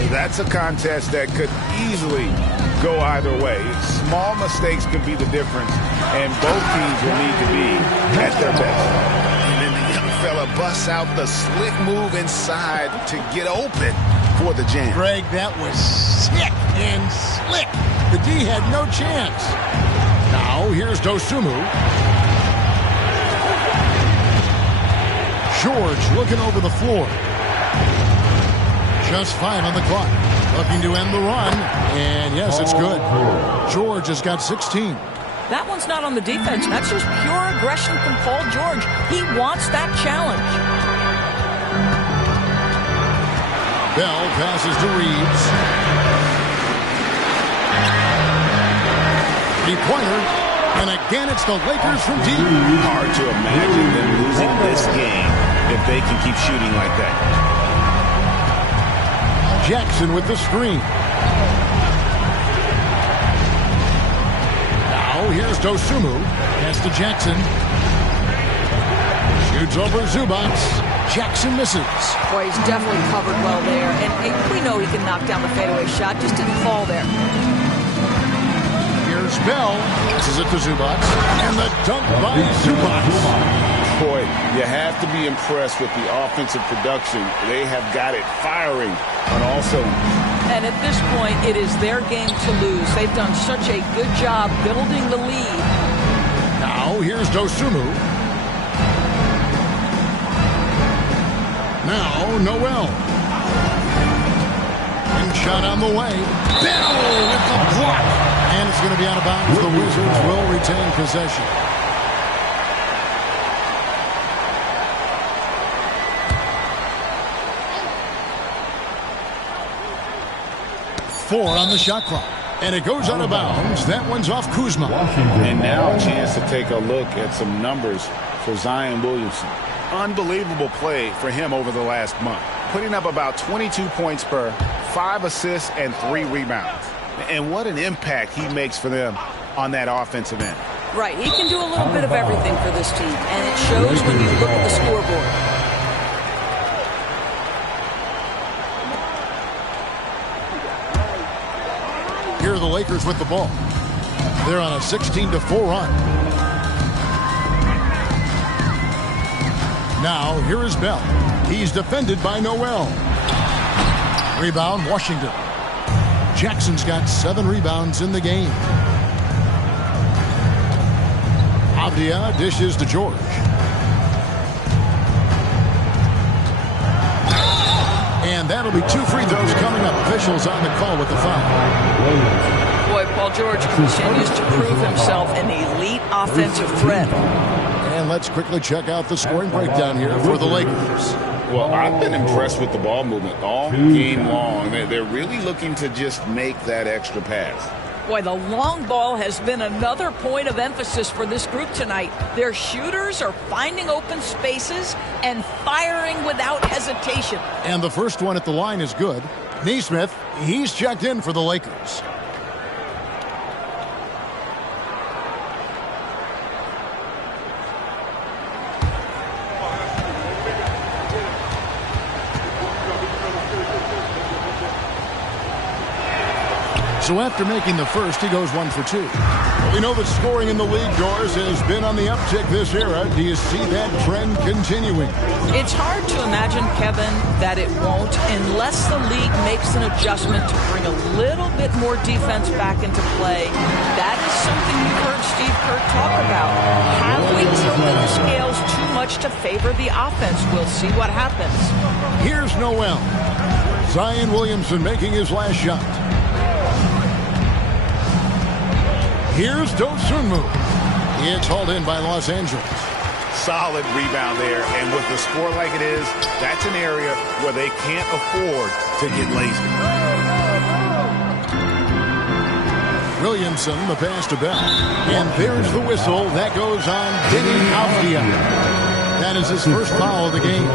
that's a contest that could easily go either way. Small mistakes can be the difference, and both teams will need to be at their best. And then the young fella busts out the slick move inside to get open for the jam. Greg, that was sick and slick. The D had no chance. Now here's Dosunmu. George looking over the floor. Just 5 on the clock. Looking to end the run. And yes, it's good. George has got 16. That one's not on the defense. That's just pure aggression from Paul George. He wants that challenge. Bell passes to Reeves. 3-pointer. And again, it's the Lakers from deep. Hard to imagine them losing this game if they can keep shooting like that. Jackson with the screen. Now here's Dosunmu. Pass to Jackson. Shoots over Zubac. Jackson misses. Boy, he's definitely covered well there. And we know he can knock down the fadeaway shot. Just didn't fall there. Here's Bell. Passes it to Zubac. And the dunk by Zubac. Boy, you have to be impressed with the offensive production. They have got it firing on all cylinders. And at this point, it is their game to lose. They've done such a good job building the lead. Now, here's Dosunmu. Now, Noel. And shot on the way. Bell with the block. And it's going to be out of bounds. The Wizards will retain possession. Four on the shot clock. And it goes out of bounds. That one's off Kuzma. And now a chance to take a look at some numbers for Zion Williamson. Unbelievable play for him over the last month. Putting up about 22 points per, 5 assists, and 3 rebounds. And what an impact he makes for them on that offensive end. Right. He can do a little bit of everything for this team, and it shows when you look at the scoreboard. Here are the Lakers with the ball. They're on a 16-4 run. Now, here is Bell. He's defended by Noel. Rebound, Washington. Jackson's got 7 rebounds in the game. Avdia dishes to George. And that'll be 2 free throws coming up. Officials on the call with the foul. Boy, Paul George continues to prove himself an elite offensive threat. And let's quickly check out the scoring breakdown here for the Lakers. Well, I've been impressed with the ball movement all game long. They're really looking to just make that extra pass. Boy, the long ball has been another point of emphasis for this group tonight. Their shooters are finding open spaces and firing without hesitation. And the first one at the line is good. Nesmith, he's checked in for the Lakers. So after making the first, he goes 1 for 2. We know that scoring in the league, Doris, has been on the uptick this era. Do you see that trend continuing? It's hard to imagine, Kevin, that it won't unless the league makes an adjustment to bring a little bit more defense back into play. That is something you've heard Steve Kerr talk about. Have we tilted the scales too much to favor the offense? We'll see what happens. Here's Noel. Zion Williamson making his last shot. Here's Dosunmu. It's hauled in by Los Angeles. Solid rebound there, and with the score like it is, that's an area where they can't afford to get lazy. Williamson, the pass to Bell. And there's the whistle. That goes on Denny Avdia. That is his first foul of the game.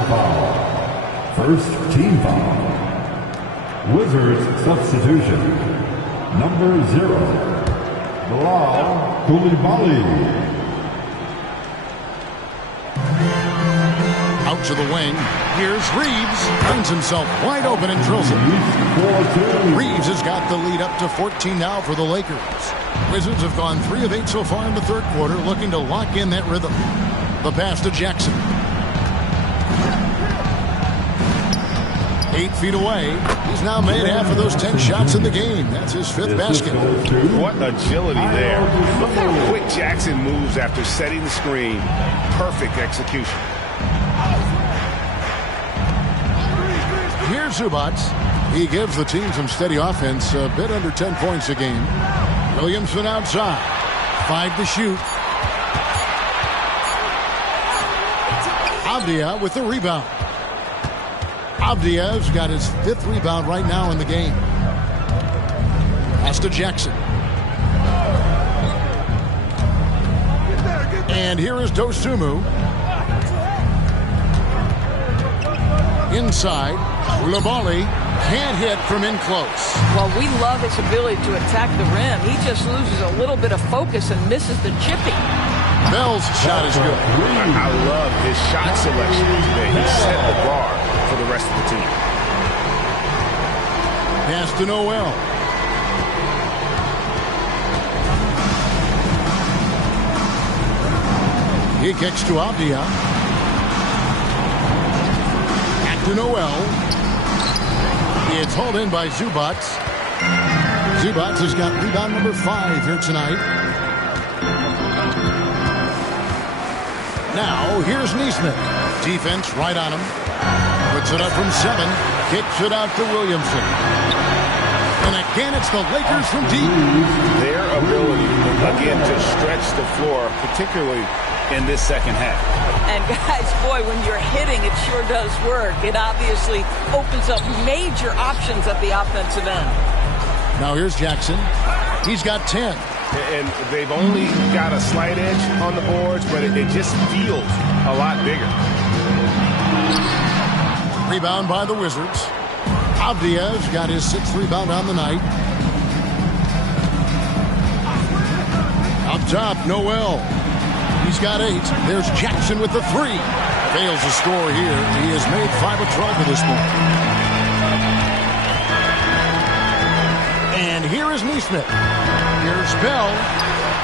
First team foul. Wizards substitution. Number 0. Bilal Coulibaly. Out to the wing. Here's Reeves. Finds himself wide open and drills it. Reeves has got the lead up to 14 now for the Lakers. Wizards have gone 3 of 8 so far in the third quarter, looking to lock in that rhythm. The pass to Jackson. 8 feet away. He's now made half of those 10 shots in the game. That's his 5th basket. What agility there. Look how quick Jackson moves after setting the screen. Perfect execution. Here's Zubac. He gives the team some steady offense, a bit under 10 points a game. Williamson outside. 5 to shoot. Avdia with the rebound. Avdia's got his 5th rebound right now in the game. Pass to Jackson. And here is Dosunmu. Inside. Coulibaly can't hit from in close. Well, we love his ability to attack the rim. He just loses a little bit of focus and misses the chippy. Bell's shot is good. I love his shot selection today. He set the bar for the rest of the team. Pass to Noel. He kicks to Avdia. Back to Noel. It's hauled in by Zubac. Zubac has got rebound number 5 here tonight. Now, here's Nesmith. Defense right on him. Puts it up from 7. Kicks it out to Williamson. And again, it's the Lakers from deep. Their ability, again, to stretch the floor, particularly in this second half. And guys, boy, when you're hitting, it sure does work. It obviously opens up major options at the offensive end. Now here's Jackson. He's got 10. And they've only got a slight edge on the boards, but it just feels a lot bigger. Rebound by the Wizards. Avdia's got his 6th rebound on the night. Up top, Noel. He's got 8. There's Jackson with the 3. Fails to score here. He has made 5 of 12 at this point. And here is Neesmith. Here's Bell.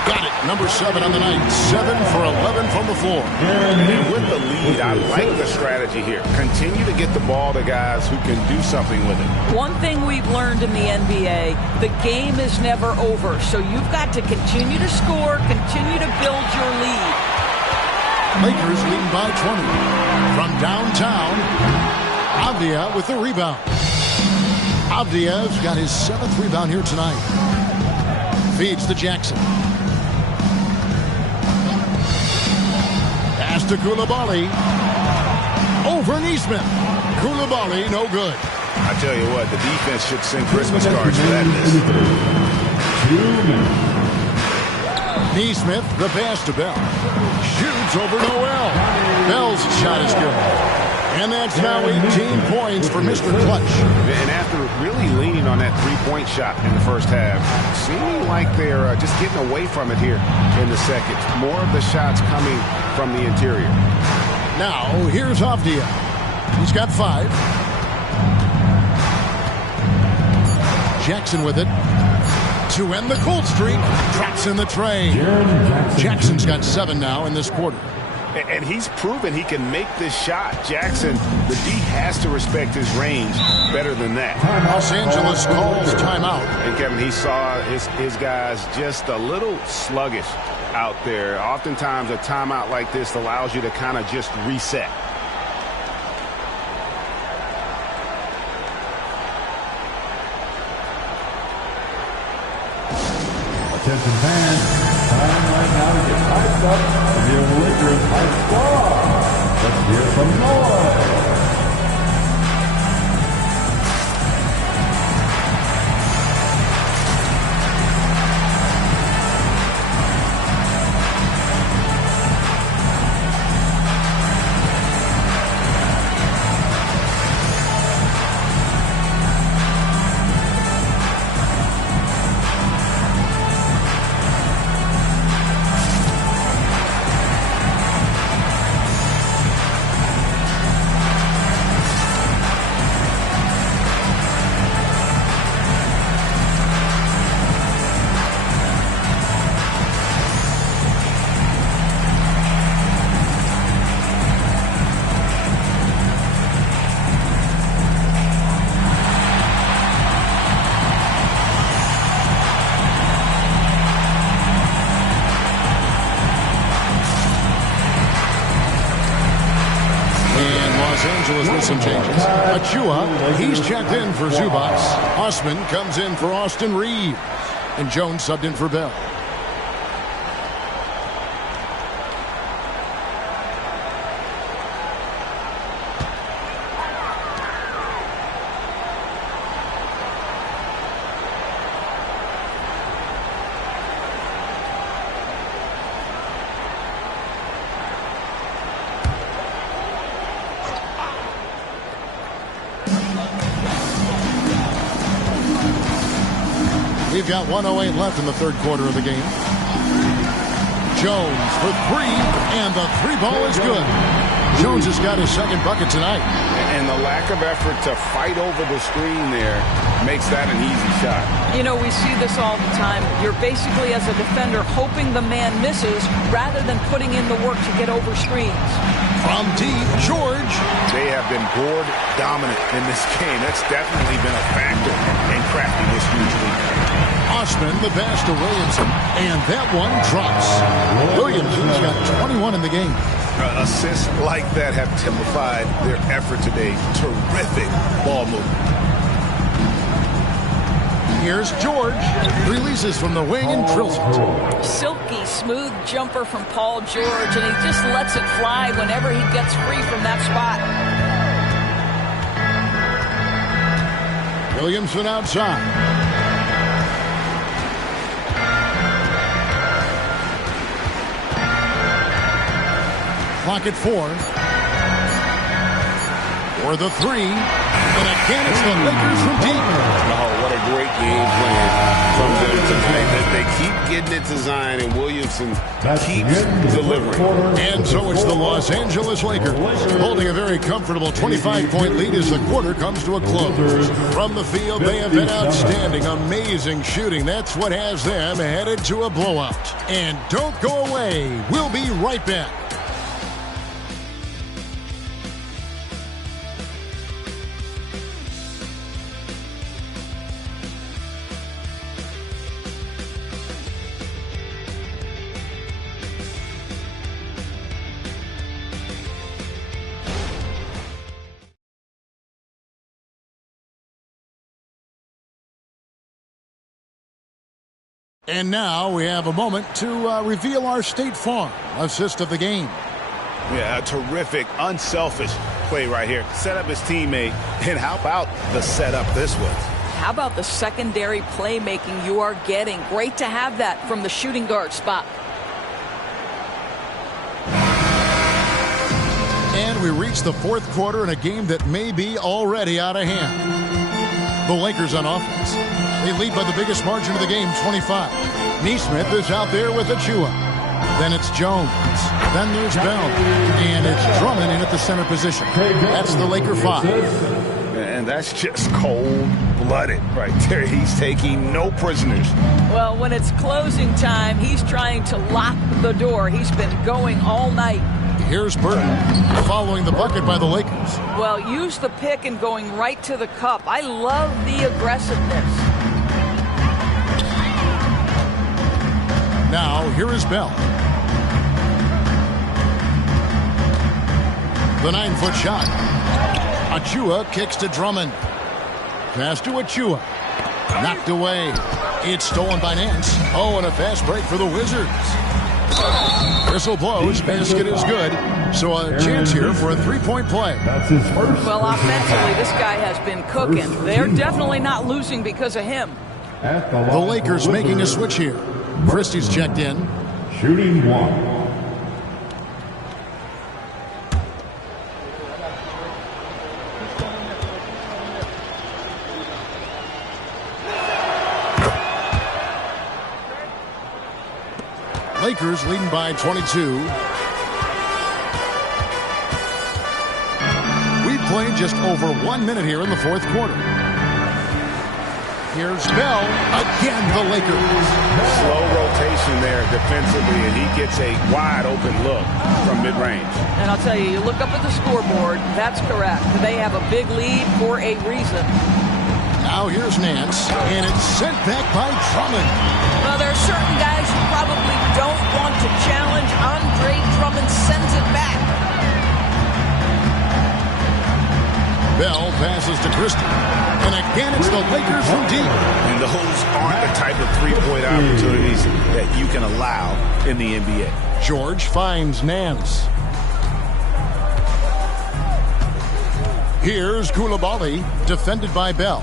Got it. Number 7 on the night. 7 for 11 from the floor. And with the lead, I like the strategy here. Continue to get the ball to guys who can do something with it. One thing we've learned in the NBA, the game is never over. So you've got to continue to score, continue to build your lead. Lakers leading by 20. From downtown, Avdia with the rebound. Avdia's got his 7th rebound here tonight. Feeds to Jackson. Pass to Coulibaly. Over Neesmith. Coulibaly, no good. I tell you what, the defense should send Christmas cards for that miss. Neesmith, the pass to Bell. Shoots over Noel. Bell's shot is good. And that's now 18 points for Mr. Clutch. And after really leaning on that three-point shot in the first half, seeming like they're just getting away from it here in the second. More of the shots coming from the interior. Now, here's Avdia. He's got 5. Jackson with it. To end the cold streak. Drops in the tray. Jackson's got 7 now in this quarter. And he's proven he can make this shot. Jackson, the D has to respect his range better than that. Los Angeles calls timeout. And Kevin, he saw his guys just a little sluggish out there. Oftentimes a timeout like this allows you to kind of just reset. Attention fans. Time right now to get hyped up and be a Lakers hype star. Let's hear some noise. With some changes. Achua, he's checked in for Zubac. Osman comes in for Austin Reeves. And Jones subbed in for Bell. We've got 1:08 left in the third quarter of the game. Jones for 3, and the 3 ball is good. Jones has got his second bucket tonight. And the lack of effort to fight over the screen there makes that an easy shot. You know, we see this all the time. You're basically, as a defender, hoping the man misses rather than putting in the work to get over screens. From deep, George. They have been board dominant in this game. That's definitely been a factor in crafting this huge lead. Osman, the pass to Williamson, and that one drops. Williamson's got 21 in the game. Assists like that have typified their effort today. Terrific ball movement. Here's George. Releases from the wing and drills it. Silky smooth jumper from Paul George, and he just lets it fly whenever he gets free from that spot. Williamson outside. clock at 4. For the 3. And again, it's the Lakers from deep. Oh, what a great game plan from them tonight. They keep getting it to Zion, and Williamson keeps delivering. And so it's the Los Angeles Lakers holding a very comfortable 25-point lead as the quarter comes to a close. From the field, they have been outstanding, amazing shooting. That's what has them headed to a blowout. And don't go away. We'll be right back. And now we have a moment to reveal our State Farm assist of the game. Yeah, a terrific, unselfish play right here. Set up his teammate, and how about the setup this was? How about the secondary playmaking you are getting? Great to have that from the shooting guard spot. And we reach the fourth quarter in a game that may be already out of hand. The Lakers on offense. They lead by the biggest margin of the game, 25. Neesmith is out there with Achua. Then it's Jones. Then there's Bell. And it's Drummond in at the center position. That's the Laker 5. And that's just cold-blooded right there. He's taking no prisoners. Well, when it's closing time, he's trying to lock the door. He's been going all night. Here's Burton following the bucket by the Lakers. Well, use the pick and going right to the cup. I love the aggressiveness. Now, here is Bell. The 9-foot shot. Achua kicks to Drummond. Pass to Achua. Knocked away. It's stolen by Nance. Oh, and a fast break for the Wizards. Whistle blows. Basket is good. So a chance here for a three-point play. That's his first. Well, offensively, this guy has been cooking. They're definitely not losing because of him. The Lakers making a switch here. Christie's checked in. Shooting 1. Lakers leading by 22. We've played just over 1 minute here in the fourth quarter. Here's Bell. Again, the Lakers. Slow rotation there defensively, and he gets a wide open look from mid-range. And I'll tell you look up at the scoreboard. That's correct. They have a big lead for a reason. Now here's Nance, and it's sent back by Drummond. Well, there are certain guys who probably don't want to challenge. Andre Drummond sends it back. Bell passes to Christie. And again, it's the Lakers from deep. And those aren't the type of three-point opportunities that you can allow in the NBA. George finds Nance. Here's Koulibaly, defended by Bell.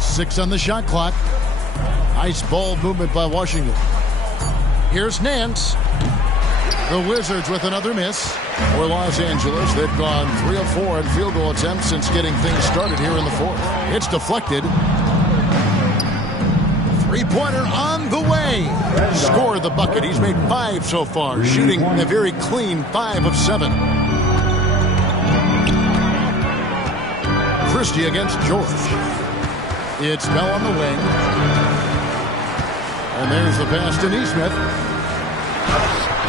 6 on the shot clock. Nice ball movement by Washington. Here's Nance. The Wizards with another miss. For Los Angeles, they've gone 3 of 4 in field goal attempts since getting things started here in the fourth. It's deflected. Three-pointer on the way. Scored the bucket. He's made 5 so far, shooting a very clean 5 of 7. Christie against George. It's Bell on the wing. And there's the pass to Neesmith.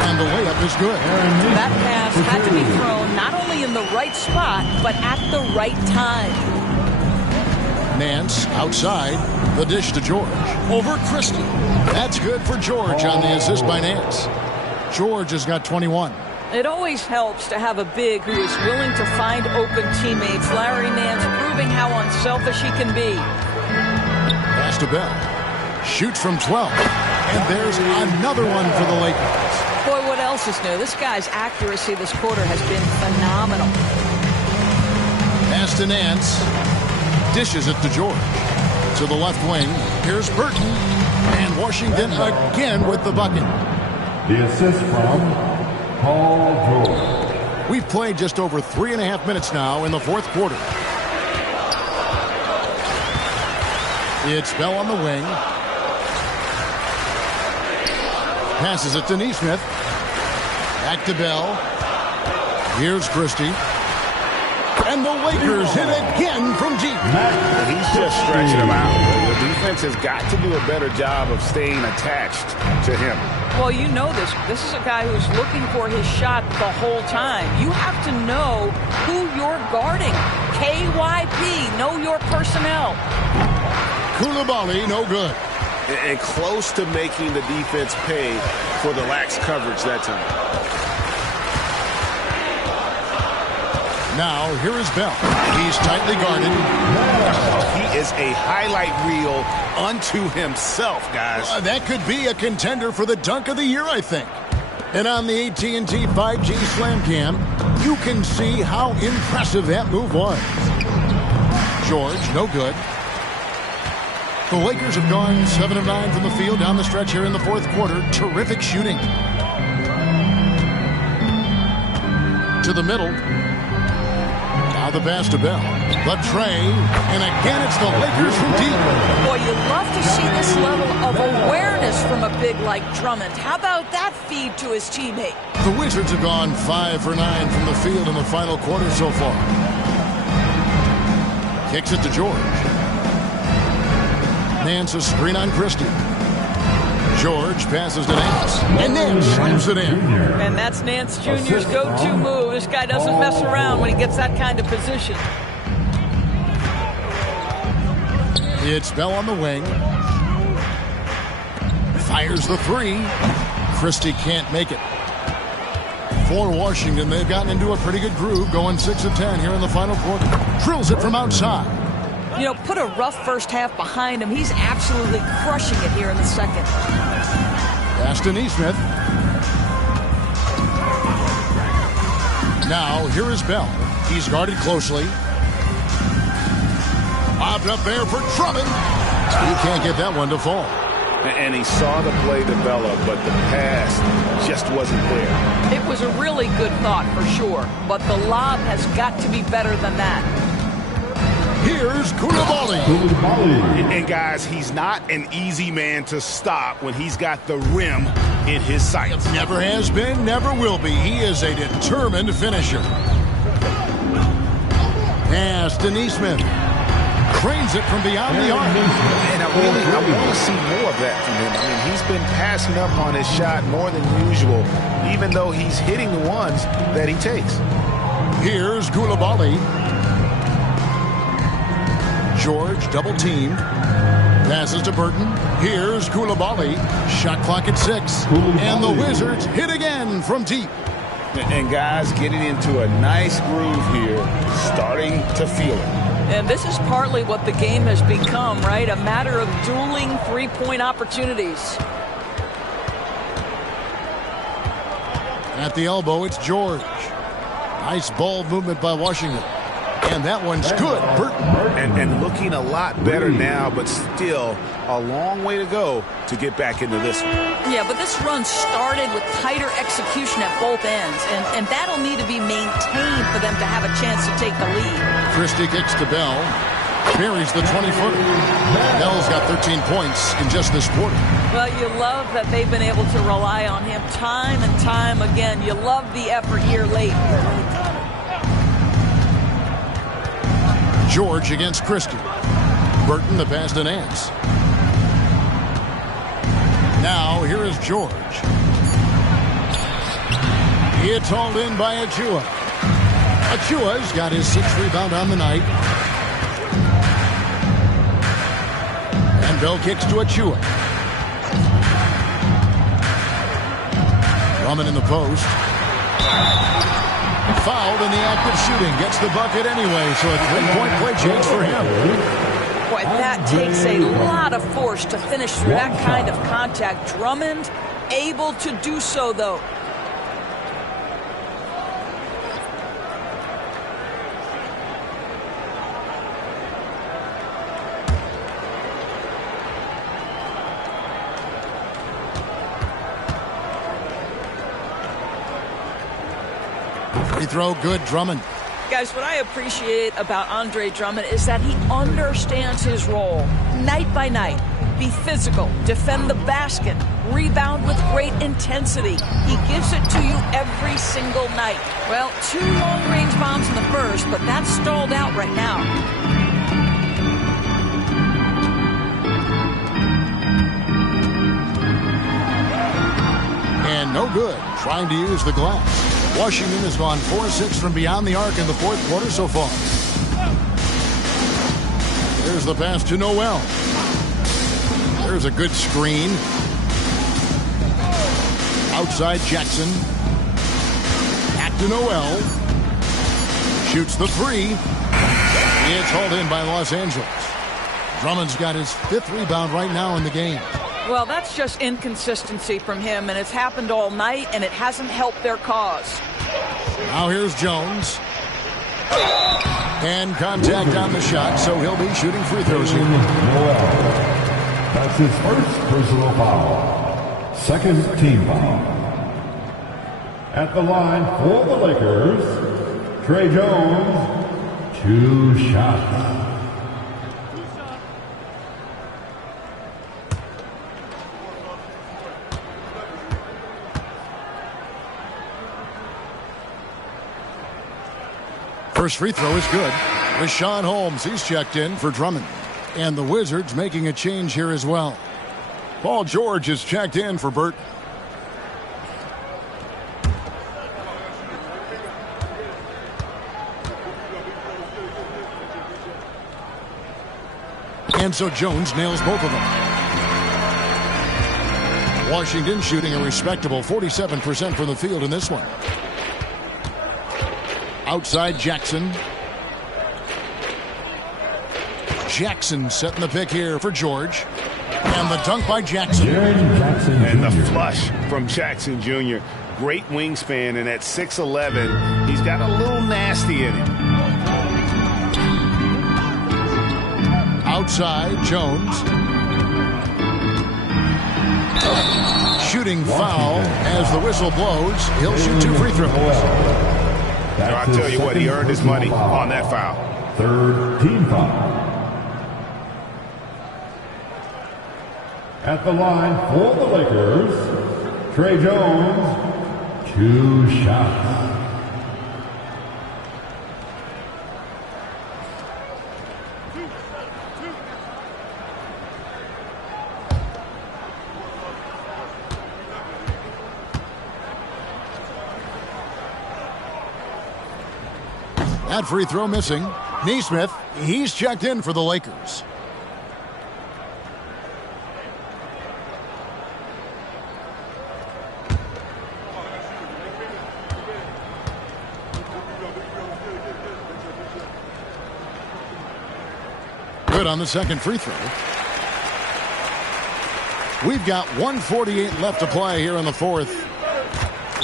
And the layup is good. That pass had to be thrown not only in the right spot, but at the right time. Nance outside. The dish to George. Over Christie. That's good for George on the assist by Nance. George has got 21. It always helps to have a big who is willing to find open teammates. Larry Nance proving how unselfish he can be. Pass to Bell. Shoots from 12. And there's another one for the Lakers. Boy, what else is new? This guy's accuracy this quarter has been phenomenal. Pass to Nance. Dishes it to George. To the left wing. Here's Burton. And Washington again with the bucket. The assist from Paul George. We've played just over 3.5 minutes now in the fourth quarter. It's Bell on the wing. Passes it to Neesmith. Back to Bell. Here's Christie. And the Lakers hit again from deep. He's just stretching him out. The defense has got to do a better job of staying attached to him. Well, you know this. This is a guy who's looking for his shot the whole time. You have to know who you're guarding. KYP, know your personnel. Koulibaly, no good. And close to making the defense pay for the lax coverage that time. Now, here is Bell. He's tightly guarded. He is a highlight reel unto himself, guys. That could be a contender for the dunk of the year, I think. And on the AT&T 5G Slam Cam, you can see how impressive that move was. George, no good. The Lakers have gone 7 of 9 from the field down the stretch here in the fourth quarter. Terrific shooting. To the middle. Now the pass to Bell. The tray. And again, it's the Lakers from deep. Boy, you love to see this level of awareness from a big like Drummond. How about that feed to his teammate? The Wizards have gone 5 for 9 from the field in the final quarter so far. Kicks it to George. Nance a screen on Christie. George passes to Nance. And Nance slams it in. And that's Nance Jr.'s go-to move. This guy doesn't mess around when he gets that kind of position. It's Bell on the wing. Fires the three. Christie can't make it. For Washington, they've gotten into a pretty good groove, going 6 of 10 here in the final quarter. Drills it from outside. You know, put a rough first half behind him. He's absolutely crushing it here in the second. Pass to Neesmith. Now, here is Bell. He's guarded closely. Bobbed up there for Drummond. He can't get that one to fall. And he saw the play develop, but the pass just wasn't there. It was a really good thought for sure, but the lob has got to be better than that. Here's Koulibaly. And guys, he's not an easy man to stop when he's got the rim in his sights. Never has been, never will be. He is a determined finisher. Pass to Neesmith. Cranes it from beyond the arc. And I want to see more of that from him. I mean, he's been passing up on his shot more than usual, even though he's hitting the ones that he takes. Here's Koulibaly. George double teamed. Passes to Burton. Here's Koulibaly. Shot clock at 6. And the Wizards hit again from deep. And guys getting into a nice groove here, starting to feel it. And this is partly what the game has become, right? A matter of dueling three-point opportunities. At the elbow, it's George. Nice ball movement by Washington. And that one's good. Burton. And looking a lot better now, but still a long way to go to get back into this one. Yeah, but this run started with tighter execution at both ends, and that'll need to be maintained for them to have a chance to take the lead. Christie kicks to Bell. Buries the 20-footer. Bell's got 13 points in just this quarter. Well, you love that they've been able to rely on him time and time again. You love the effort here late. George against Christie. Burton the pass to Nance. Now here is George. It's hauled in by Achua. Achua's got his 6th rebound on the night. And Bell kicks to Achua. Drummond in the post. Fouled in the act of shooting. Gets the bucket anyway, so a 3-point play change for him. Boy, that takes a lot of force to finish through that kind of contact. Drummond able to do so, though. Free throw, good. Drummond. Guys, what I appreciate about Andre Drummond is that he understands his role night by night. Be physical, defend the basket, rebound with great intensity. He gives it to you every single night. Well, 2 long-range bombs in the first, but that's stalled out right now. And no good, trying to use the glass. Washington has gone 4-6 from beyond the arc in the fourth quarter so far. There's the pass to Noel. There's a good screen. Outside Jackson. Back to Noel. Shoots the 3. It's hauled in by Los Angeles. Drummond's got his 5th rebound right now in the game. Well, that's just inconsistency from him, and it's happened all night, and it hasn't helped their cause. Now here's Jones. And contact on the shot, so he'll be shooting free throws here. That's his first personal foul. Second team foul. At the line for the Lakers, Trey Jones, 2 shots. First free throw is good. Rashawn Holmes, he's checked in for Drummond. And the Wizards making a change here as well. Paul George is checked in for Burt. And so Jones nails both of them. Washington shooting a respectable 47% from the field in this one. Outside Jackson. Jackson setting the pick here for George. And the dunk by Jackson. And the flush from Jackson Jr. Great wingspan, and at 6'11", he's got a little nasty in him. Outside Jones. Shooting foul as the whistle blows. He'll shoot 2 free throws. I'll tell you what, he earned his money on that foul. Third team foul. At the line for the Lakers, Trey Jones, 2 shots. That free throw missing. Neesmith, he's checked in for the Lakers. Good on the second free throw. We've got 1:48 left to play here in the fourth.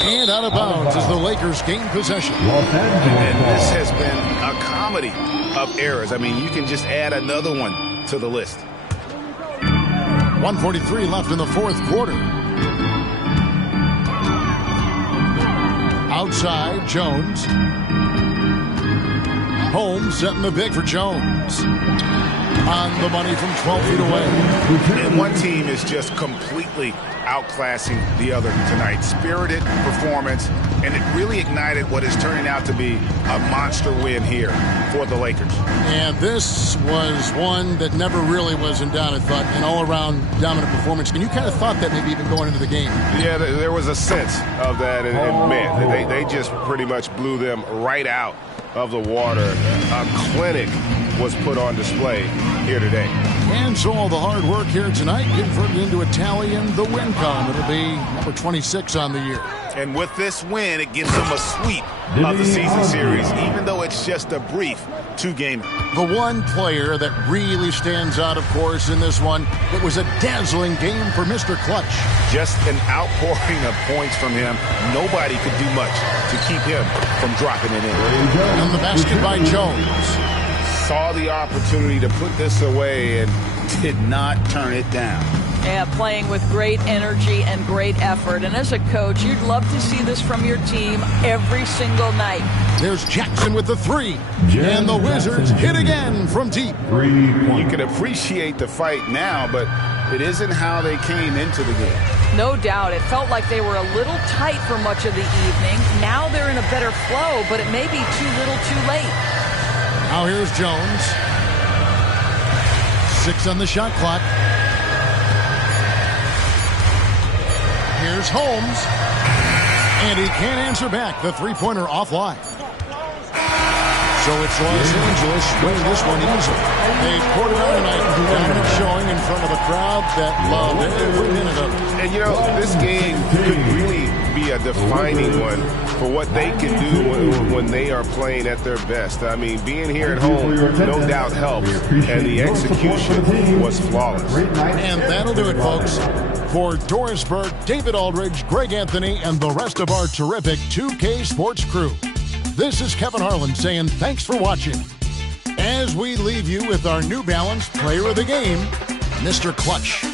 And out of bounds as the Lakers gain possession. And this has been a comedy of errors. I mean, you can just add another one to the list. 1:43 left in the fourth quarter. Outside, Jones. Holmes setting the pick for Jones. On the money from 12 feet away. And one team is just completely outclassing the other tonight. Spirited performance, and it really ignited what is turning out to be a monster win here for the Lakers. And this was one that never really was in doubt, I thought, an all-around dominant performance. And you kind of thought that maybe even going into the game. Yeah, there was a sense of that, and man, they just pretty much blew them right out of the water. A clinic was put on display here today. And so all the hard work here tonight converted into a tally in the win column. It'll be number 26 on the year. And with this win, it gives them a sweep of the season series, even though it's just a brief 2-gamer. The one player that really stands out, of course, in this one, it was a dazzling game for Mr. Clutch. Just an outpouring of points from him. Nobody could do much to keep him from dropping it in. And the basket by Jones. Saw the opportunity to put this away and did not turn it down. Yeah, playing with great energy and great effort. And as a coach, you'd love to see this from your team every single night. There's Jackson with the three. And the Wizards hit again from deep. You can appreciate the fight now, but it isn't how they came into the game. No doubt. It felt like they were a little tight for much of the evening. Now they're in a better flow, but it may be too little too late. Now here's Jones. 6 on the shot clock. Here's Holmes. And he can't answer back. The three-pointer offline. So it's Los Angeles winning this one easily. A quarter-hour night dominant showing in front of a crowd that loved every minute of it. And, you know, this game could really be a defining one for what they can do when they are playing at their best. I mean, being here at home no doubt helps, and the execution was flawless. And that'll do it, folks. For Doris Burke, David Aldridge, Greg Anthony, and the rest of our terrific 2K Sports crew, this is Kevin Harlan saying thanks for watching. As we leave you with our New Balance Player of the Game, Mr. Clutch.